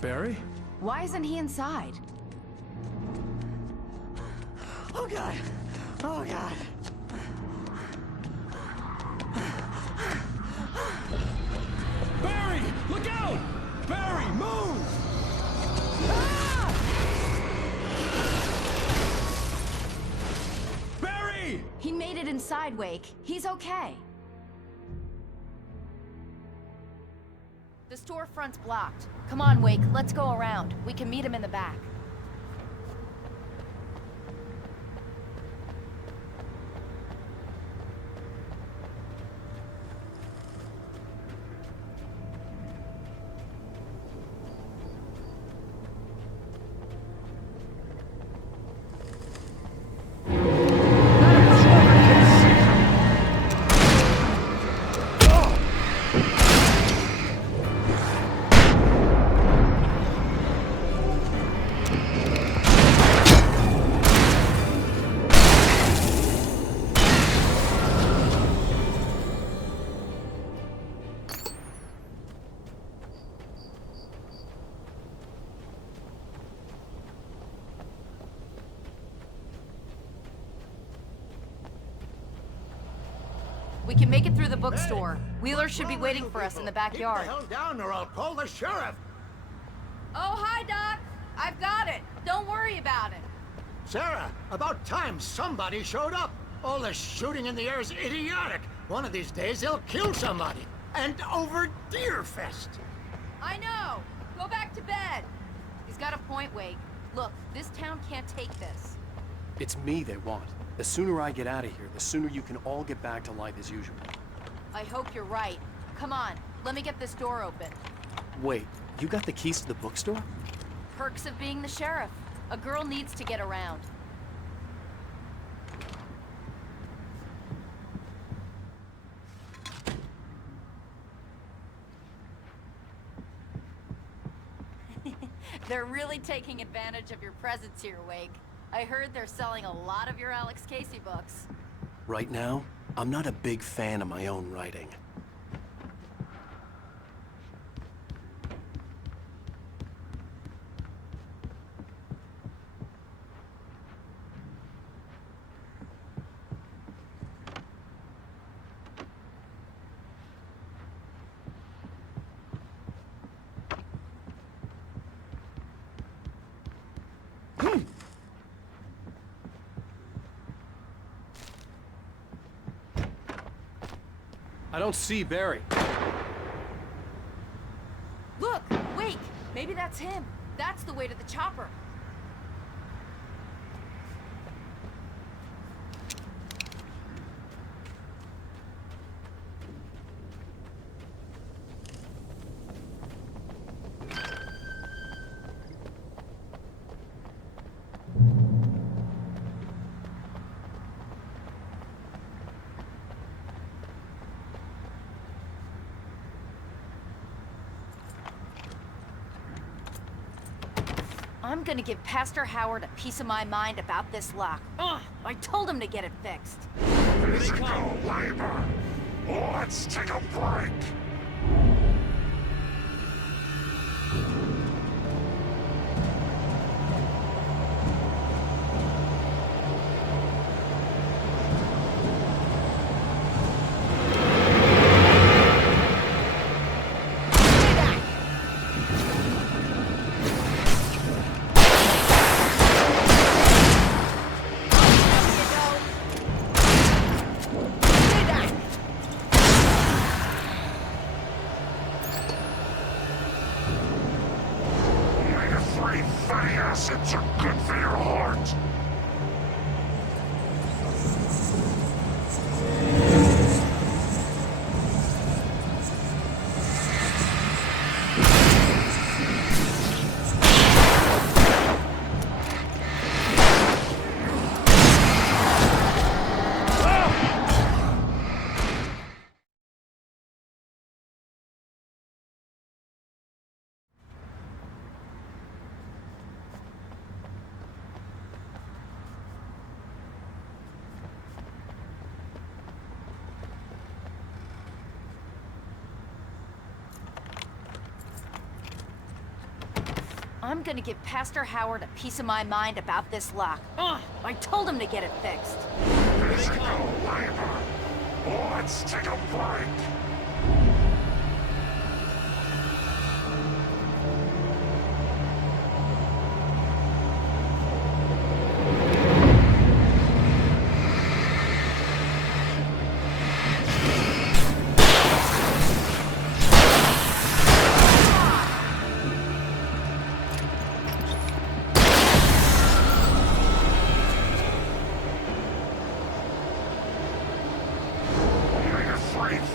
Barry? Why isn't he inside? Oh God! Oh God! Barry! Look out! Barry, move! Barry! He made it inside, Wake. He's okay. The storefront's blocked. Come on, Wake. Let's go around. We can meet him in the back. We can make it through the bookstore. Wheeler should be waiting for us in the backyard. Keep the hell down or I'll call the sheriff. Oh, hi, Doc. I've got it. Don't worry about it. Sarah, about time somebody showed up. All this shooting in the air is idiotic. One of these days they'll kill somebody. And over Deerfest. I know. Go back to bed. He's got a point, Wake. Look, this town can't take this. It's me they want. The sooner I get out of here, the sooner you can all get back to life as usual. I hope you're right. Come on, let me get this door open. Wait, you got the keys to the bookstore? Perks of being the sheriff. A girl needs to get around. They're really taking advantage of your presence here, Wake. I heard they're selling a lot of your Alex Casey books. Right now, I'm not a big fan of my own writing. I don't see Barry. Look! Wake! Maybe that's him. That's the way to the chopper. I'm gonna give Pastor Howard a piece of my mind about this lock. Ugh! I told him to get it fixed. Physical labor. Let's take a break. Acids are good for your heart. I'm gonna give Pastor Howard a piece of my mind about this lock. Ugh! I told him to get it fixed. Physical labor. Let's take a break.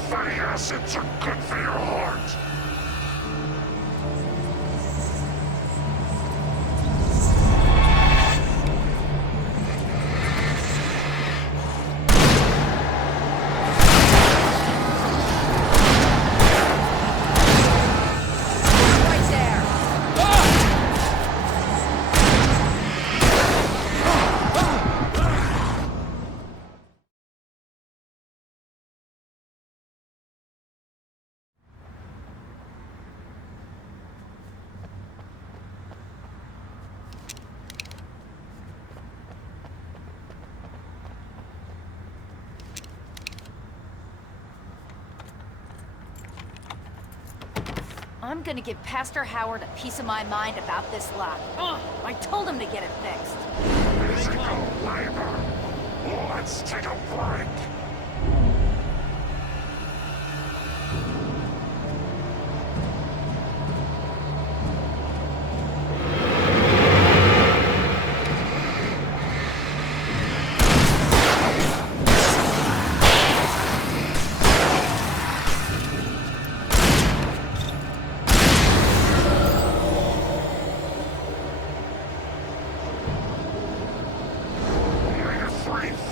Fatty acids are good for your heart. I'm gonna give Pastor Howard a piece of my mind about this lock. Ugh! I told him to get it fixed. Physical labor. Let's take a break.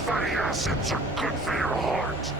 Fatty acids are good for your heart.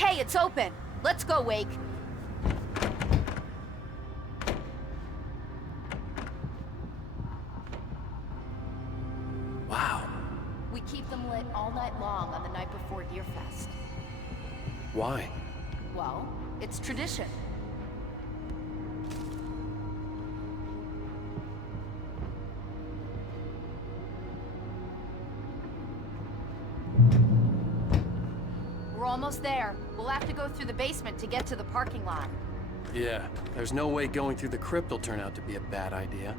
Okay, it's open. Let's go, Wake. Wow. We keep them lit all night long on the night before Deerfest. Why? Well, it's tradition. We're almost there. We'll have to go through the basement to get to the parking lot. Yeah, there's no way going through the crypt will turn out to be a bad idea.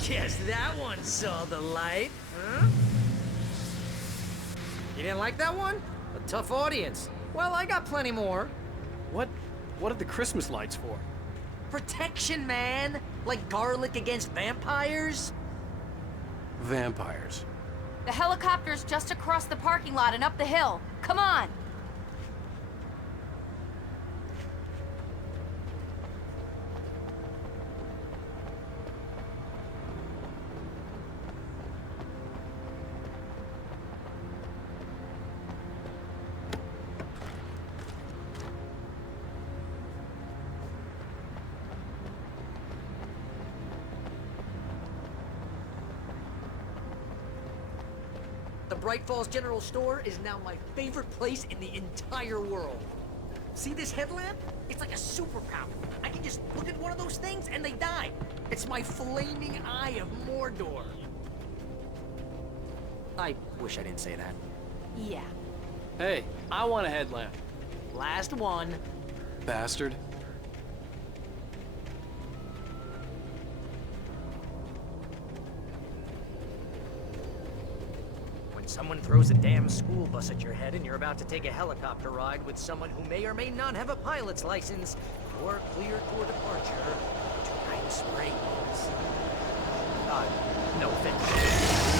Guess that one saw the light, huh? You didn't like that one? A tough audience. Well, I got plenty more. What are the Christmas lights for? Protection, man! Like garlic against vampires? Vampires. The helicopter's just across the parking lot and up the hill. Come on! The Bright Falls General Store is now my favorite place in the entire world. See this headlamp? It's like a superpower. I can just look at one of those things and they die. It's my flaming eye of Mordor. I wish I didn't say that. Yeah. Hey, I want a headlamp. Last one. Bastard. Someone throws a damn school bus at your head and you're about to take a helicopter ride with someone who may or may not have a pilot's license, you're cleared for departure to Night Springs. No offense.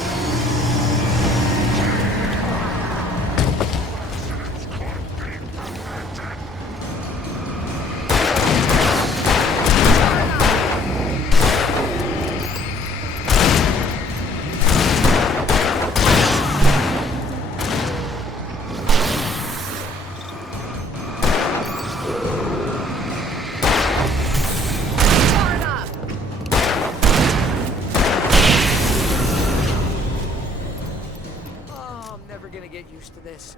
Get used to this.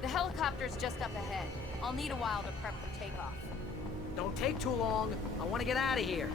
The helicopter's just up ahead. I'll need a while to prep for takeoff. Don't take too long. I want to get out of here.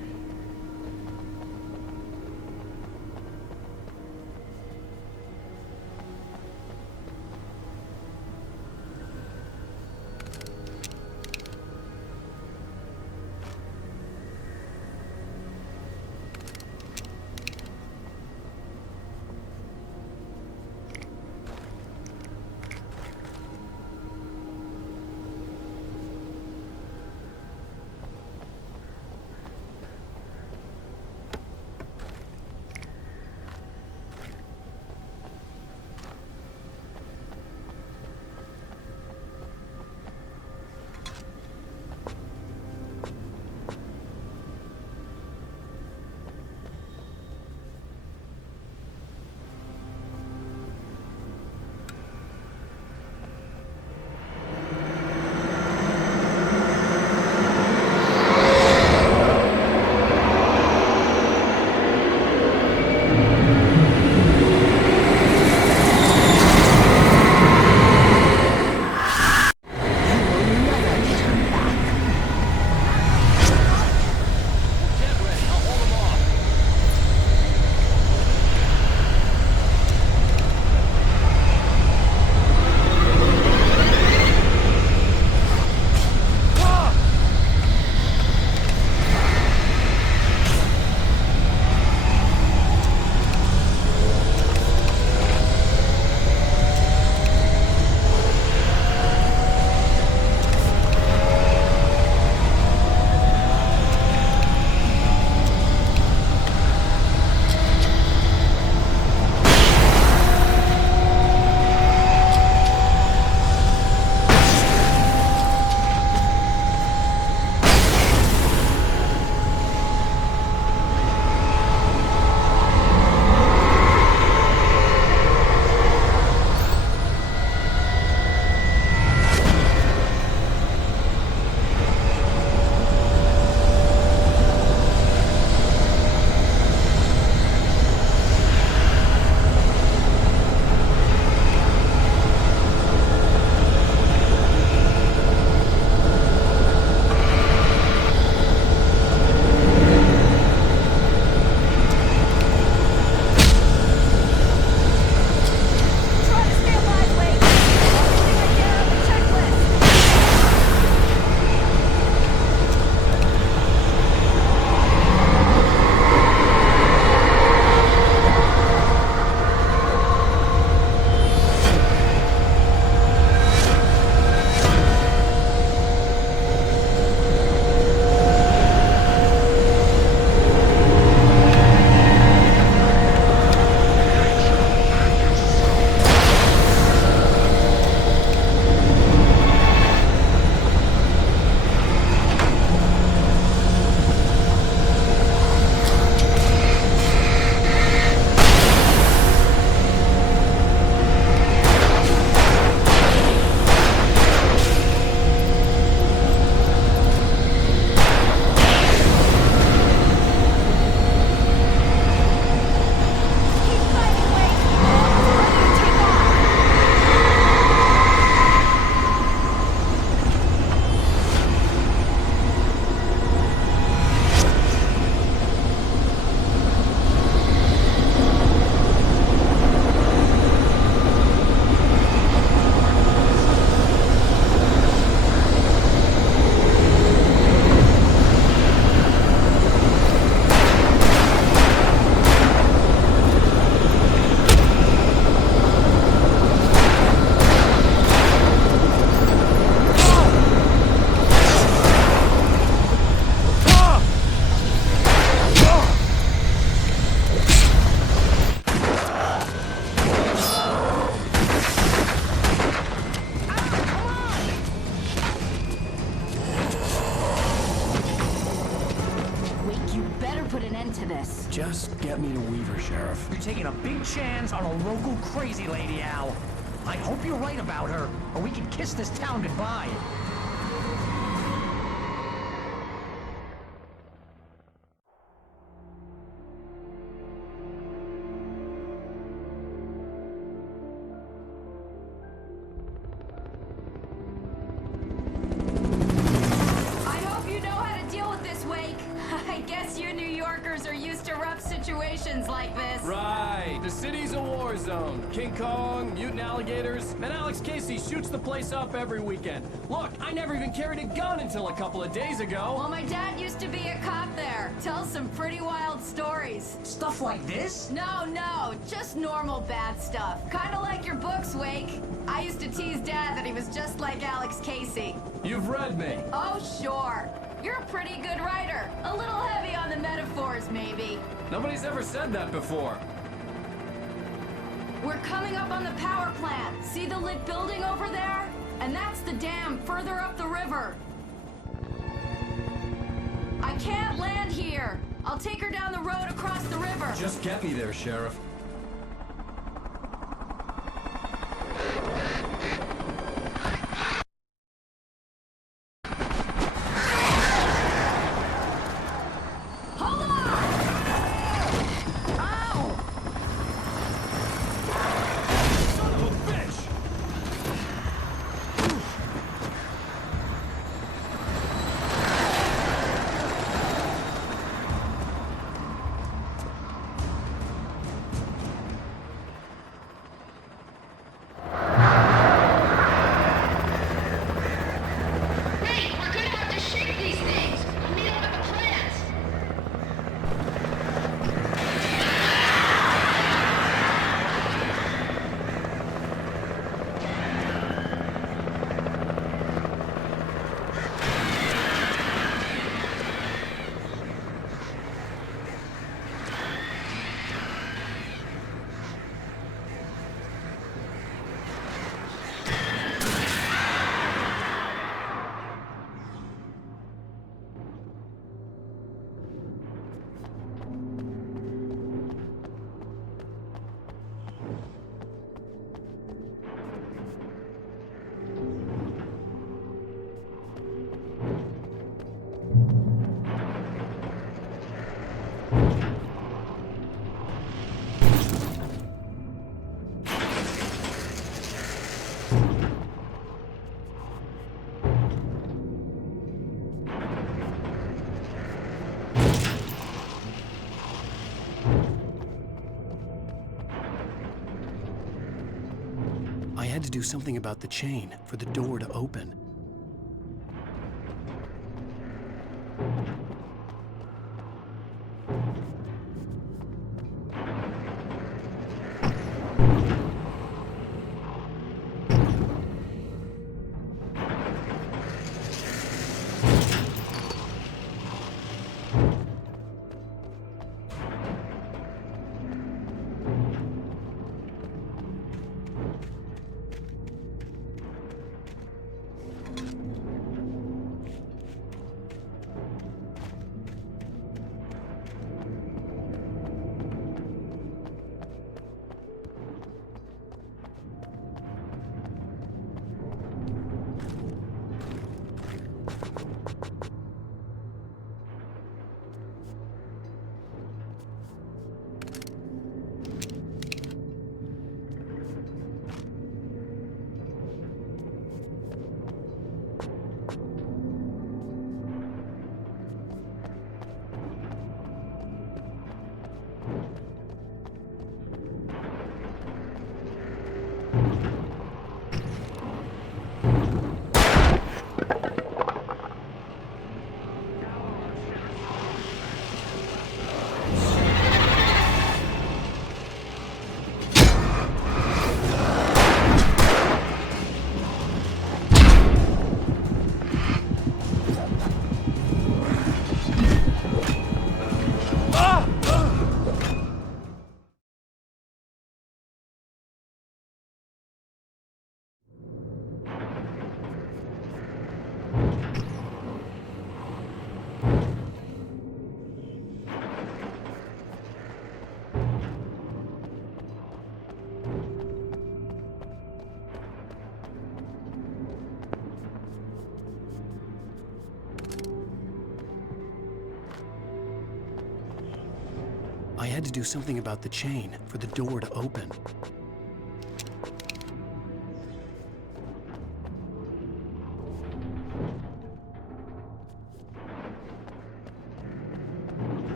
Just get me to Weaver, Sheriff. You're taking a big chance on a local crazy lady, Al. I hope you're right about her, or we can kiss this town goodbye. I hope you know how to deal with this, Wake. I guess you New Yorkers are used to rough situations like this. Right. The city's a war zone. King Kong, mutant alligators, and Alex Casey shoots the place up every weekend. Look, I never even carried a gun until a couple of days ago. Well, my dad used to be a cop there. Tells some pretty wild stories. Stuff like this? No, just normal bad stuff. Kinda like your books, Wake. I used to tease Dad that he was just like Alex Casey. You've read me. Oh, sure. You're a pretty good writer. A little heavy on the metaphors, maybe. Nobody's ever said that before. We're coming up on the power plant. See the lit building over there? And that's the dam further up the river. I can't land here. I'll take her down the road across the river. Just get me there, Sheriff. I had to do something about the chain for the door to open. had to do something about the chain for the door to open.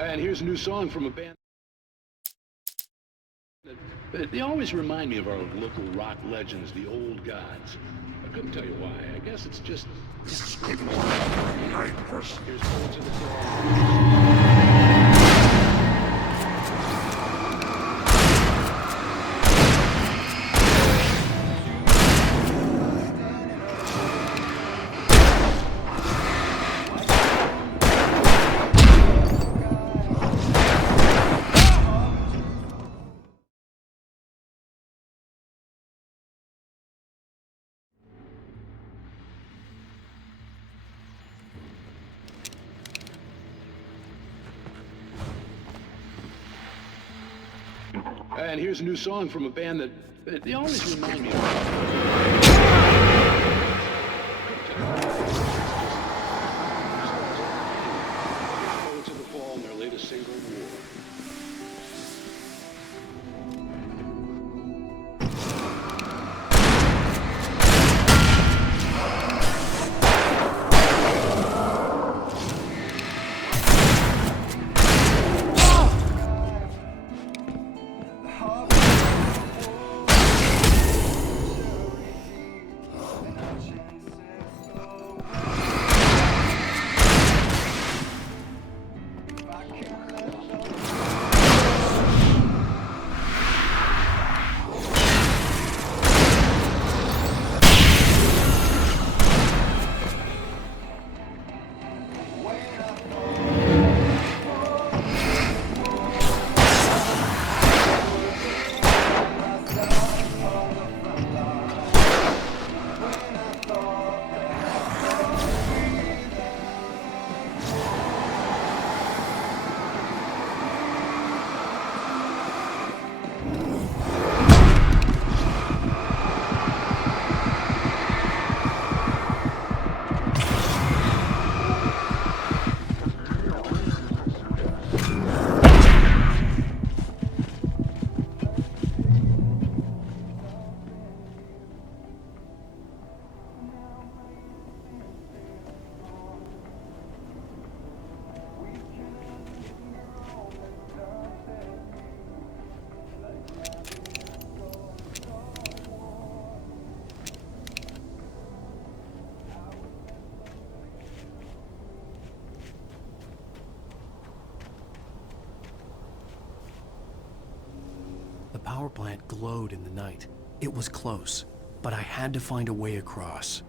And here's a new song from a band. They always remind me of our local rock legends, the old gods. I couldn't tell you why. I guess it's just... Here's Forward to the Fall. And here's a new song from a band that they always remind me of. Forward to the Fall and their latest single, War. power plant glowed in the night. It was close, but I had to find a way across.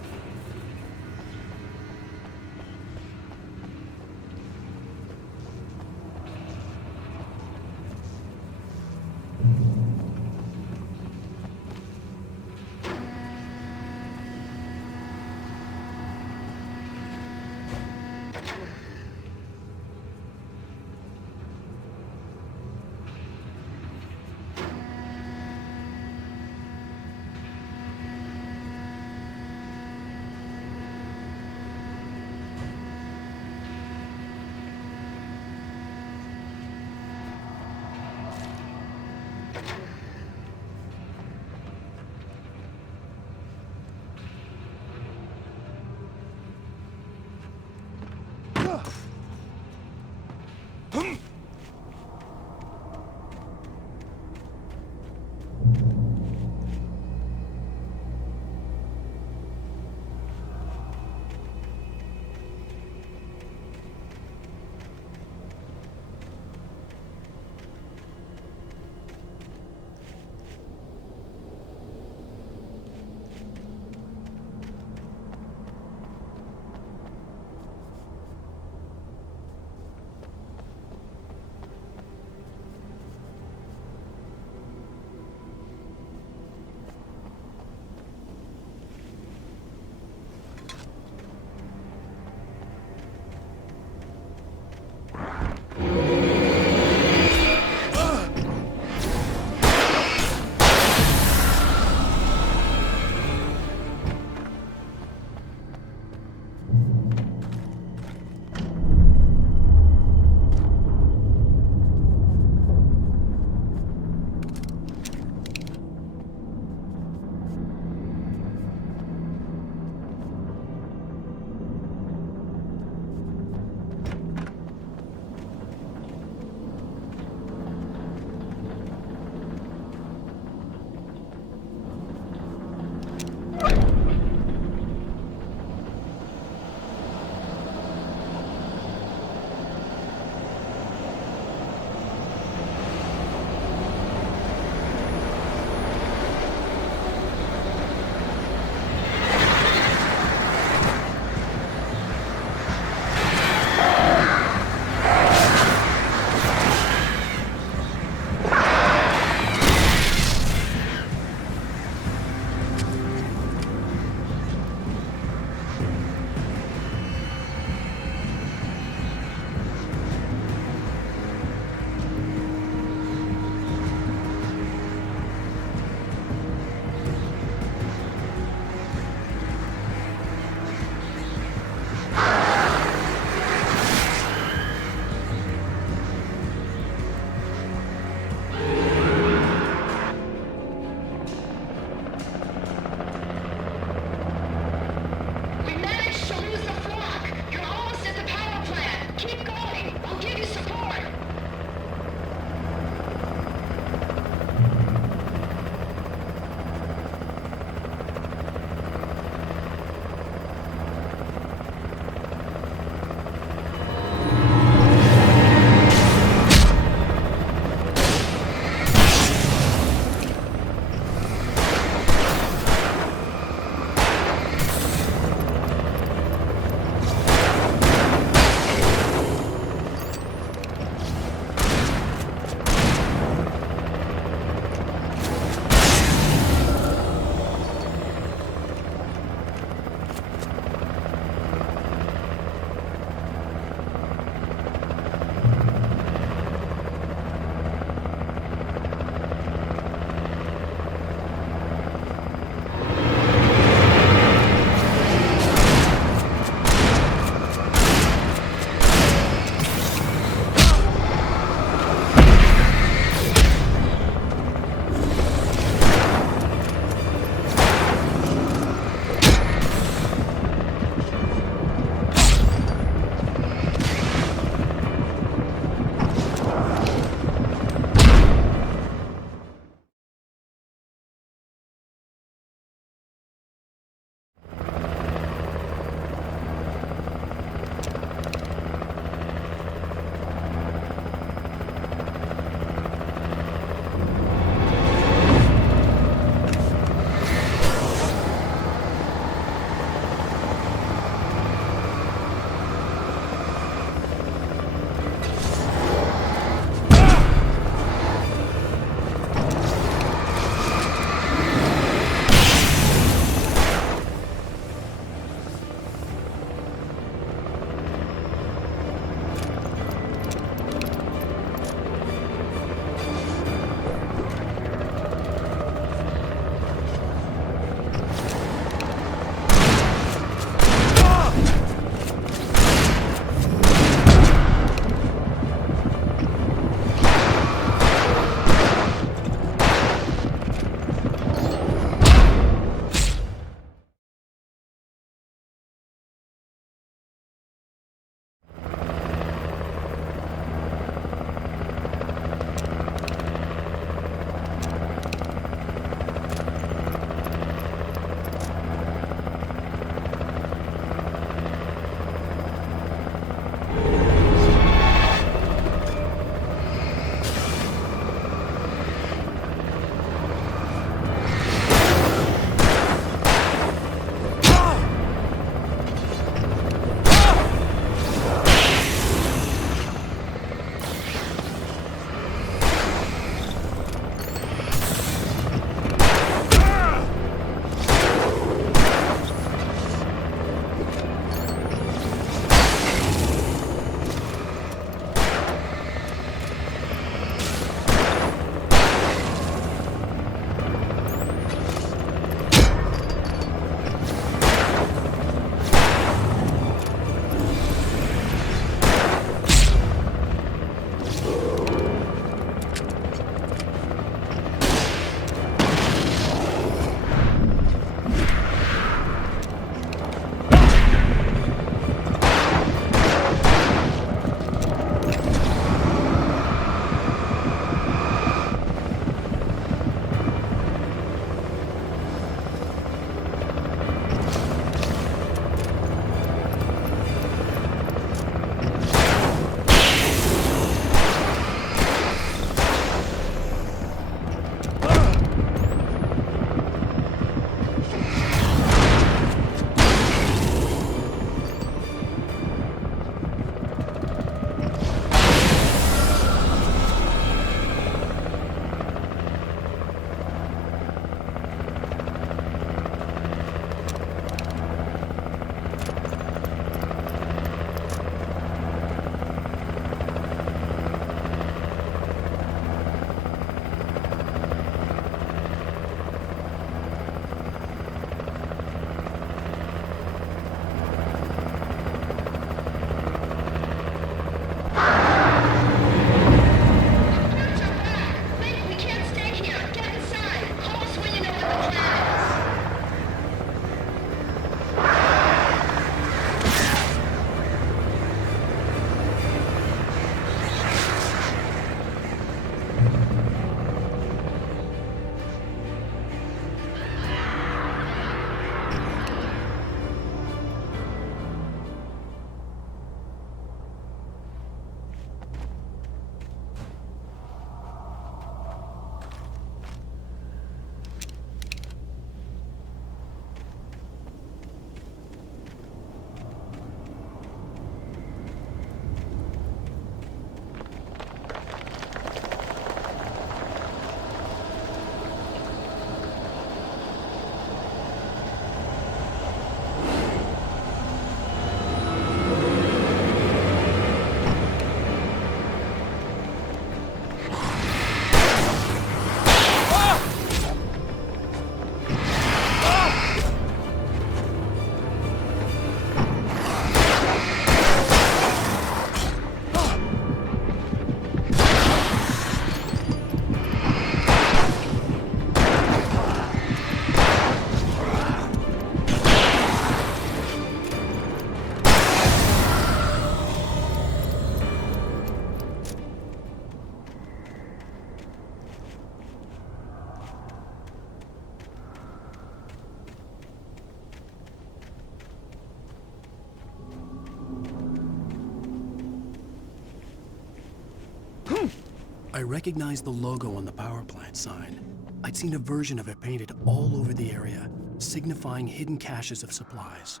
I recognized the logo on the power plant sign. I'd seen a version of it painted all over the area, signifying hidden caches of supplies.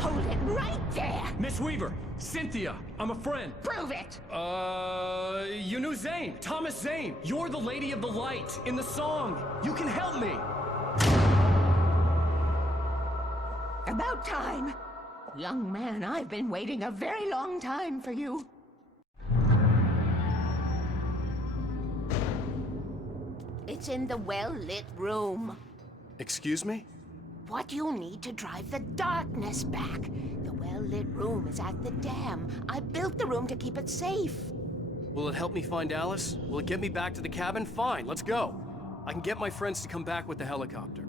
Hold it right there! Miss Weaver, Cynthia, I'm a friend. Prove it! You knew Zane, Thomas Zane. You're the Lady of the Light in the song. You can help me. About time. Young man, I've been waiting a very long time for you. It's in the well-lit room. Excuse me? What you'll need to drive the darkness back. The well-lit room is at the dam. I built the room to keep it safe. Will it help me find Alice? Will it get me back to the cabin? Fine, let's go. I can get my friends to come back with the helicopter.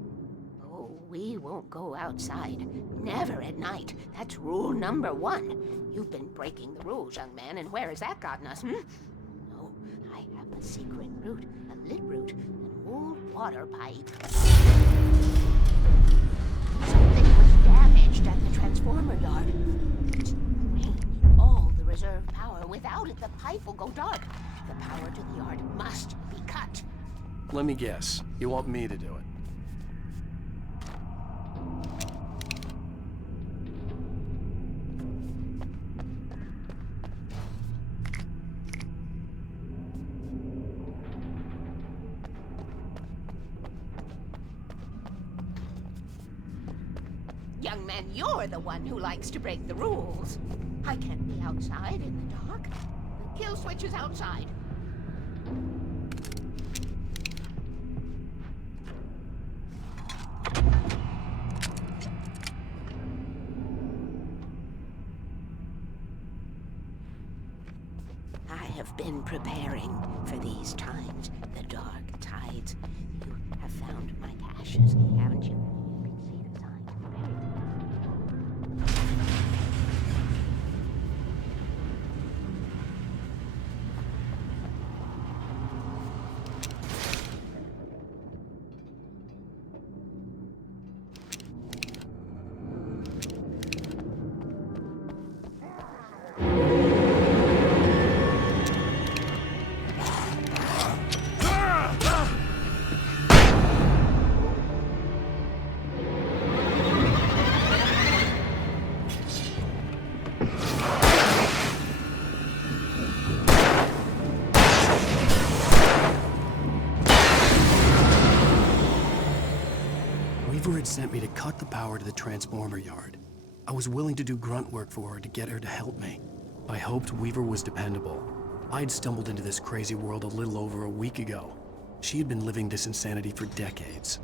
Oh, we won't go outside. Never at night. That's rule number 1. You've been breaking the rules, young man, and where has that gotten us, No, I have a secret route, a lit route, an old water pipe. Something was damaged at the transformer yard. It's drained all the reserve power. Without it, the pipe will go dark. The power to the yard must be cut. Let me guess. You want me to do it? Young man, you're the one who likes to break the rules. I can't be outside in the dark. The kill switch is outside. I have been preparing for these times. The dark tides. You have found my caches, haven't you? Sent me to cut the power to the transformer yard. I was willing to do grunt work for her to get her to help me. I hoped Weaver was dependable. I'd stumbled into this crazy world a little over a week ago. She had been living this insanity for decades.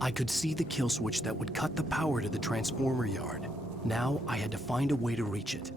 I could see the kill switch that would cut the power to the transformer yard. Now I had to find a way to reach it.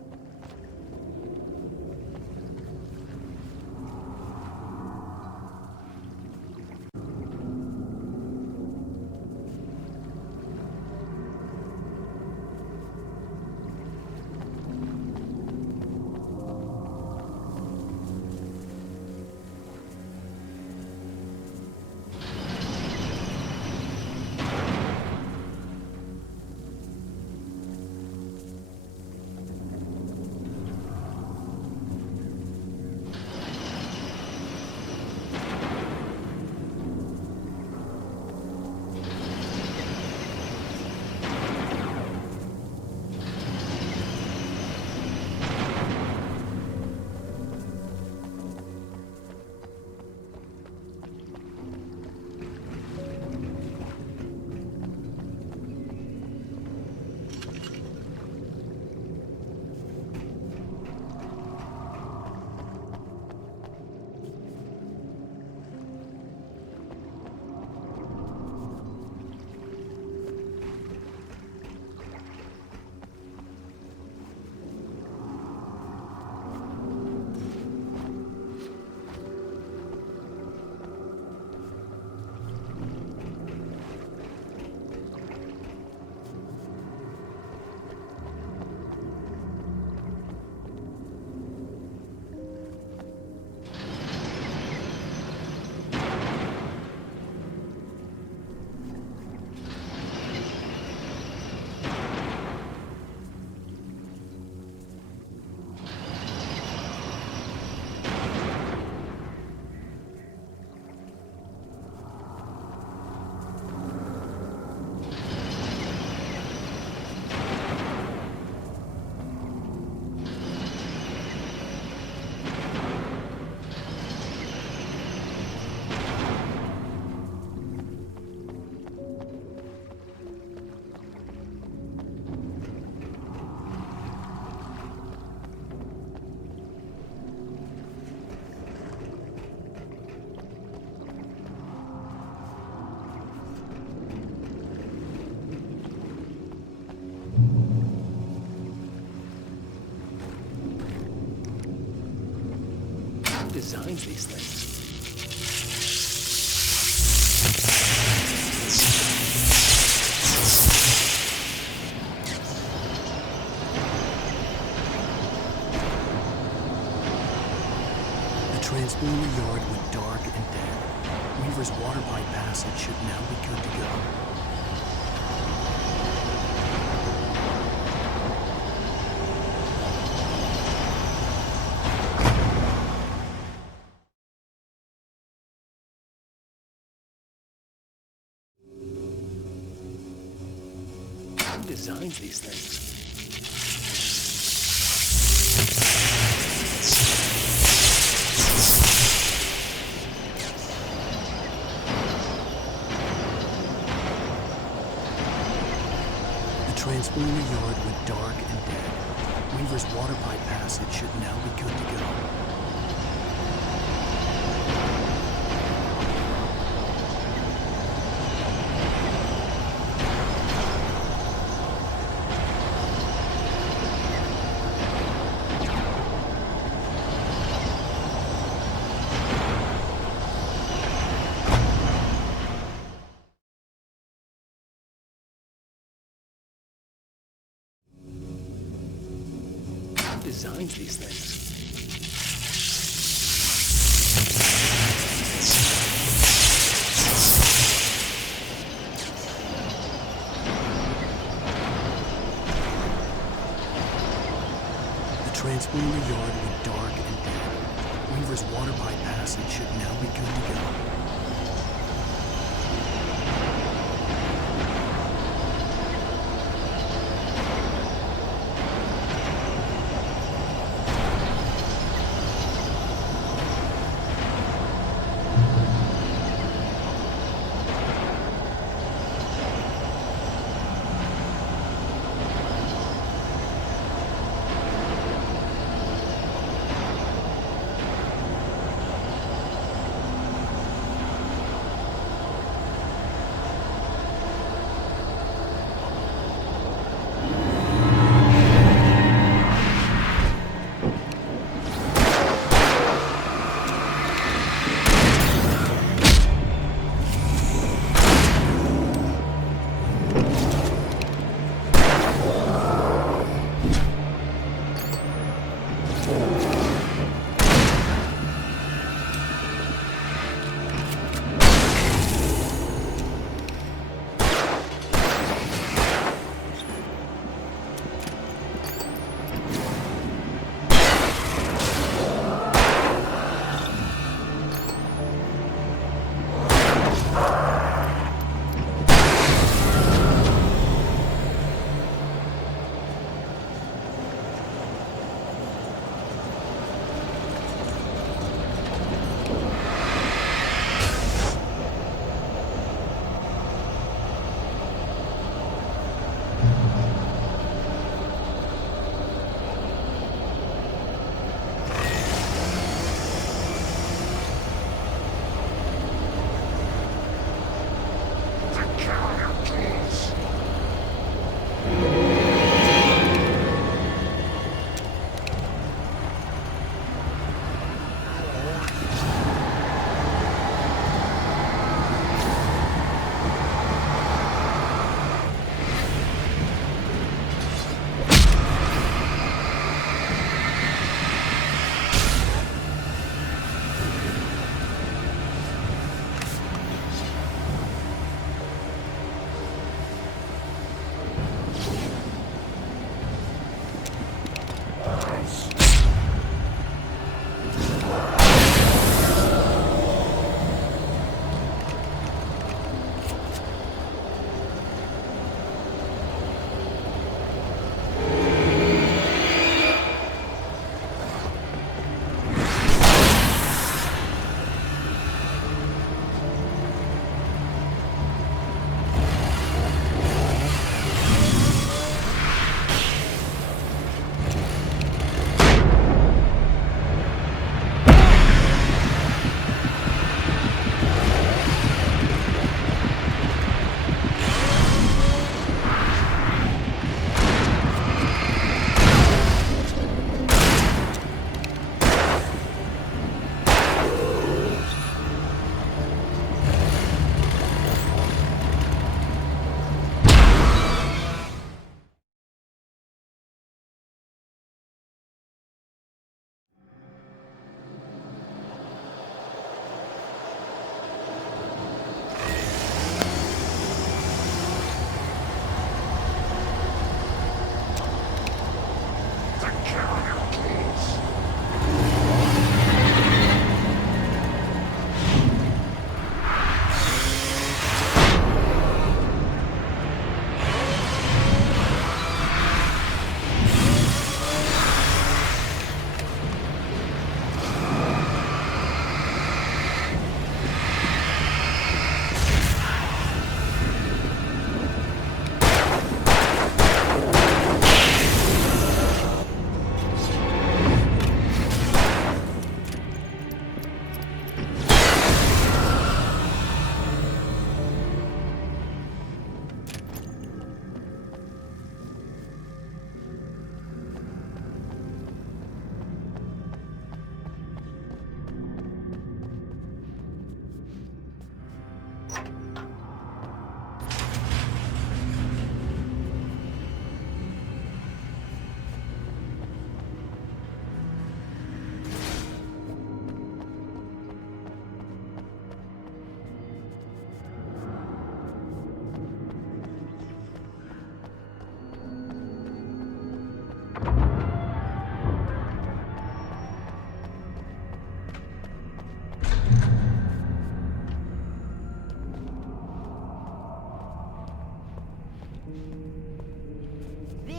designs these things? The transformer yard went dark and dead. Weaver's water pipe passage should now be good to go. Who designs these things? Transformer yard went dark and dead. Weaver's water pipe passage should now be good to go. Designs these things. The transformer yard went dark and dead. Weaver's water pipe passage should now be good to go.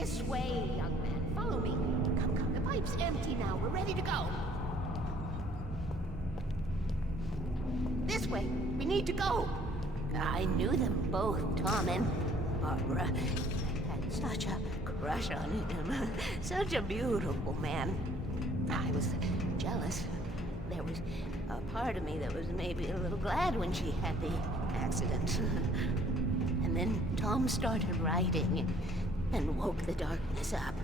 This way, young man. Follow me. Come. The pipe's empty now. We're ready to go. This way. We need to go. I knew them both, Tom and Barbara. I had such a crush on him. Such a beautiful man. I was jealous. There was a part of me that was maybe a little glad when she had the accident. And then Tom started writing and woke the darkness up.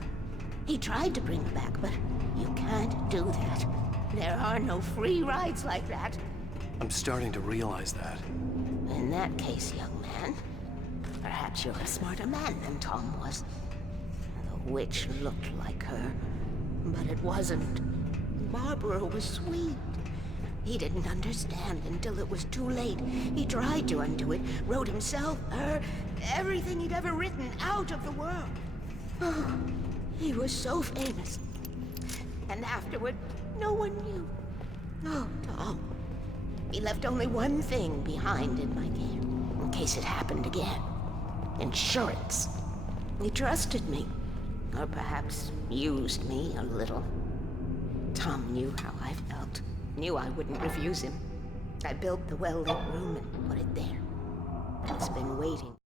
He tried to bring her back, but you can't do that. There are no free rides like that. I'm starting to realize that. In that case, young man, perhaps you're a smarter man than Tom was. The witch looked like her, but it wasn't. Barbara was sweet. He didn't understand until it was too late. He tried to undo it, wrote himself, her, everything he'd ever written out of the world. Oh, he was so famous. And afterward, no one knew. Oh, Tom. He left only one thing behind in my care, in case it happened again. Insurance. He trusted me. Or perhaps used me a little. Tom knew how I felt. Knew I wouldn't refuse him. I built the well-lit room and put it there. It's been waiting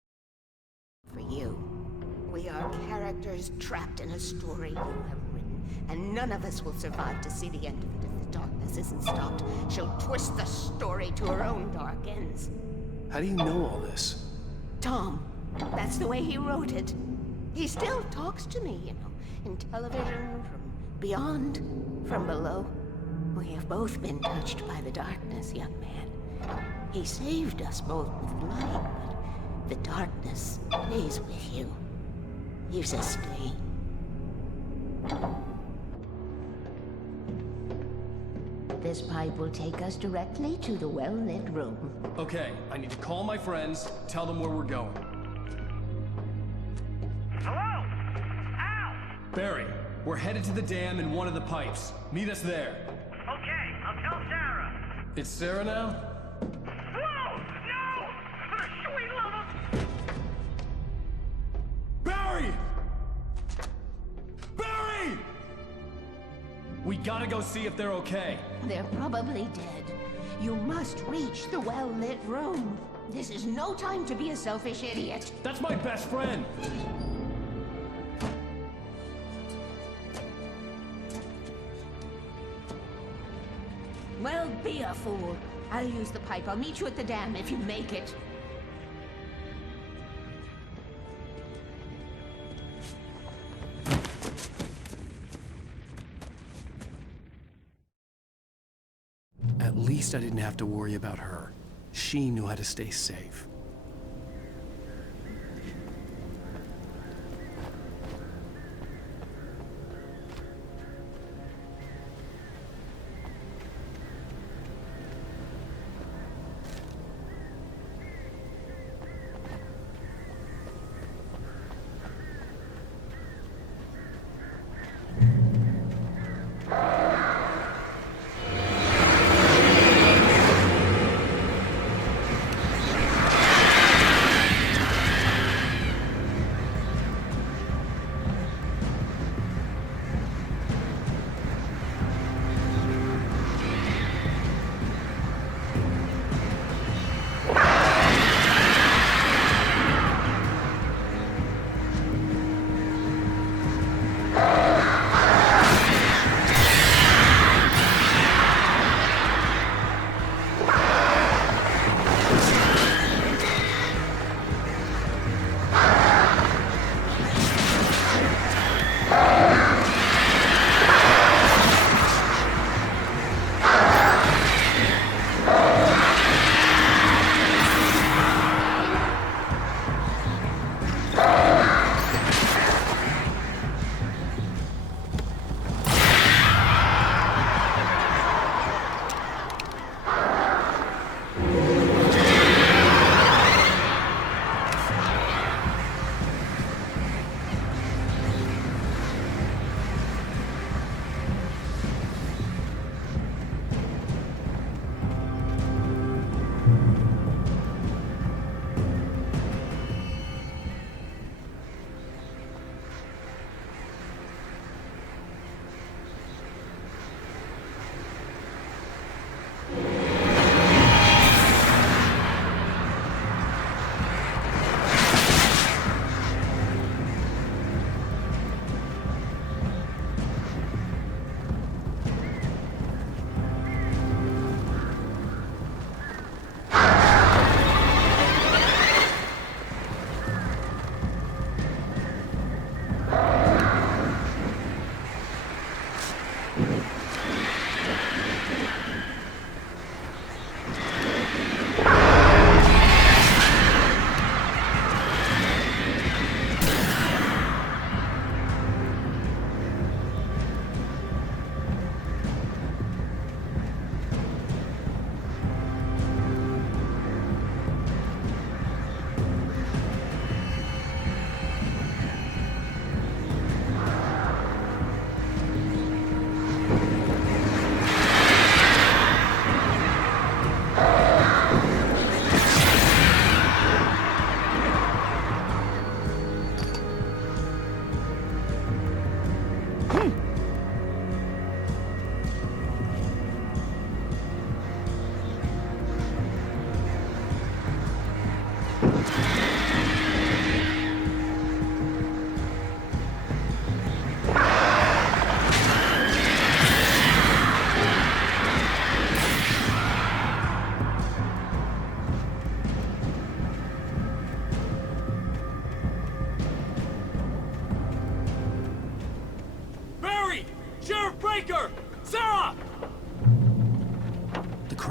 for you. We are characters trapped in a story you have written, and none of us will survive to see the end of it if the darkness isn't stopped. She'll twist the story to her own dark ends. How do you know all this? Tom, that's the way he wrote it. He still talks to me, you know, in television, from beyond, from below. We have both been touched by the darkness, young man. He saved us both with light, but the darkness stays with you. Leaves a stain. This pipe will take us directly to the well-lit room. Okay, I need to call my friends, tell them where we're going. Hello? Al! Barry, we're headed to the dam in one of the pipes. Meet us there. Okay, I'll tell Sarah. It's Sarah now? Whoa! No! For the sweet love of... Barry! Barry! We gotta go see if they're okay. They're probably dead. You must reach the well-lit room. This is no time to be a selfish idiot. That's my best friend! Well, be a fool. I'll use the pipe. I'll meet you at the dam if you make it. At least I didn't have to worry about her. She knew how to stay safe.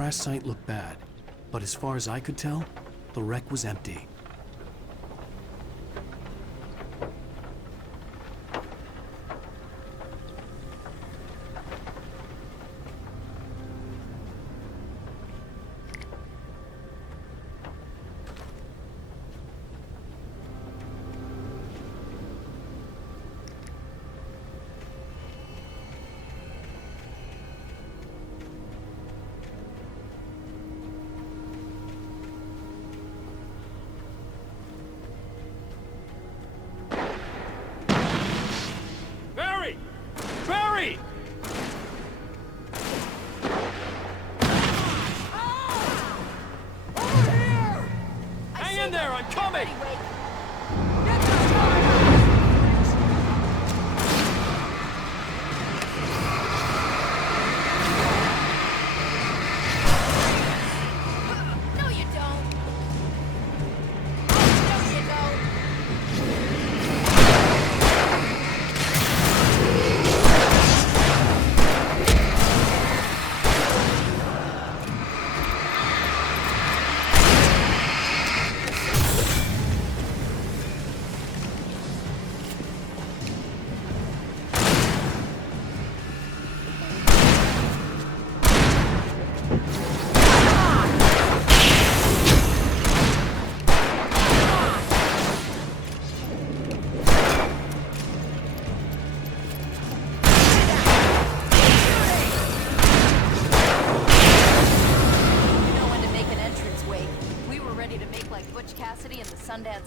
crash site looked bad, but as far as I could tell, the wreck was empty.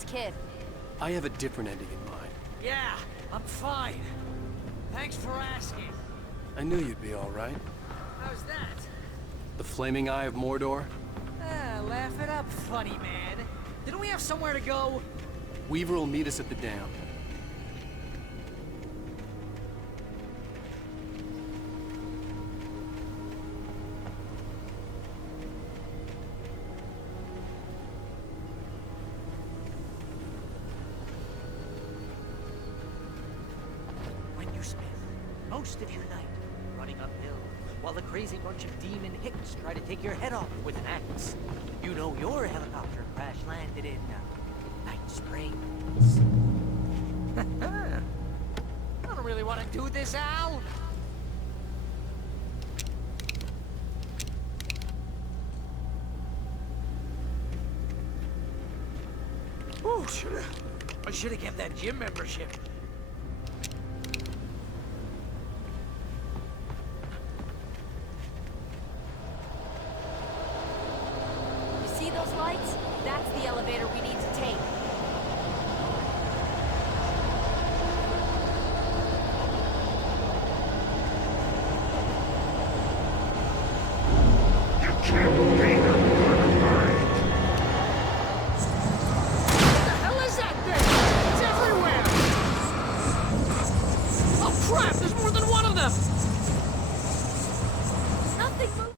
Kid. I have a different ending in mind. Yeah, I'm fine. Thanks for asking. I knew you'd be all right. How's that? The flaming eye of Mordor? Laugh it up, funny man. Didn't we have somewhere to go? Weaver will meet us at the dam. Most of your night running uphill while the crazy bunch of demon hicks try to take your head off with an axe. You know your helicopter crash landed in Night Springs. I don't really want to do this, Al. Oh, I should have kept that gym membership. That's the elevator we need to take. You can't believe it. What the hell is that thing? It's everywhere! Oh crap, there's more than one of them! Nothing moves.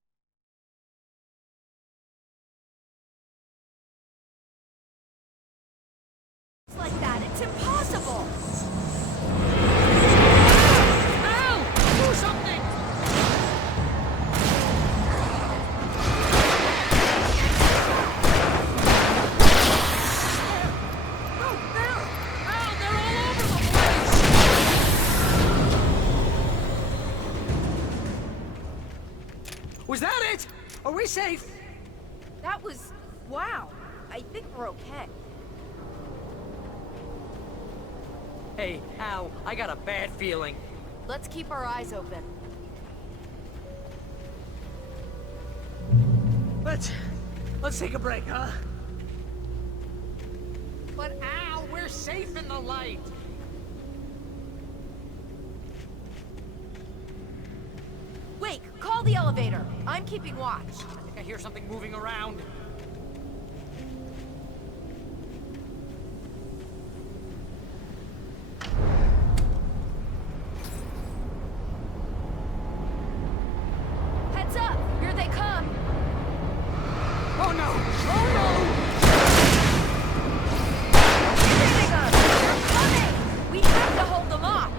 Like that, it's impossible! Al! Do something! No, there! Al, they're all over the place! Was that it? Are we safe? That was... wow. I think we're okay. Hey, Al, I got a bad feeling. Let's keep our eyes open. Let's take a break, huh? But Al, we're safe in the light. Wake, call the elevator. I'm keeping watch. I think I hear something moving around. Heads up! Here they come! Oh no! Oh no! Hitting us! They're coming! We have to hold them off!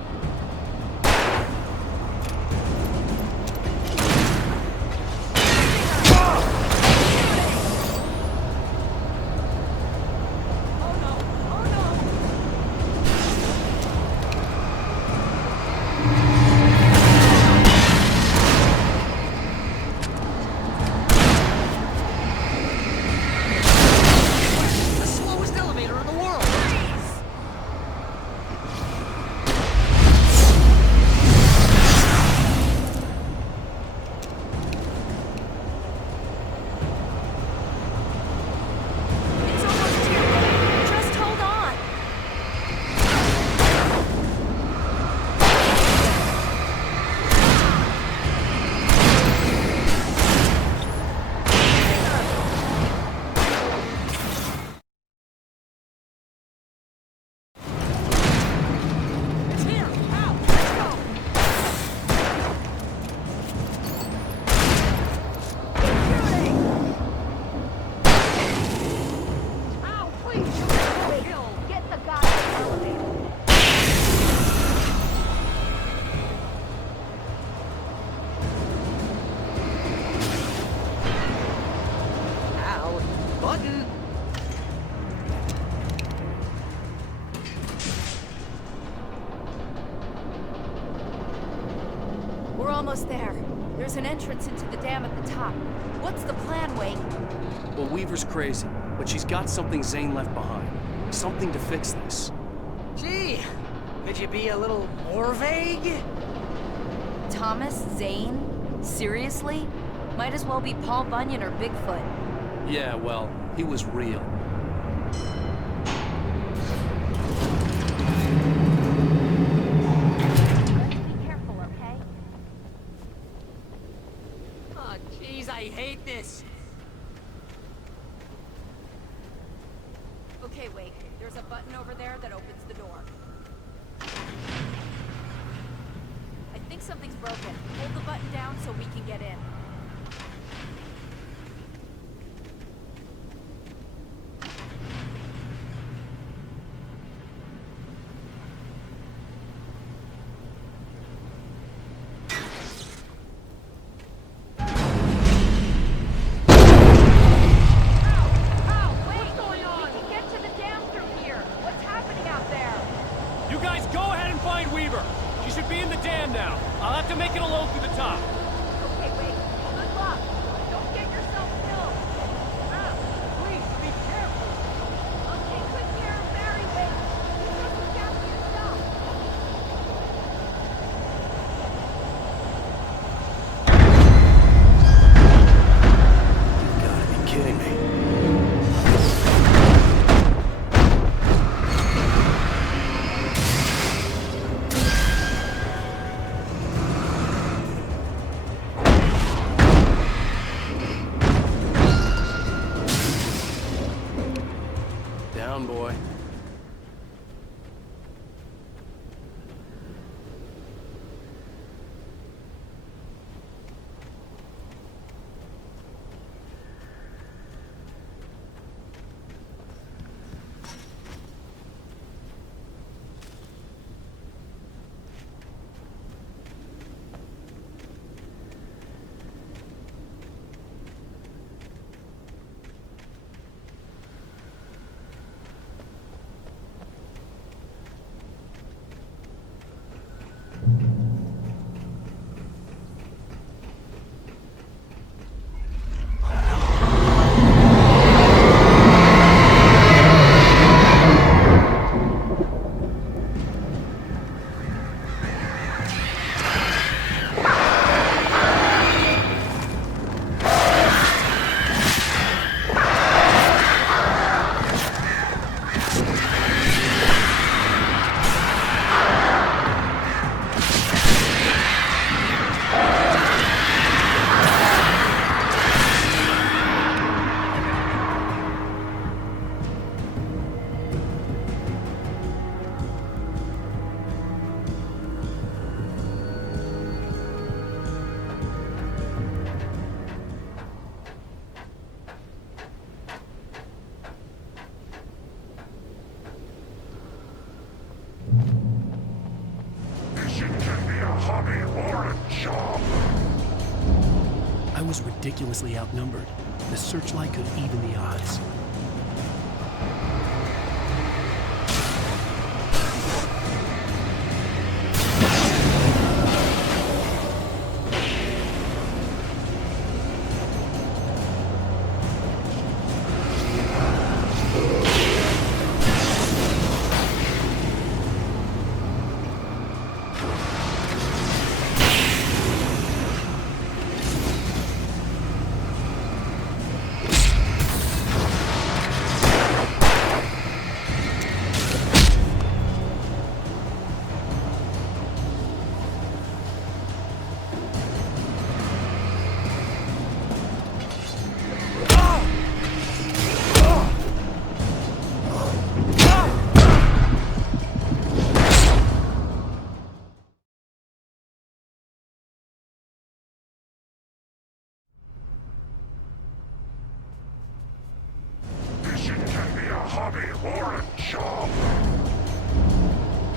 almost there. There's an entrance into the dam at the top. What's the plan, Wake? Well, Weaver's crazy, but she's got something Zane left behind. Something to fix this. Gee, could you be a little more vague? Thomas Zane? Seriously? Might as well be Paul Bunyan or Bigfoot. Yeah, well, he was real. Be careful, okay? Oh, jeez, I hate this. Okay, Wake. There's a button over there that opens the door. I think something's broken. Hold the button down so we can get in. Boy. I was ridiculously outnumbered. The searchlight could even the odds.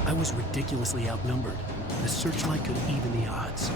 I was ridiculously outnumbered. The searchlight could even the odds.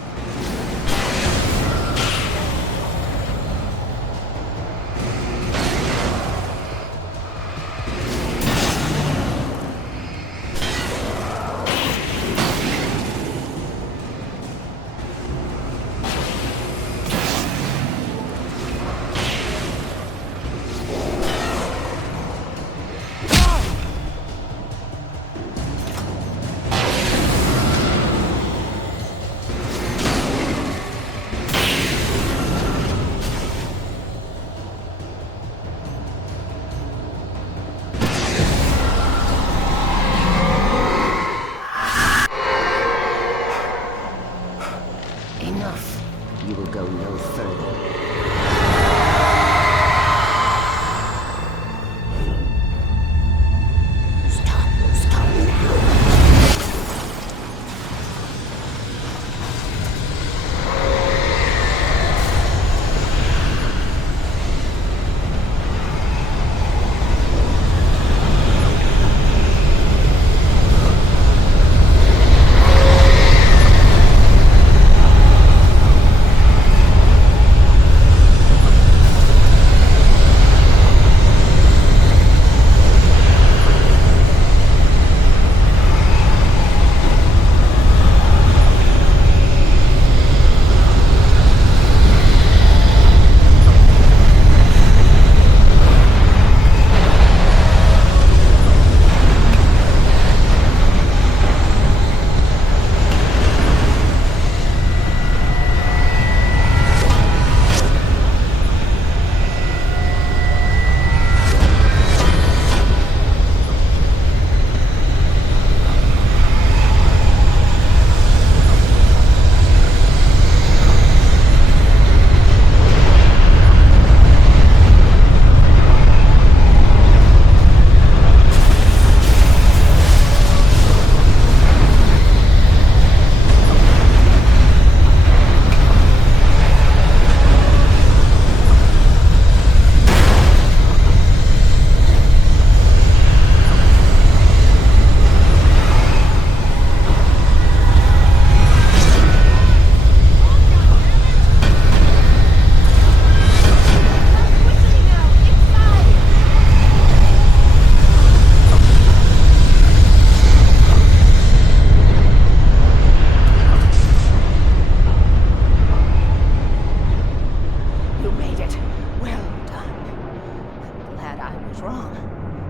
was wrong,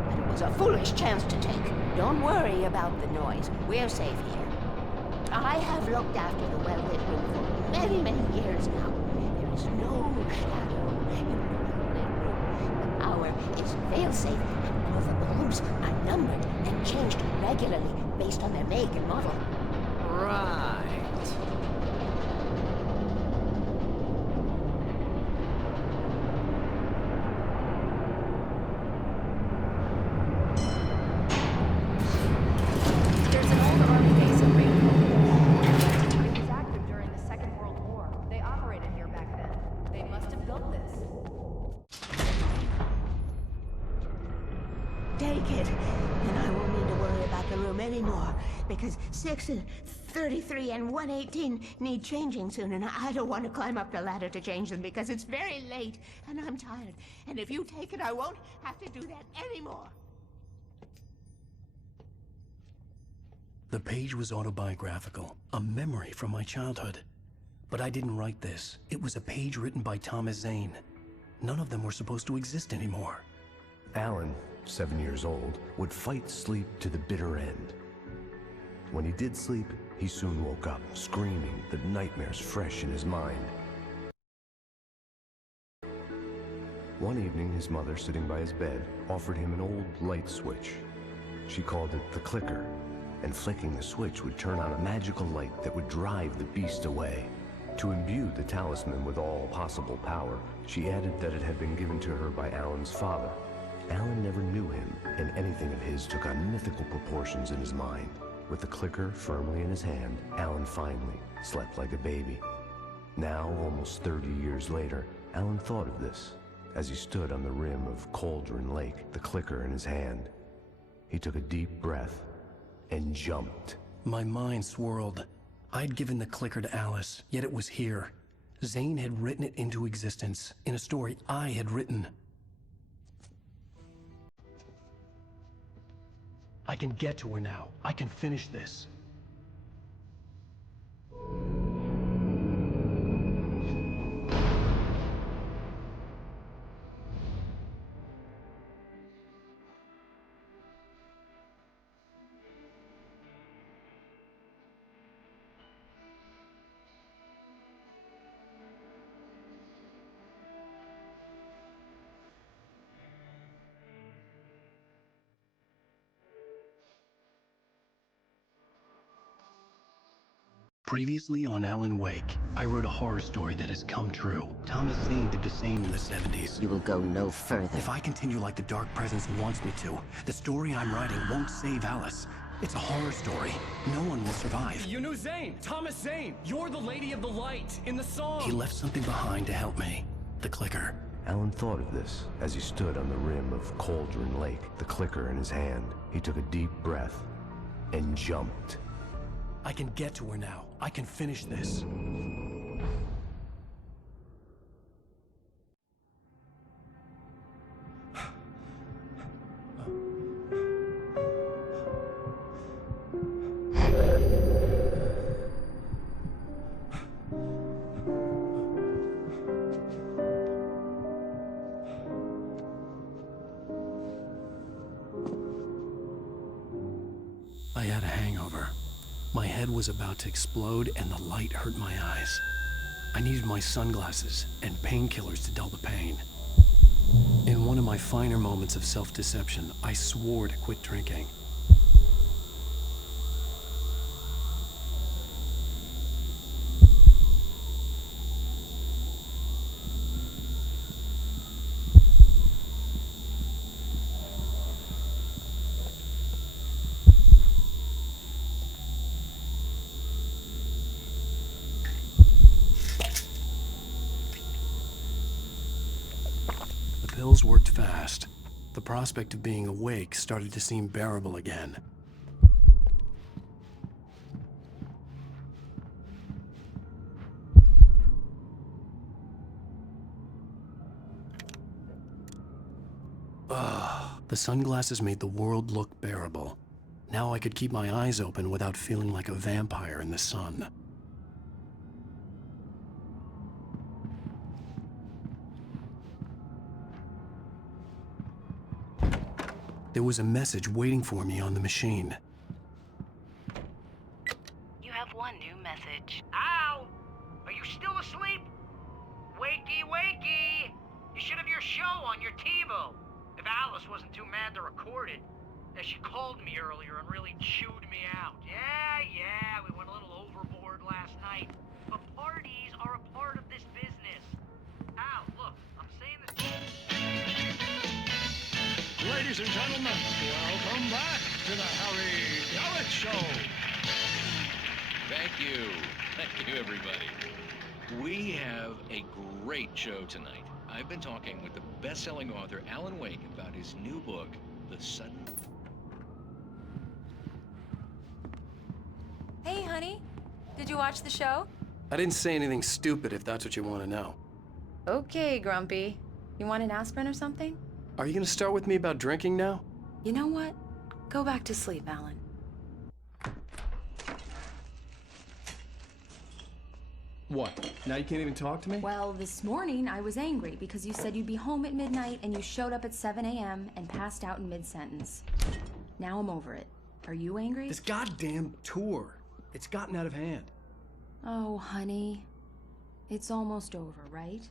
but it was a foolish chance to take. Don't worry about the noise. We're safe here. I have looked after the well-lit room for many, many years now. There is no shadow in the well-lit room. The power is fail-safe, and all the bulbs are numbered and changed regularly based on their make and model. Right. There's an old army base in Maine. It was active during the Second World War. They operated here back then. They must have built this. Take it, and I won't need to worry about the room anymore, because 6 and 33 and 118 need changing soon, and I don't want to climb up the ladder to change them because it's very late, and I'm tired. And if you take it, I won't have to do that anymore. The page was autobiographical, a memory from my childhood. But I didn't write this. It was a page written by Thomas Zane. None of them were supposed to exist anymore. Alan, 7 years old, would fight sleep to the bitter end. When he did sleep, he soon woke up, screaming, the nightmares fresh in his mind. One evening, his mother, sitting by his bed, offered him an old light switch. She called it the clicker, and flicking the switch would turn on a magical light that would drive the beast away. To imbue the talisman with all possible power, she added that it had been given to her by Alan's father. Alan never knew him, and anything of his took on mythical proportions in his mind. With the clicker firmly in his hand, Alan finally slept like a baby. Now, almost 30 years later, Alan thought of this as he stood on the rim of Cauldron Lake, the clicker in his hand. He took a deep breath and jumped. My mind swirled. I'd given the clicker to Alice, yet it was here. Zane had written it into existence, in a story I had written. I can get to her now. I can finish this. Previously on Alan Wake, I wrote a horror story that has come true. Thomas Zane did the same in the 70s. You will go no further. If I continue like the Dark Presence wants me to, the story I'm writing won't save Alice. It's a horror story. No one will survive. You knew Zane! Thomas Zane! You're the Lady of the Light in the song! He left something behind to help me. The clicker. Alan thought of this as he stood on the rim of Cauldron Lake, the clicker in his hand. He took a deep breath and jumped. I can get to her now. I can finish this. I had a hangover. My head was about to explode and the light hurt my eyes. I needed my sunglasses and painkillers to dull the pain. In one of my finer moments of self-deception, I swore to quit drinking. The pills worked fast. The prospect of being awake started to seem bearable again. The sunglasses made the world look bearable. Now I could keep my eyes open without feeling like a vampire in the sun. There was a message waiting for me on the machine. You have one new message. Al! Are you still asleep? Wakey, wakey! You should have your show on your TiVo. If Alice wasn't too mad to record it. As she called me earlier and really chewed me out. Yeah, we went a little overboard last night. But parties are a part of this business. Al, look, I'm saying this. Ladies and gentlemen, welcome back to the Harry Garrett Show. Thank you. Thank you, everybody. We have a great show tonight. I've been talking with the best-selling author Alan Wake about his new book, The Sudden... Hey, honey. Did you watch the show? I didn't say anything stupid if that's what you want to know. Okay, Grumpy. You want an aspirin or something? Are you gonna start with me about drinking now? You know what? Go back to sleep, Alan. What? Now you can't even talk to me? Well, this morning I was angry because you said you'd be home at midnight and you showed up at 7 a.m. and passed out in mid-sentence. Now I'm over it. Are you angry? This goddamn tour. It's gotten out of hand. Oh, honey. It's almost over, right?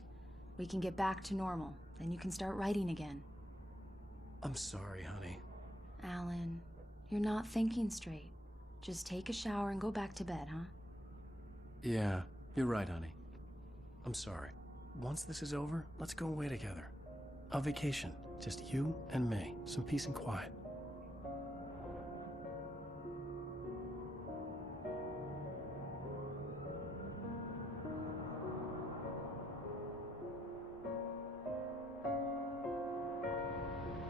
We can get back to normal. Then you can start writing again. I'm sorry, honey. Alan, you're not thinking straight. Just take a shower and go back to bed, huh? Yeah, you're right, honey. I'm sorry. Once this is over, let's go away together. A vacation. Just you and me. Some peace and quiet.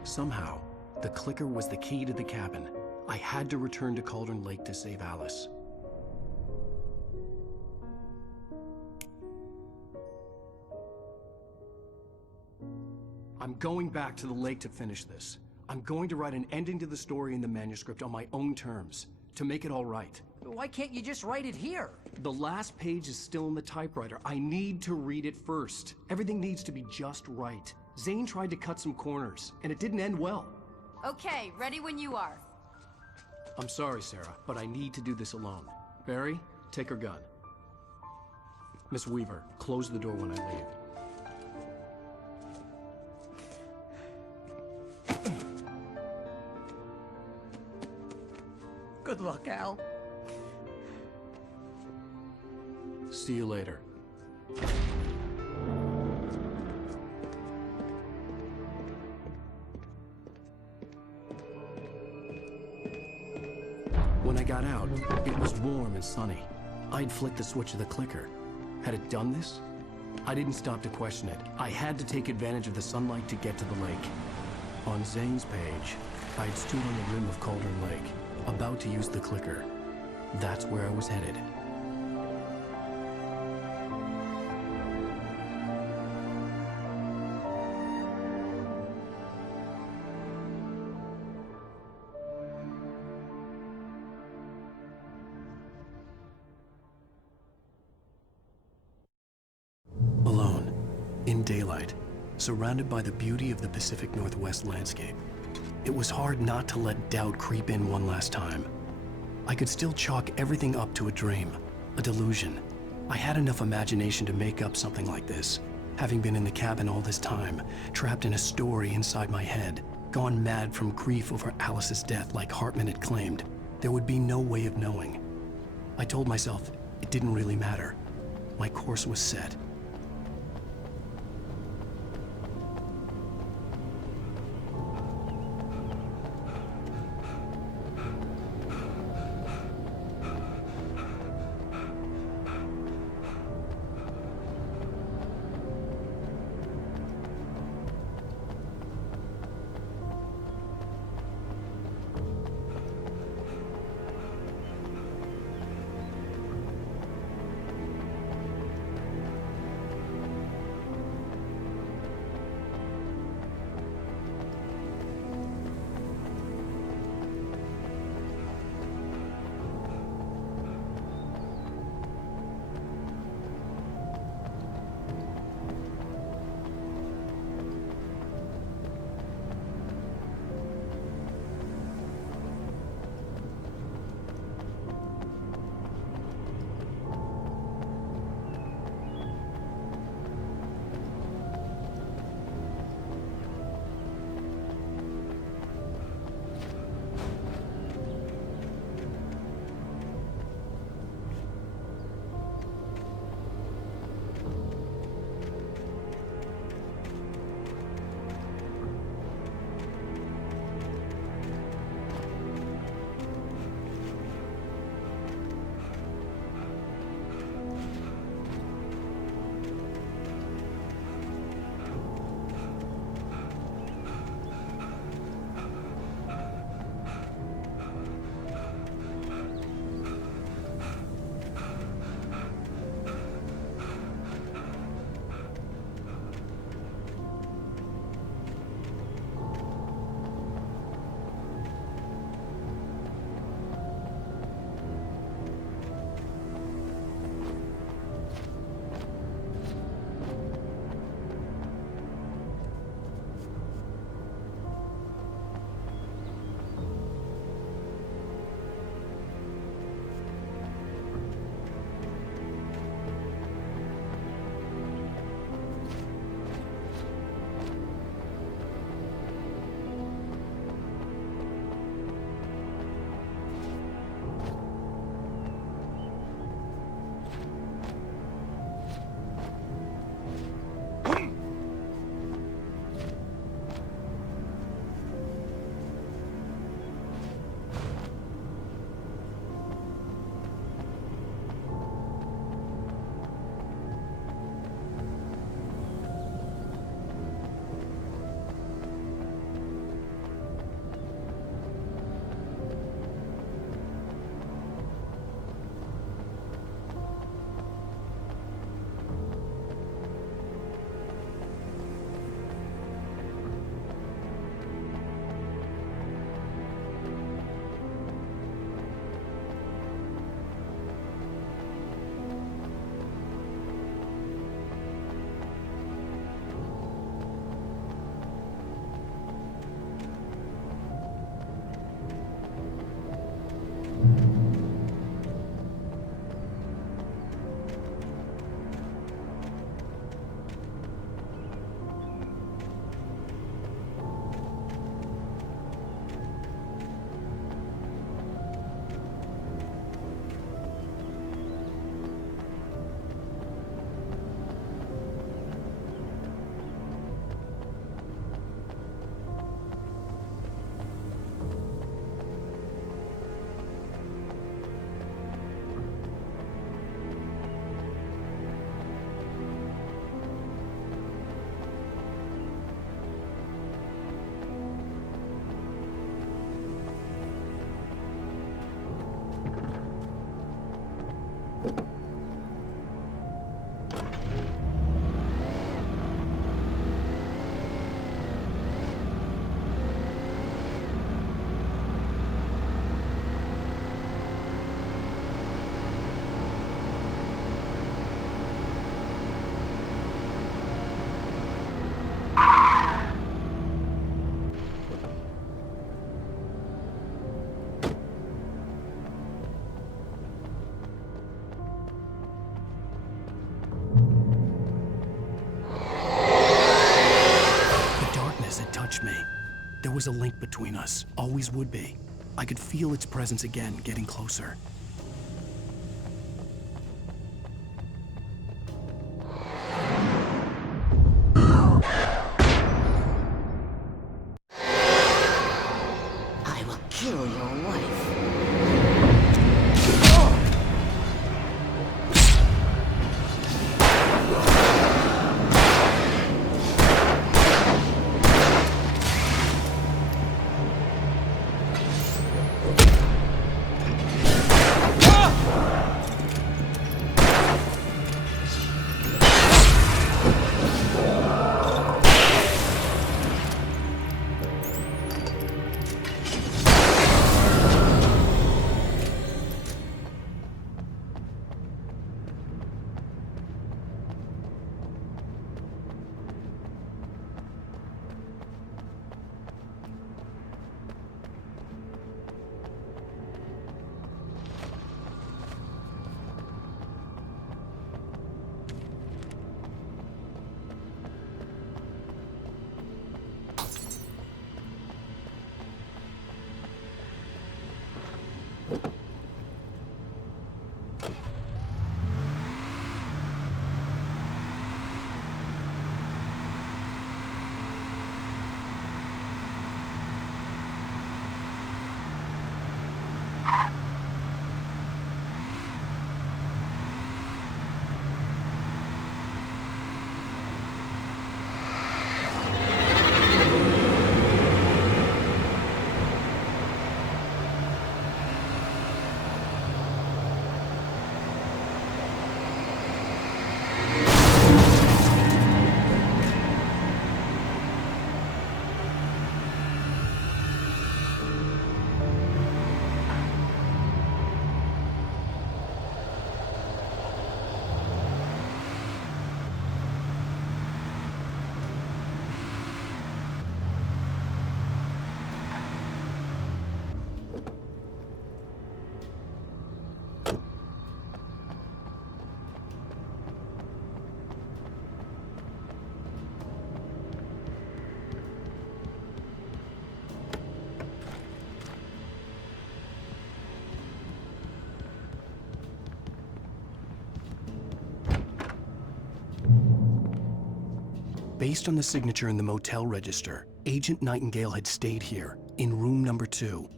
Somehow, the clicker was the key to the cabin. I had to return to Cauldron Lake to save Alice. I'm going back to the lake to finish this. I'm going to write an ending to the story in the manuscript on my own terms, to make it all right. Why can't you just write it here? The last page is still in the typewriter. I need to read it first. Everything needs to be just right. Zane tried to cut some corners, and it didn't end well. Okay, ready when you are. I'm sorry, Sarah, but I need to do this alone. Barry, take her gun. Miss Weaver, close the door when I leave. Good luck, Al. See you later. When I got out, it was warm and sunny. I'd flicked the switch of the clicker. Had it done this? I didn't stop to question it. I had to take advantage of the sunlight to get to the lake. On Zane's page, I'd stood on the rim of Cauldron Lake, about to use the clicker. That's where I was headed. Alone, in daylight, surrounded by the beauty of the Pacific Northwest landscape. It was hard not to let doubt creep in one last time. I could still chalk everything up to a dream, a delusion. I had enough imagination to make up something like this, having been in the cabin all this time, trapped in a story inside my head, gone mad from grief over Alice's death like Hartman had claimed. There would be no way of knowing. I told myself it didn't really matter. My course was set. was a link between us, always would be. I could feel its presence again, getting closer. I will kill your wife. Based on the signature in the motel register, Agent Nightingale had stayed here, in room number 2.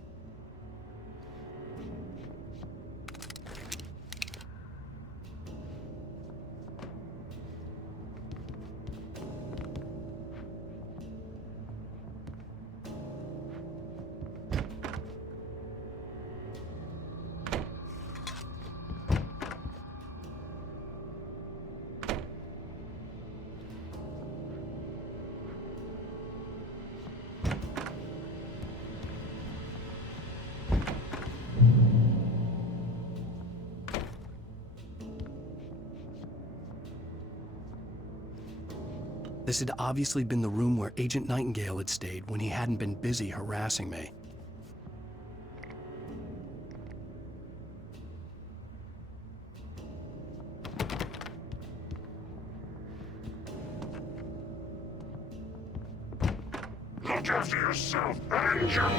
This had obviously been the room where Agent Nightingale had stayed when he hadn't been busy harassing me. Look after yourself and your...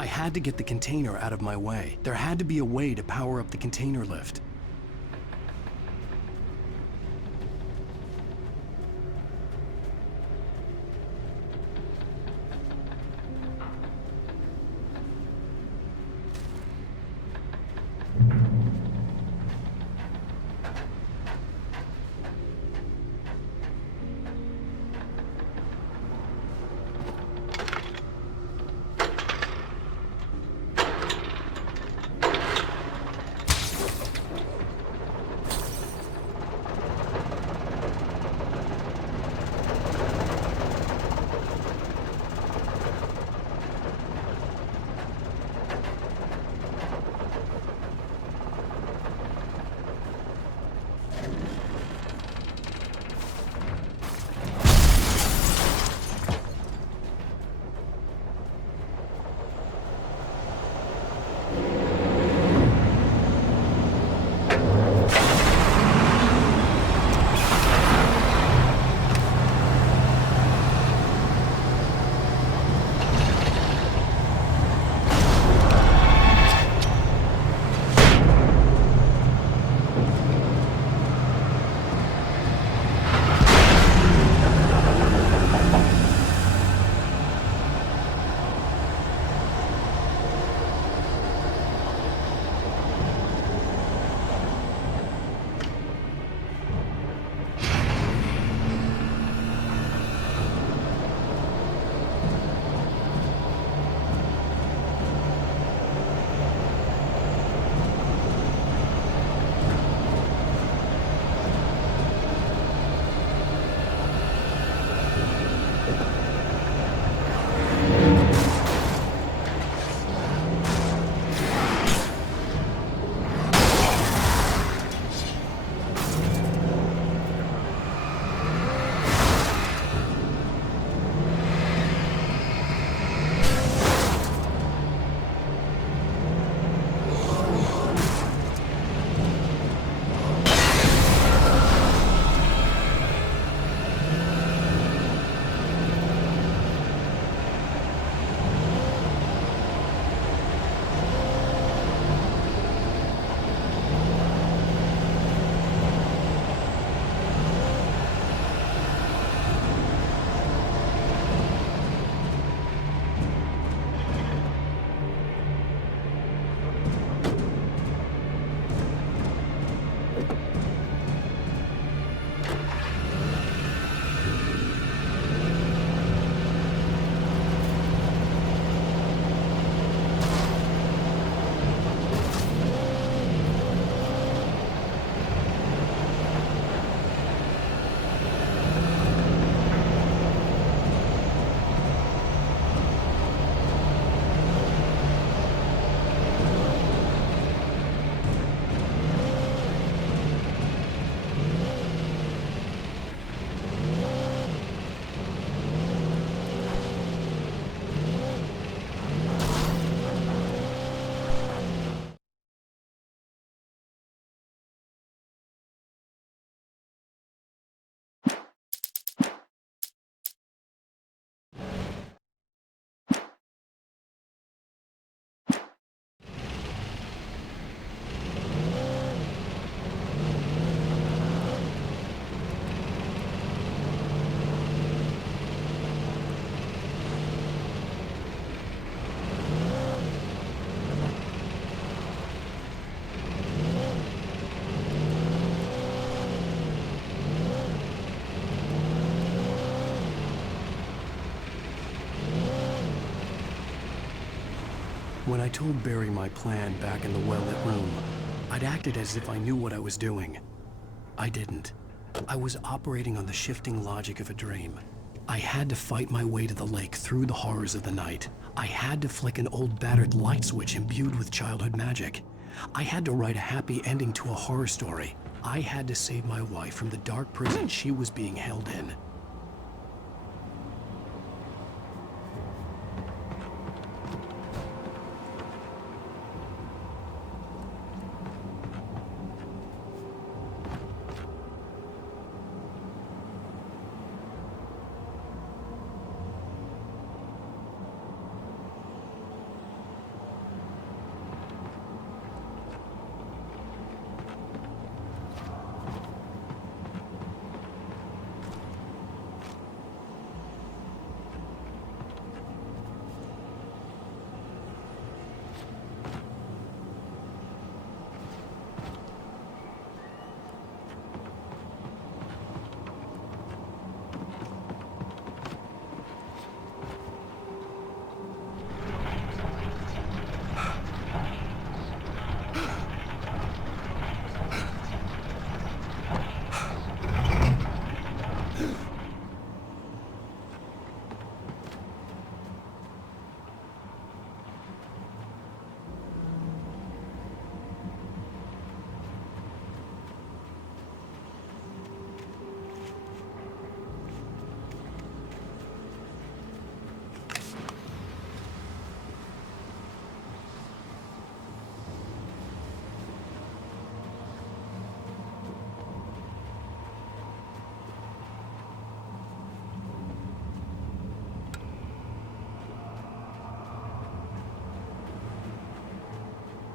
I had to get the container out of my way. There had to be a way to power up the container lift. When I told Barry my plan back in the well-lit room, I'd acted as if I knew what I was doing. I didn't. I was operating on the shifting logic of a dream. I had to fight my way to the lake through the horrors of the night. I had to flick an old battered light switch imbued with childhood magic. I had to write a happy ending to a horror story. I had to save my wife from the dark prison she was being held in.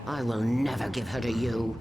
I will never give her to you.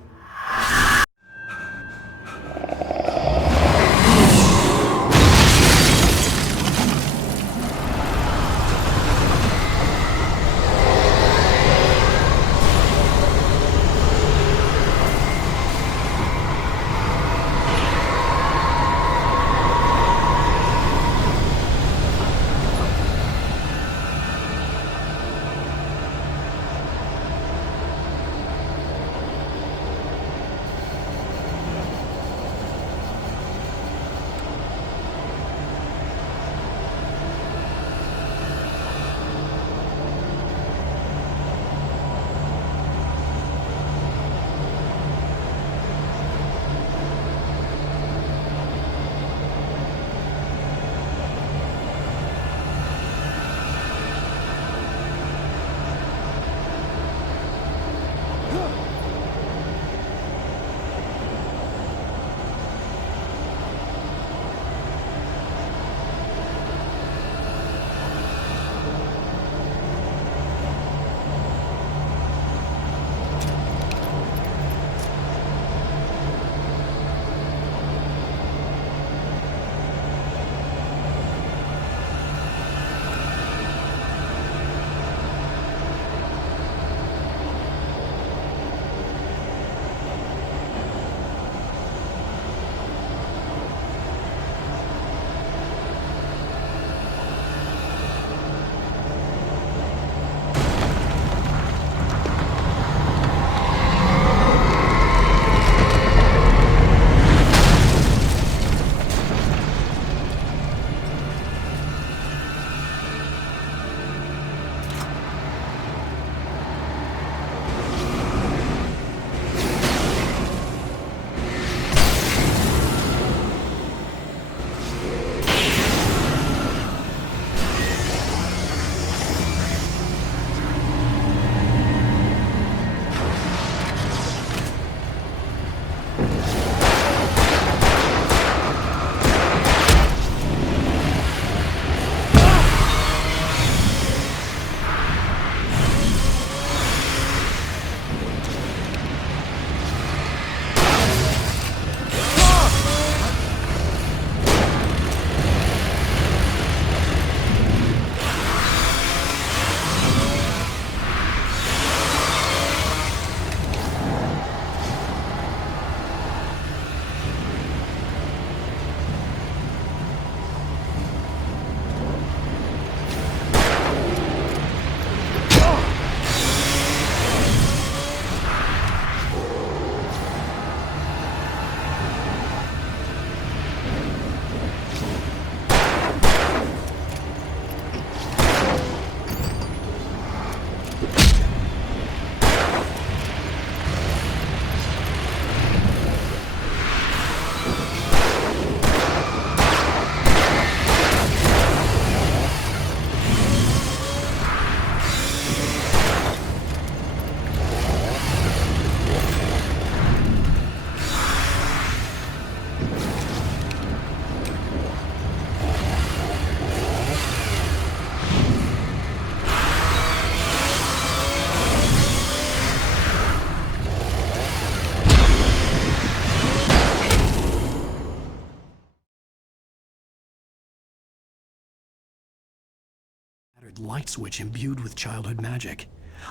Light switch imbued with childhood magic.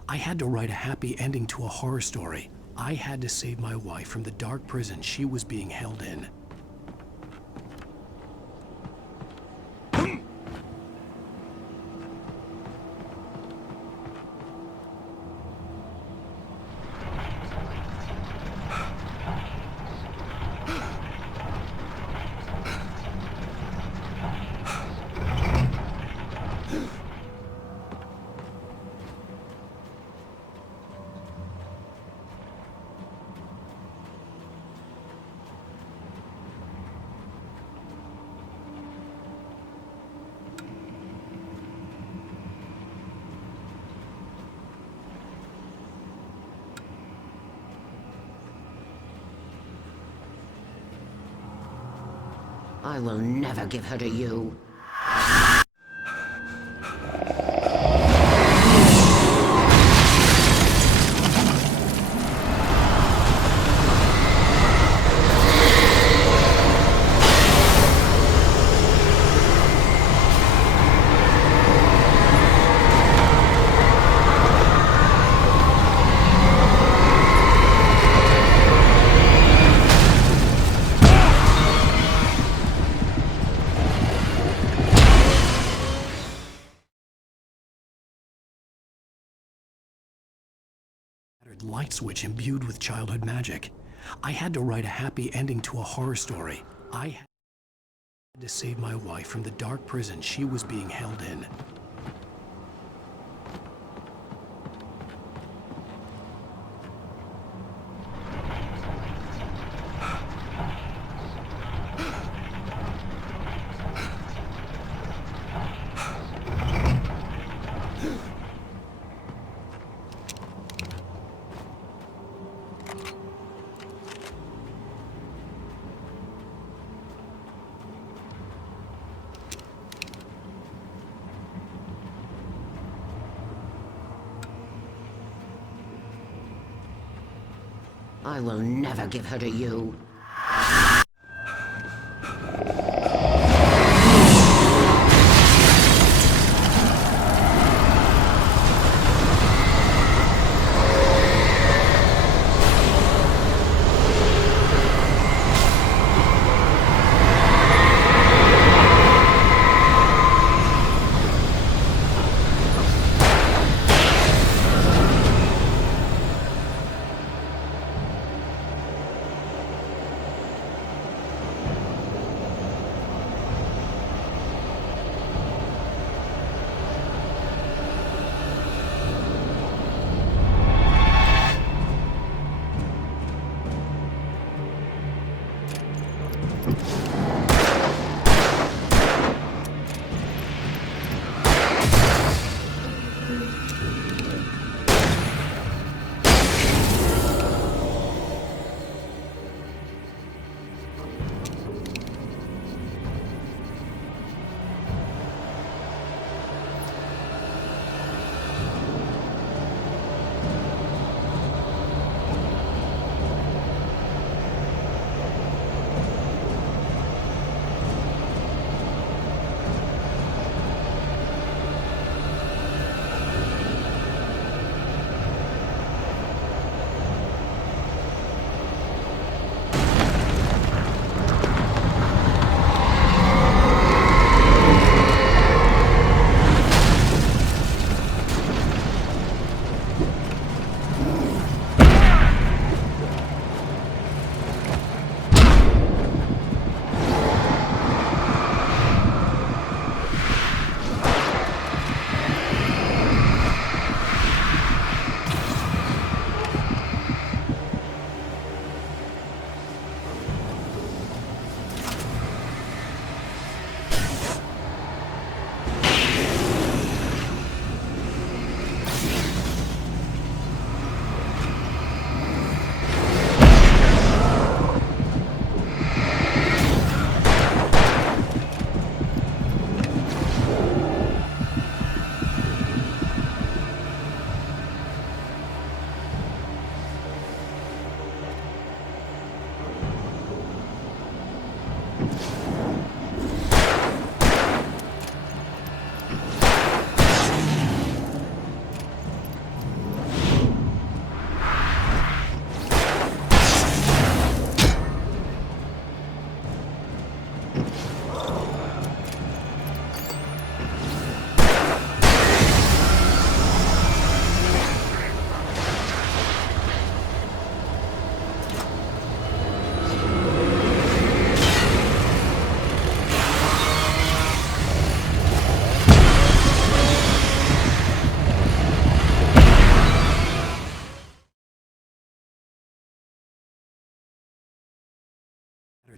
I had to write a happy ending to a horror story. I had to save my wife from the dark prison she was being held in. I will never give her to you. Light switch imbued with childhood magic. I had to write a happy ending to a horror story. I had to save my wife from the dark prison she was being held in. I will never give her to you.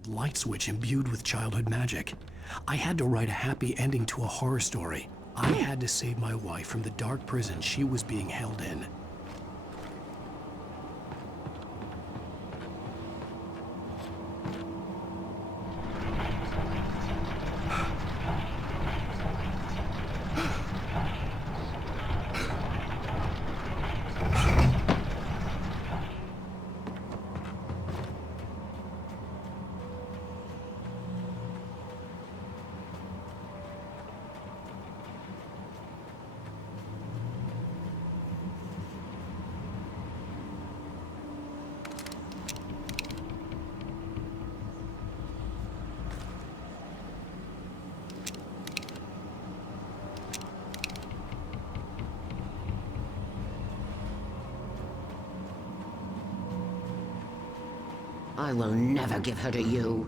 Light switch imbued with childhood magic. I had to write a happy ending to a horror story. I had to save my wife from the dark prison she was being held in. I will never give her to you.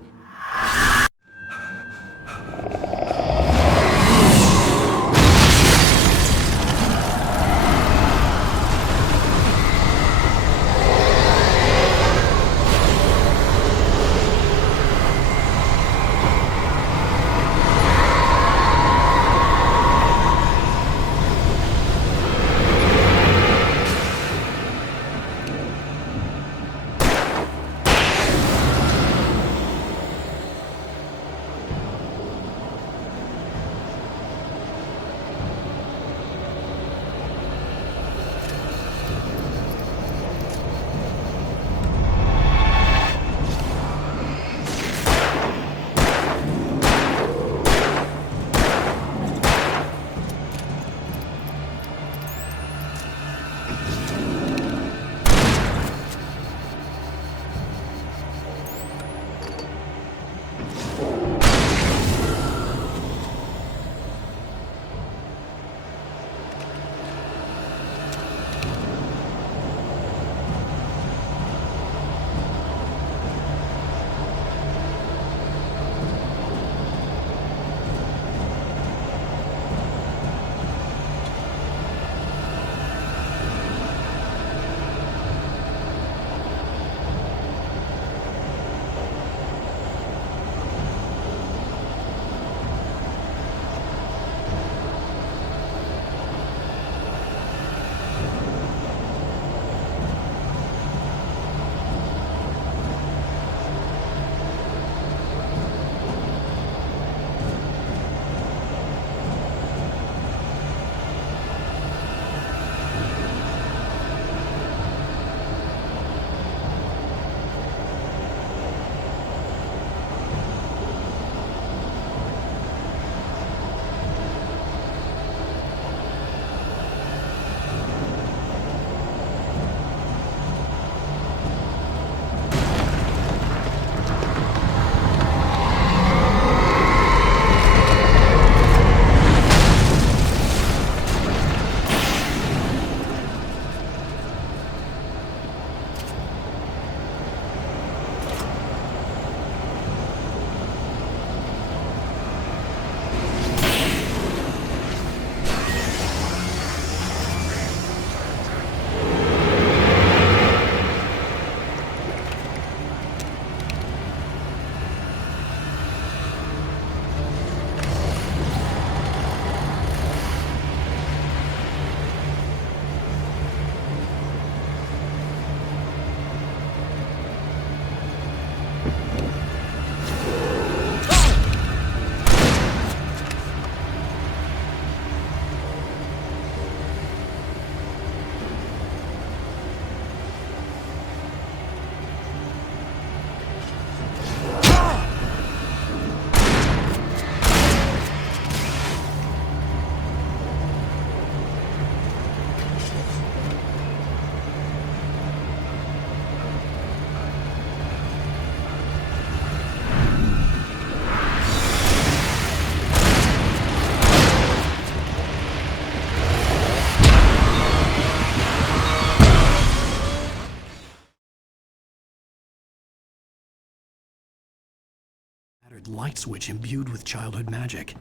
Light switch imbued with childhood magic.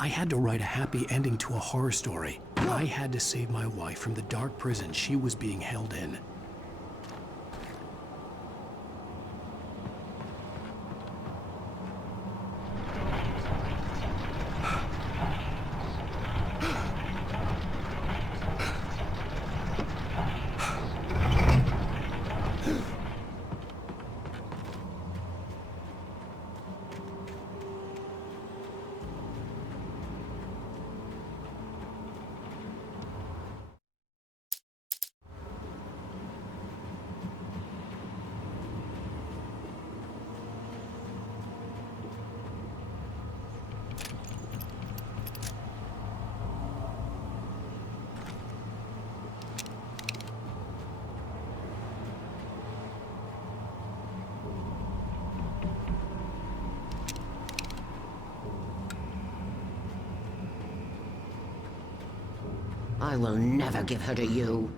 I had to write a happy ending to a horror story. I had to save my wife from the dark prison she was being held in. I will never give her to you.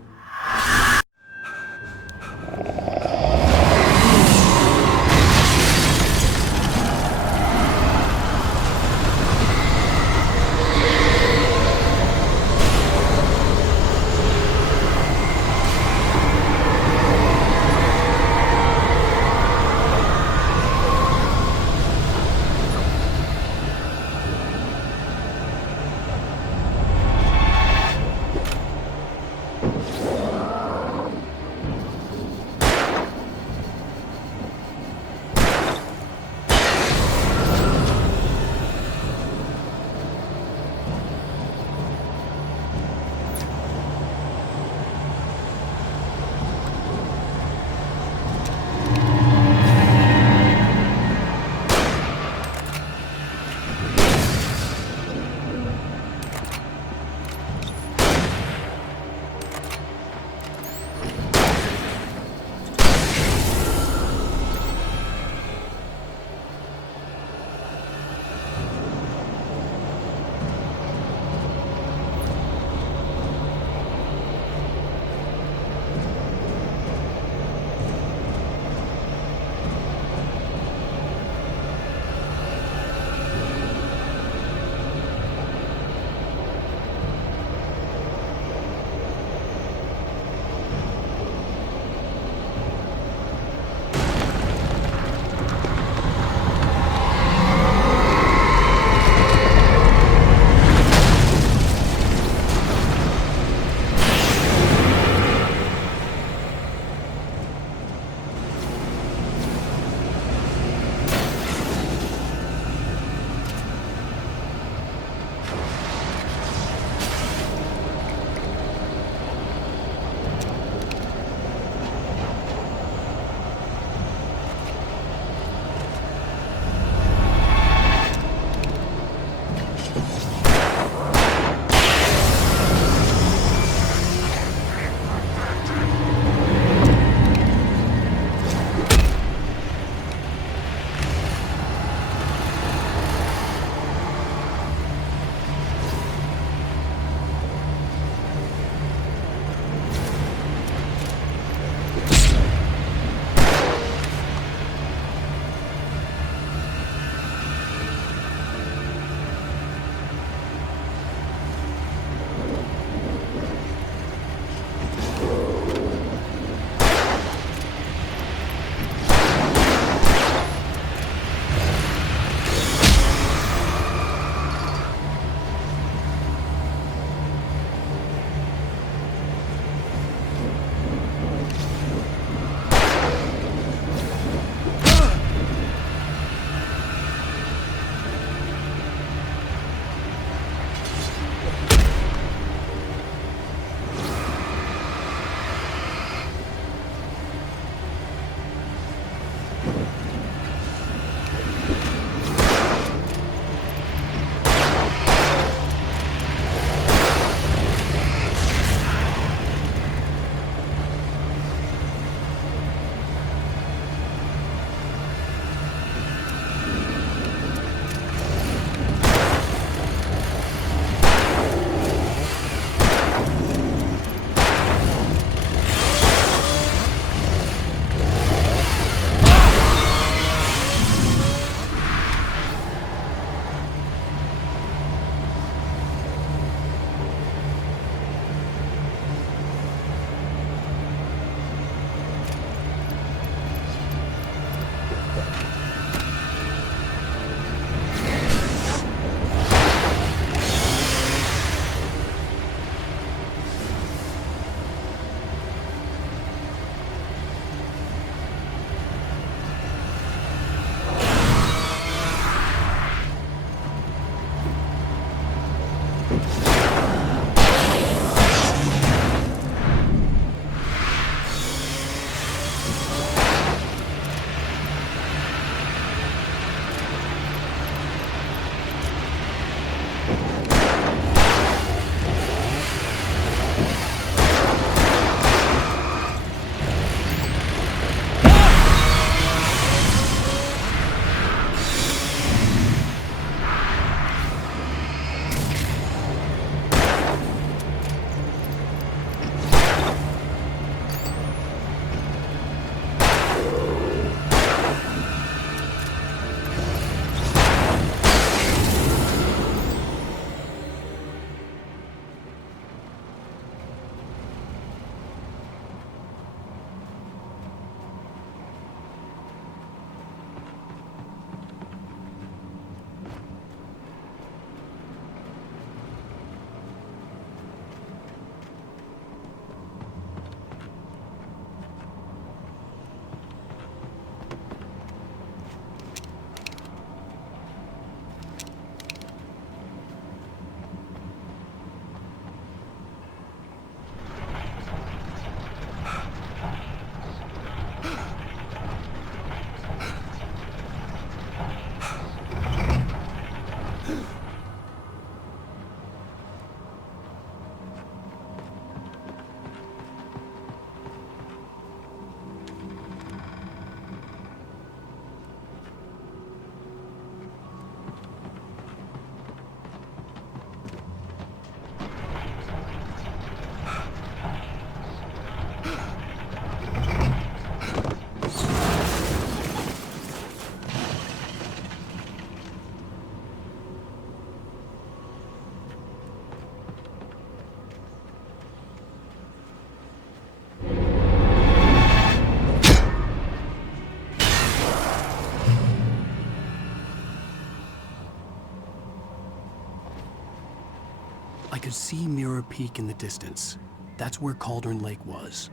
I could see Mirror Peak in the distance. That's where Cauldron Lake was.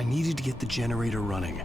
I needed to get the generator running.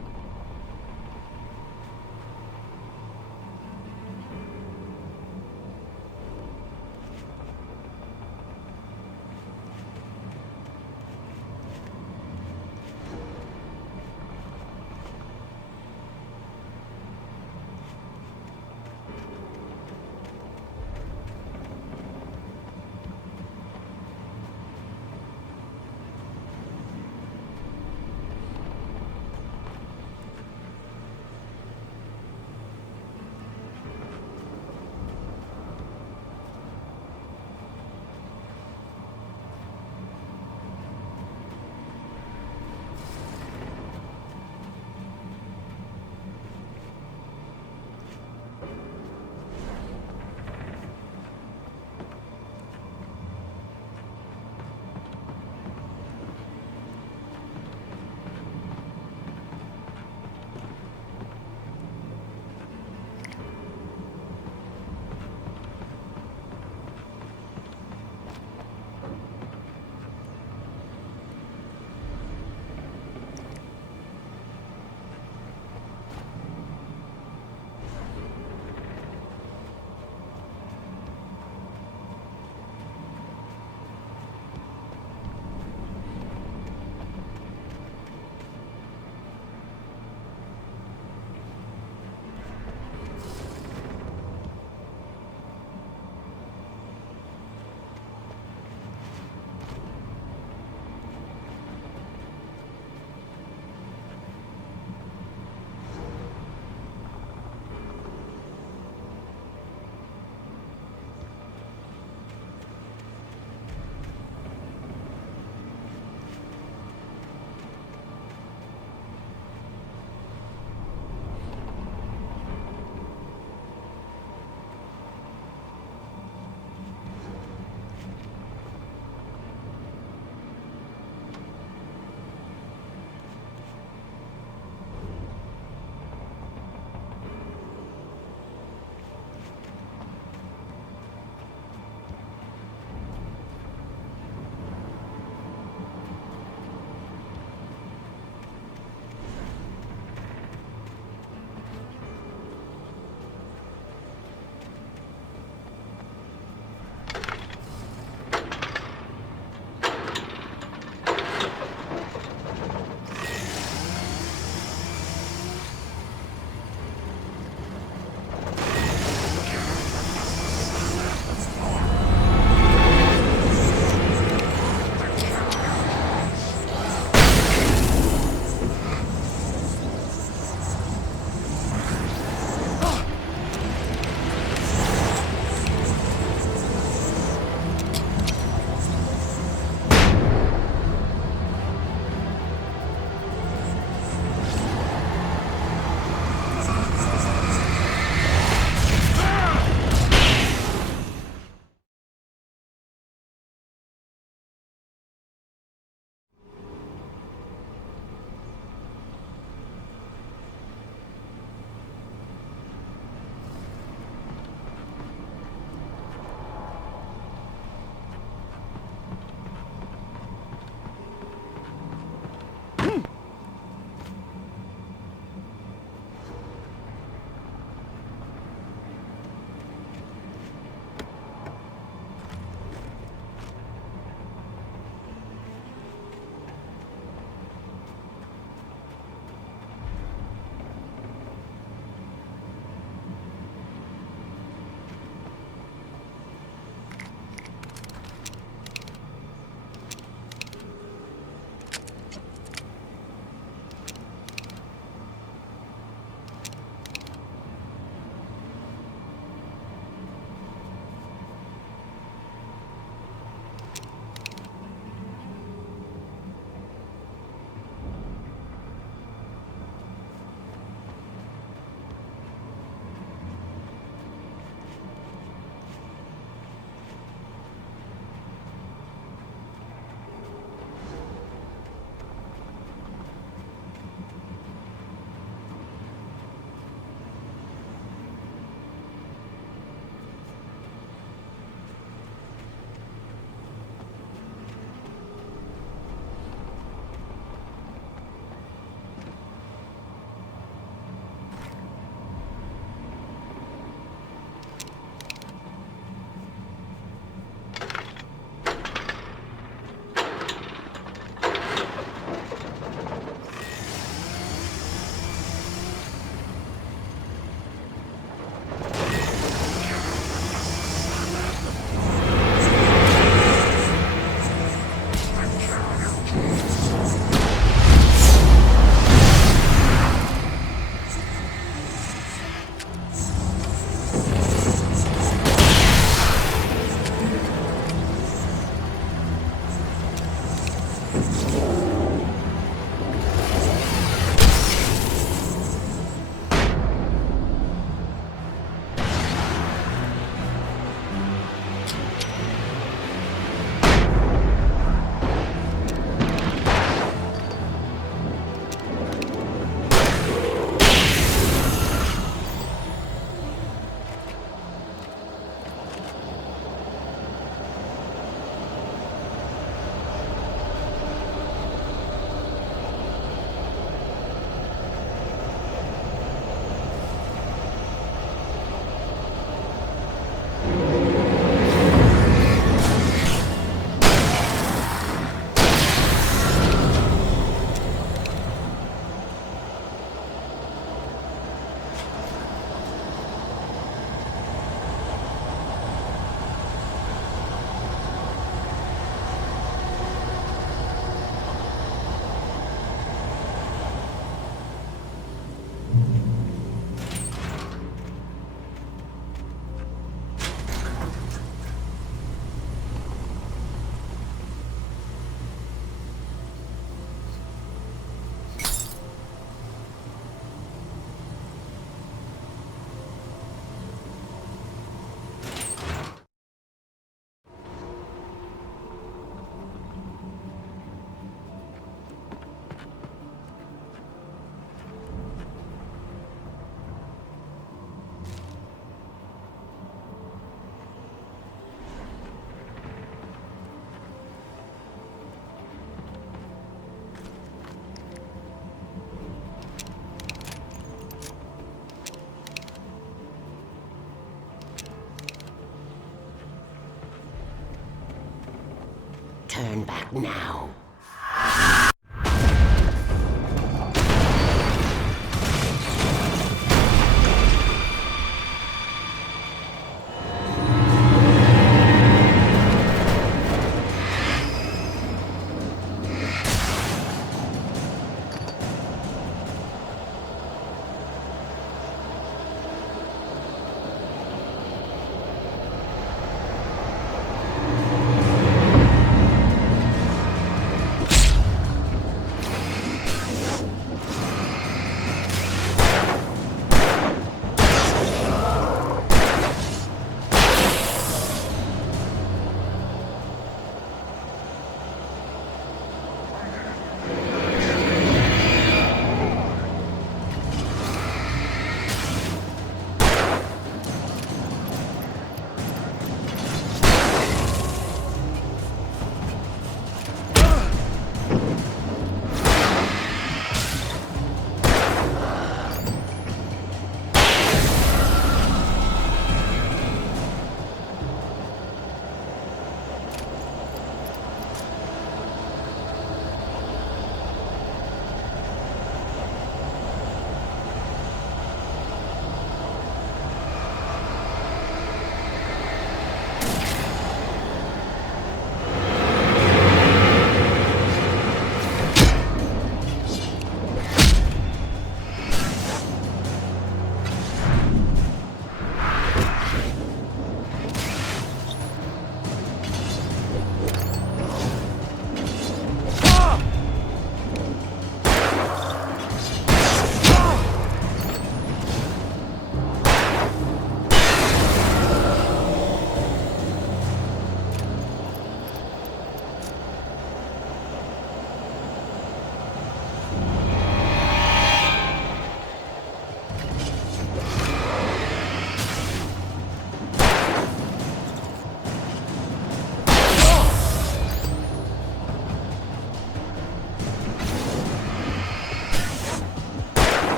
Turn back now.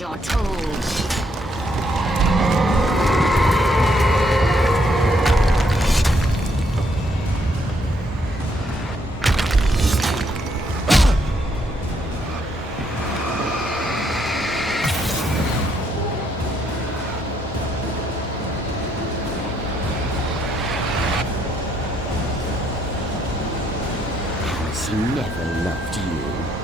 as you're told. Alice never loved you.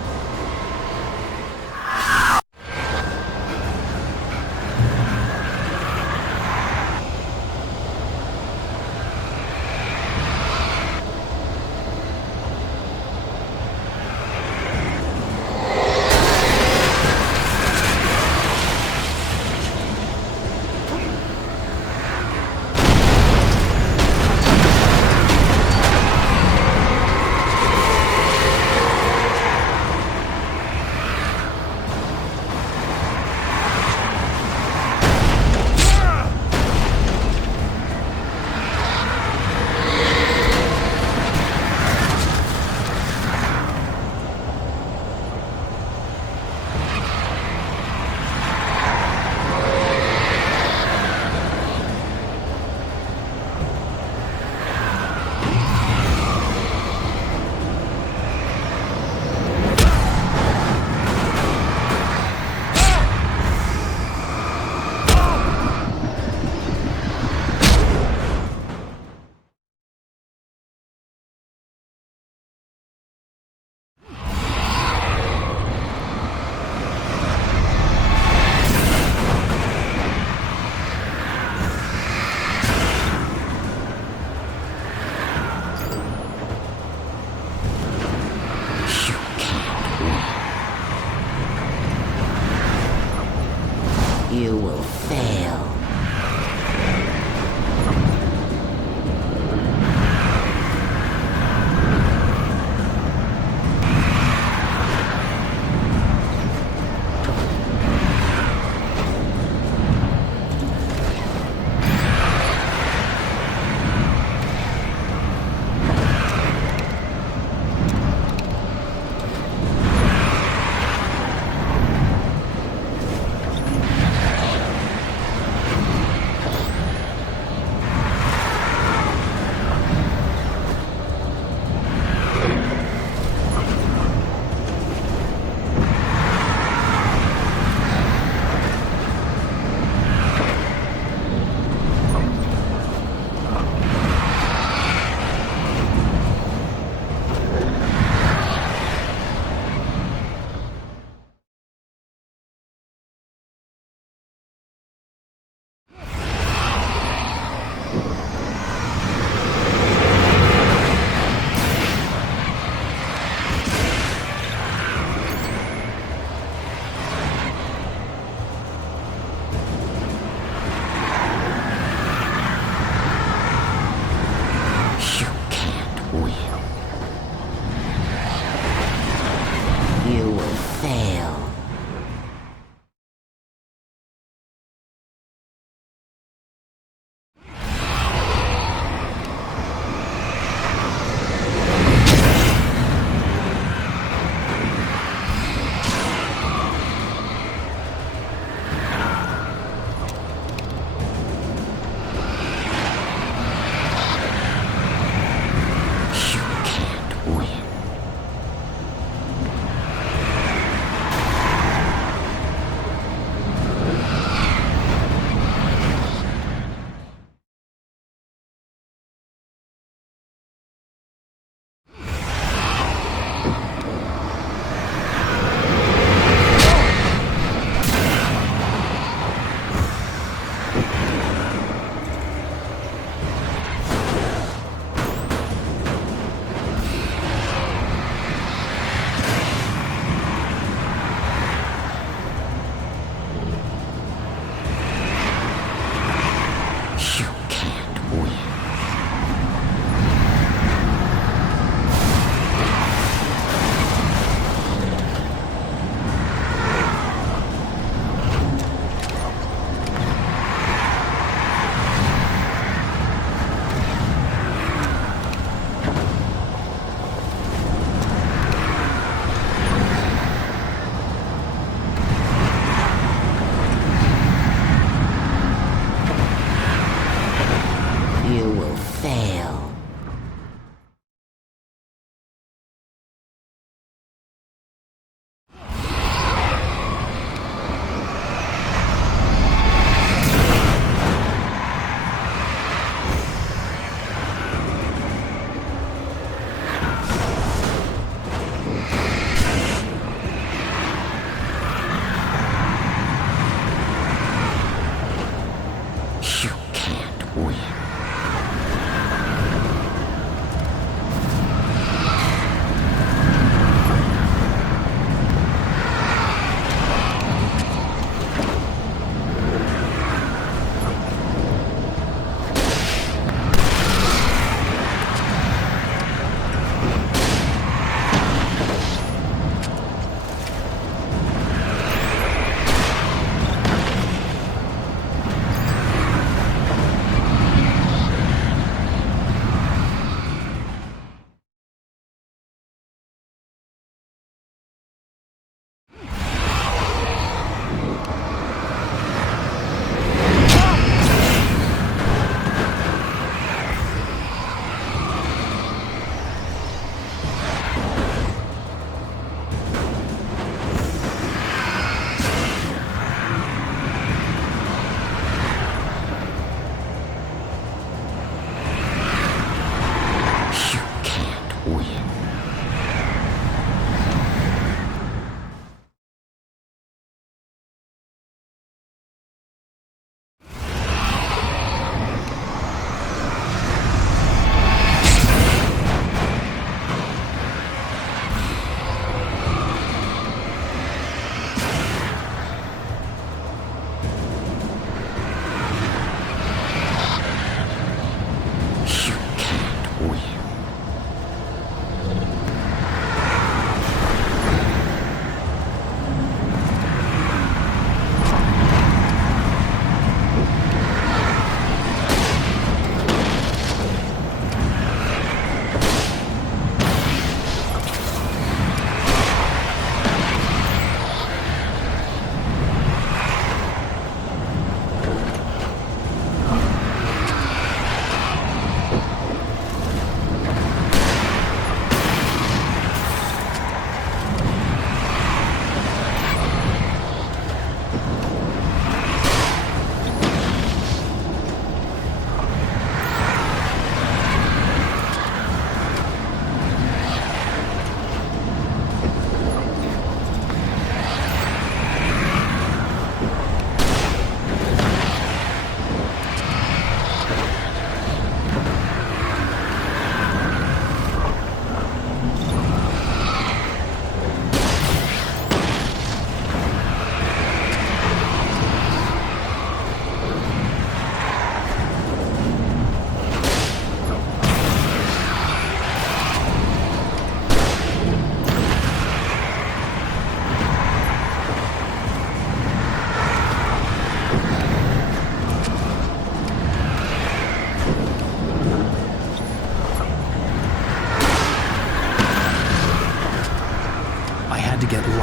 You will fail.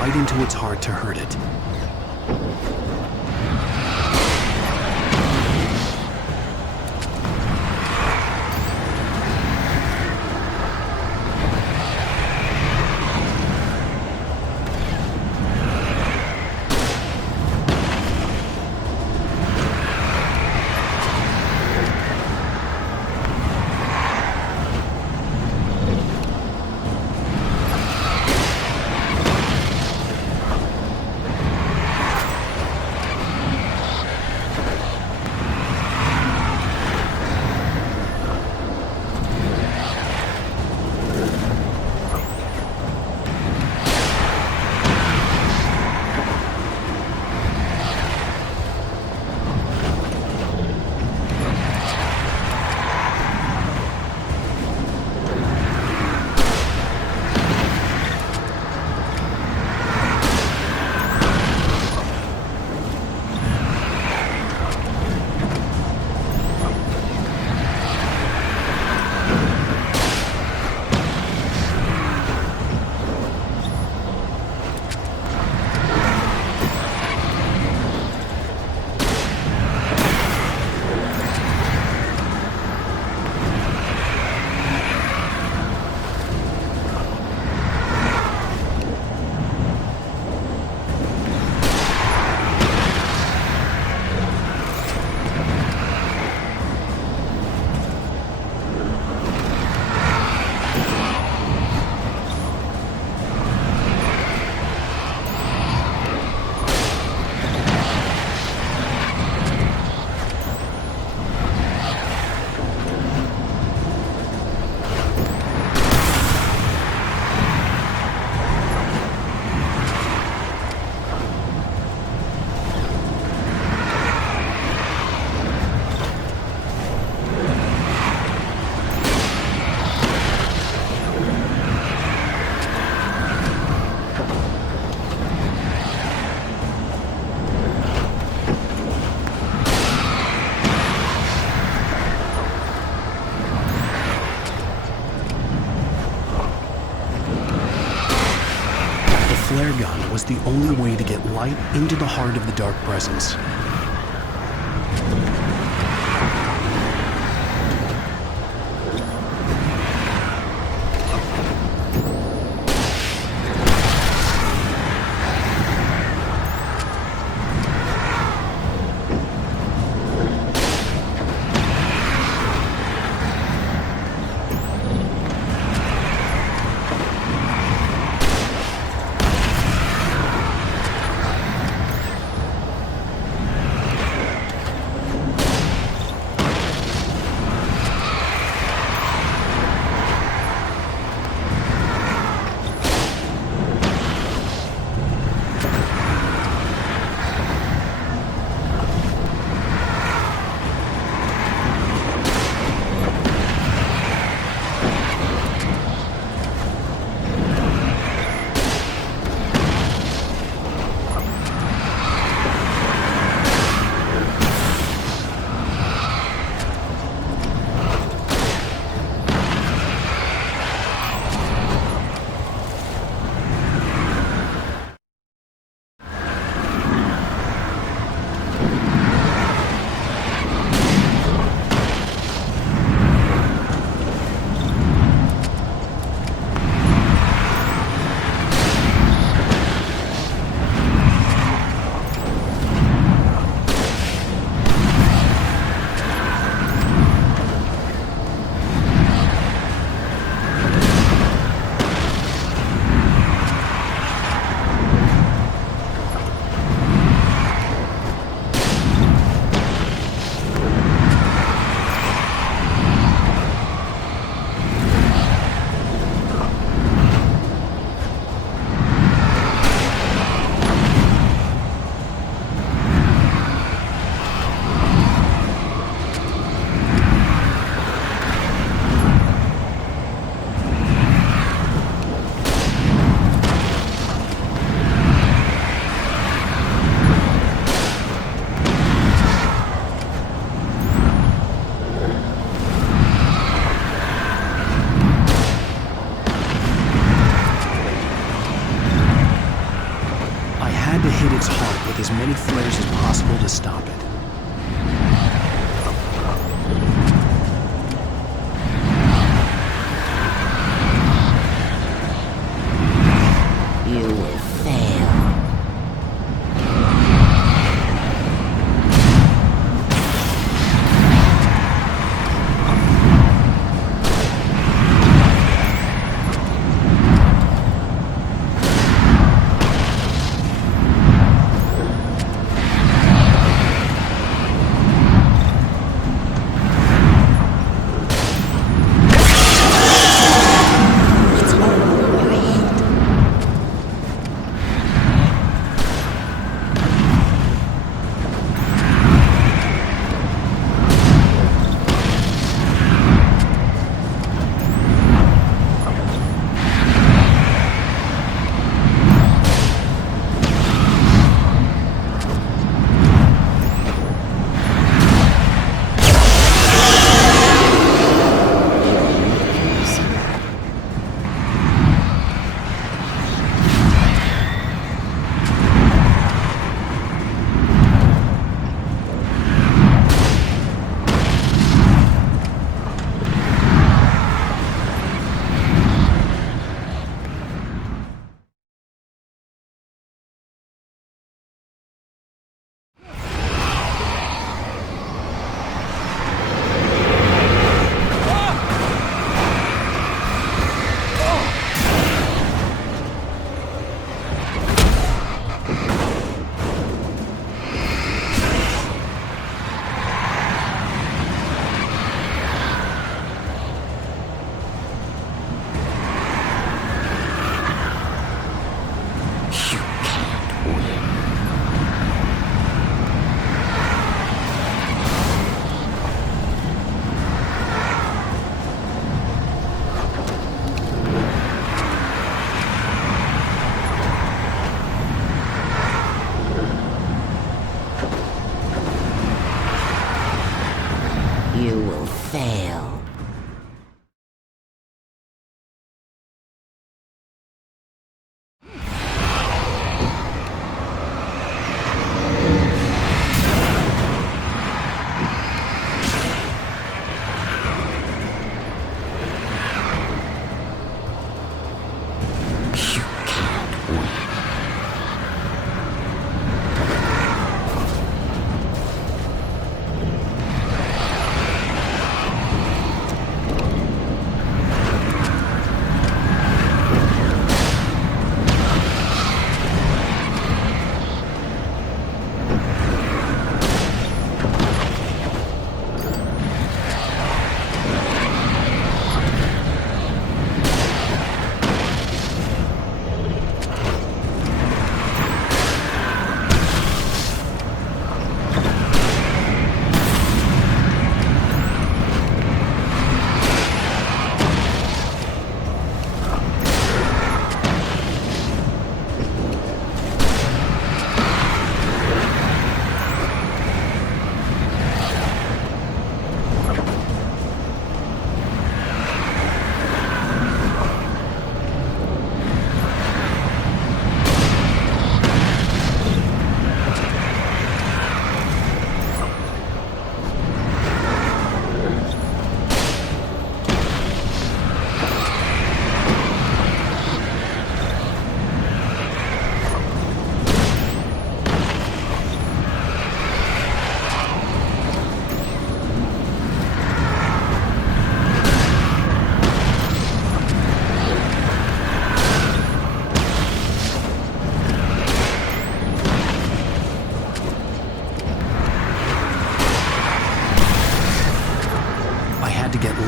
right into its heart to hurt it. was the only way to get light into the heart of the dark presence.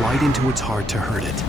right into its heart to hurt it.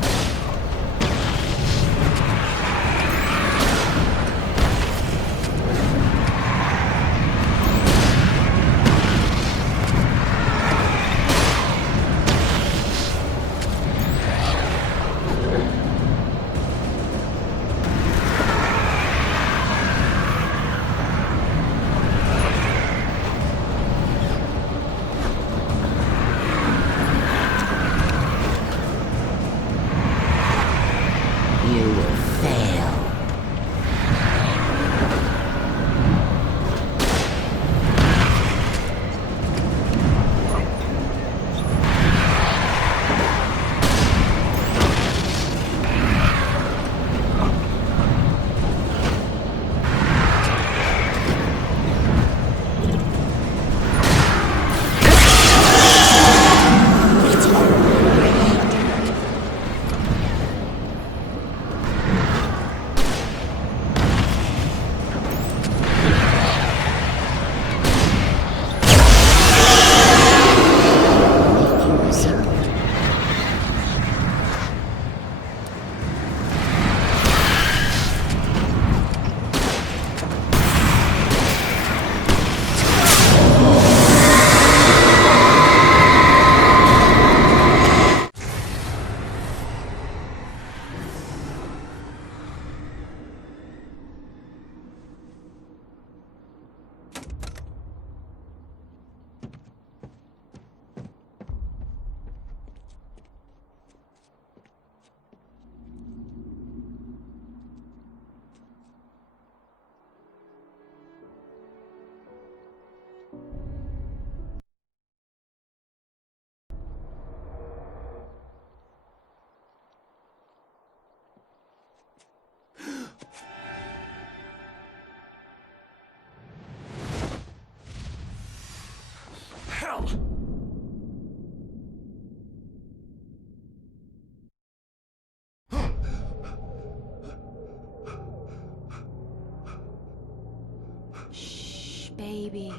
Shh, baby.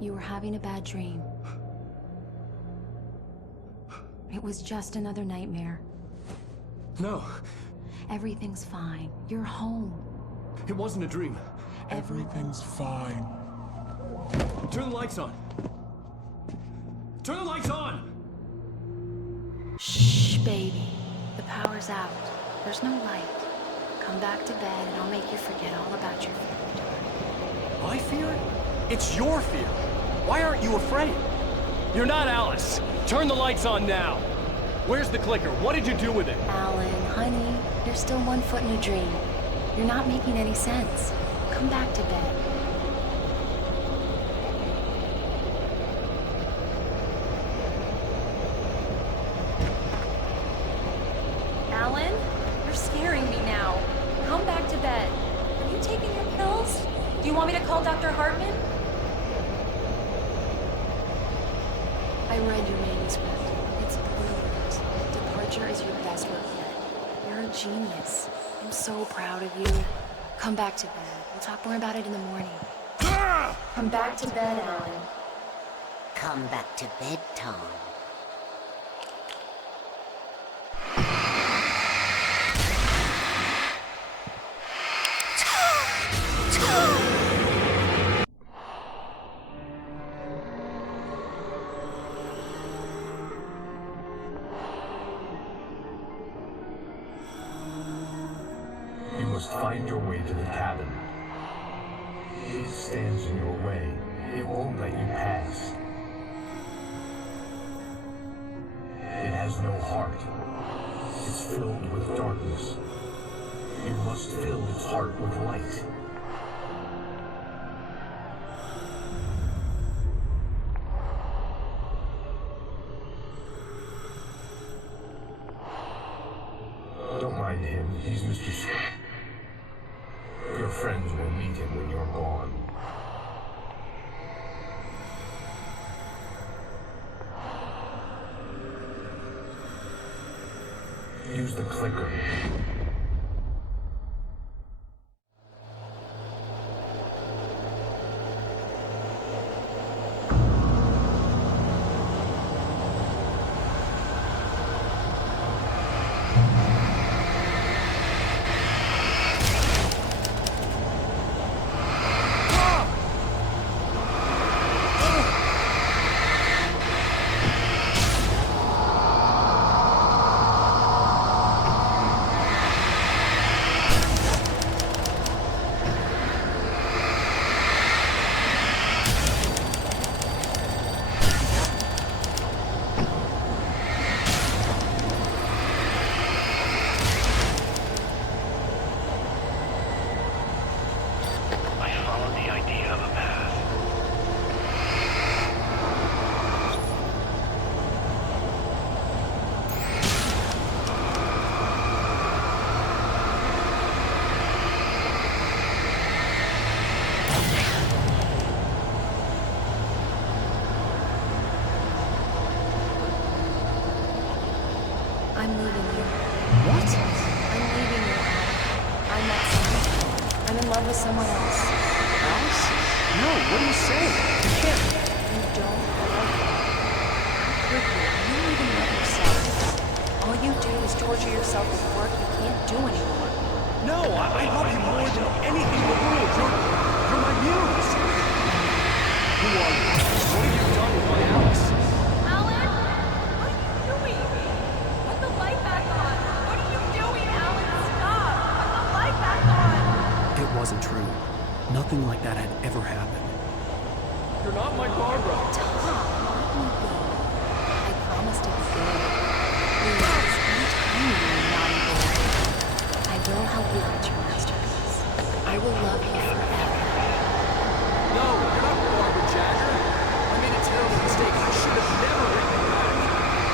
You were having a bad dream. It was just another nightmare. No. Everything's fine. You're home. It wasn't a dream. Everything's fine. Turn the lights on. Turn the lights on! Shh, baby. The power's out. There's no light. Come back to bed and I'll make you forget all about your fear. My fear? It's your fear. Why aren't you afraid? You're not Alice. Turn the lights on now. Where's the clicker? What did you do with it? Alan, honey, you're still 1 foot in a dream. You're not making any sense. Come back to bed. Alan, you're scaring me now. Come back to bed. Are you taking your pills? Do you want me to call Dr. Hartman? I read your manuscript. It's brilliant. Departure is your best work yet. You're a genius. I'm so proud of you. Come back to bed. We'll talk more about it in the morning. Come back to bed, Alan. Come back to bed, Tom. You must find your way to the cabin. It stands in your way. It won't let you pass. It has no heart. It's filled with darkness. You must fill its heart with light. Don't mind him. He's Mr. Your friends will meet him when you're gone. Use the clicker. I'm leaving you. What? I'm leaving you. I met someone. I'm in love with someone else. Alice? No, what are you saying? You can't. You don't love me. You're good. You don't even love yourself. All you do is torture yourself with work you can't do anymore. No, I love you more than anything in the world. You're my muse. Who are you? What have you done with my Alice? Alan? What are you doing? Put the light back on. What are you doing, Alan? Stop. Put the light back on. It wasn't true. Nothing like that had ever happened. You're not my Barbara. Tom, let me go. I promised to be good. Please, anytime you're naughty boy. I will help you reach your masterpiece. I will love you forever. No, you're not Barbara Jagger. I made a terrible mistake. I should have never written you back.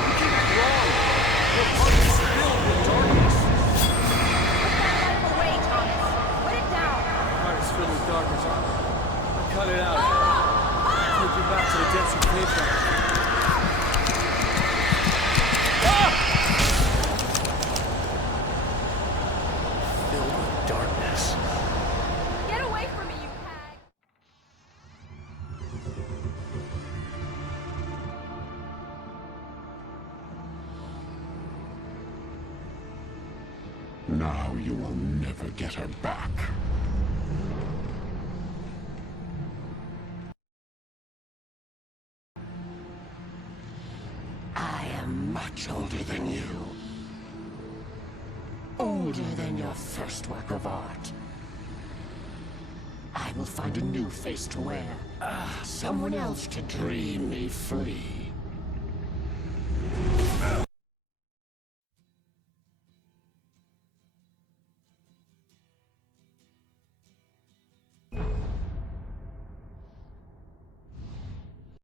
You came back wrong. Your heart is filled with darkness. Put that light away, Thomas. Put it down. My heart is filled with darkness. Cut it out. Take you back to the depths of paper. Filled with darkness. Get away from me, you hag. Now you will never get her back. I am Much older than you. Older than your first work of art. I will find a new face to wear. Someone else to dream me free.